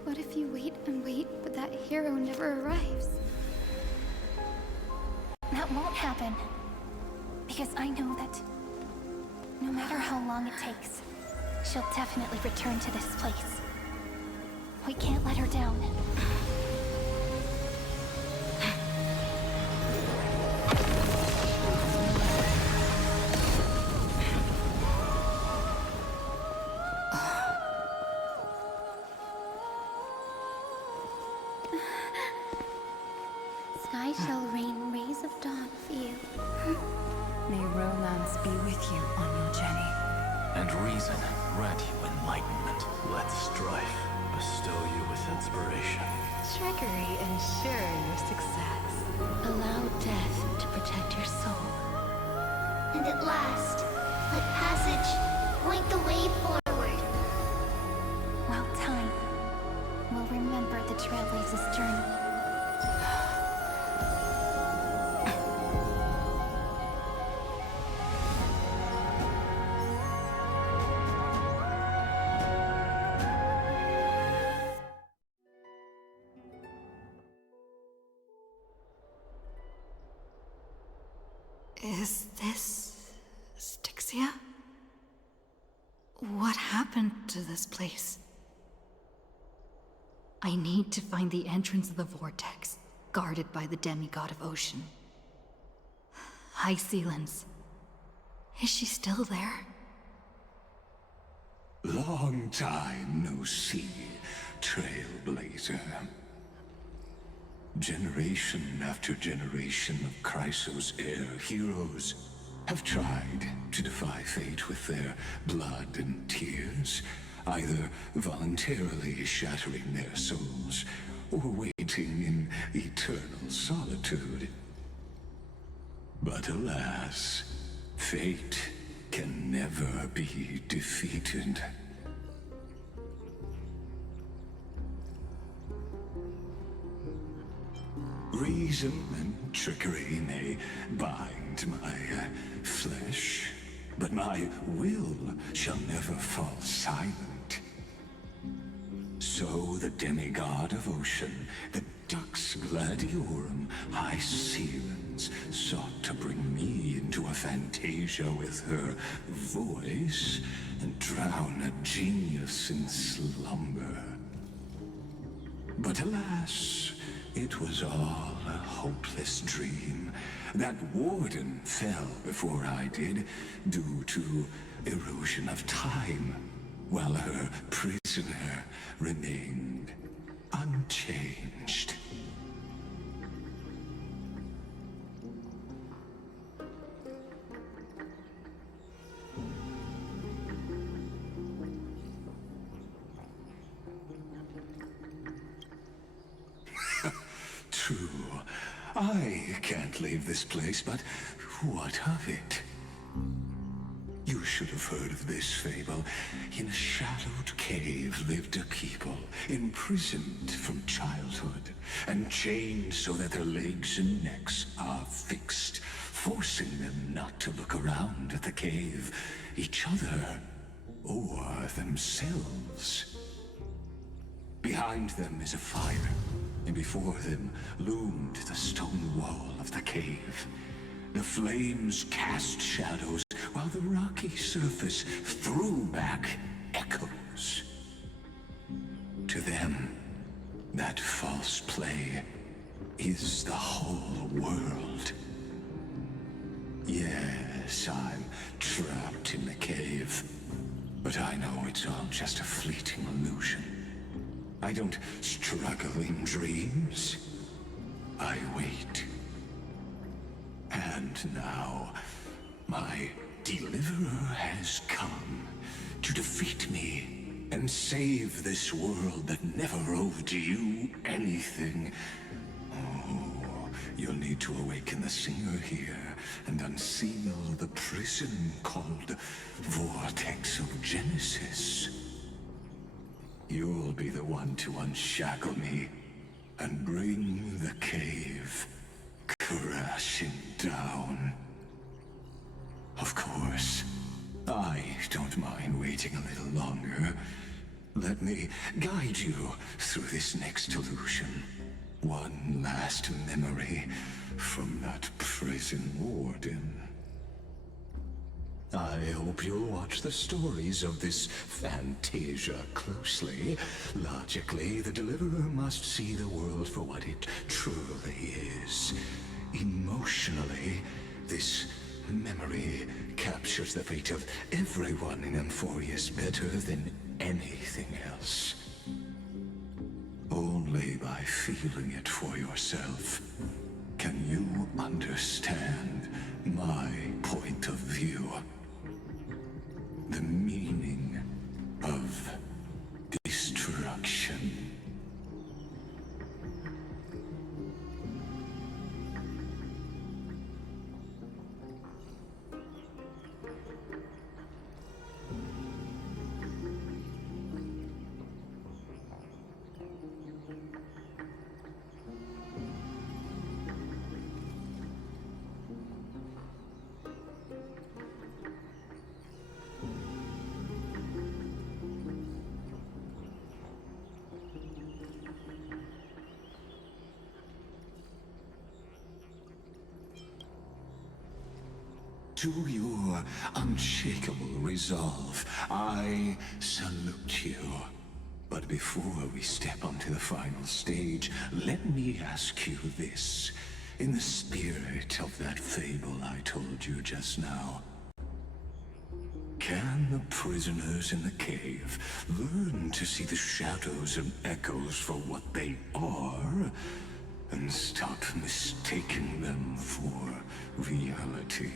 what if you wait and wait, but that hero never arrives? That won't happen. Because I know that no matter how long it takes, she'll definitely return to this place. We can't let her down. Sky shall rain rays of dawn for you. May romance be with you on your journey. And reason grant you enlightenment. Let strife bestow you with inspiration. Trickery ensure your success. Allow death to protect your soul. And at last, let passage point the way forward. While time will remember the Trailblazer's journey. Is this Styxia? What happened to this place? I need to find the entrance of the vortex, guarded by the demigod of ocean. High Sealens. Is she still there? Long time no see, Trailblazer. Generation after generation of Chrysos Air heroes have tried to defy fate with their blood and tears, either voluntarily shattering their souls or waiting in eternal solitude. But alas, fate can never be defeated. Reason and trickery may bind my flesh, but my will shall never fall silent. So the demigod of ocean, the Dux Gladiorum, High Sealens, sought to bring me into a fantasia with her voice and drown a genius in slumber. But alas, it was all a hopeless dream. That warden fell before I did, due to erosion of time, while her prisoner remained unchanged. True. I can't leave this place, but what of it? You should have heard of this fable. In a shadowed cave lived a people, imprisoned from childhood, and chained so that their legs and necks are fixed, forcing them not to look around at the cave, each other, or themselves. Behind them is a fire, and before them loomed the stone wall of the cave. The flames cast shadows, while the rocky surface threw back echoes. To them, that false play is the whole world. Yes, I'm trapped in the cave, but I know it's all just a fleeting illusion. I don't struggle in dreams. I wait. And now, my deliverer has come to defeat me and save this world that never owed you anything. Oh, you'll need to awaken the singer here and unseal the prison called Vortex of Genesis. You'll be the one to unshackle me and bring the cave crashing down. Of course, I don't mind waiting a little longer. Let me guide you through this next illusion. One last memory from that prison warden. I hope you'll watch the stories of this fantasia closely. Logically, the Deliverer must see the world for what it truly is. Emotionally, this memory captures the fate of everyone in Amphorius better than anything else. Only by feeling it for yourself can you understand my point of view. The meaning of destruction. to your unshakable resolve, I salute you. But before we step onto the final stage, let me ask you this. In the spirit of that fable I told you just now, can the prisoners in the cave learn to see the shadows and echoes for what they are, and stop mistaking them for reality?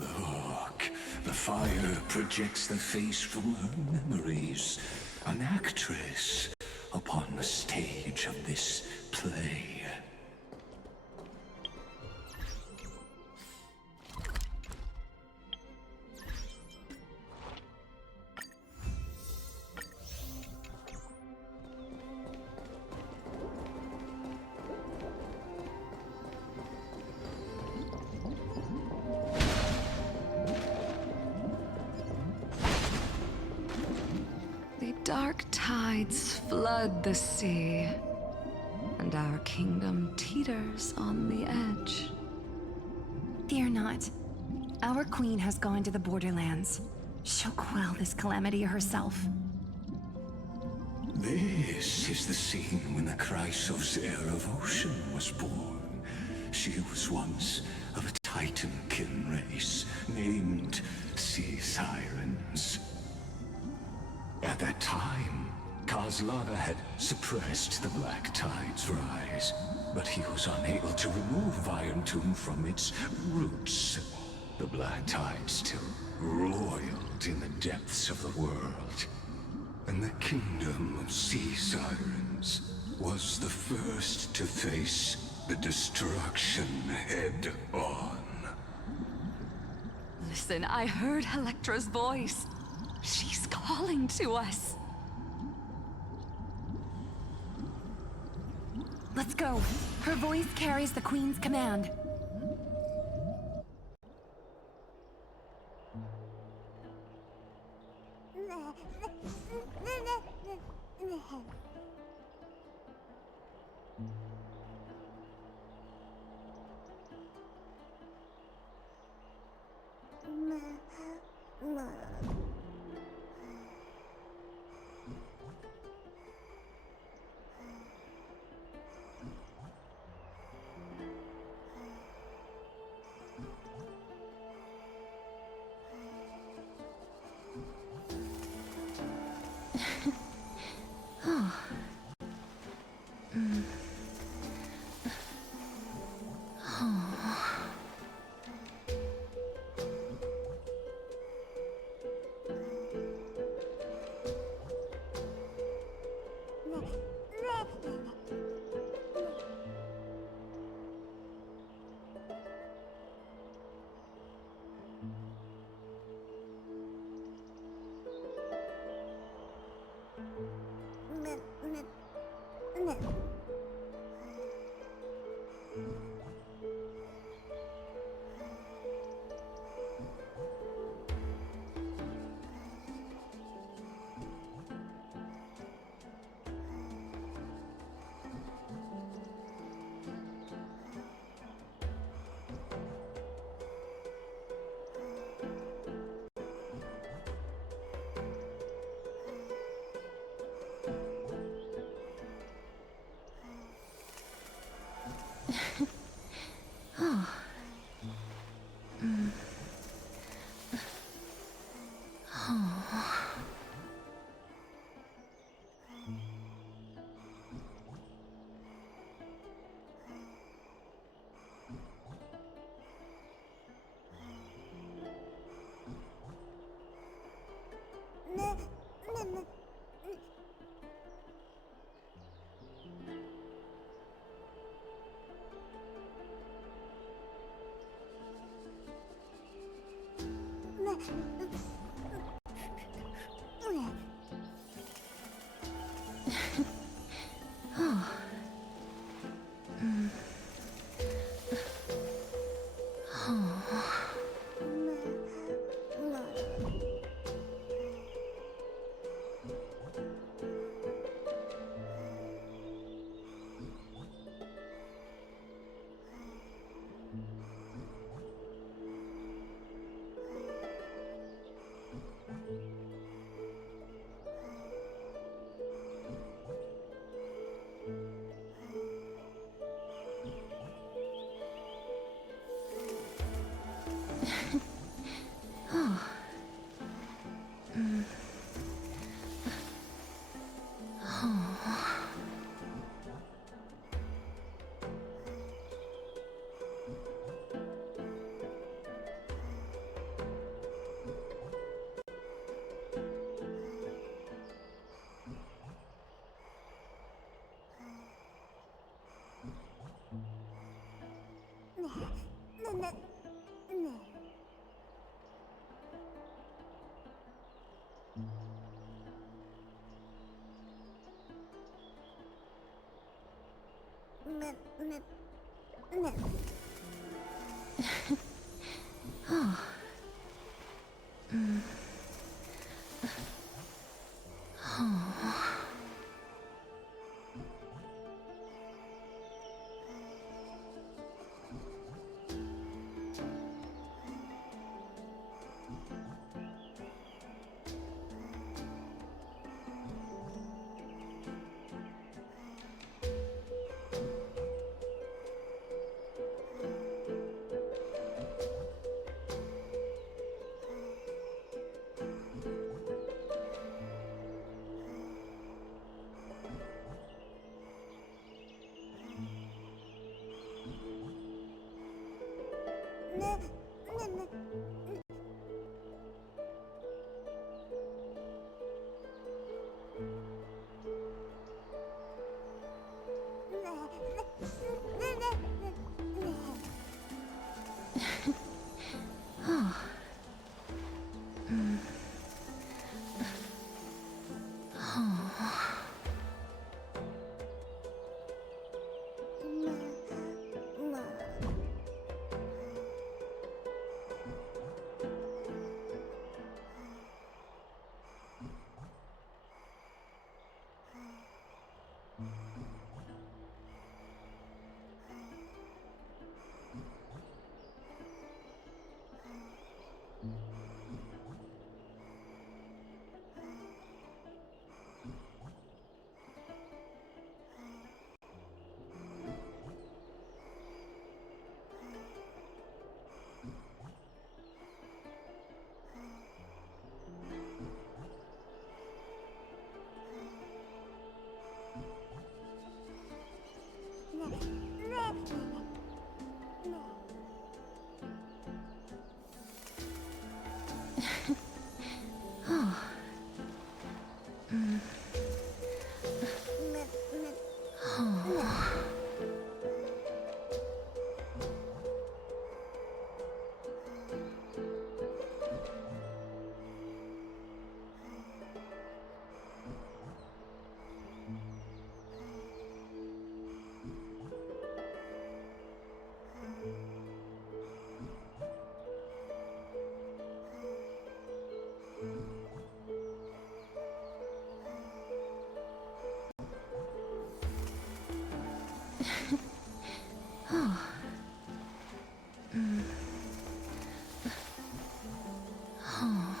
Look, the fire projects the face from her memories. An actress upon the stage of this play. The dark tides flood the sea, and our kingdom teeters on the edge. Fear not. Our queen has gone to the borderlands. She'll quell this calamity herself. This is the scene when the Chrysos heir of Ocean was born. She was once of a Titankin race named Sea Sirens. At that time, Kozlana had suppressed the Black Tide's rise, but he was unable to remove Iron Tomb from its roots. The Black Tide still roiled in the depths of the world, and the kingdom of Sea Sirens was the first to face the destruction head-on. Listen, I heard Electra's voice. She's calling to us. Let's go. Her voice carries the queen's command. Oh. Oh. Oh. Oh. Oh. Oh. Oh. Oh. Oh. Oh. Oh. Oh.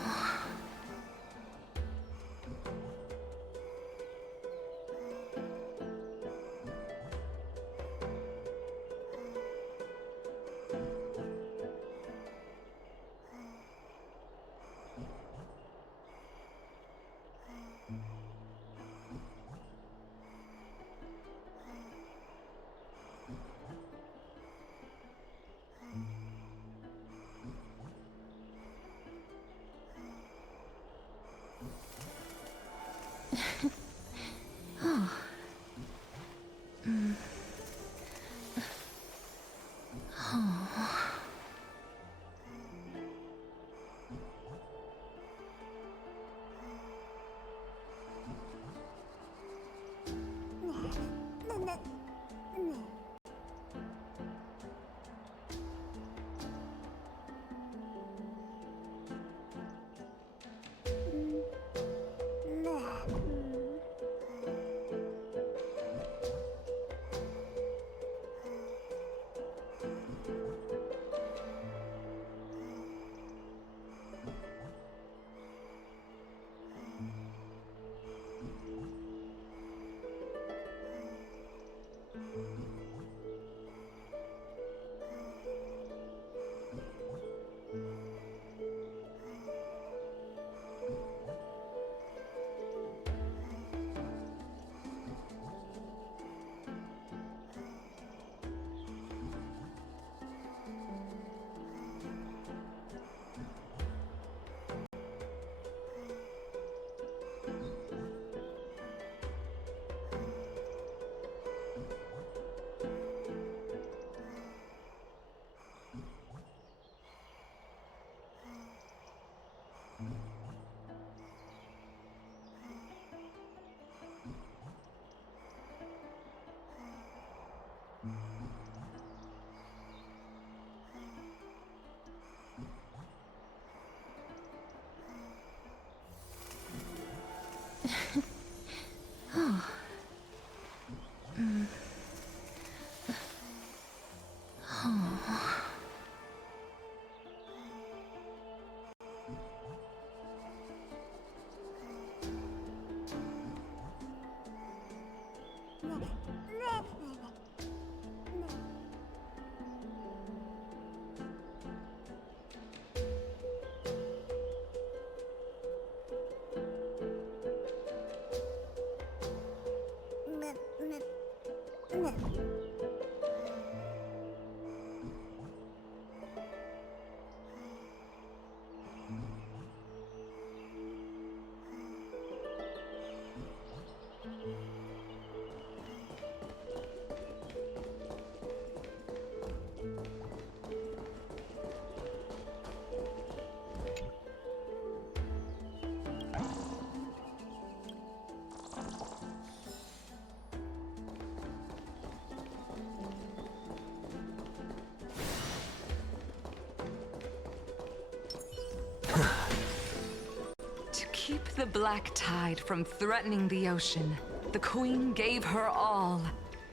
the black tide from threatening the ocean, the Queen gave her all,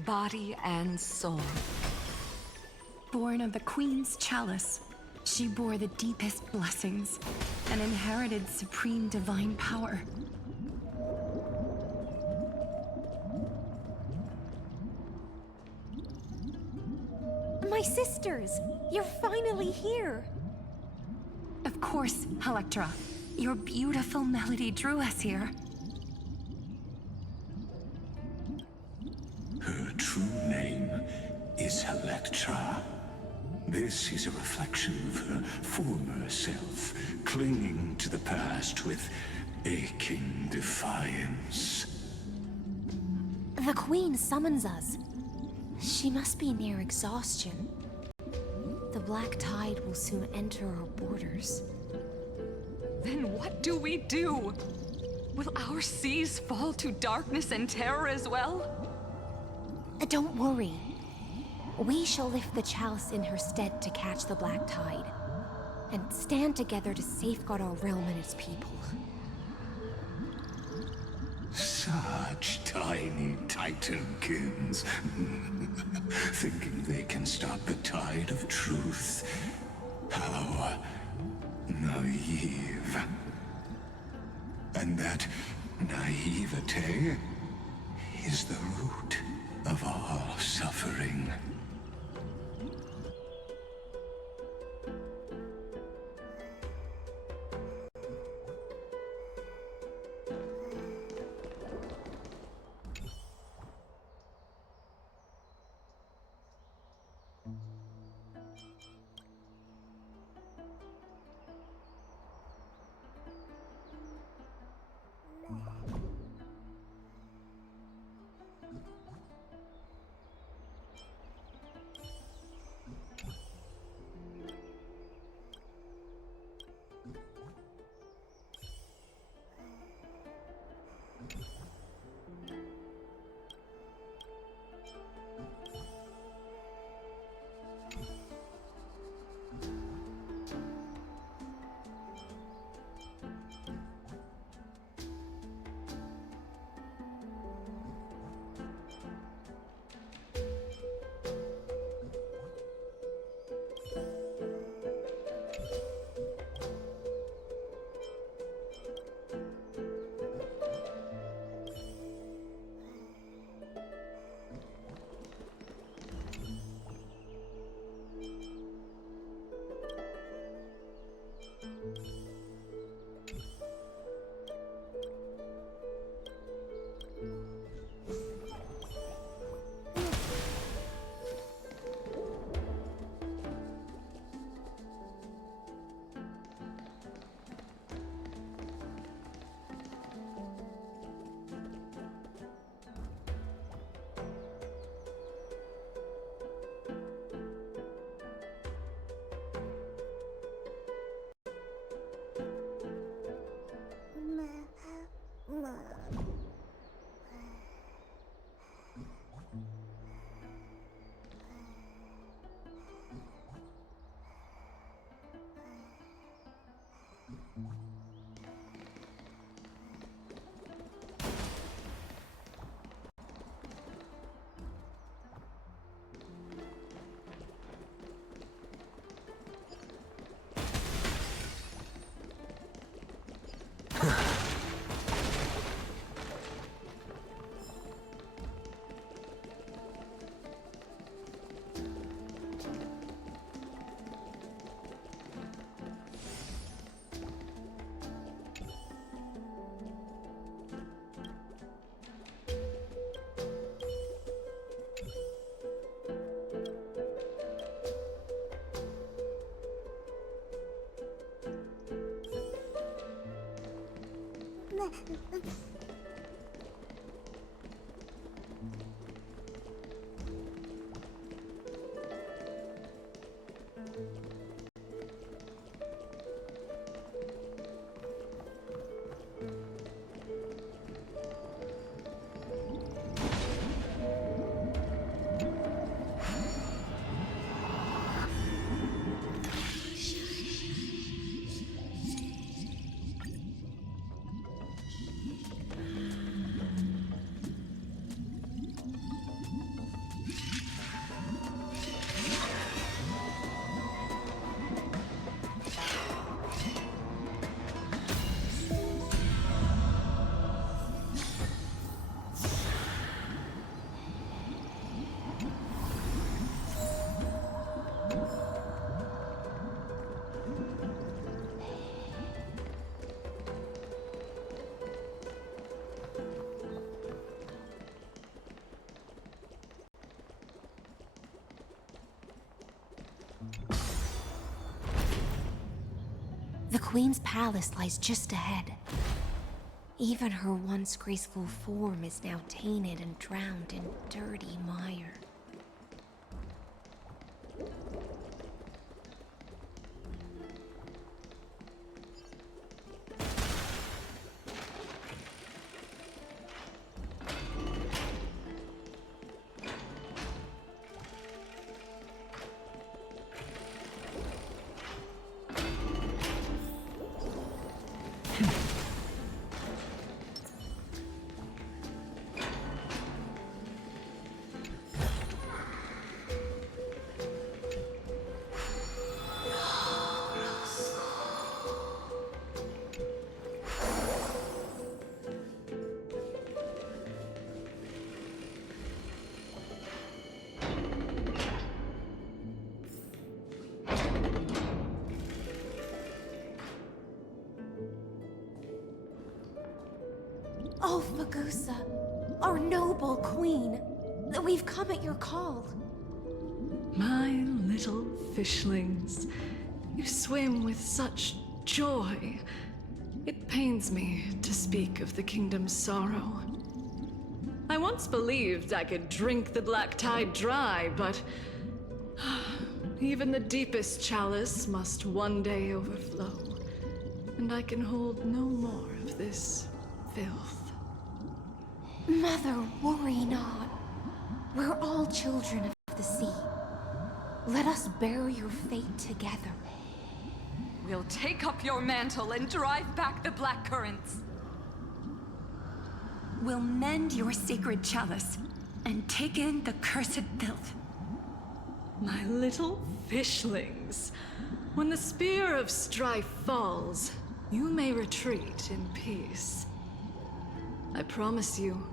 body and soul. Born of the Queen's chalice, she bore the deepest blessings and inherited supreme divine power. My sisters! You're finally here! Of course, Electra. Your beautiful melody drew us here. Her true name is Electra. This is a reflection of her former self, clinging to the past with aching defiance. The Queen summons us. She must be near exhaustion. The black tide will soon enter our borders. Then what do we do? Will our seas fall to darkness and terror as well? Don't worry. We shall lift the chalice in her stead to catch the black tide, and stand together to safeguard our realm and its people. Such tiny Titankins, thinking they can stop the tide of truth. How naive. And that naivete is the root of all suffering. Queen's palace lies just ahead. Even her once graceful form is now tainted and drowned in dirty mire. Oh, Fagusa, our noble queen, we've come at your call. My little fishlings, you swim with such joy. It pains me to speak of the kingdom's sorrow. I once believed I could drink the black tide dry, but even the deepest chalice must one day overflow, and I can hold no more of this filth. Mother, worry not. We're all children of the sea. Let us bear your fate together. We'll take up your mantle and drive back the black currents. We'll mend your sacred chalice and take in the cursed filth. My little fishlings, when the spear of strife falls, you may retreat in peace. I promise you,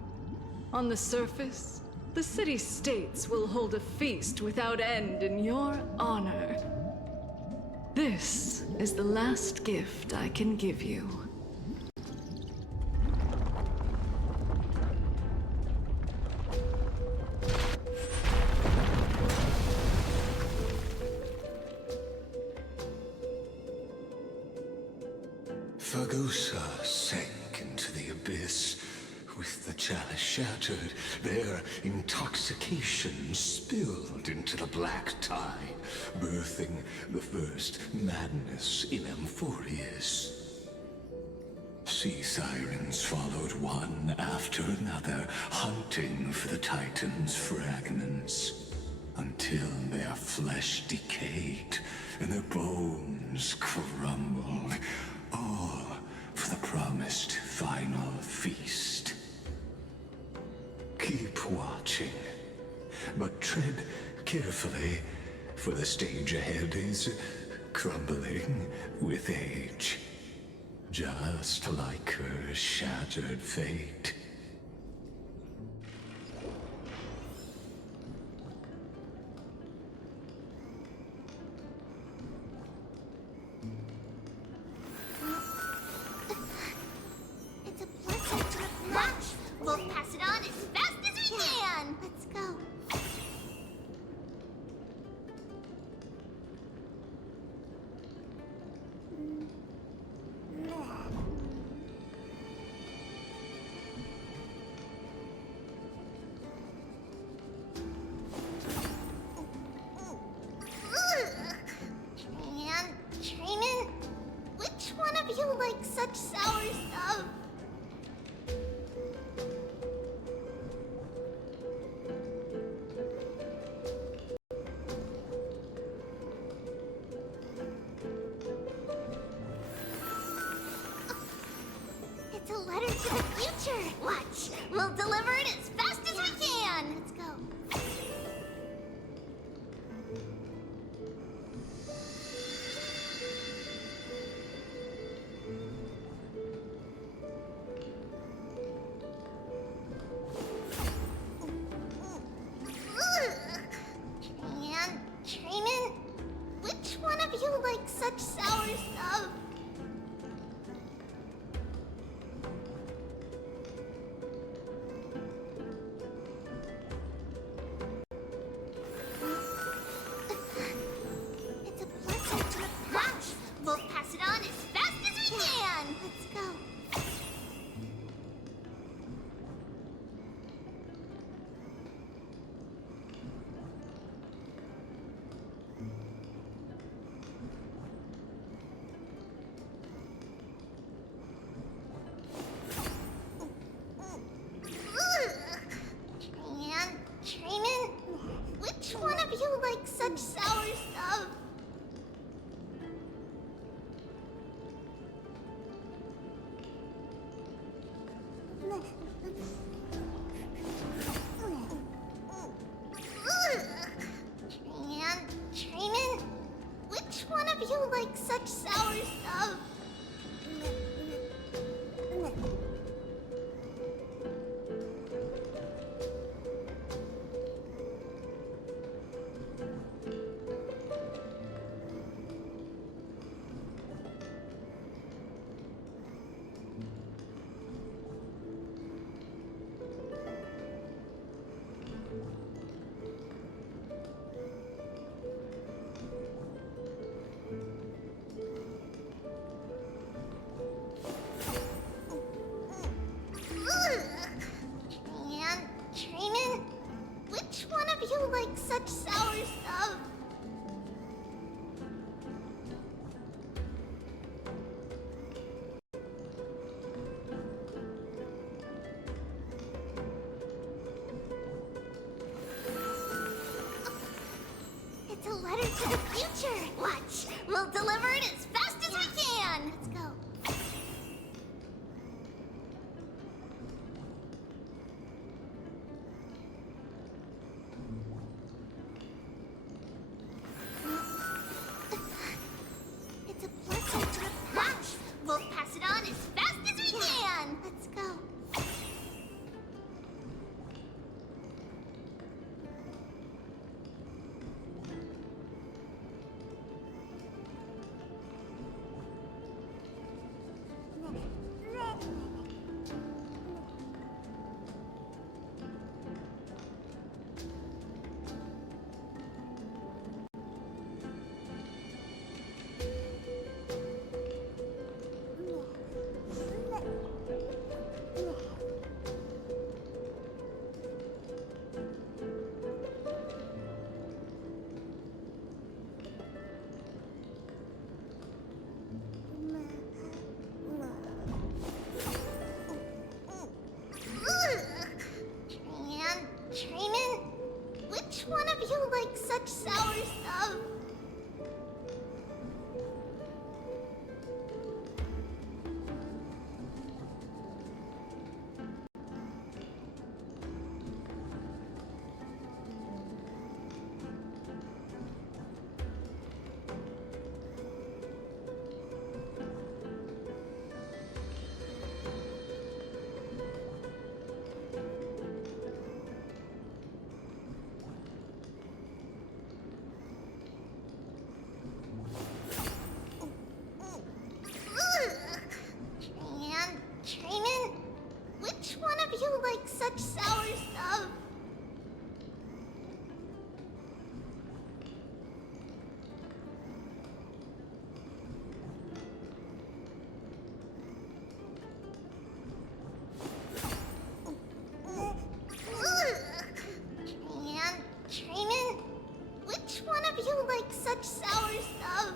on the surface, the city-states will hold a feast without end in your honor. This is the last gift I can give you. Fagusa sank into the abyss. With the chalice shattered, their intoxication spilled into the black tide, birthing the first madness in Amphorius. Sea sirens followed one after another, hunting for the Titan's fragments, until their flesh decayed and their bones crumbled, all for the promised final feast. Keep watching, but tread carefully, for the stage ahead is crumbling with age, just like her shattered fate. It's a pleasant match. We'll pass it on as fast as we can. Let's go. such sour stuff. Training? Which one of you likes such sour stuff? Training? Which one of you likes such sour stuff? It's a letter to the future. Watch. We'll deliver it as fast as we can. Let's go. It's a blessing to the past. We'll pass it on as fast as we can. Let's go. Training? Which one of you likes such sour stuff? Training? Which one of you likes such sour stuff? Training? Which one of you likes such sour stuff?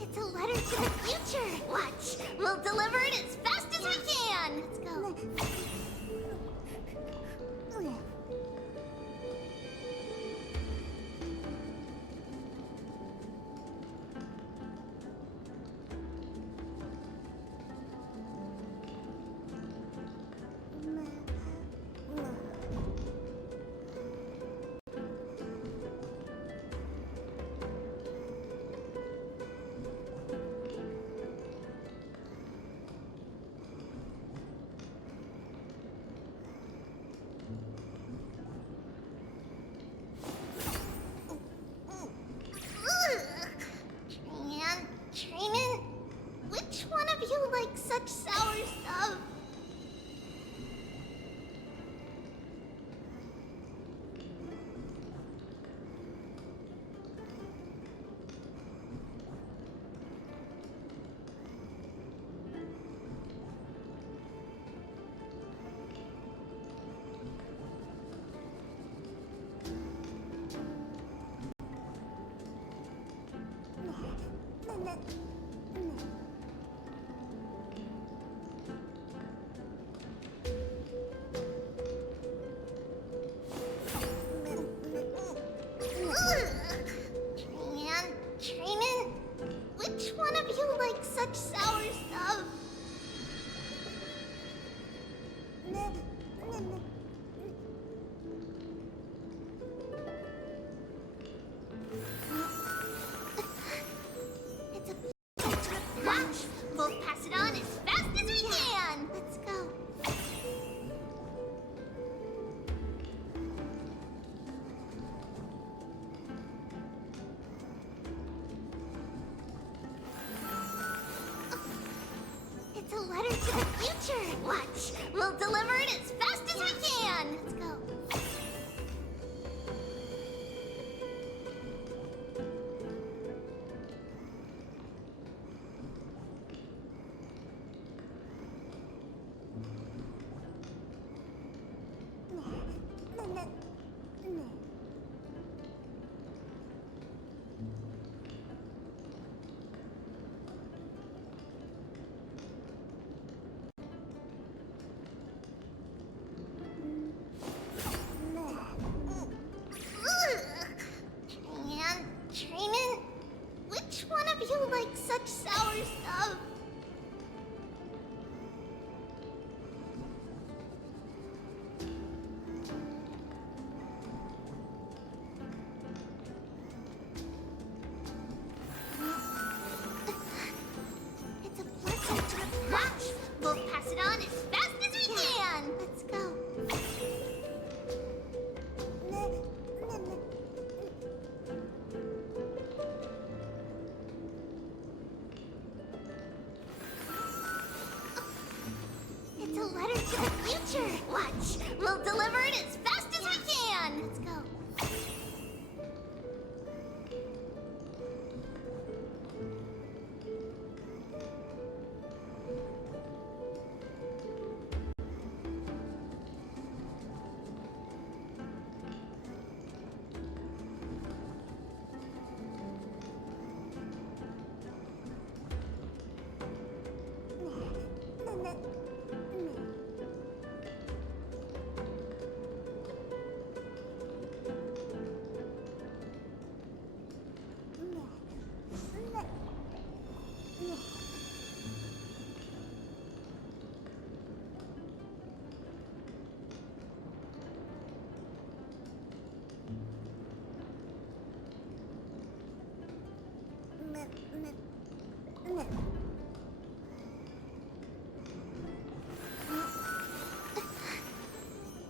It's a letter to the future. Watch. We'll deliver it as fast as we can. Let's go. Training? Which one of you likes such sour stuff? It's a watch. We'll pass it on as fast as we can. Let's go. It's a letter to the future. Watch. We'll deliver it as fast as we can. Let's go. Training? Which one of you likes such sour stuff? It's a blessing to the watch. We'll pass it on as fast as we can. Let's go. It's a letter to the future. Watch. We'll deliver it as fast as we can. Let's go.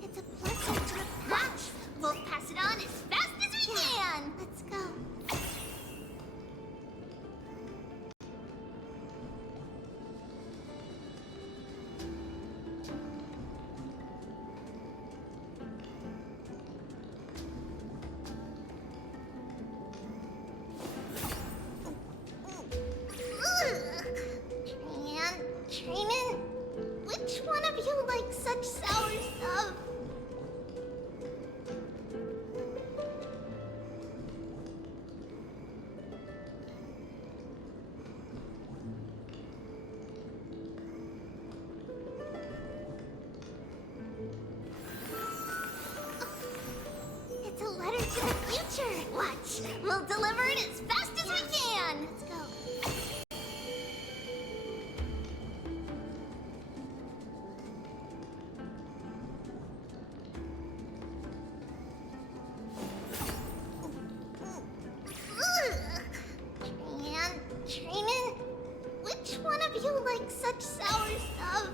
It's a blessing to the watch. We'll pass it on as fast as we can. Let's go. Training? Which one of you likes such sour stuff? It's a letter to the future. Watch. We'll deliver it as fast as we can. Let's go. Training? Which one of you likes such sour stuff?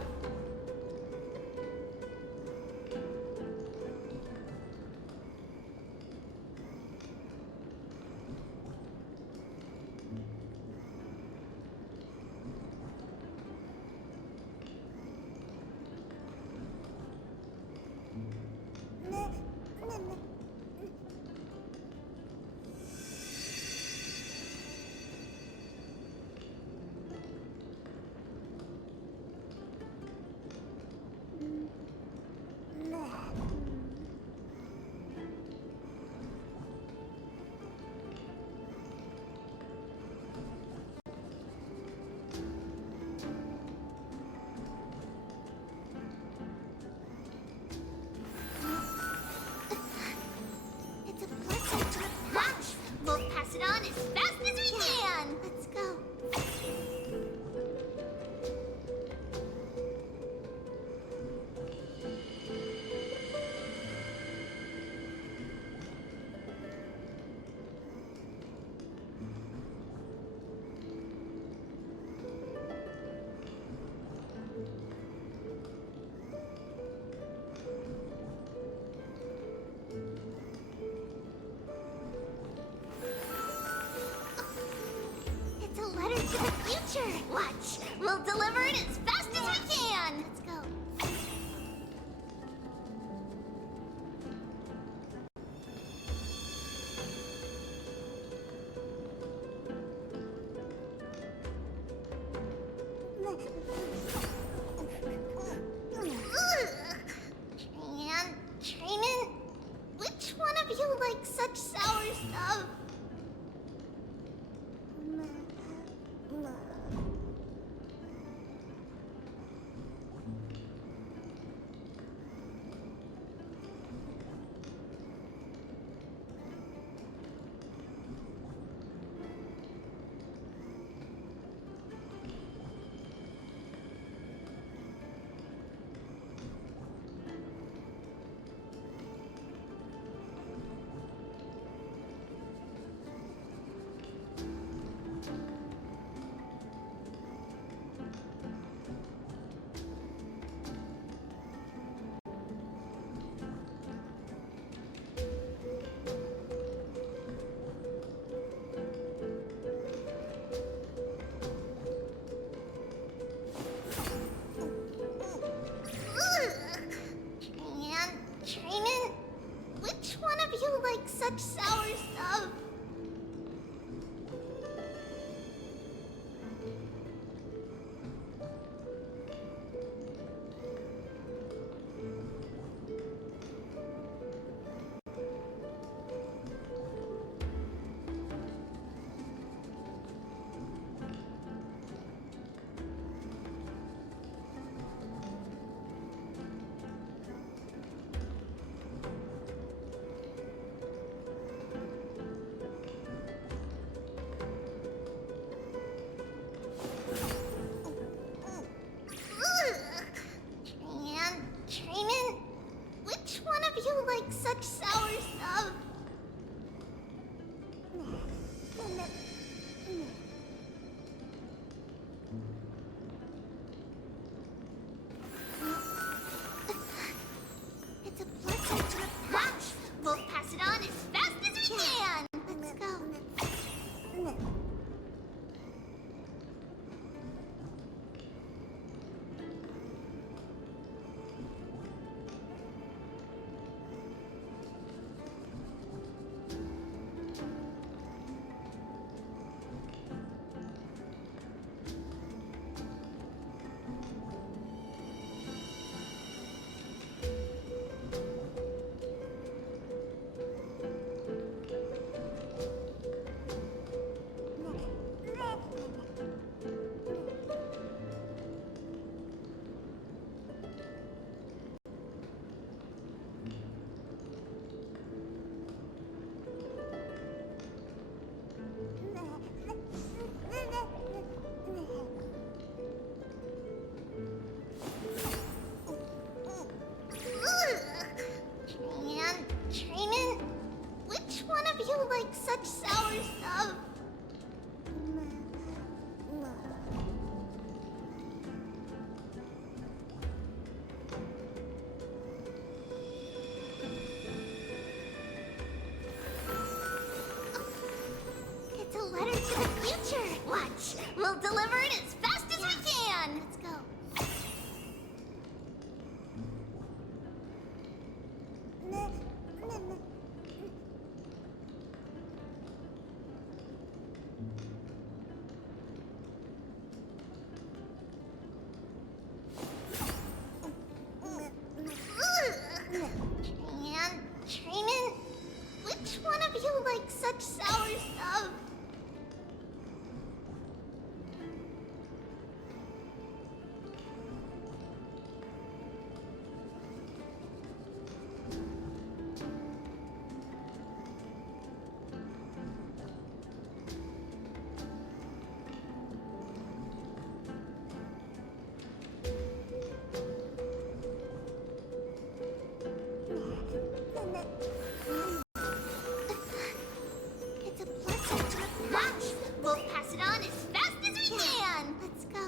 you like such sour stuff? Training? Which one of you likes such sour stuff? Training? Which one of you likes such sour stuff? It's a blessing to the watch. We'll pass it on as fast as we can. Let's go. Training? Which one of you likes such sour stuff? It's a letter to the future. Watch. We'll deliver it as fast as we can. Let's go. Training? Which one of you likes such sour stuff? It's a blessing to the watch. We'll pass it on as fast as we can. Let's go.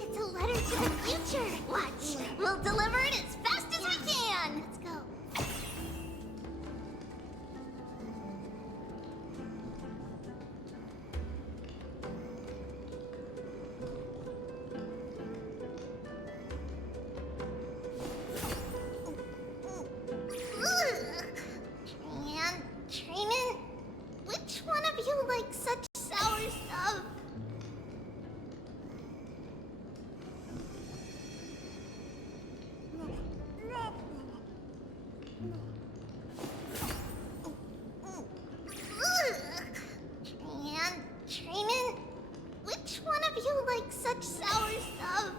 It's a letter to the future. Watch. We'll deliver it as fast And Training, which one of you likes such sour stuff?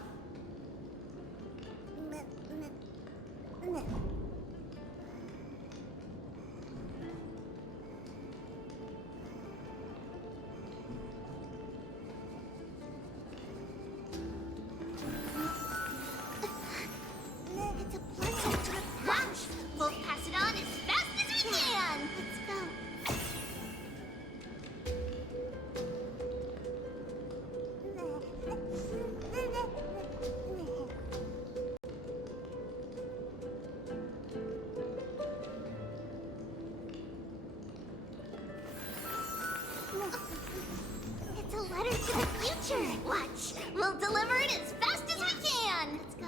It's a blessing to the punch. We'll pass it on as fast as we can. Let's go. It's a letter to the future. Watch. We'll deliver it as fast as we can. Let's go.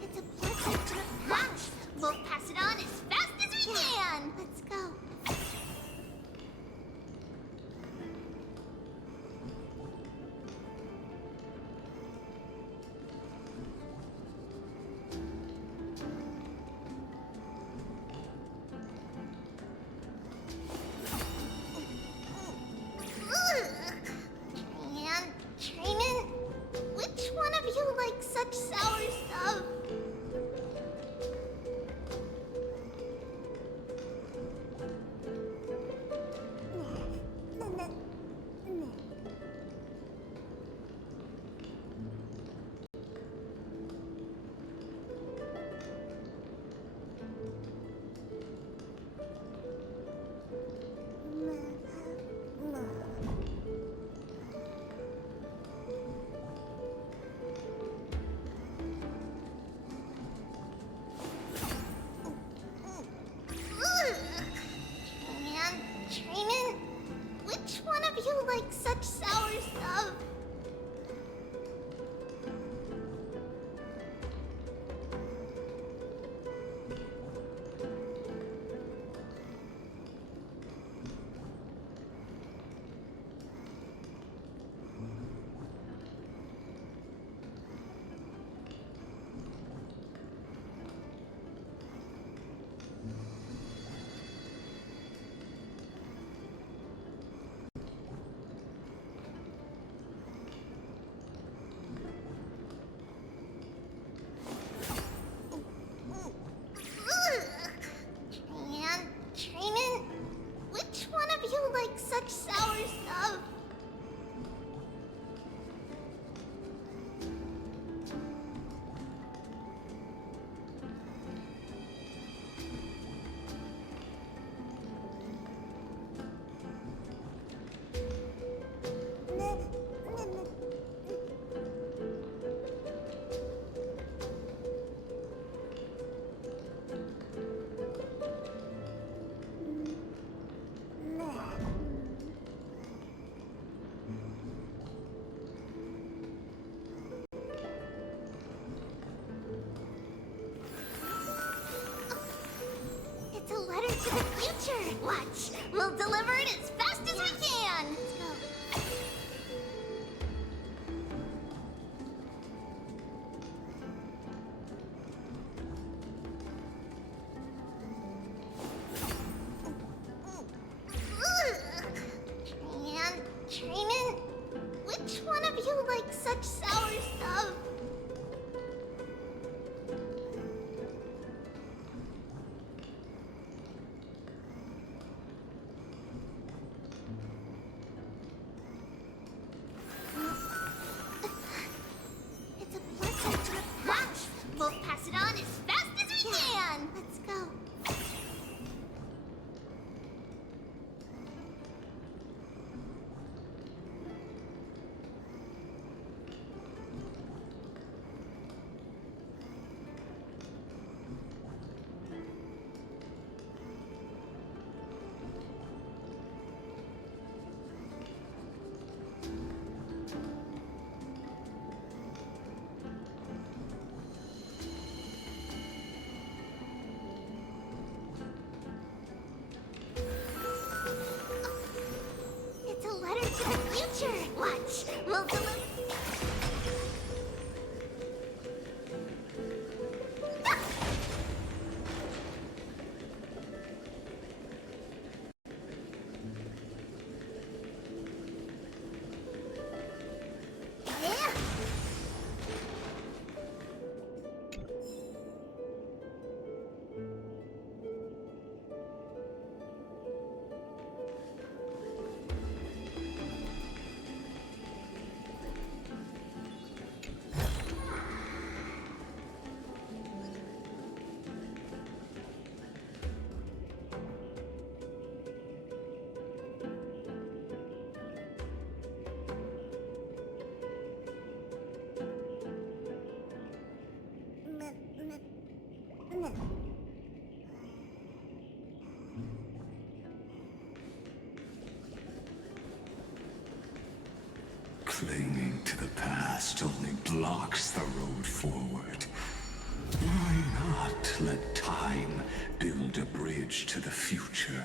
It's a blessing to the punch. We'll pass it on as fast as we can. Let's go. And Training, which one of you likes such sour stuff? And Training, which one of you likes such sour stuff? And Training, which one of you likes such sour stuff? It's a letter to the future. Watch. We'll deliver it as fast as we can. Let's go. And Training, which one of you likes such sour stuff? to the future. Watch, we'll deliver. Clinging to the past only blocks the road forward. Why not let time build a bridge to the future?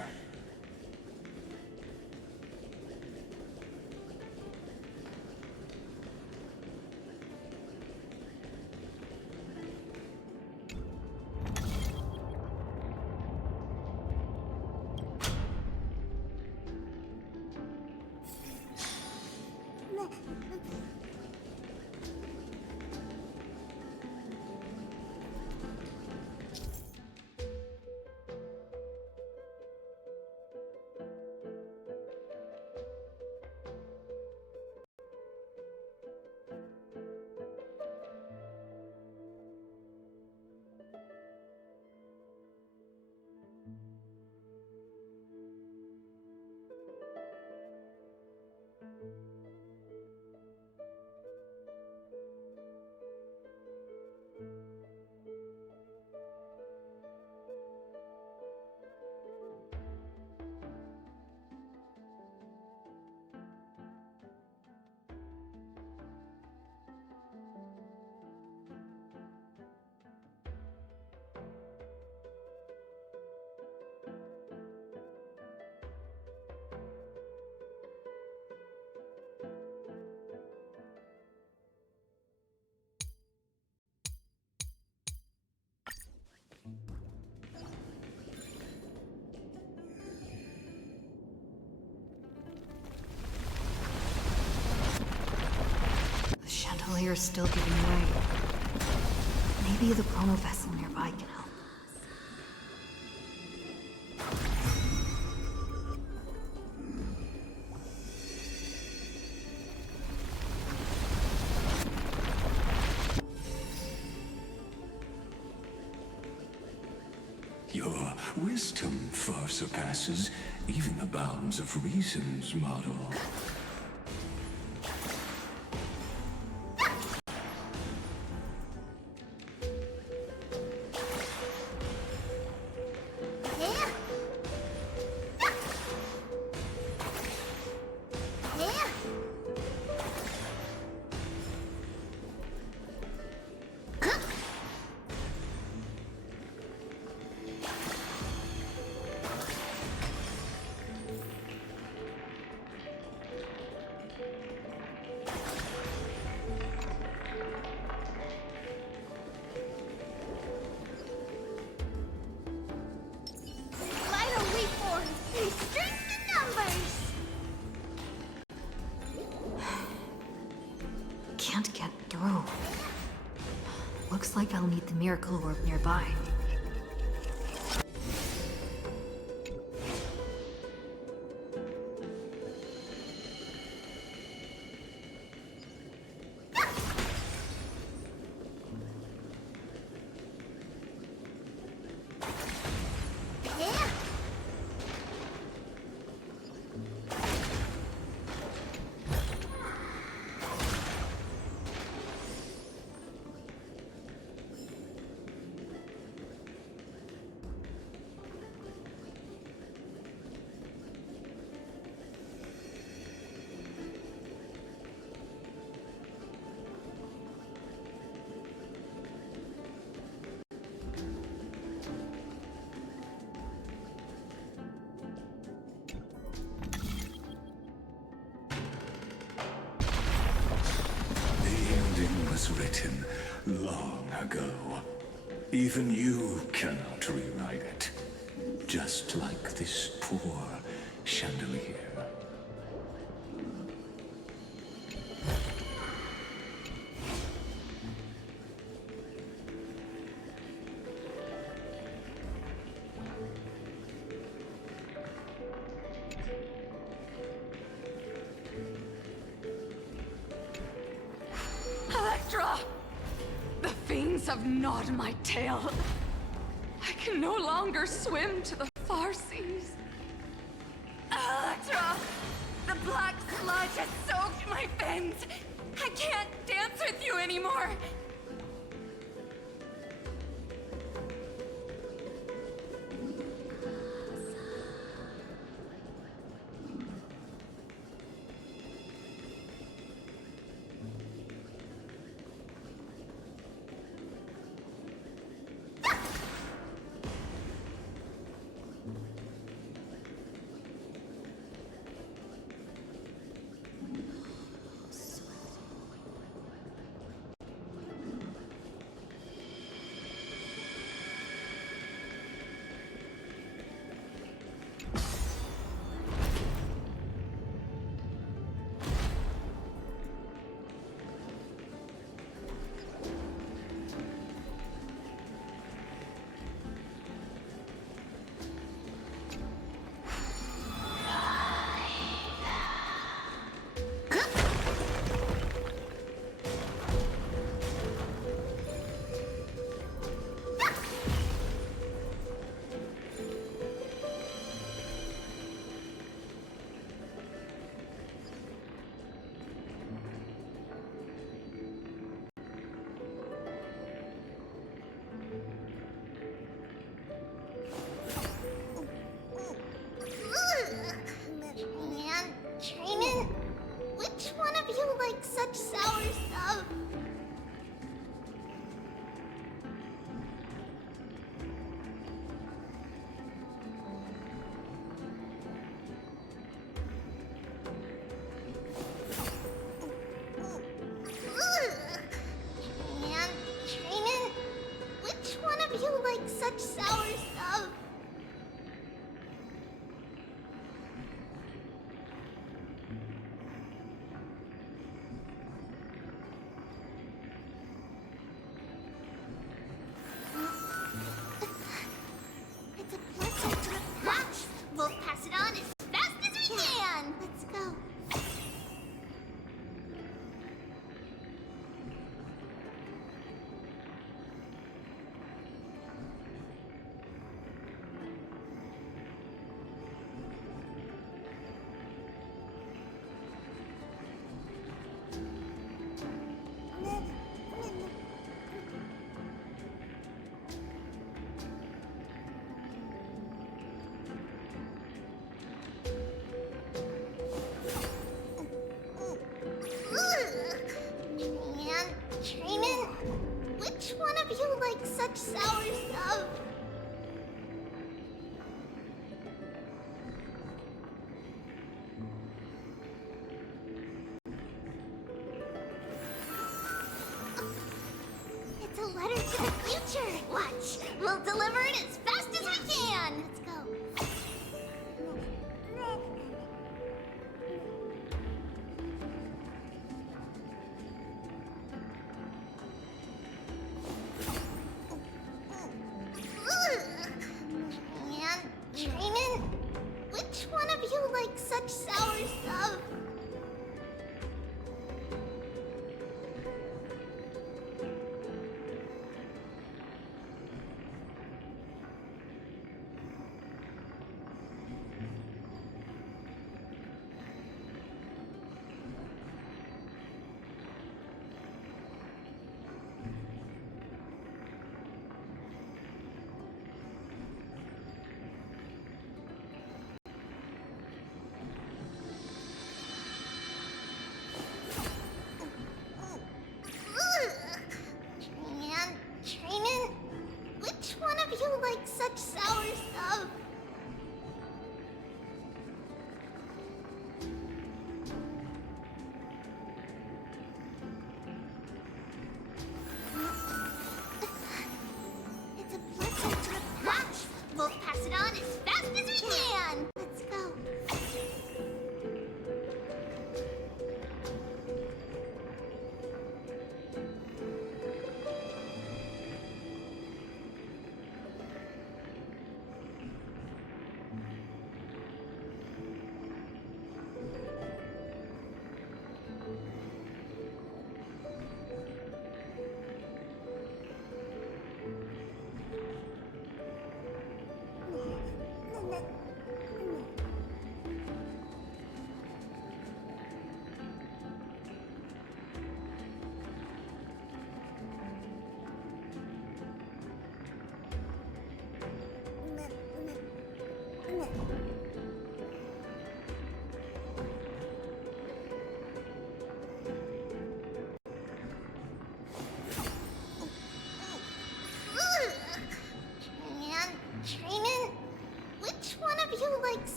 The chandelier's still giving way. Maybe the chrono vessel nearby can help. Your wisdom far surpasses even the bounds of reason's model. Vital reform. Restrict the numbers. Can't get through. Looks like I'll need the miracle orb nearby. was written long ago. Even you cannot rewrite it. Just like this poor chandelier. Electra! The fiends have gnawed my tail. I can no longer swim to the far seas. Electra! The black sludge has soaked my fins! I can't dance with you anymore! Man, Training? Which one of you likes such sour stuff? Man, Training? Which one of you likes such sour stuff? It's a pleasant match. We'll pass it on as fast as we can. Let's go. Man, Training? Which one of you likes such sour stuff? It's a letter to the future. Watch. We'll deliver it as fast as we can. Let's go. Man, Training? Which one of you likes such sour stuff?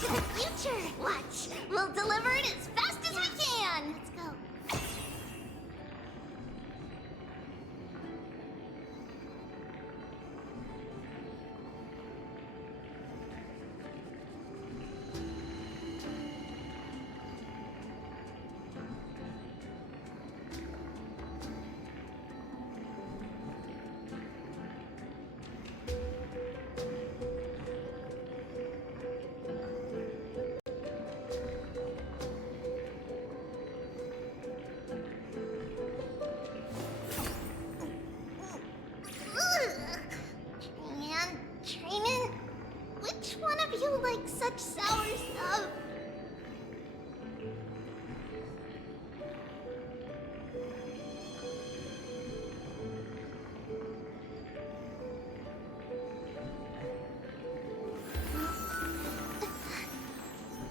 to the future! Watch! We'll deliver it as fast as we can! Let's go. Training? Which one of you likes such sour stuff?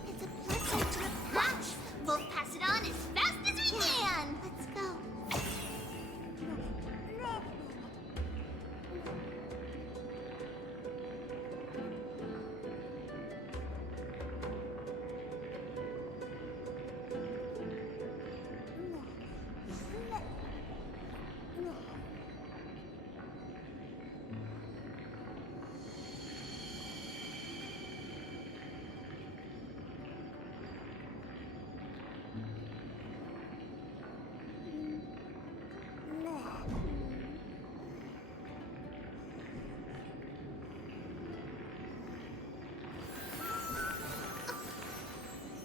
It's a blessing to the watch. We'll pass it on as fast as we can. Let's go.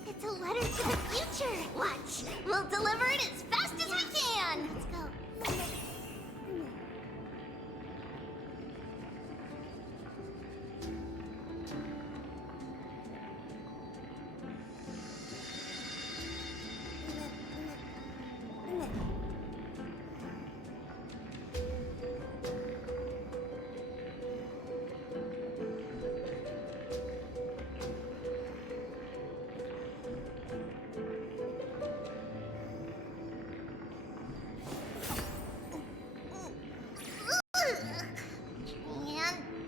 It's a letter to the future! Watch! We'll deliver it as fast as we can! Let's go.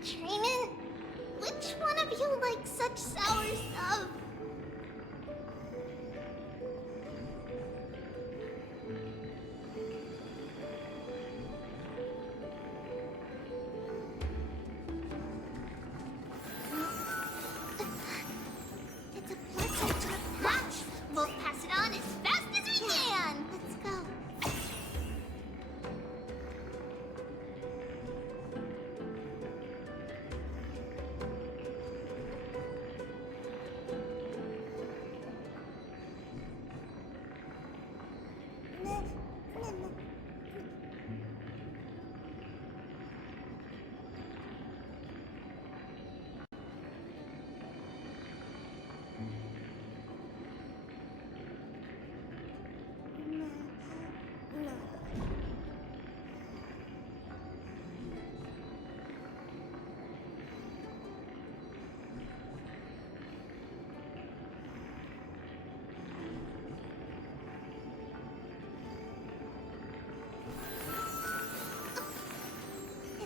Training? Which one of you likes such sour stuff? It's a blessing to the watch. We'll pass it on as fast as we can. Let's go.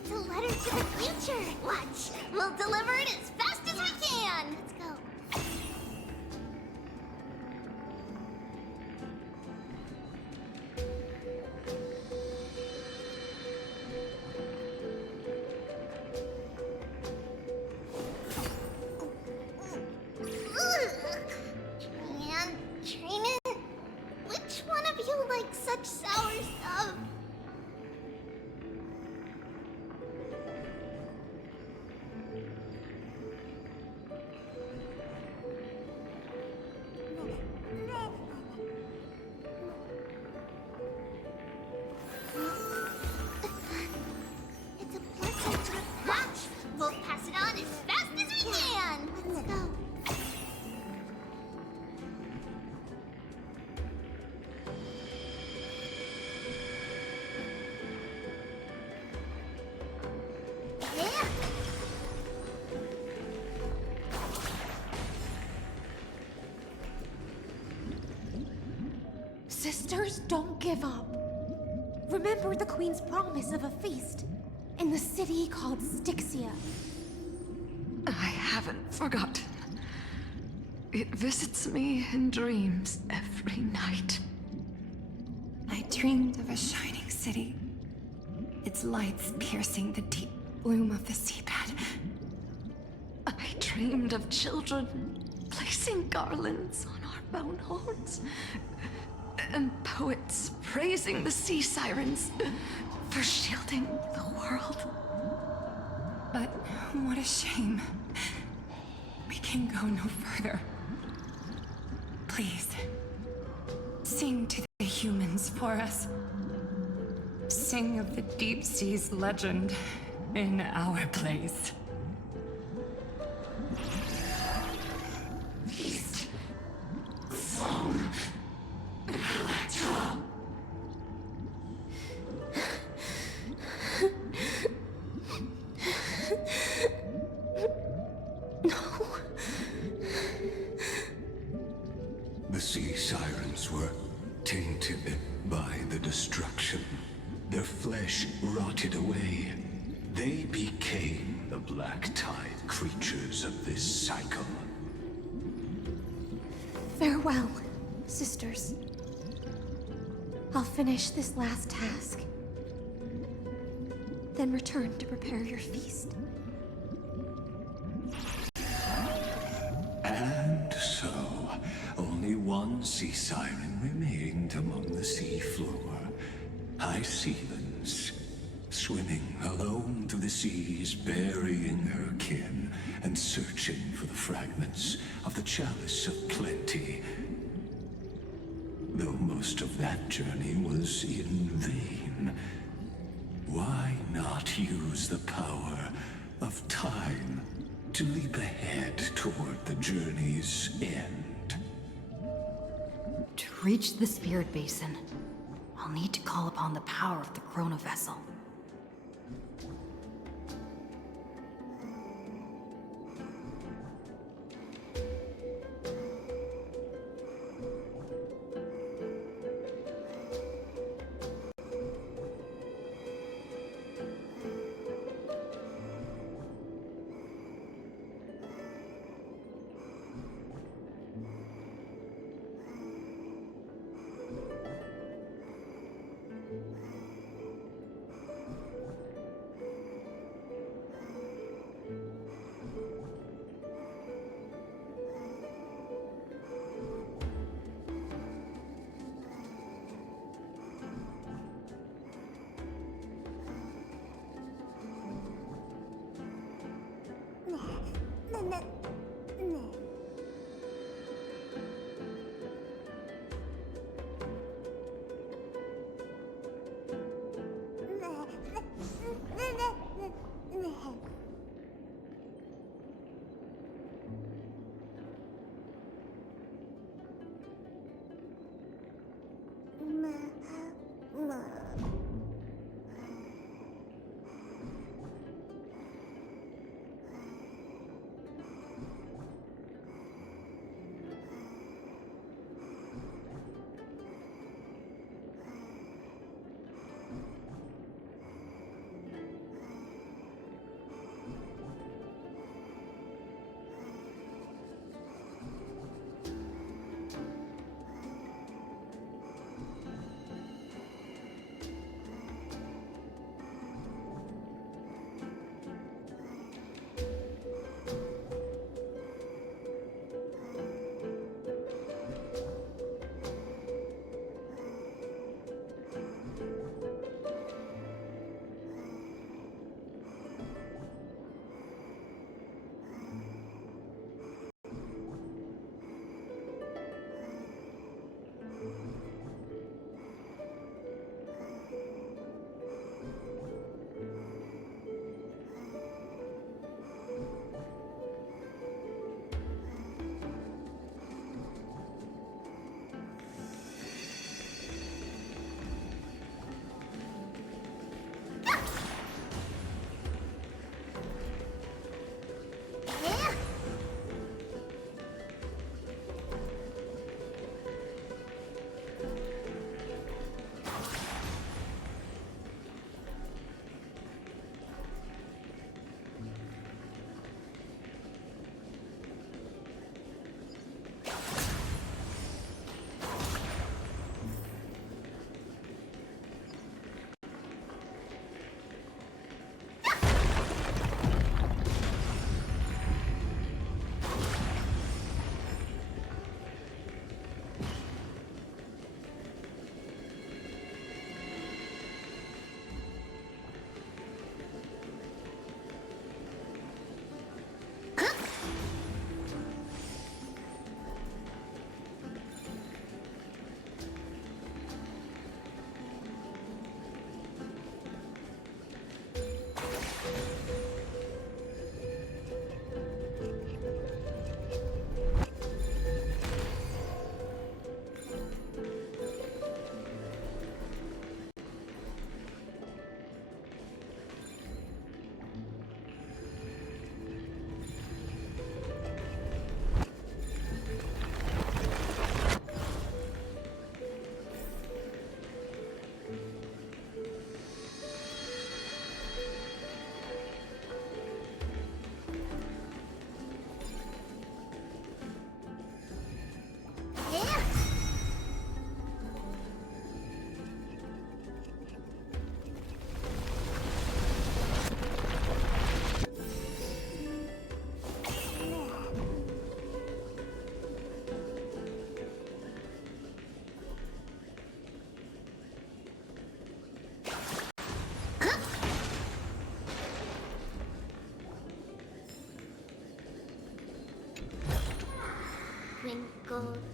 It's a letter to the future! Watch! We'll deliver it as fast as we can! Let's go. Training? Which one of you likes such sour stuff? It's a blessing to the watch. We'll pass it on as fast as we can. Let's go. Sisters, don't give up. Remember the Queen's promise of a feast in the city called Styxia. I haven't forgotten. It visits me in dreams every night. I dreamed of a shining city, its lights piercing the deep gloom of the seabed. I dreamed of children placing garlands on our bone horns, and poets praising the sea sirens for shielding the world. But what a shame. We can go no further. Please, sing to the humans for us. Sing of the deep sea's legend in our place. The sea sirens were tainted by the destruction. Their flesh rotted away. They became the black tide creatures of this cycle. Farewell, sisters. I'll finish this last task, then return to prepare your feast. And so, only one sea siren remained among the sea floor. High Sealens, swimming alone through the seas, burying her kin, and searching for the fragments of the Chalice of Plenty. Though most of that journey was in vain, why not use the power of time to leap ahead toward the journey's end? To reach the Spirit Basin, I'll need to call upon the power of the Chrono Vessel.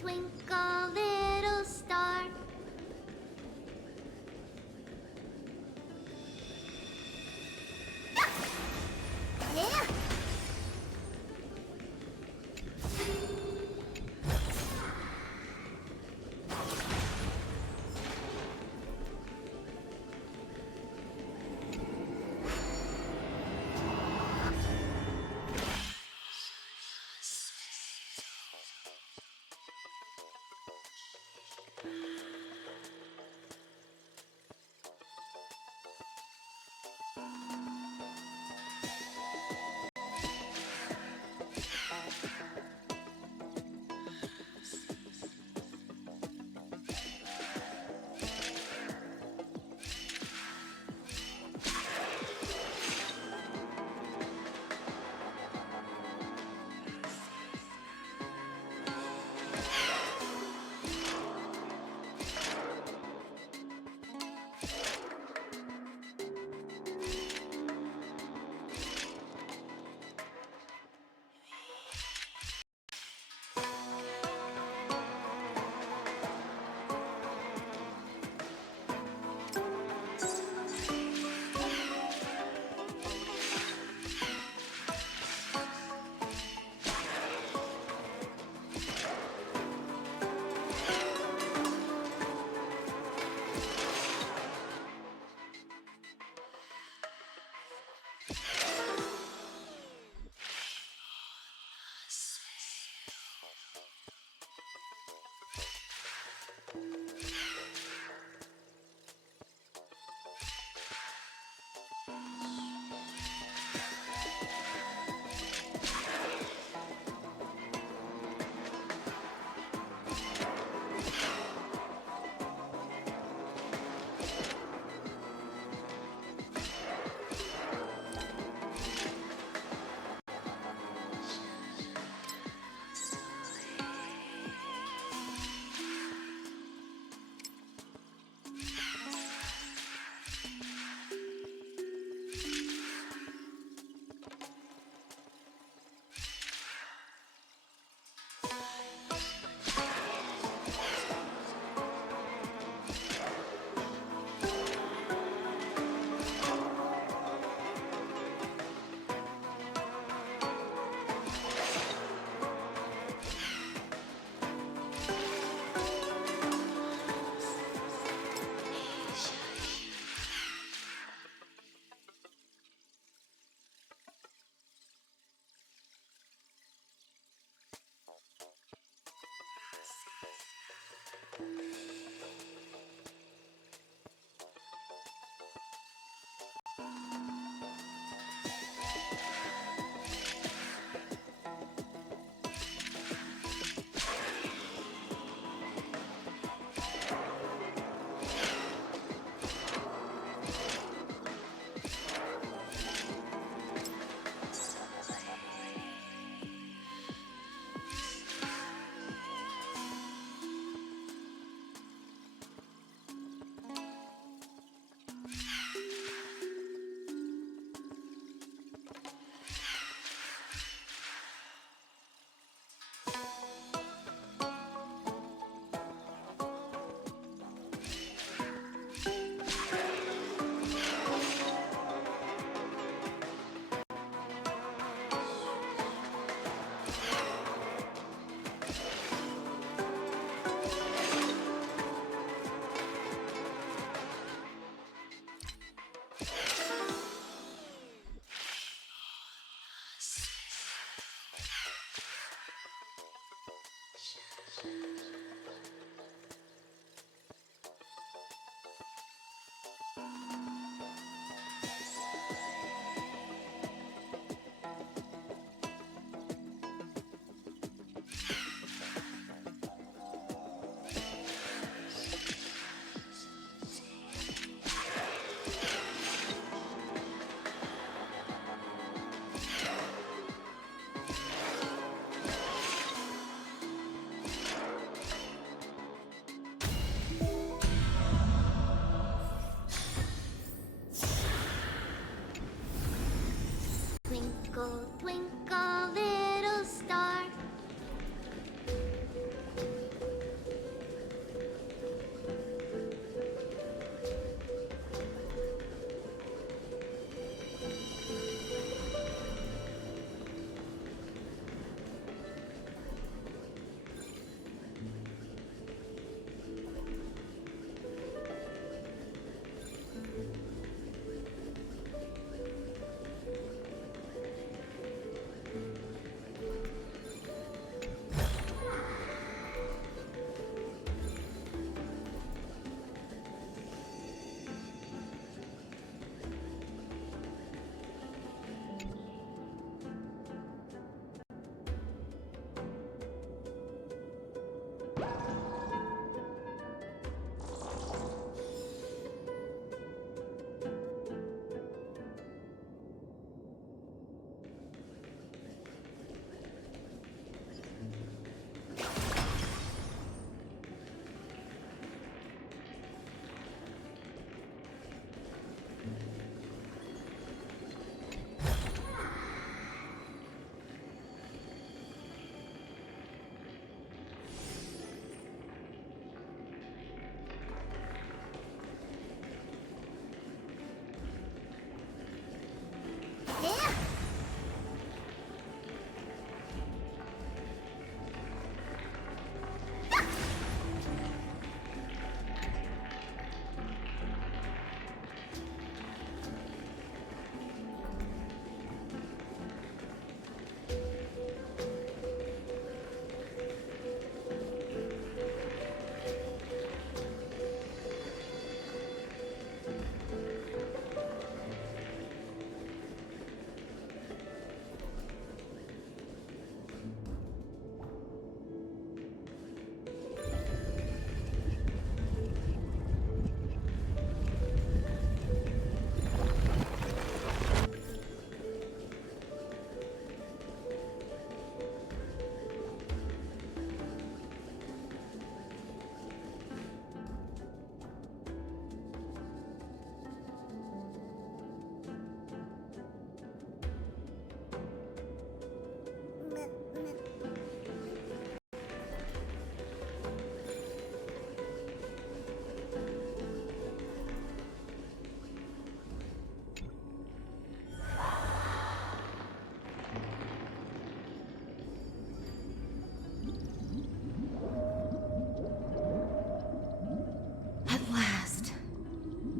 twinkle, little star. Yeah.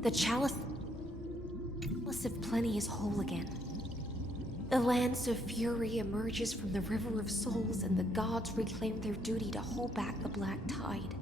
The chalice of plenty is whole again. The lance of fury emerges from the river of souls, and the gods reclaim their duty to hold back the black tide.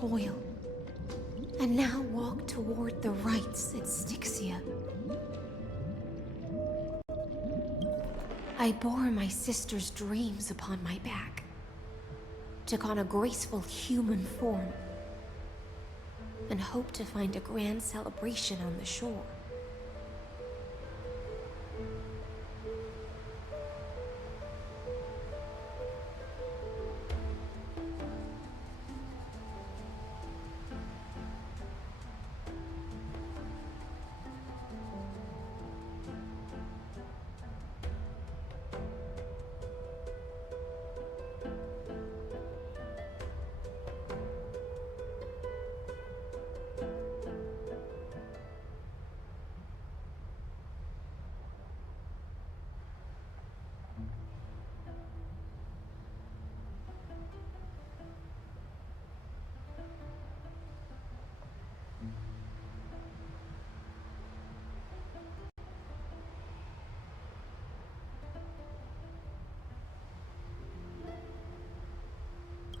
toil, and now walk toward the rites at Styxia. I bore my sister's dreams upon my back, took on a graceful human form, and hoped to find a grand celebration on the shore.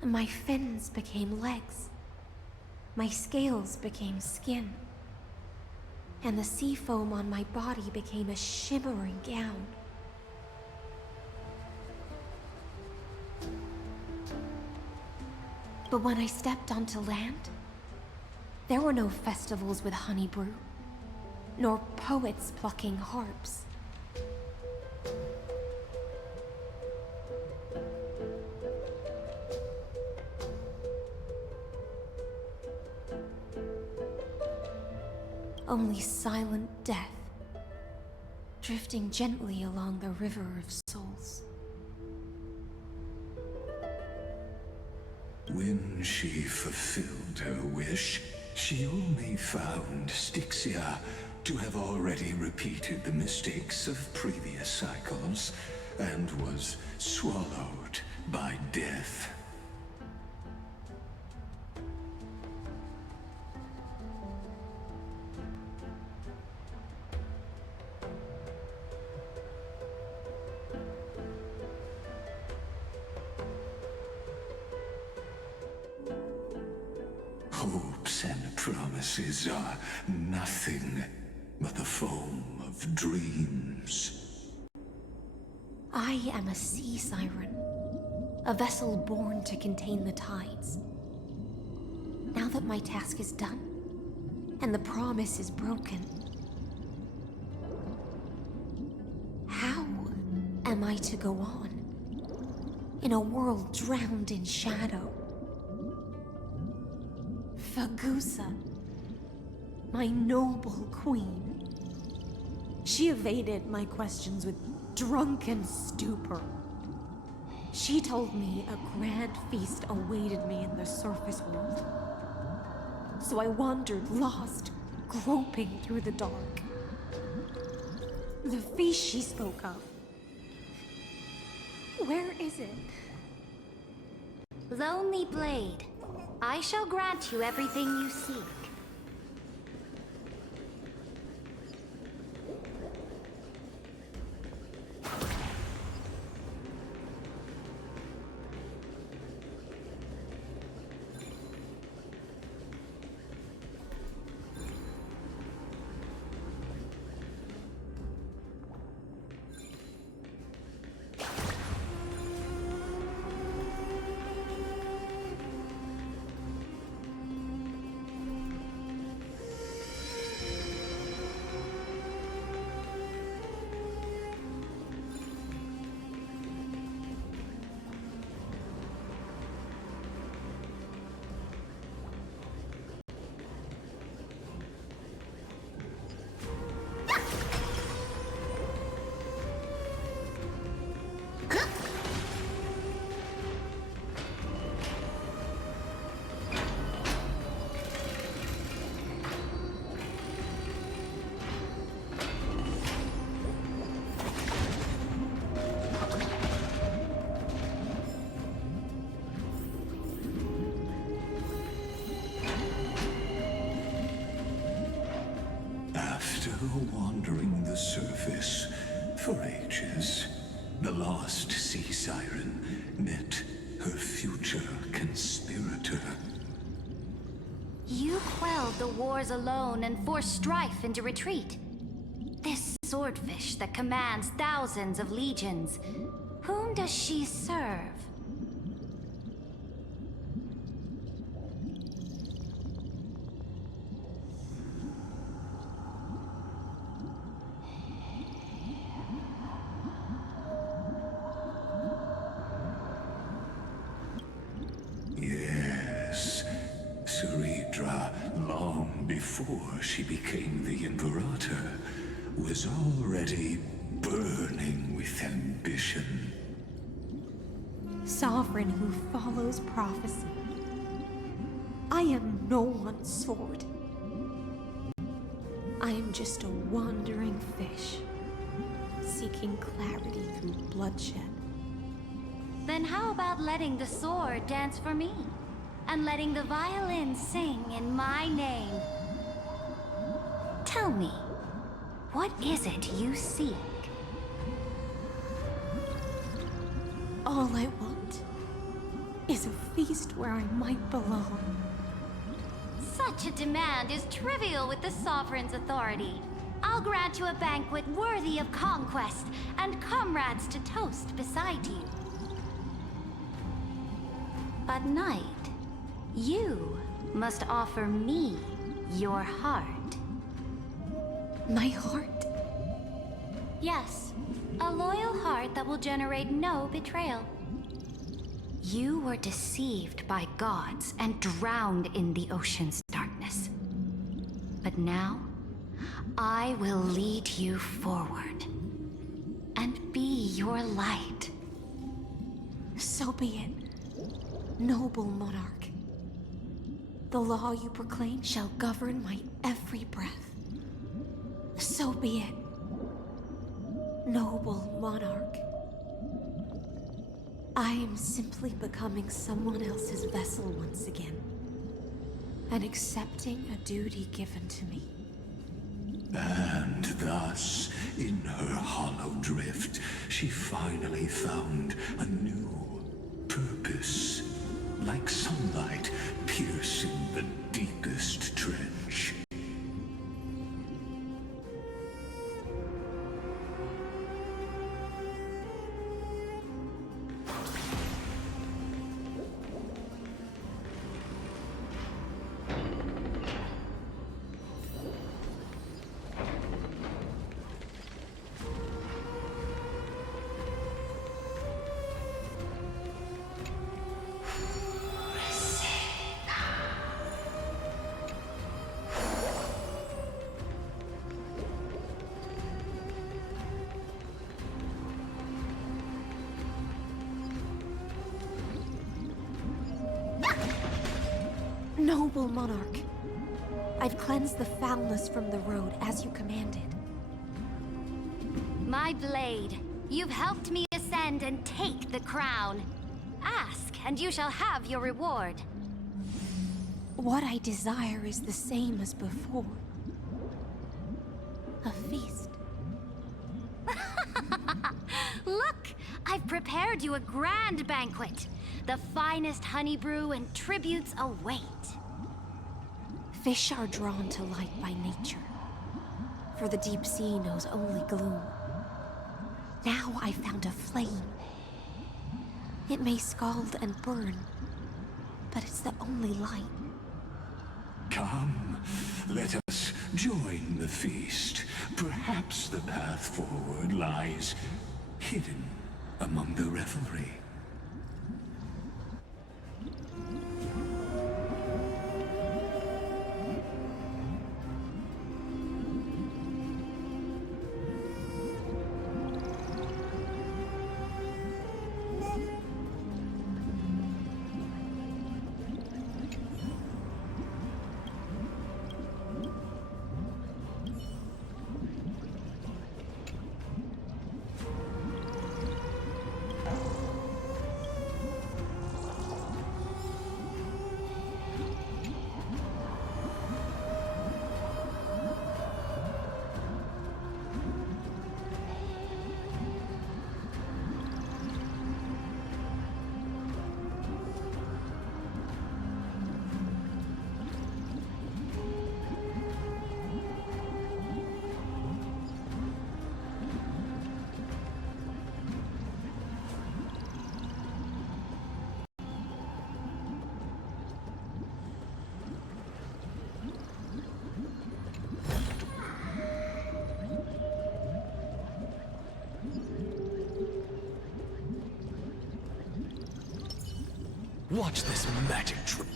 My fins became legs. My scales became skin. And the sea foam on my body became a shimmering gown. But when I stepped onto land, there were no festivals with honey brew, nor poets plucking harps. Only silent death, drifting gently along the river of souls. When she fulfilled her wish, she only found Styxia to have already repeated the mistakes of previous cycles, and was swallowed by death. Hopes and promises are nothing but the foam of dreams. I am a sea siren, a vessel born to contain the tides. Now that my task is done, and the promise is broken, how am I to go on in a world drowned in shadow? Fagusa, my noble queen. She evaded my questions with drunken stupor. She told me a grand feast awaited me in the surface world. So I wandered lost, groping through the dark. The feast she spoke of. Where is it? Lonely Blade, I shall grant you everything you seek. After wandering the surface for ages, the lost sea siren met her future conspirator. You quelled the wars alone and forced strife into retreat. This swordfish that commands thousands of legions, whom does she serve? Yes, Ceridra, long before she became the Imperator, was already burning with ambition. Sovereign who follows prophecy. I am no one's sword. I am just a wandering fish, seeking clarity through bloodshed. Then how about letting the sword dance for me? And letting the violin sing in my name? Tell me, what is it you seek? All I want is a feast where I might belong. Such a demand is trivial with the Sovereign's authority. I'll grant you a banquet worthy of conquest and comrades to toast beside you. But Knight, you must offer me your heart. My heart? Yes, a loyal heart that will generate no betrayal. You were deceived by gods and drowned in the ocean's darkness. But now, I will lead you forward and be your light. So be it. Noble monarch, the law you proclaim shall govern my every breath. So be it. Noble monarch. I am simply becoming someone else's vessel once again, and accepting a duty given to me. And thus, in her hollow drift, she finally found a new purpose. Like sunlight piercing the deepest trench. Noble monarch, I've cleansed the foulness from the road as you commanded. My blade, you've helped me ascend and take the crown. Ask, and you shall have your reward. What I desire is the same as before. A feast. Look, I've prepared you a grand banquet. The finest honey brew and tributes await. Fish are drawn to light by nature, for the deep sea knows only gloom. Now I found a flame. It may scald and burn, but it's the only light. Come, let us join the feast. Perhaps the path forward lies hidden among the revelry. Watch this magic trick.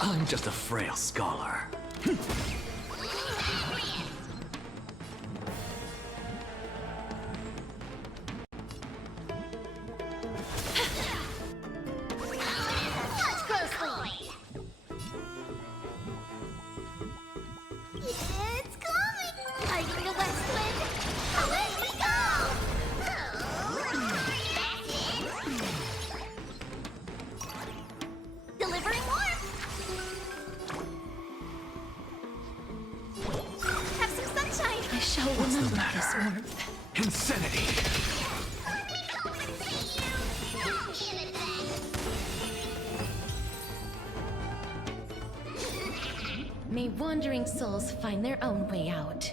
I'm just a frail scholar. Watch closely! It's coming! Fighting the west wind! Away we go! Delivering warmth! Have some sunshine! I shall remember this warmth. Insanity! May wandering souls find their own way out.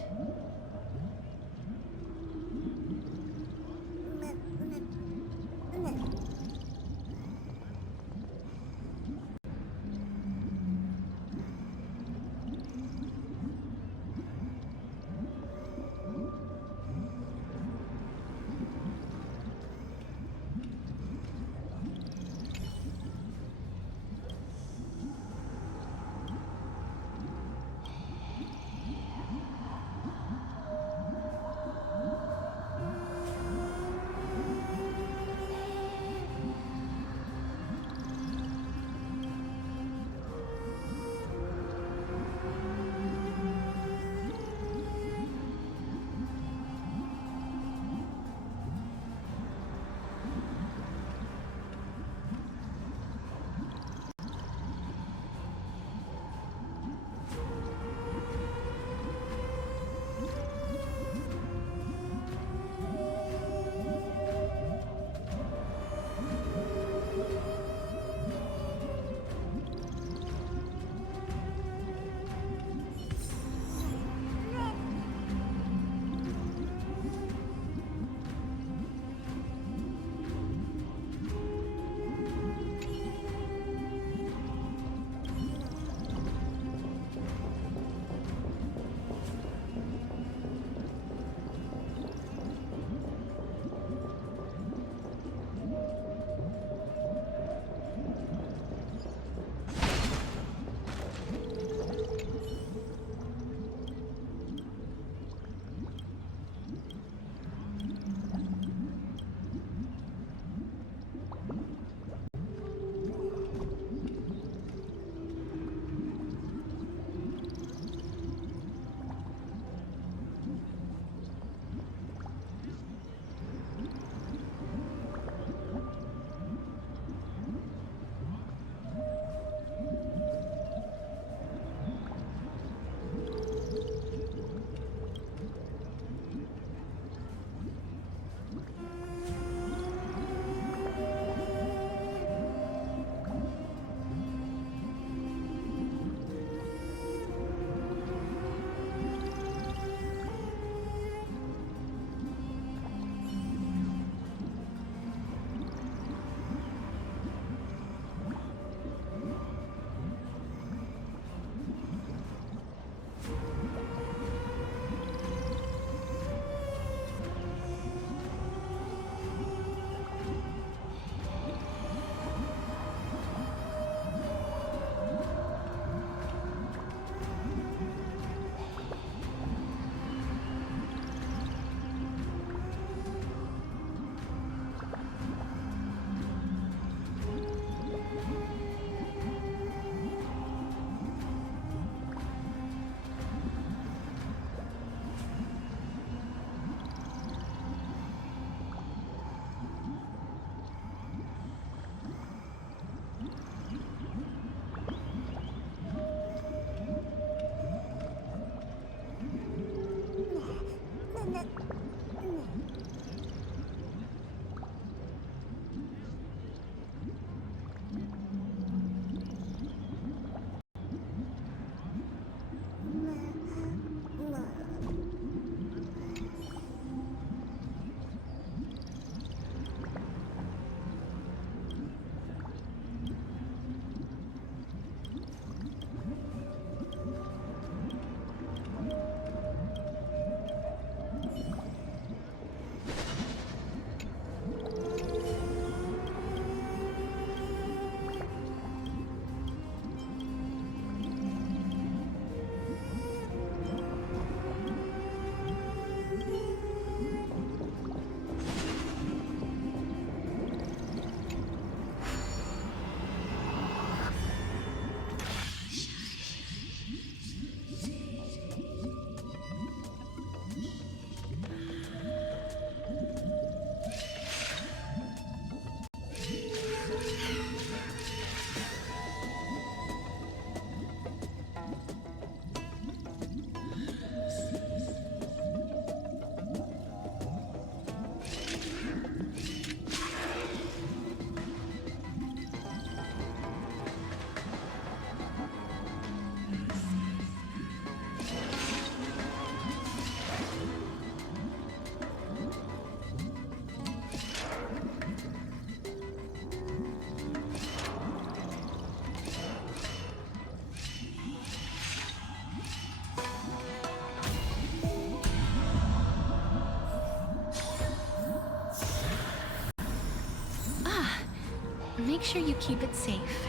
make sure you keep it safe.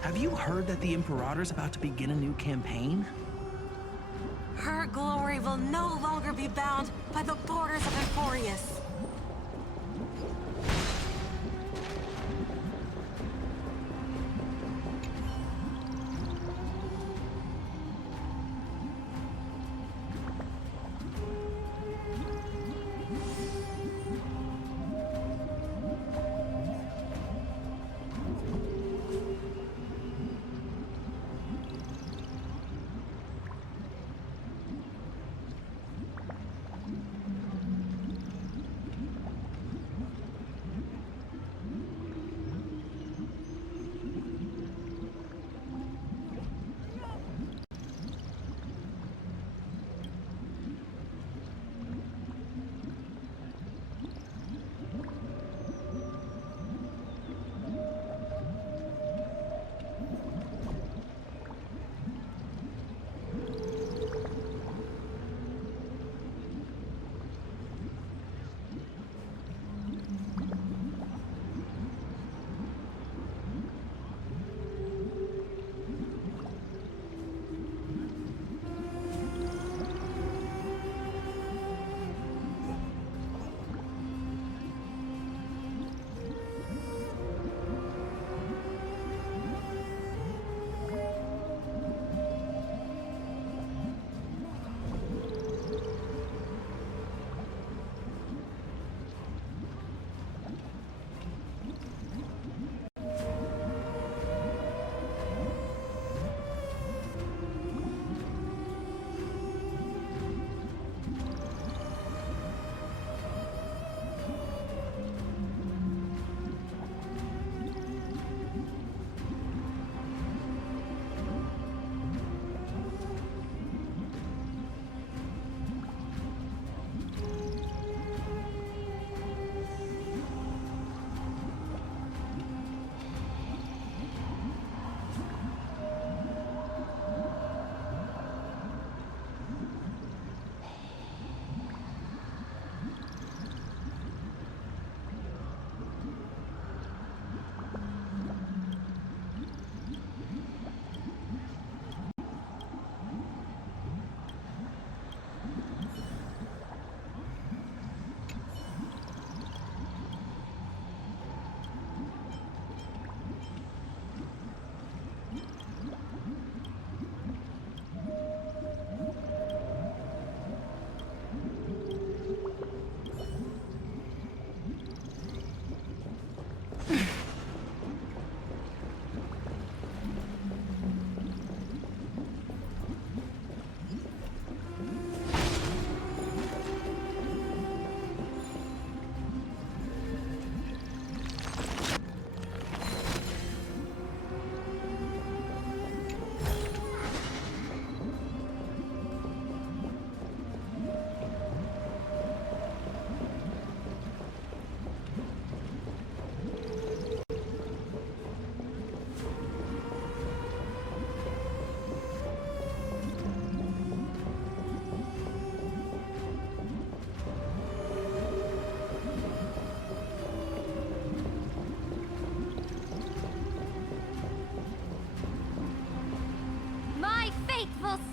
Have you heard that the Imperator's about to begin a new campaign? Her glory will no longer be bound by the borders of Emporius.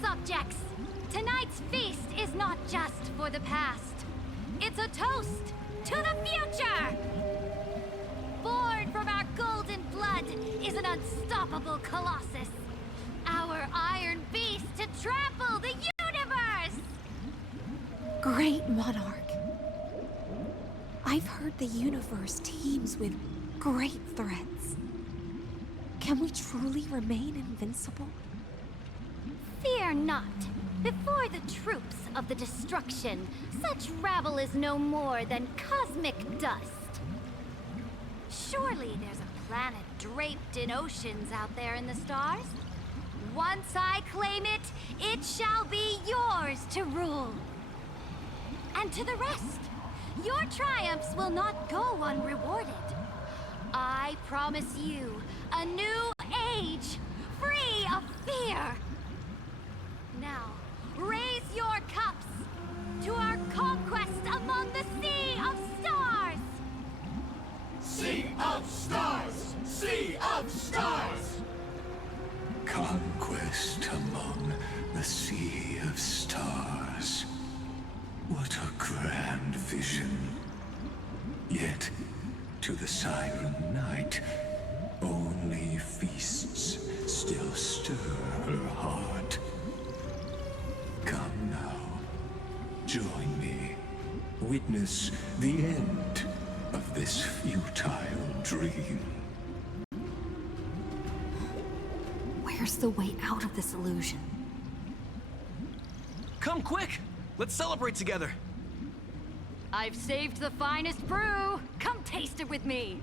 Subjects, tonight's feast is not just for the past. It's a toast to the future! Born from our golden blood is an unstoppable colossus. Our iron beast to trample the universe! Great monarch. I've heard the universe teems with great threats. Can we truly remain invincible? Fear not. Before the troops of the destruction, such rabble is no more than cosmic dust. Surely there's a planet draped in oceans out there in the stars. Once I claim it, it shall be yours to rule. And to the rest, your triumphs will not go unrewarded. I promise you a new age, free of fear. Now, raise your cups to our conquest among the Sea of Stars! Sea of Stars! conquest among the sea of stars. What a grand vision. Yet, to the Siren Knight, only feasts still stir her heart. Come now, join me. Witness the end of this futile dream. Where's the way out of this illusion? Come quick! Let's celebrate together! I've saved the finest brew! Come taste it with me!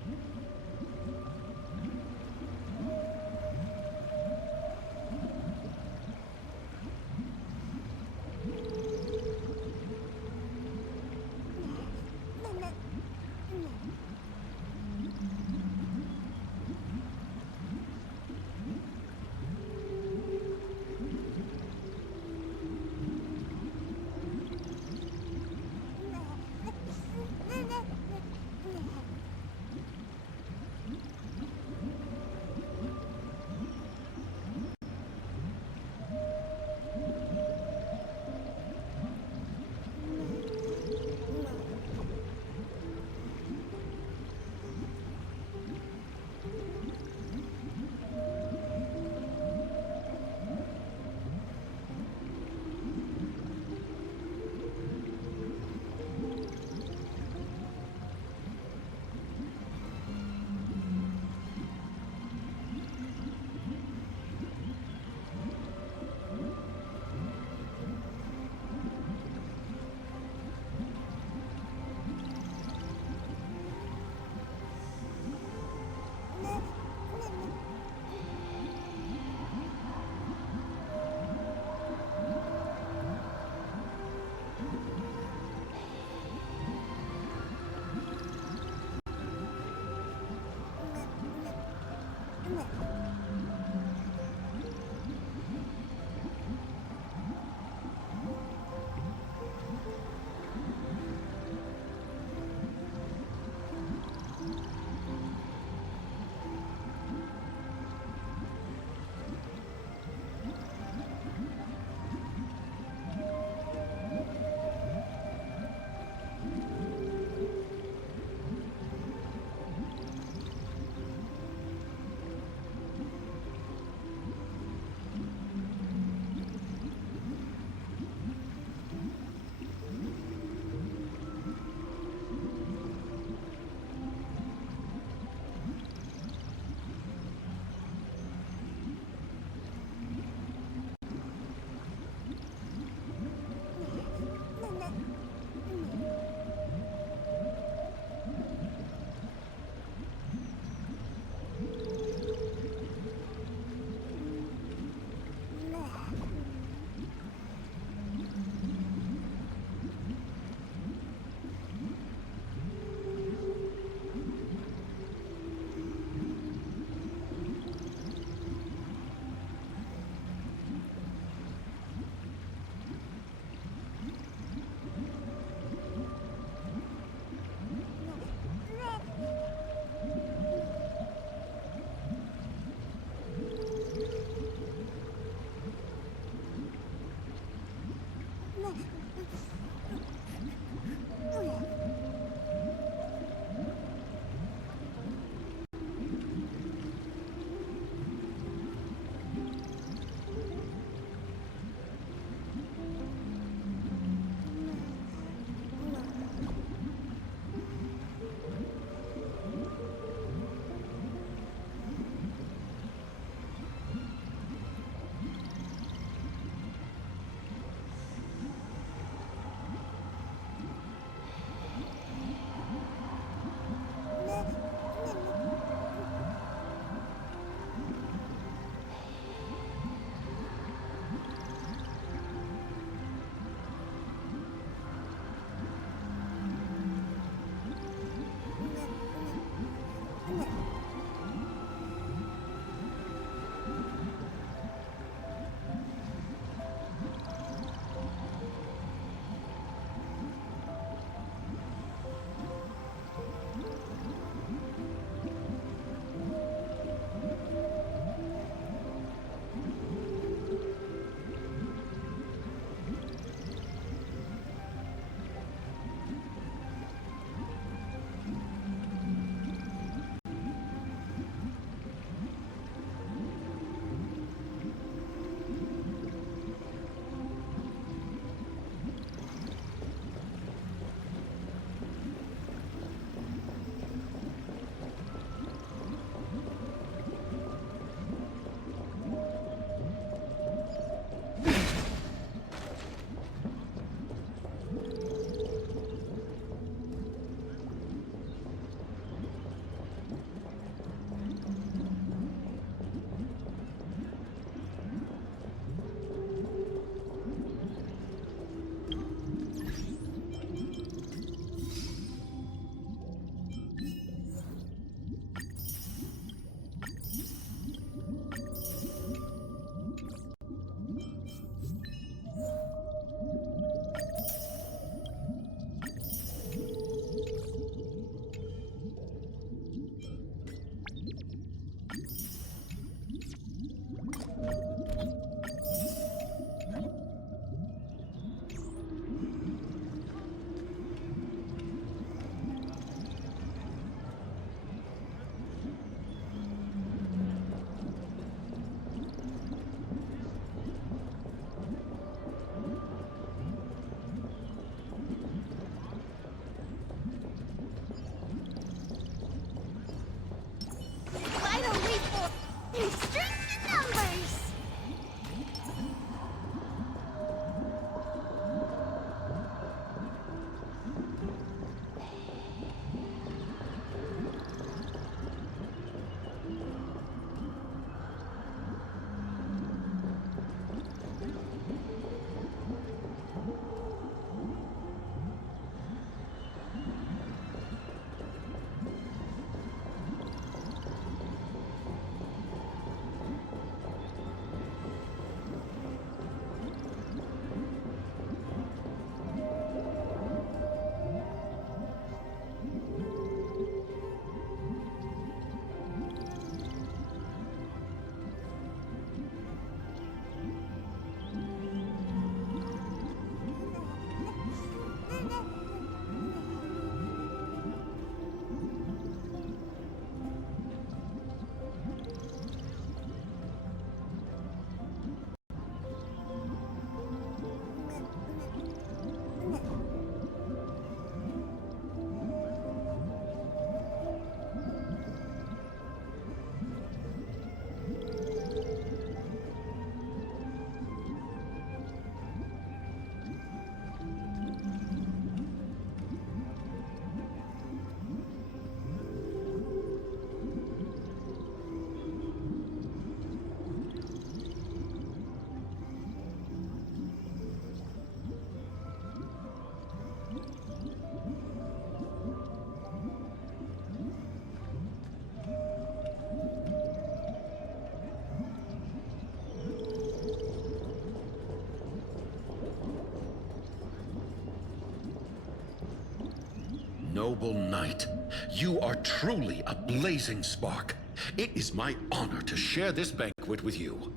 Noble knight, you are truly a blazing spark. It is my honor to share this banquet with you.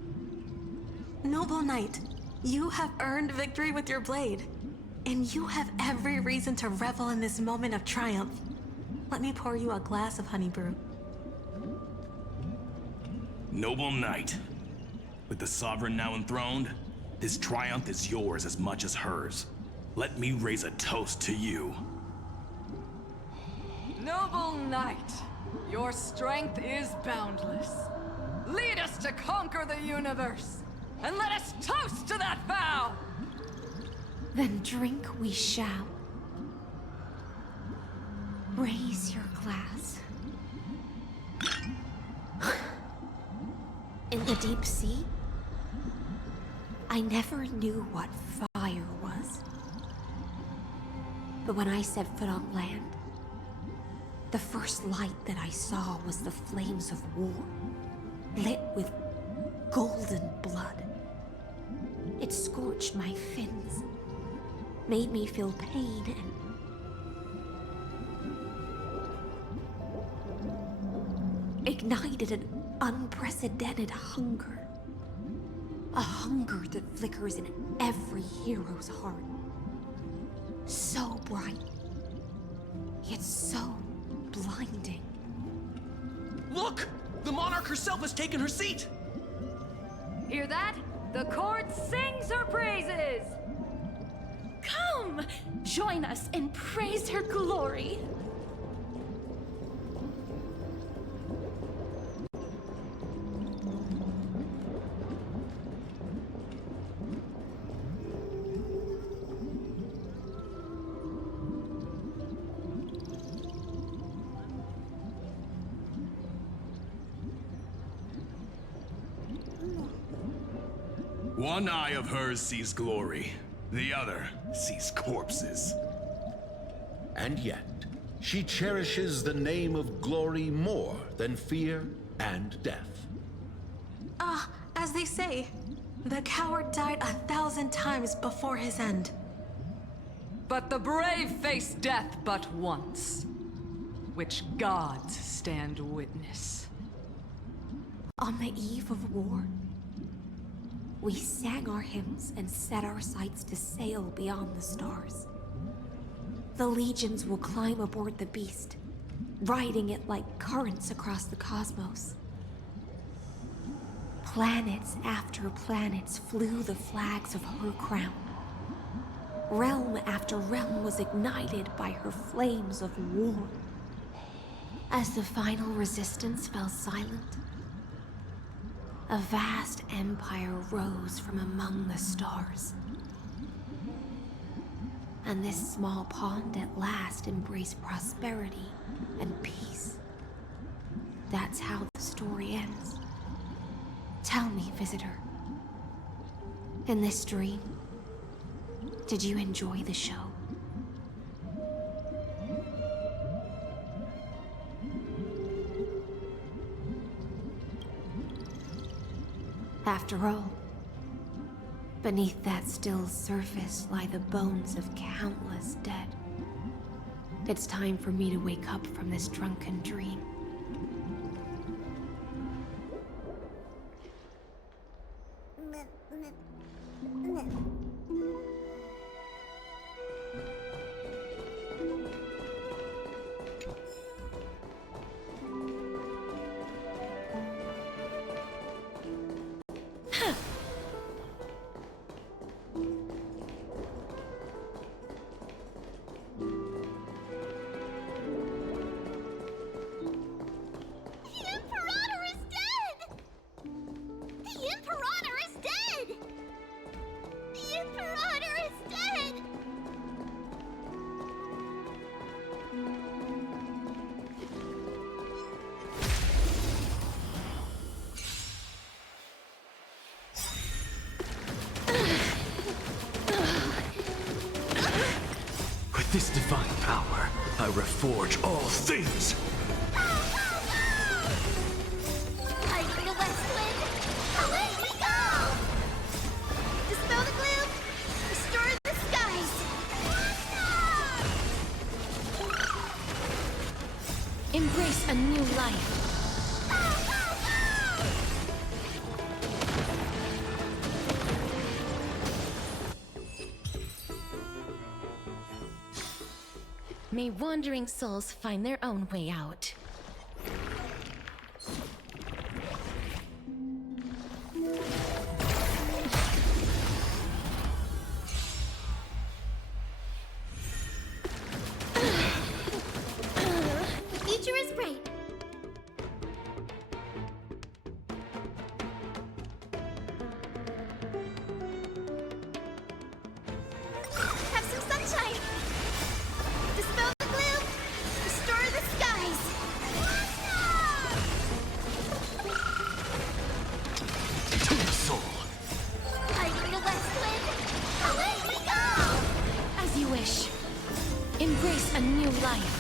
Noble knight, you have earned victory with your blade. And you have every reason to revel in this moment of triumph. Let me pour you a glass of honey brew. Noble knight, with the sovereign now enthroned, this triumph is yours as much as hers. Let me raise a toast to you. Noble knight, your strength is boundless. Lead us to conquer the universe, and let us toast to that vow! Then drink we shall. Raise your glass. In the deep sea, I never knew what fire was. But when I set foot on land, the first light that I saw was the flames of war, lit with golden blood. It scorched my fins, made me feel pain and ignited an unprecedented hunger. A hunger that flickers in every hero's heart. So bright, yet so blinding. Look! The monarch herself has taken her seat! Hear that? The court sings her praises! Come! Join us and praise her glory! One eye of hers sees glory, the other sees corpses. And yet, she cherishes the name of glory more than fear and death. As they say, the coward died 1,000 times before his end. But the brave face death but once, which gods stand witness. On the eve of war, we sang our hymns and set our sights to sail beyond the stars. The legions will climb aboard the beast, riding it like currents across the cosmos. Planets after planets flew the flags of her crown. Realm after realm was ignited by her flames of war. As the final resistance fell silent, a vast empire rose from among the stars. And this small pond at last embraced prosperity and peace. That's how the story ends. Tell me, visitor, in this dream, did you enjoy the show? After all, beneath that still surface lie the bones of countless dead. It's time for me to wake up from this drunken dream. This divine power, I reforge all things! Fighting the west wind, away we go! Dispel the gloom, restore the skies! May wandering souls find their own way out. The future is bright. Have some sunshine. Dispel the gloom. Restore the skies. To the soul. Fighting the west wind. Away we go! As you wish. Embrace a new life.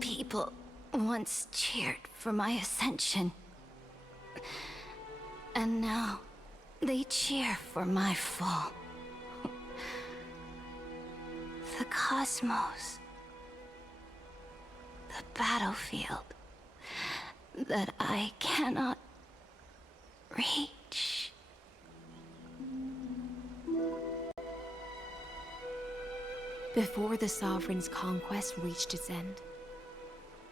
People once cheered for my ascension. And now they cheer for my fall. The cosmos. The battlefield that I cannot reach. Before the Sovereign's conquest reached its end,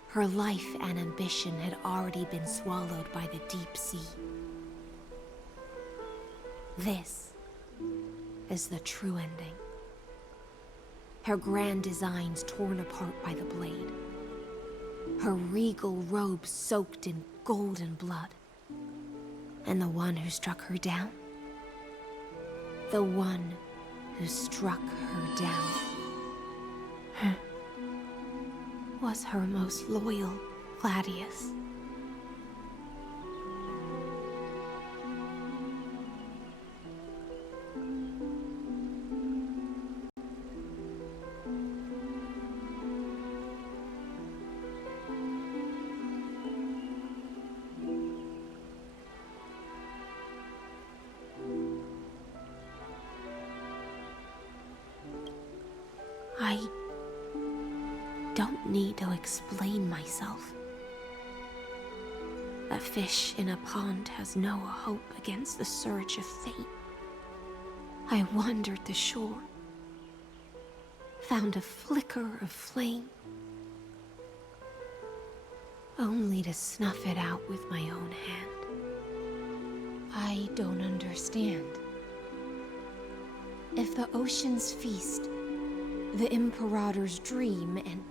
her life and ambition had already been swallowed by the deep sea. This is the true ending. Her grand designs torn apart by the blade. Her regal robes soaked in golden blood. And the one who struck her down? The one who struck her down was her most loyal Gladius. I don't need to explain myself. A fish in a pond has no hope against the surge of fate. I wandered the shore, found a flicker of flame, only to snuff it out with my own hand. I don't understand. If the ocean's feast, the Imperator's dream, and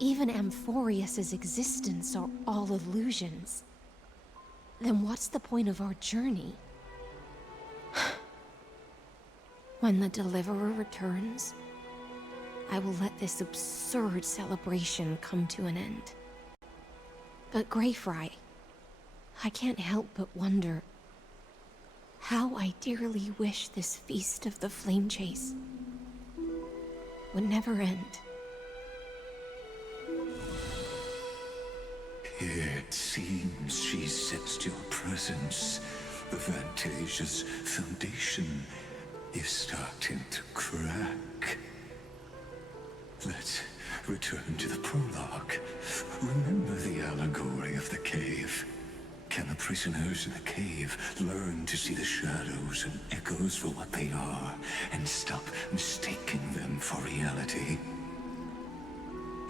even Amphorius's existence are all illusions, then what's the point of our journey? When the Deliverer returns, I will let this absurd celebration come to an end. But Greyfry, I can't help but wonder how I dearly wish this feast of the flame chase would never end. It seems she sensed your presence. The Fantasia's foundation is starting to crack. Let's return to the prologue. Remember the allegory of the cave? Can the prisoners in the cave learn to see the shadows and echoes for what they are, and stop mistaking them for reality?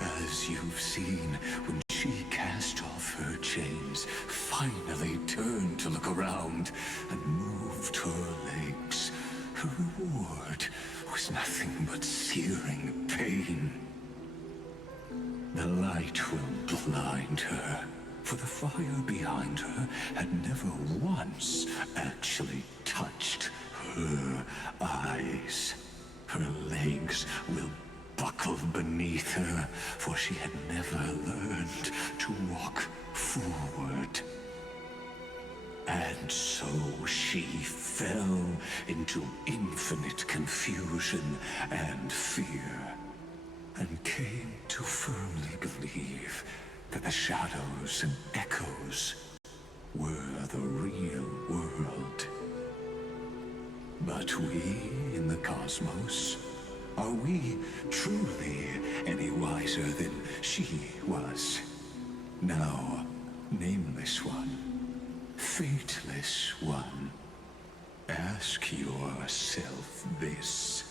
As you've seen, when she cast off her chains, finally turned to look around, and moved her legs, her reward was nothing but searing pain. The light will blind her, for the fire behind her had never once actually touched her eyes. Her legs will buckle beneath her, for she had never learned to walk forward. And so she fell into infinite confusion and fear, and came to firmly believe that the shadows and echoes were the real world. But we in the cosmos, are we truly any wiser than she was? Now, nameless one, fateless one, ask yourself this.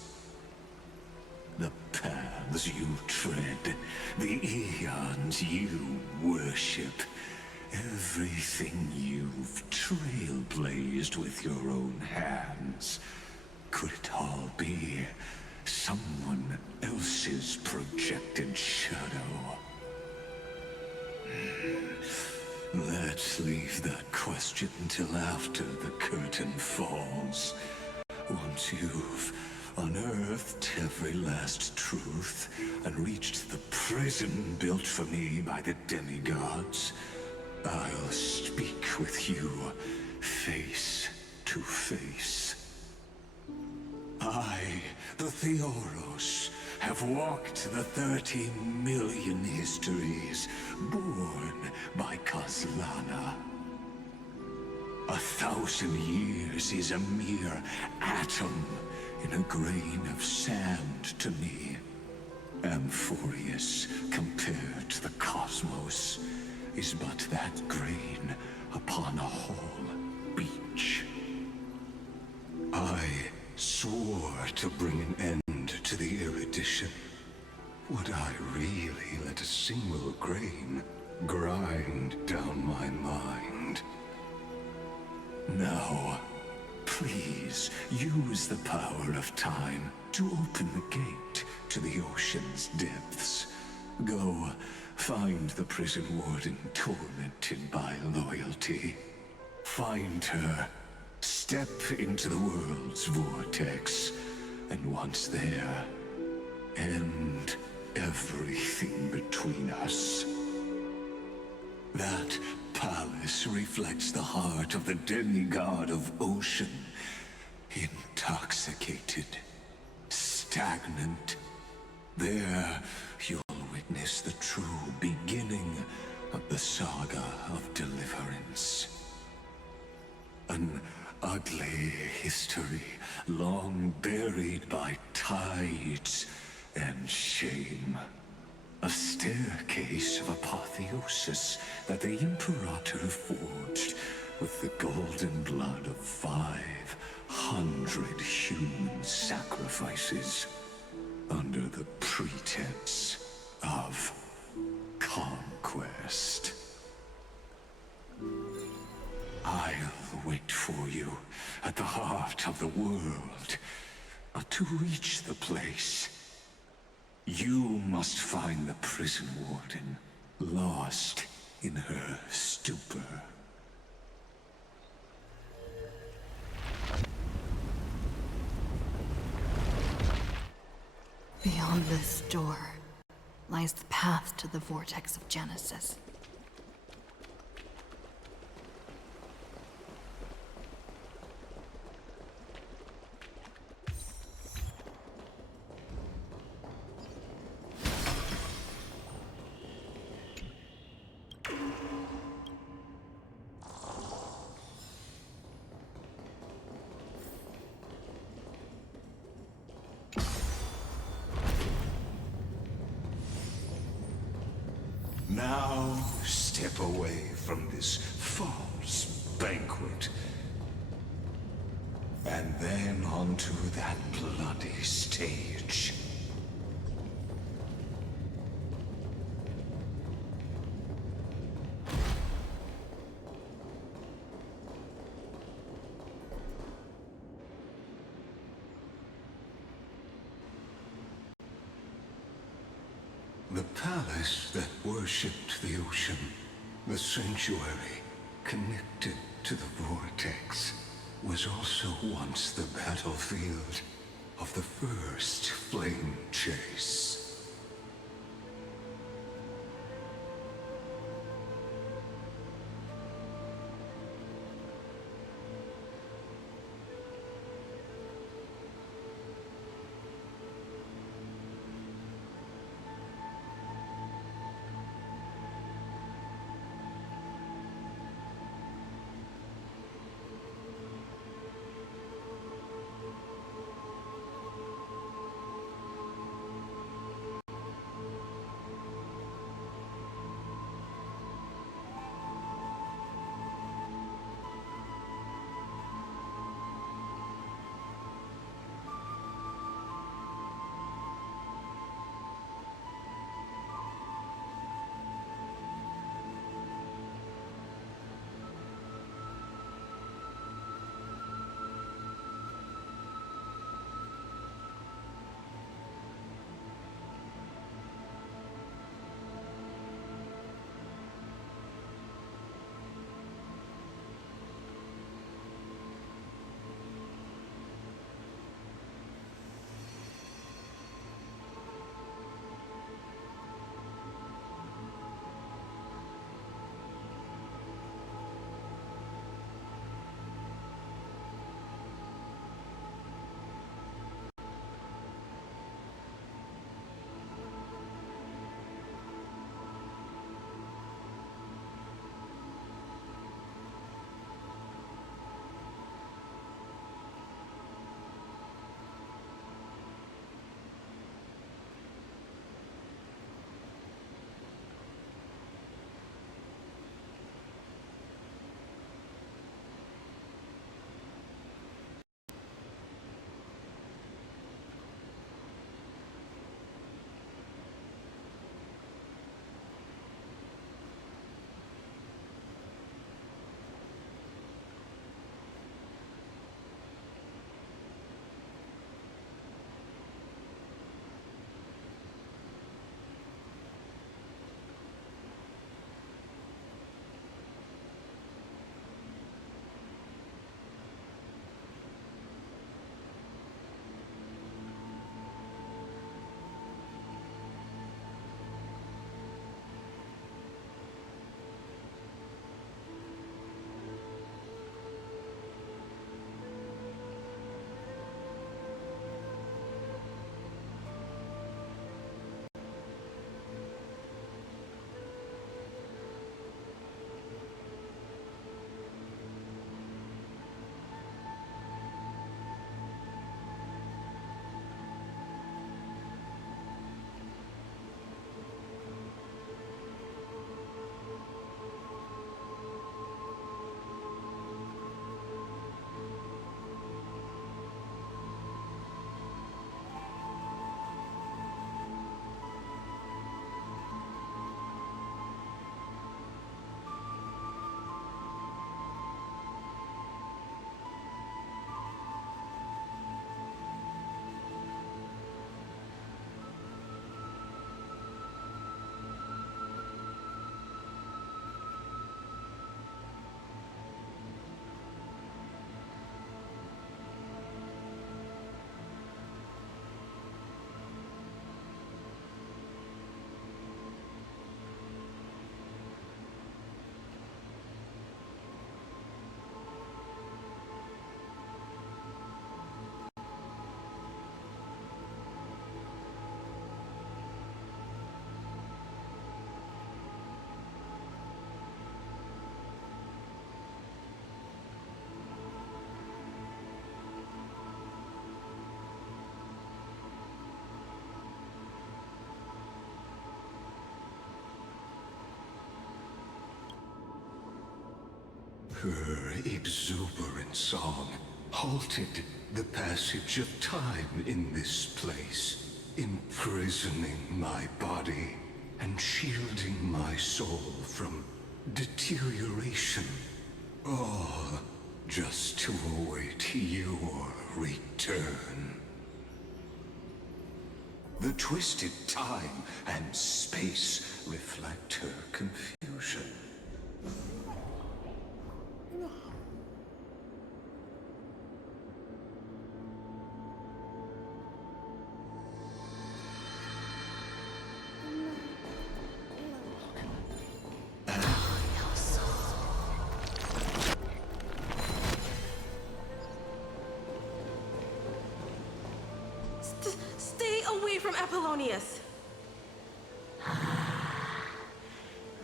The paths you tread, the eons you worship, everything you've trailblazed with your own hands, could it all be someone else's projected shadow? Let's leave that question till after the curtain falls. Once you've unearthed every last truth and reached the prison built for me by the demigods, I'll speak with you face to face. I, the Theoros, have walked the 30 million histories born by Kozlana. 1,000 years is a mere atom in a grain of sand to me. Amphorius, compared to the cosmos, is but that grain upon a whole beach. I swore to bring an end to the erudition. Would I really let a single grain grind down my mind? Now, please use the power of time to open the gate to the ocean's depths. Go, find the prison warden tormented by loyalty. Find her, step into the world's vortex, and once there, end everything between us. That palace reflects the heart of the demigod of ocean. Intoxicated, stagnant. There, you'll witness the true beginning of the saga of deliverance. An ugly history, long buried by tides and shame. A staircase of apotheosis that the Imperator forged with the golden blood of 500 human sacrifices under the pretense of conquest. I'll wait for you at the heart of the world, but to reach the place, you must find the prison warden, lost in her stupor. Beyond this door lies the path to the Vortex of Genesis. Now, step away from this false banquet. And then onto that bloody stage. The palace that worshipped the ocean, the sanctuary connected to the vortex, was also once the battlefield of the first flame chase. Her exuberant song halted the passage of time in this place, imprisoning my body and shielding my soul from deterioration. All just to await your return. The twisted time and space reflect her confusion. Stay away from Apollonius!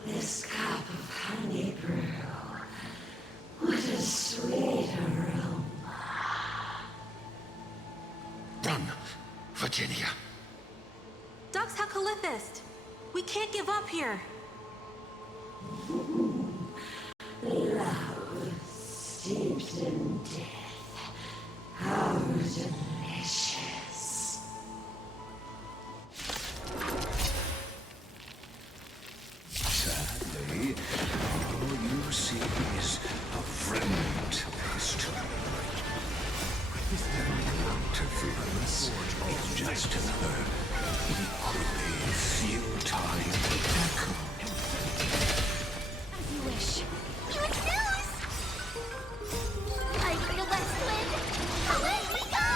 This cup of honey brew. What a sweet aroma. Run, Virginia. Dux Hakalithist! We can't give up here! Love steeped in death. How delicious. Sadly, all you see is a remnant of history. This interference is just another equally futile echo. As you wish. You refuse! I feel that twin! Away we go!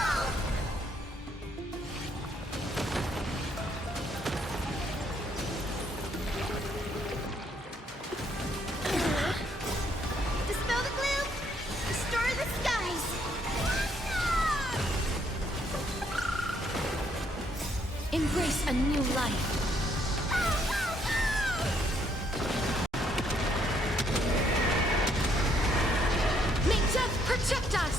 Dispel the gloom! Restore the skies! Embrace a new life. May death protect us!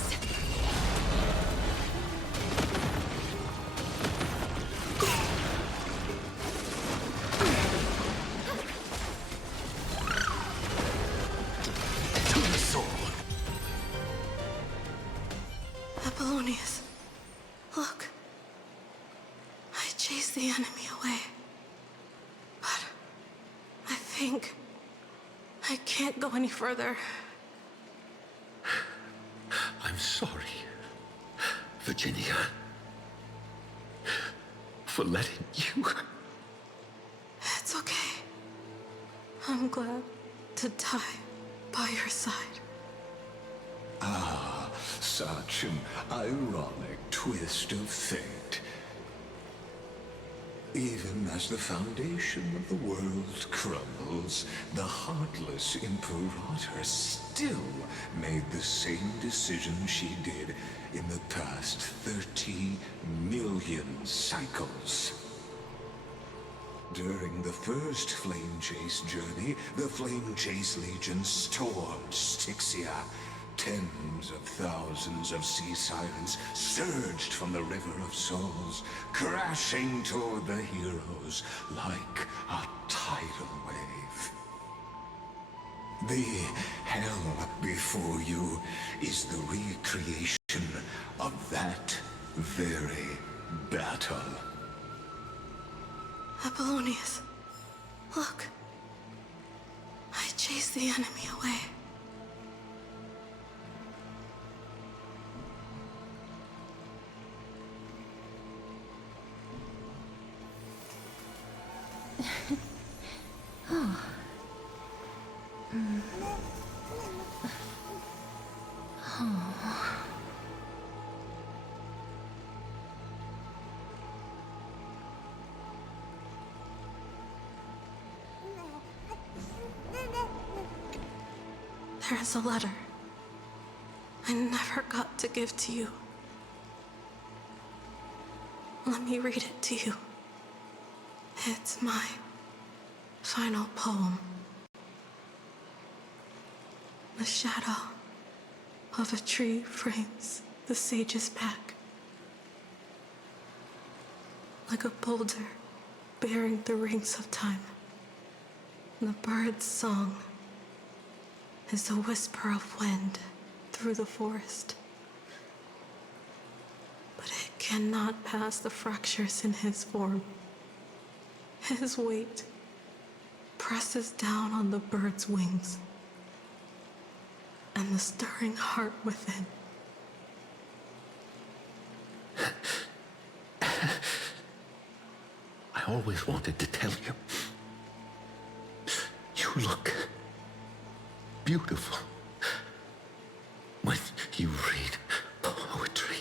To the sword! Apollonius, look. I chased the enemy away. But I think I can't go any further. I'm sorry, Virginia, for letting you. It's okay. I'm glad to die by your side. Ah, such an ironic twist of fate. Even as the foundation of the world crumbles, the heartless Imperator still made the same decision she did in the past 30 million cycles. During the first Flame Chase journey, the Flame Chase Legion stormed Styxia. Tens of thousands of sea sirens surged from the River of Souls, crashing toward the heroes like a tidal wave. The hell before you is the recreation of that very battle. Apollonius, look. I chased the enemy away. Oh. Oh. There is a letter I never got to give to you. Let me read it to you. It's my final poem. The shadow of a tree frames the sage's back. Like a boulder bearing the rings of time. The bird's song is the whisper of wind through the forest. But it cannot pass the fractures in his form. His weight presses down on the bird's wings and the stirring heart within. I always wanted to tell you. You look beautiful when you read poetry.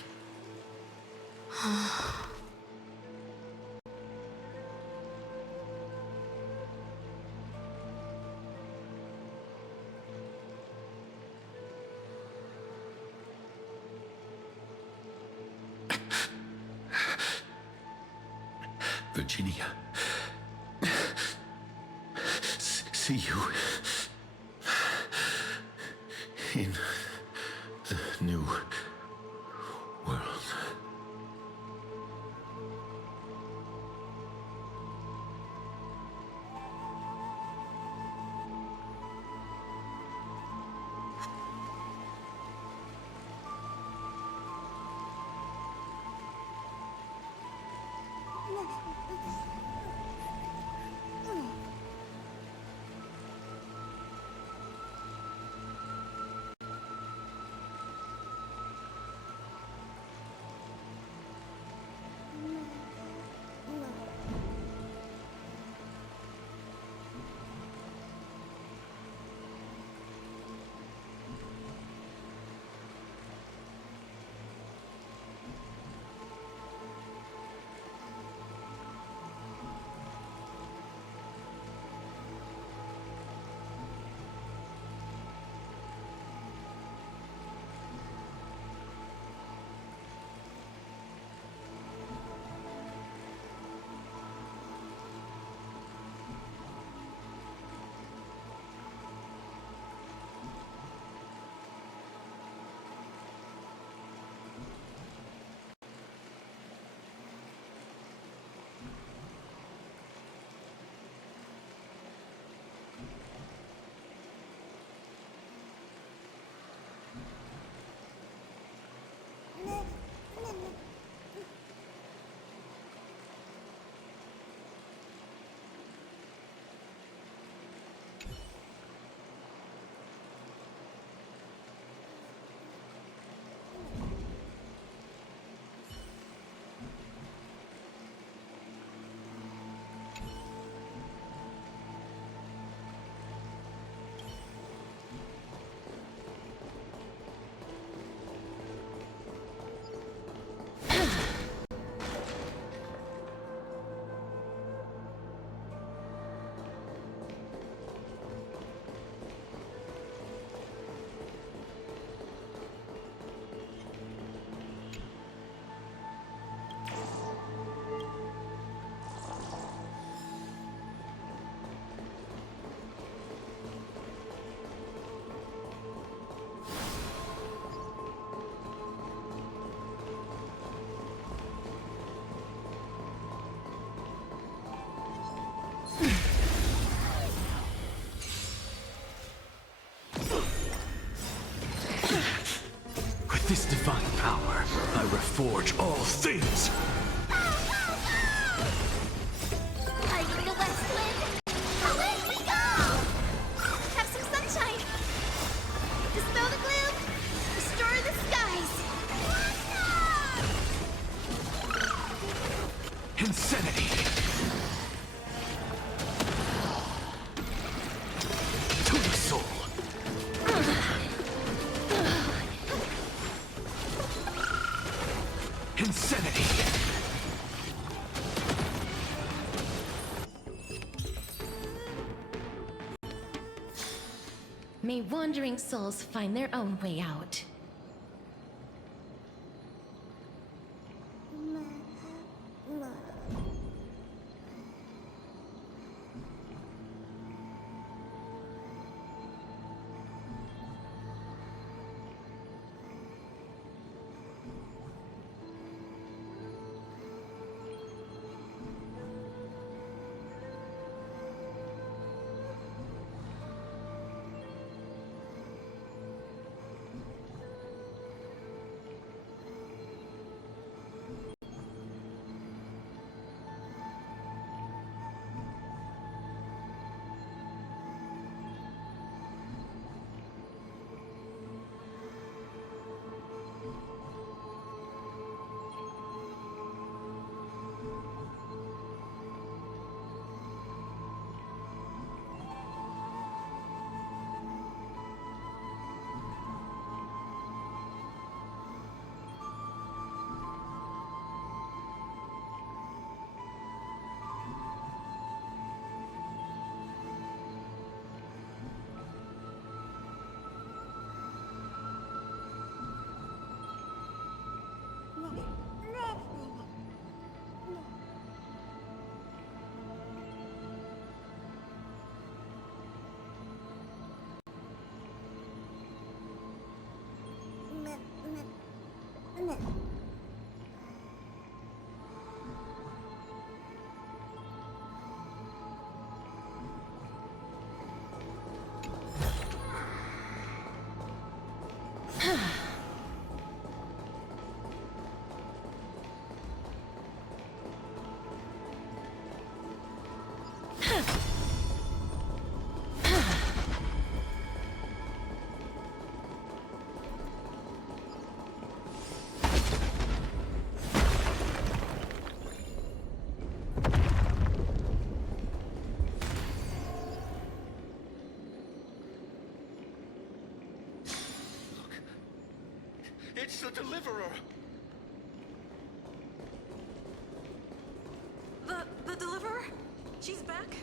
Virginia, see you in the new world. With this divine power, I reforge all things. Fighting the west wind. Away we go! Have some sunshine. Dispel the gloom. Restore the skies. Insanity. To the soul. Insanity. May wandering souls find their own way out. It's the Deliverer! The Deliverer? She's back?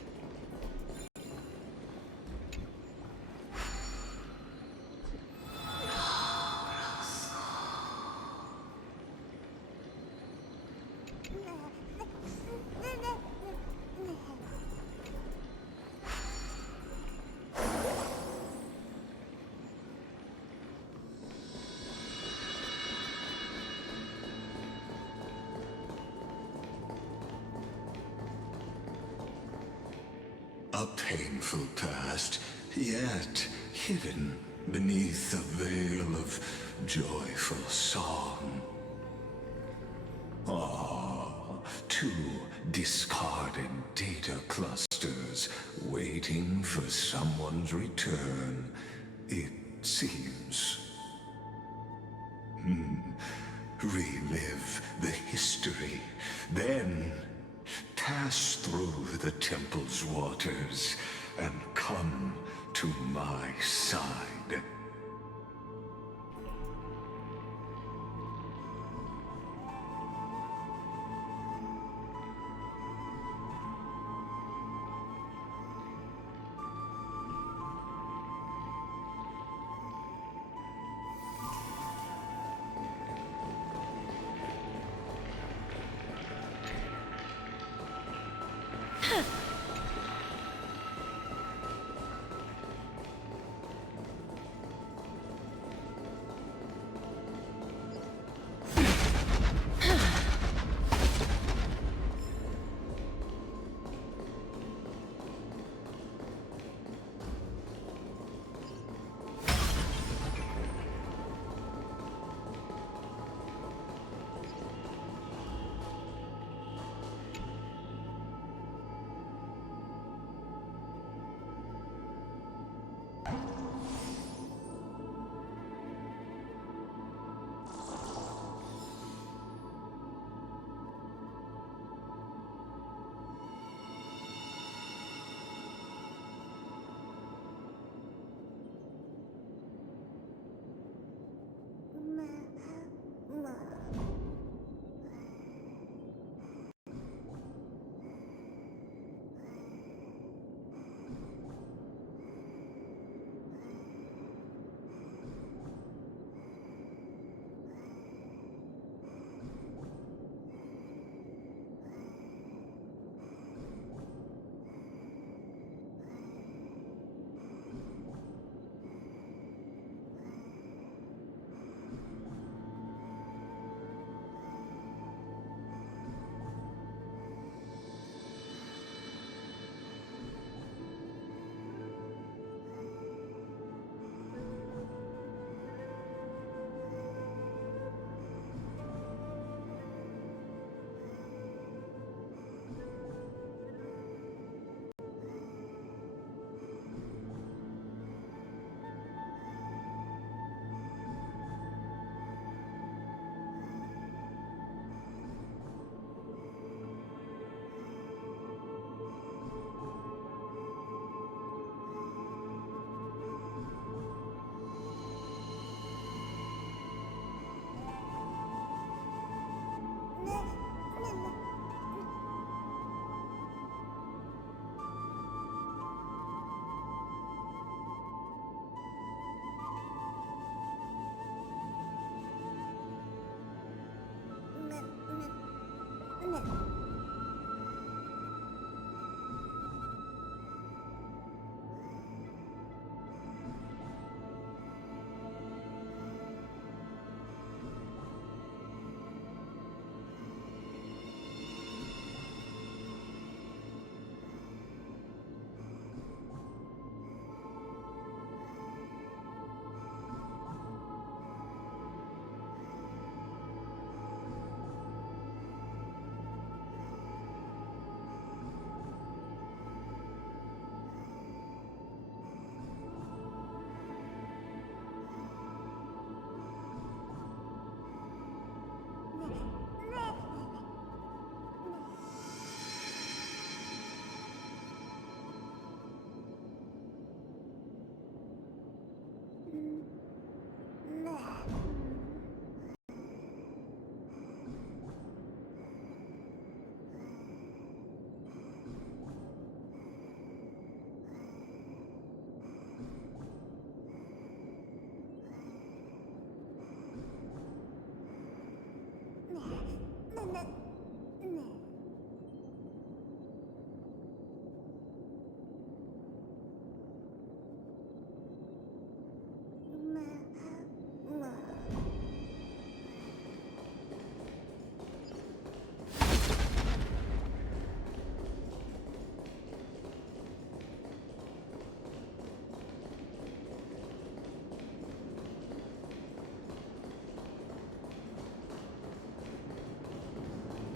A painful past, yet hidden beneath a veil of joyful song. Ah, two discarded data clusters waiting for someone's return, it seems. Relive the history, then pass through the temple's waters and come to my side.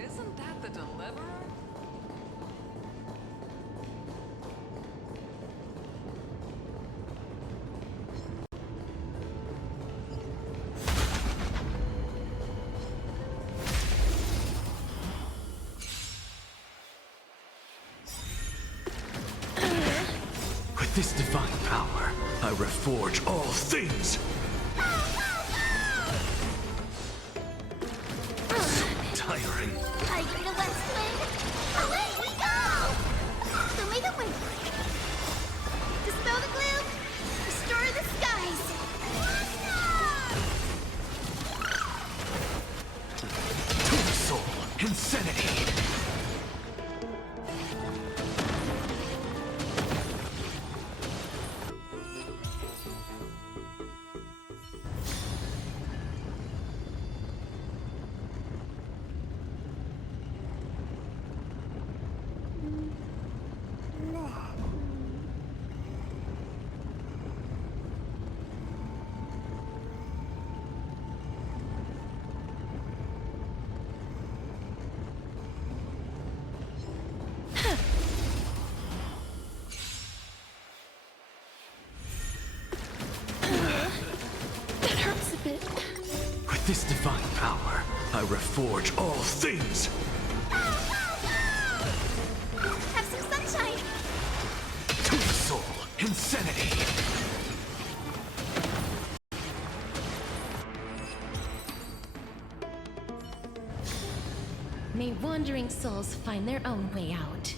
Isn't that the Deliverer? With this divine power, I reforge all things! So tiring. I agree to let's play. Away we go! So may the wind break. Dispel the gloom. Restore the skies. Total soul, insanity! That hurts a bit. With this divine power, I reforge all things! Have some sunshine. Total soul, insanity! May wandering souls find their own way out.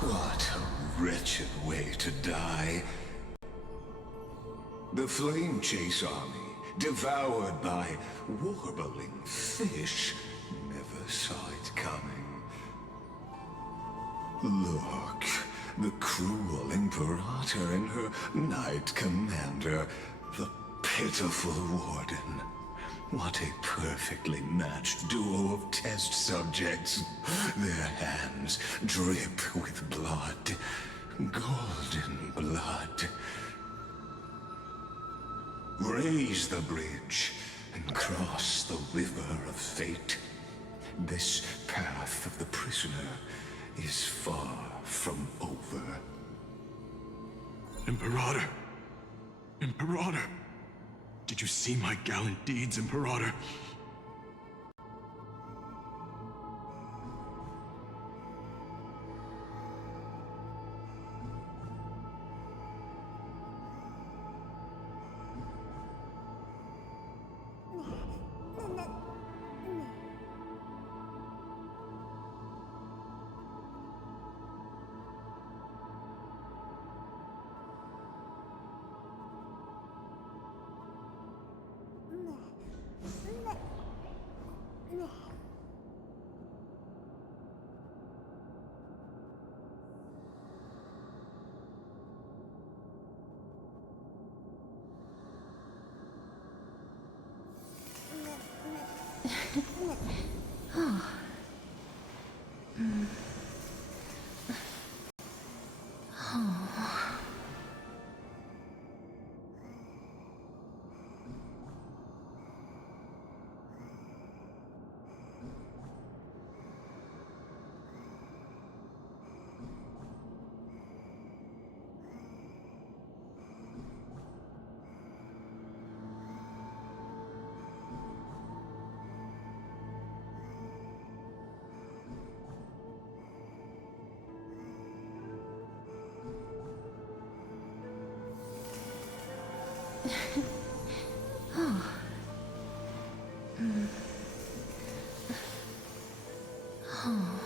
What a wretched way to die. The Flame Chase army, devoured by warbling fish, never saw it coming. Look, the cruel Imperator and her Knight Commander, the pitiful Warden. What a perfectly matched duo of test subjects. Their hands drip with blood. Golden blood. Raise the bridge and cross the river of fate. This path of the prisoner is far from over. Imperator! Imperator! Did you see my gallant deeds, Imperator? Oh. Oh.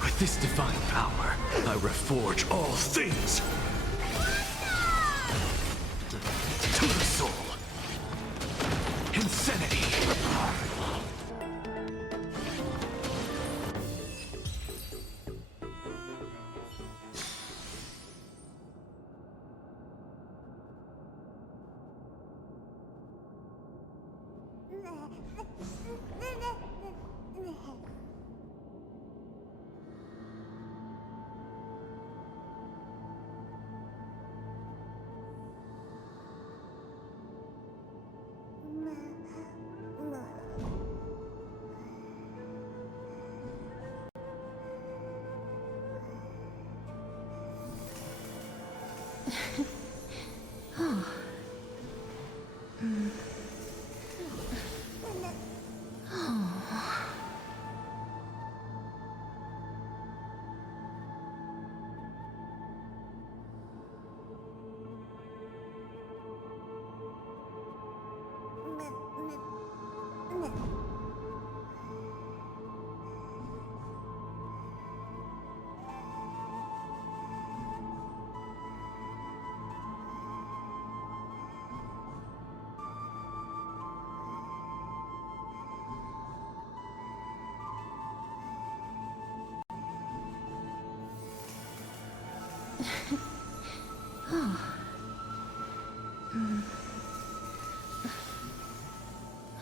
With this divine power, I reforge all things. To the soul. Insanity. Oh. Oh. Oh. Oh. Oh.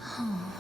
Oh.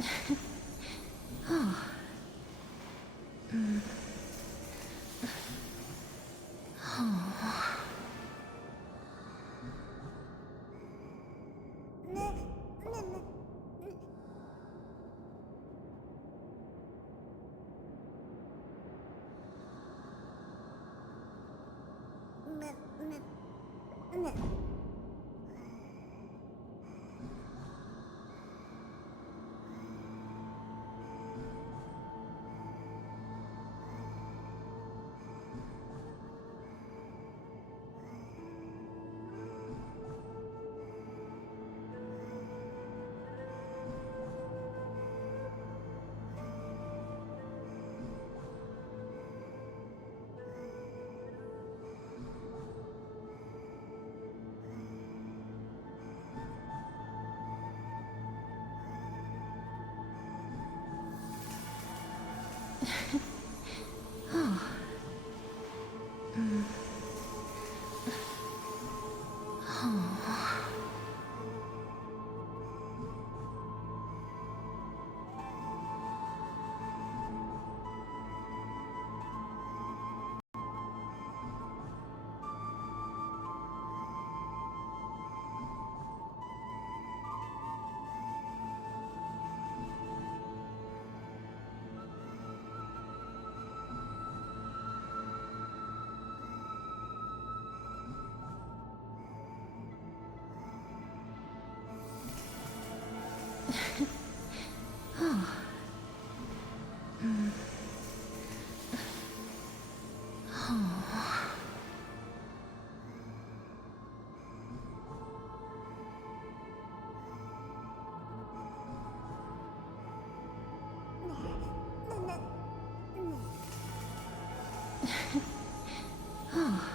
Oh. Oh. Oh. Oh. Oh. Oh. Oh. Oh. Oh.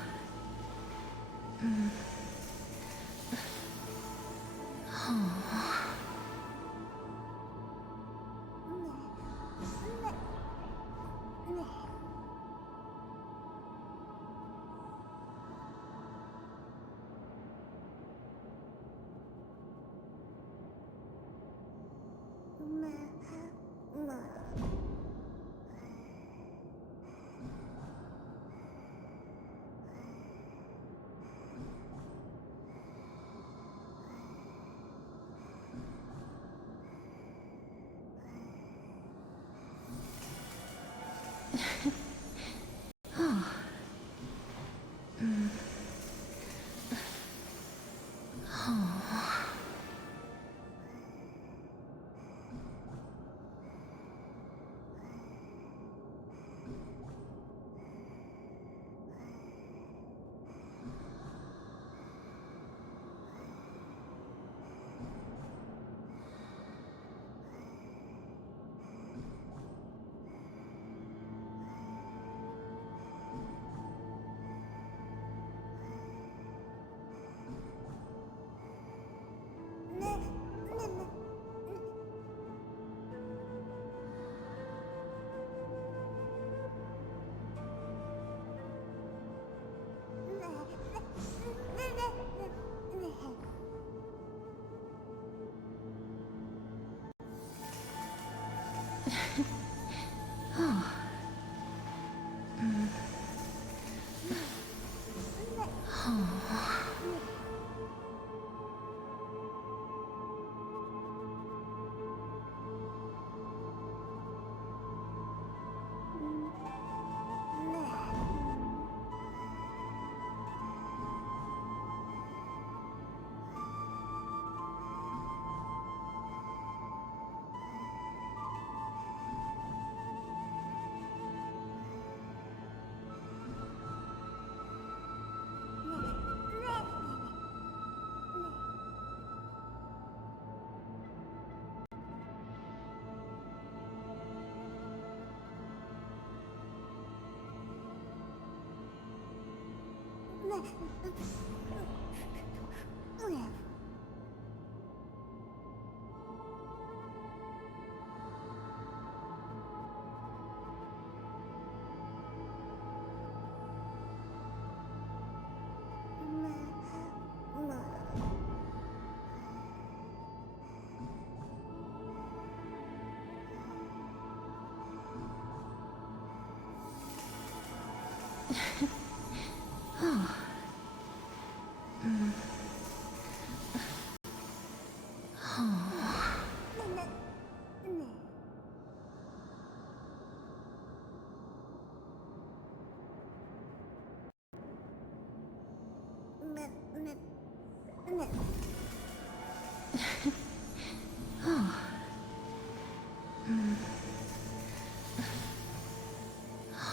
Oh. Oh. Oh. Oh. Oh. Oh.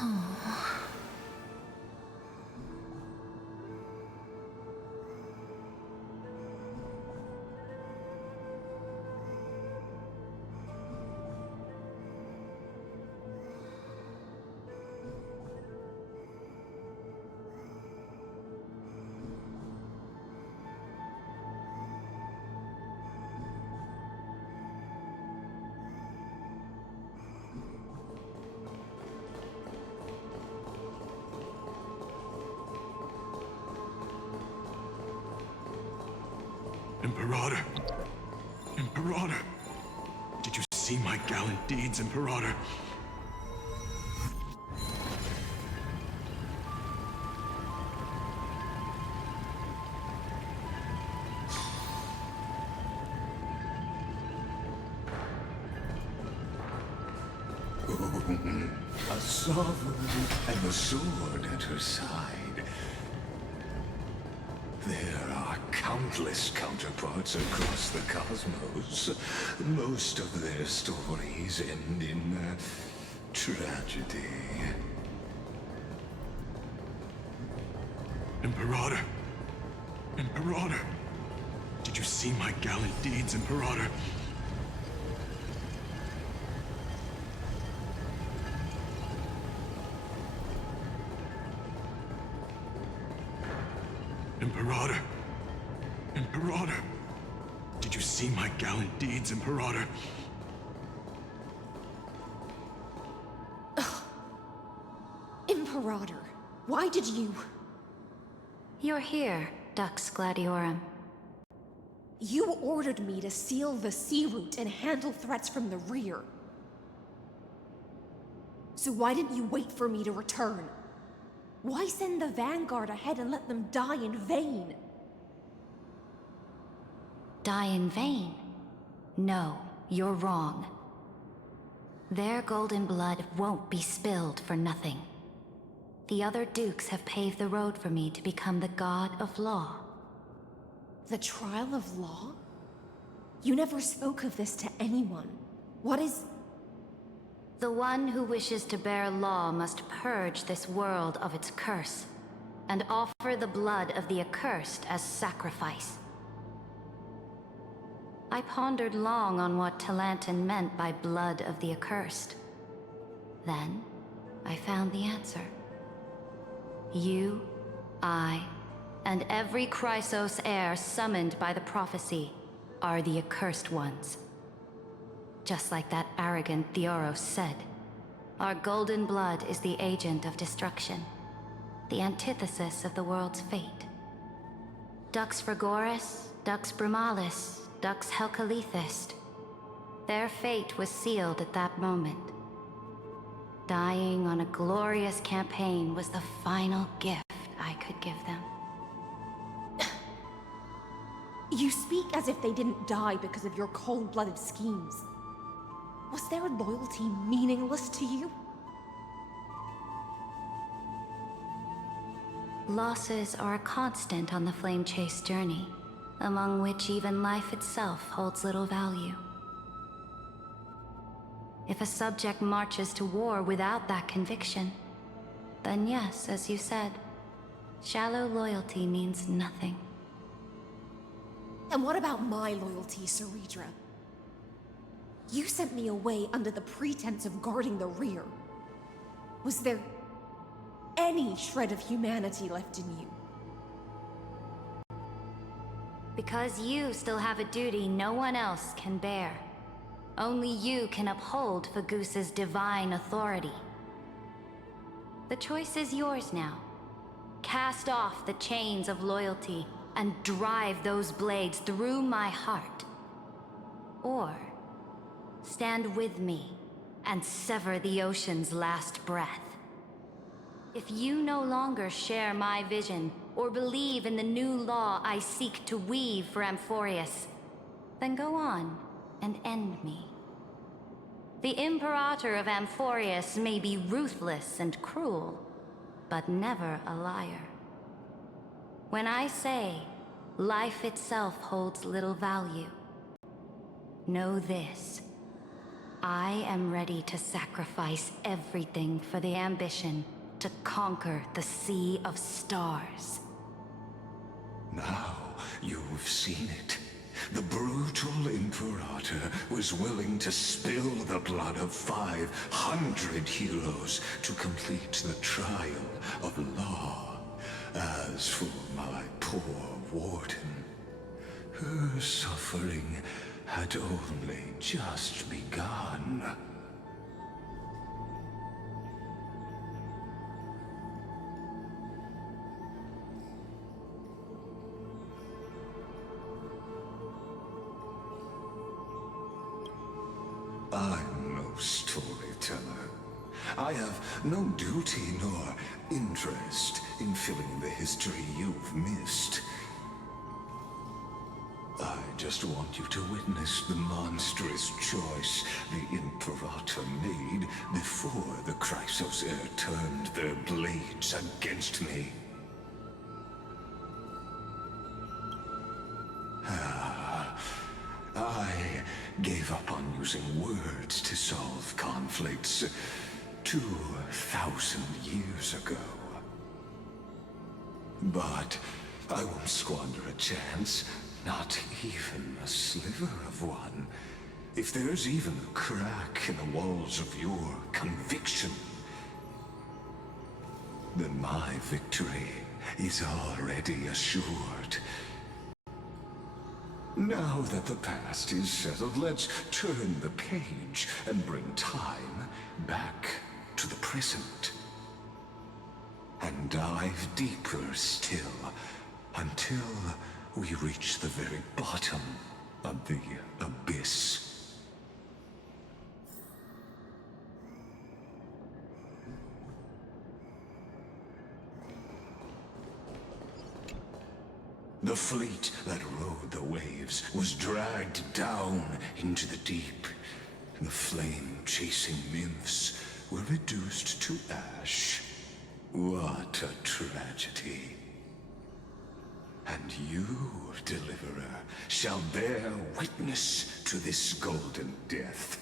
Oh. Imperator! Imperator! Did you see my gallant deeds, Imperator? A sovereign and a sword at her side. There are countless counterparts across the cosmos. Most of their stories end in tragedy. Imperator! Imperator! Did you see my gallant deeds, Imperator? Imperator! Imperator! Did you see my gallant deeds, Imperator? Imperator, why did you... You're here, Dux Gladiorum. You ordered me to seal the sea route and handle threats from the rear. So why didn't you wait for me to return? Why send the Vanguard ahead and let them die in vain? Die in vain? No, you're wrong. Their golden blood won't be spilled for nothing. The other dukes have paved the road for me to become the god of law. The trial of law? You never spoke of this to anyone. What is... The one who wishes to bear law must purge this world of its curse, and offer the blood of the accursed as sacrifice. I pondered long on what Talantin meant by blood of the accursed. Then, I found the answer. You, I, and every Chrysos heir summoned by the prophecy are the accursed ones. Just like that arrogant Theoros said, our golden blood is the agent of destruction, the antithesis of the world's fate. Dux Frigoris, Dux Brumalis, Dux Helcalethist. Their fate was sealed at that moment. Dying on a glorious campaign was the final gift I could give them. You speak as if they didn't die because of your cold-blooded schemes. Was their loyalty meaningless to you? Losses are a constant on the Flame Chase journey, among which even life itself holds little value. If a subject marches to war without that conviction, then yes, as you said, shallow loyalty means nothing. And what about my loyalty, Ceredra? You sent me away under the pretense of guarding the rear. Was there any shred of humanity left in you? Because you still have a duty no one else can bear. Only you can uphold Fagoos's divine authority. The choice is yours now. Cast off the chains of loyalty and drive those blades through my heart. Or stand with me and sever the ocean's last breath. If you no longer share my vision, or believe in the new law I seek to weave for Amphorius, then go on and end me. The Imperator of Amphorius may be ruthless and cruel, but never a liar. When I say life itself holds little value, know this. I am ready to sacrifice everything for the ambition to conquer the Sea of Stars. Now you've seen it. The brutal Imperator was willing to spill the blood of 500 heroes to complete the trial of law. As for my poor warden, her suffering had only just begun. I'm no storyteller. I have no duty nor interest in filling the history you've missed. I just want you to witness the monstrous choice the Imperator made before the Chrysos Heir turned their blades against me. I gave up on using words to solve conflicts 2,000 years ago. But I won't squander a chance, not even a sliver of one. If there's even a crack in the walls of your conviction, then my victory is already assured. Now that the past is settled, let's turn the page and bring time back to the present. And dive deeper still, until we reach the very bottom of the abyss. The fleet that rode the waves was dragged down into the deep. The flame-chasing nymphs were reduced to ash. What a tragedy. And you, Deliverer, shall bear witness to this golden death.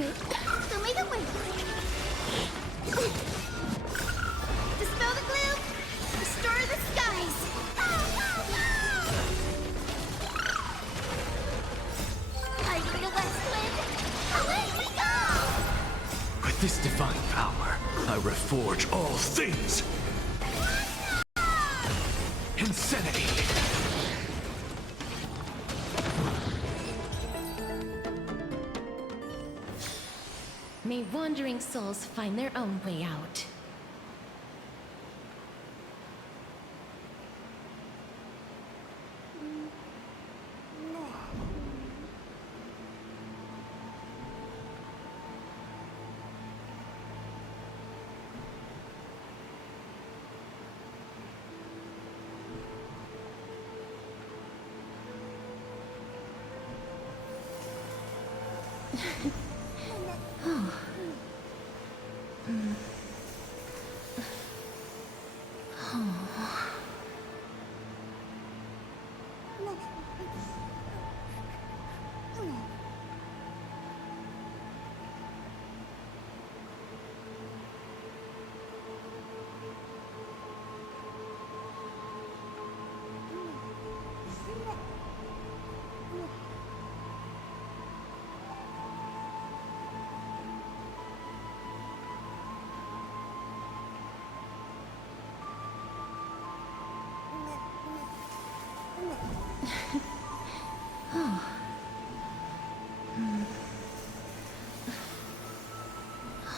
Throw me the way. Dispel the gloom. Restore the skies. Hiding the west wind. Away we go! With this divine power, I reforge all things. Insanity! May wandering souls find their own way out. Oh. Oh. Oh.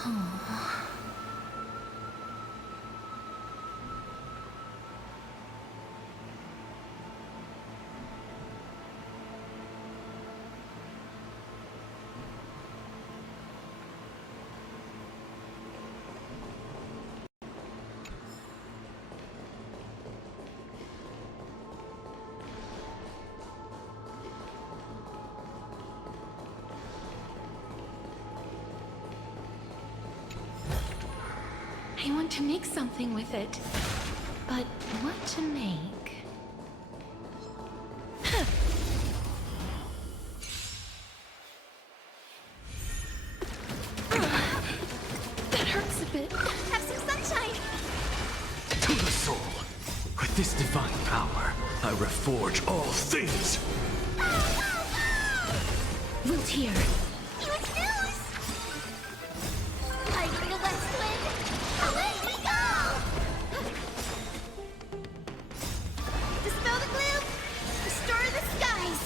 Oh. I want to make something with it. But what to make? That hurts a bit. Have some sunshine! To the soul! With this divine power, I reforge all things! Wiltier. You refuse! Fighting the west wind! Away we go! Dispel the gloom! Restore the skies!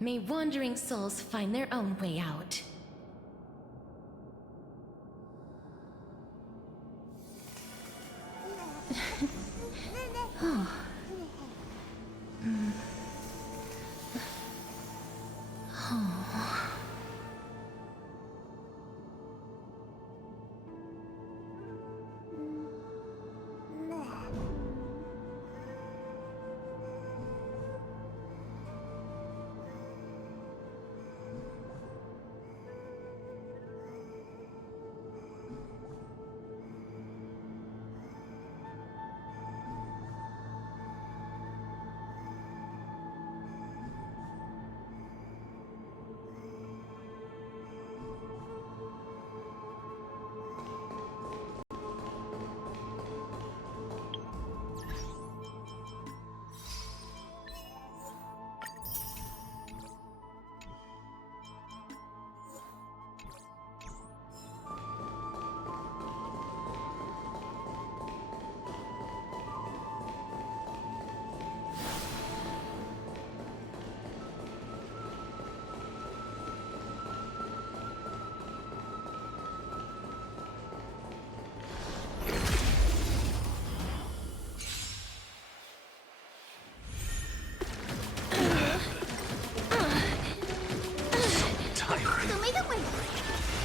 May wandering souls find their own way out. Oh. Oh.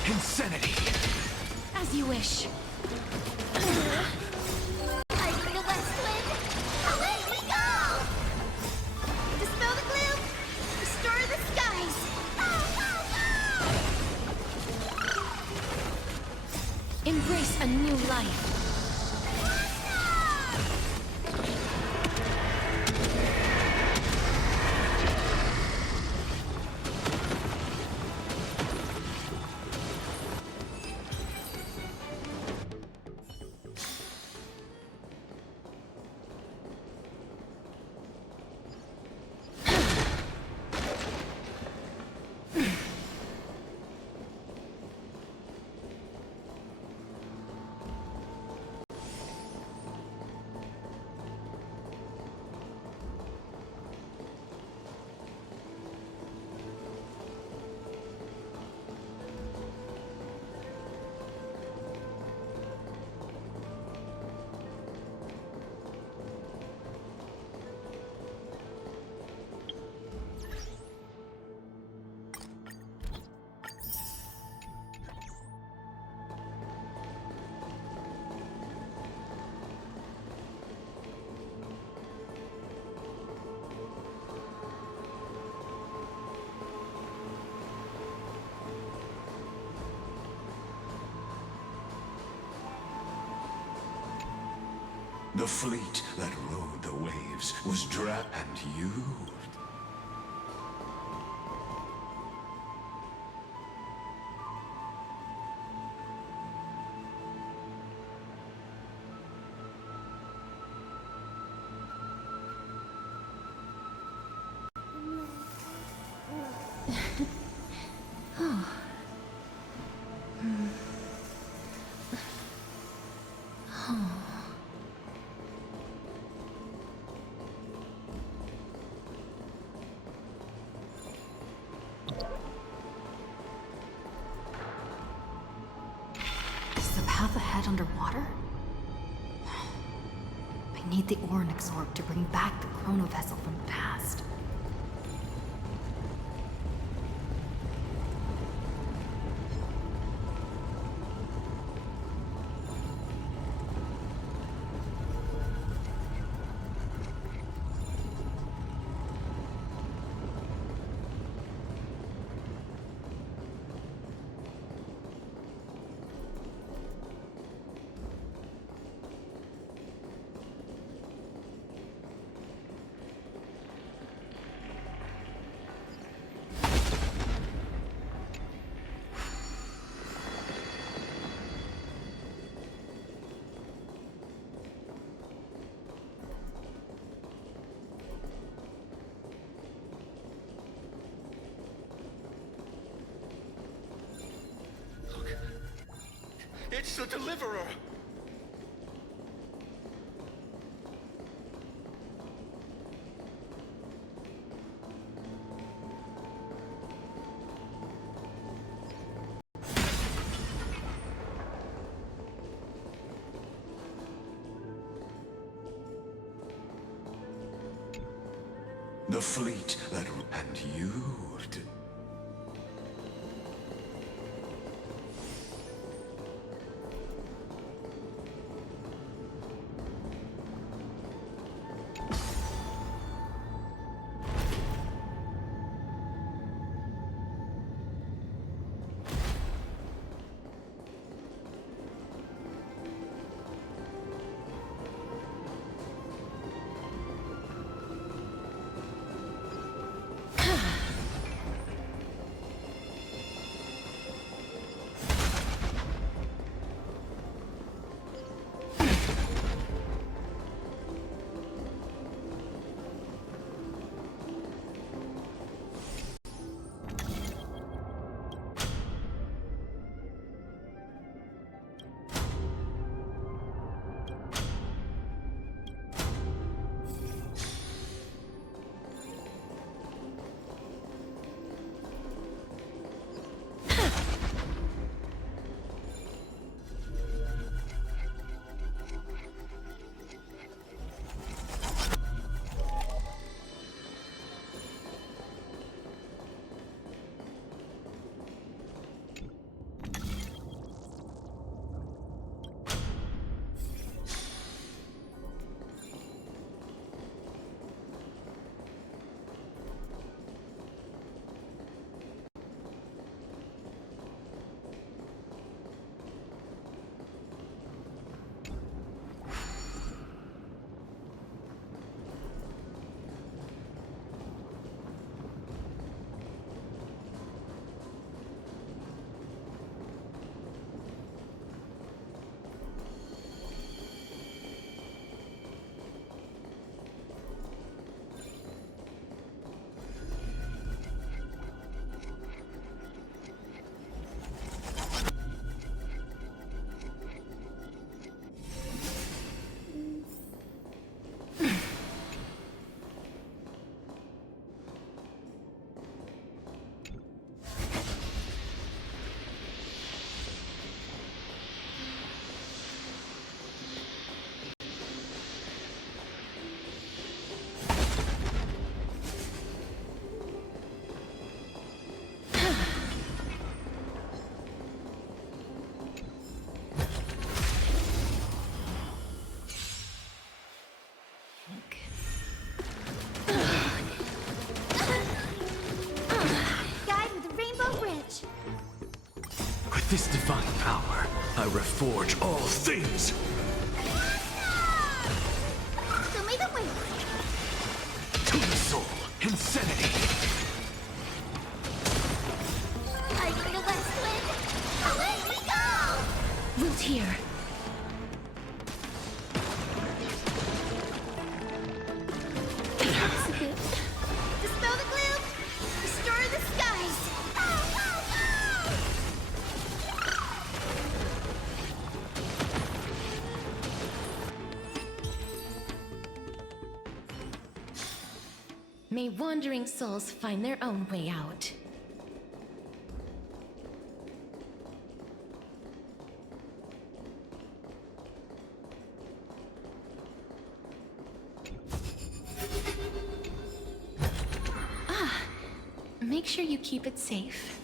Insanity! As you wish. Fighting the west wind! Away we go! Dispel the gloom! Restore the skies! Embrace a new life. The fleet that rode the waves was and you... Is the path ahead underwater? I need the Oryx orb to bring back the chrono vessel from the past. It's the Deliverer! The fleet that... and you... This divine power, I reforge all things! Root here. That's a bit. Dispel the gloom! Restore the skies! May wandering souls find their own way out. Make sure you keep it safe.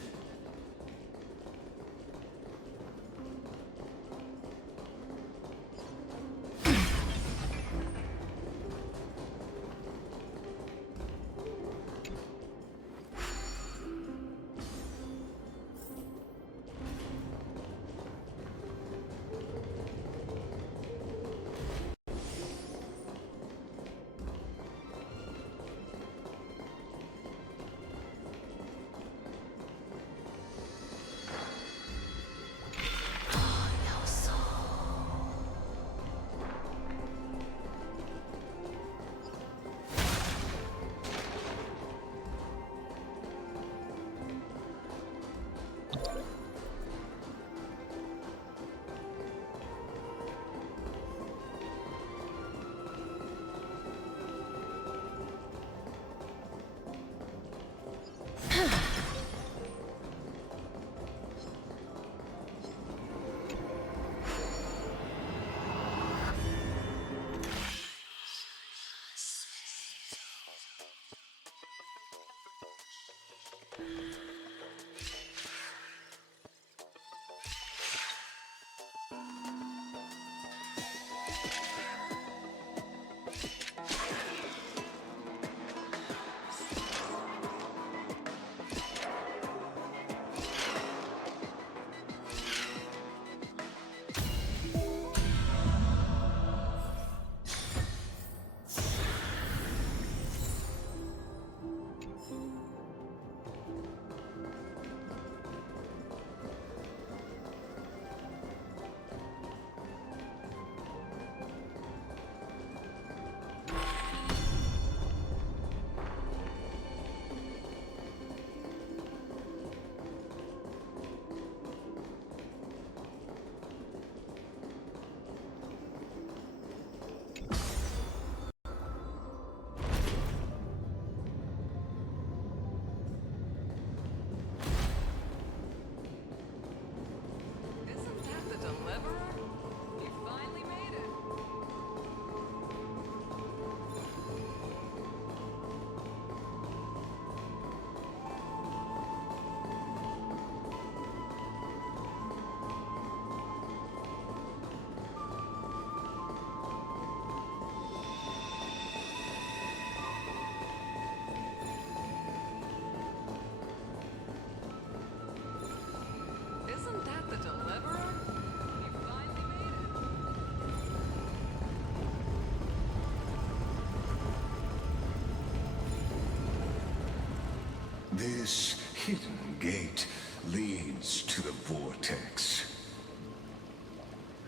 This hidden gate leads to the vortex.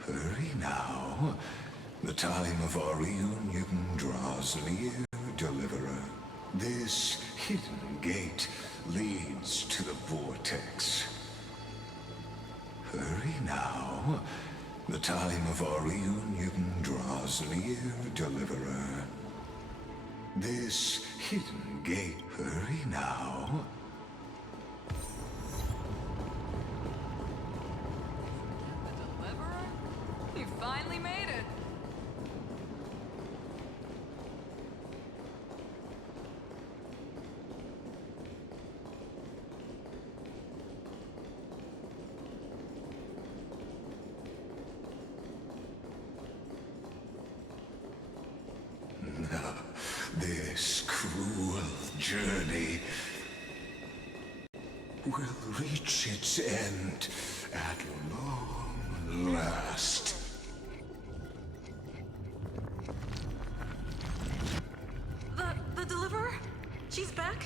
Hurry now. The time of our reunion draws near, Deliverer. This hidden gate leads to the vortex. Hurry now. The time of our reunion draws near, Deliverer. This hidden gate. Hurry now. You finally made it. This cruel journey will reach its end at long last. The Deliverer? She's back?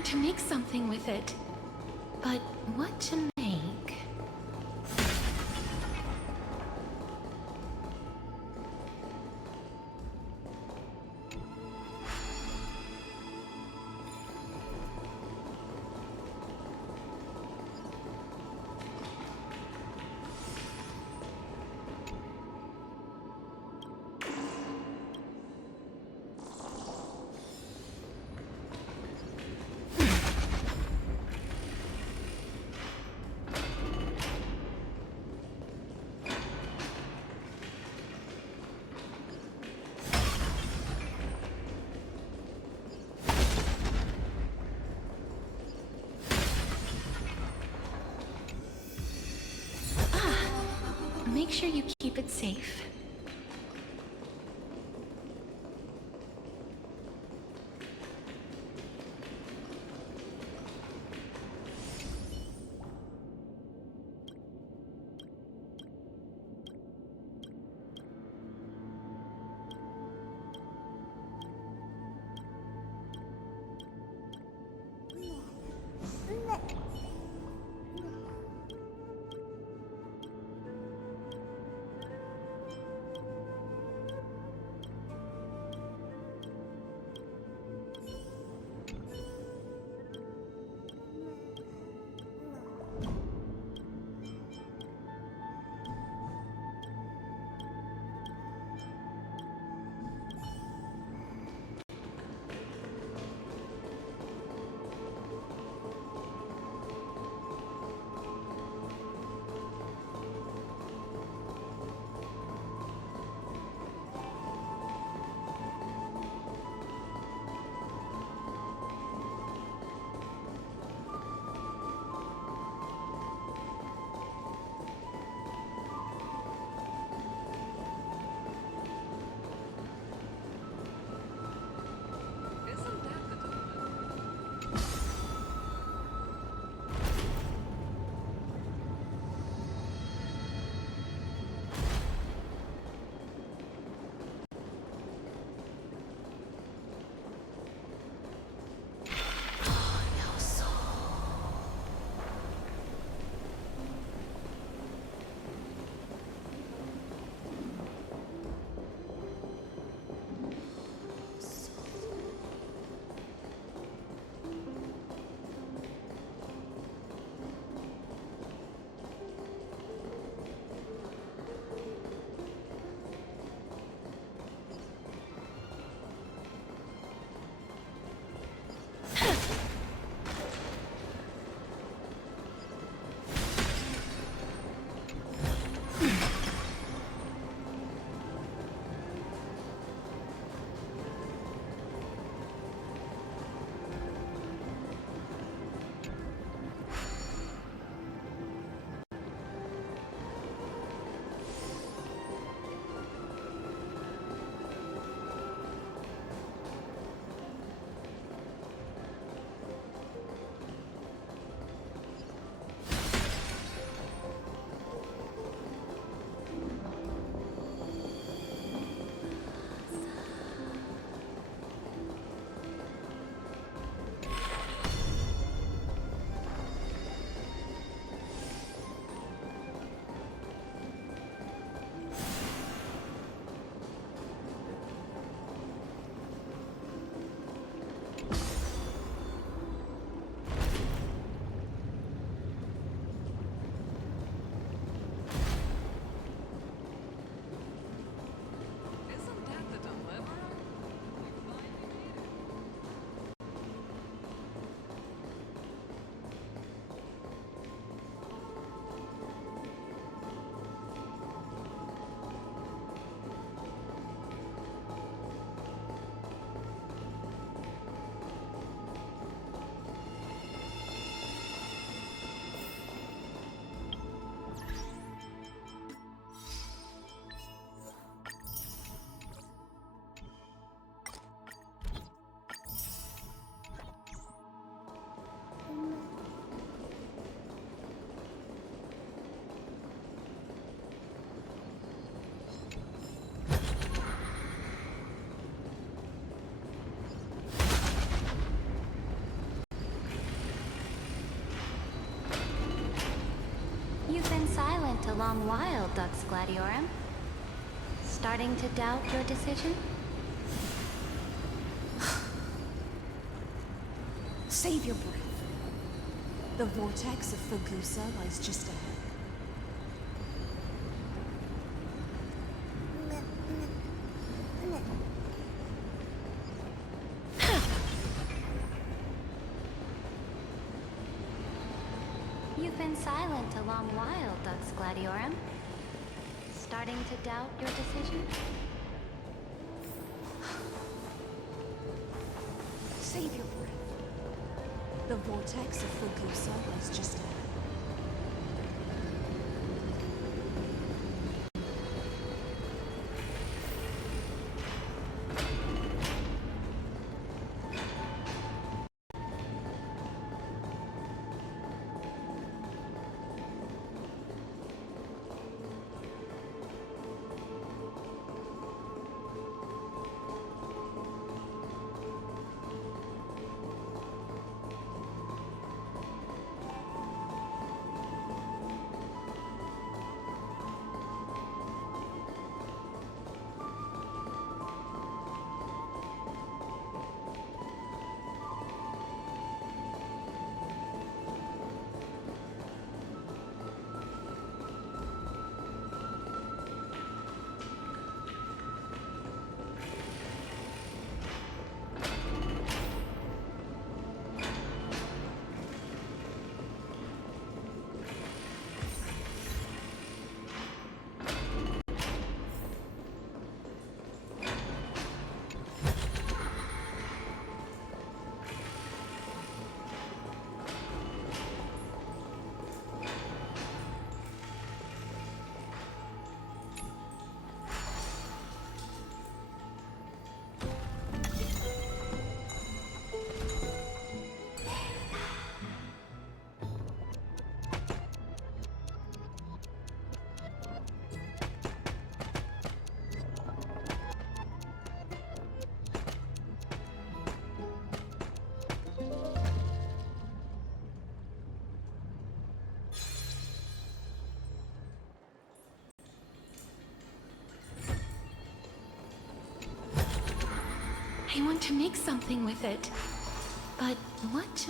want to make something with it. But what to make? Make sure you keep it safe. a long while, Dux Gladiorum. Starting to doubt your decision? Save your breath. The vortex of Fagusa lies just ahead. You've been silent a long while, Dux Gladiorum. Starting to doubt your decision? Save your breath. The vortex of Fagusa lies just ahead. I want to make something with it. But what?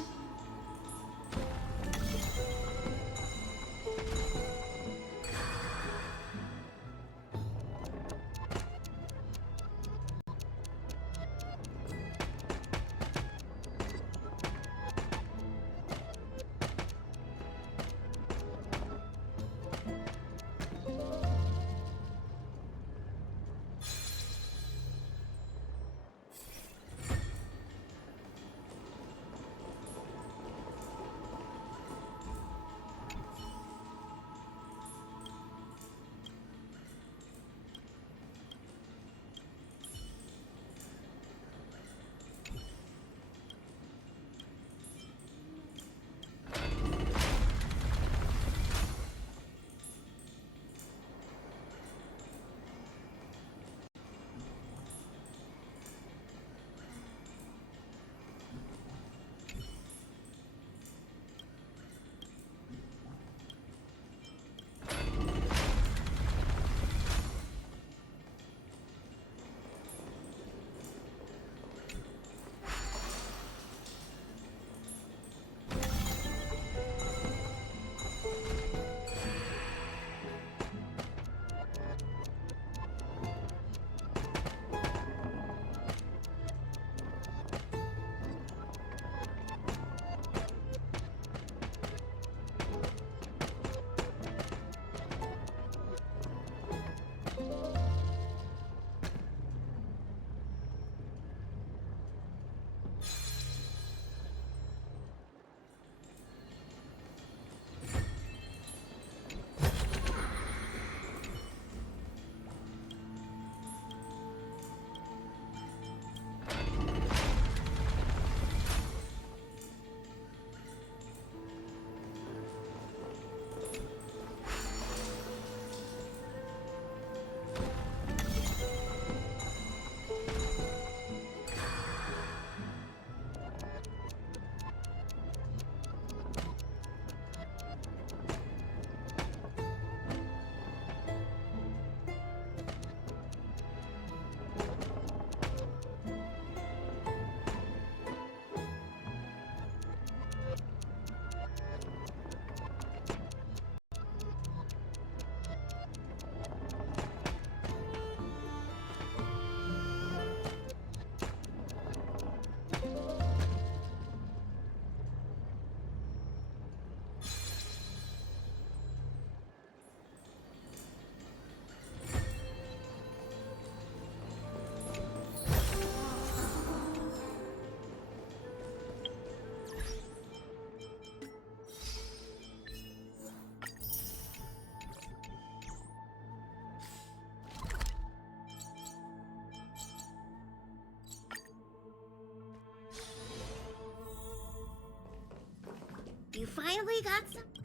you finally got some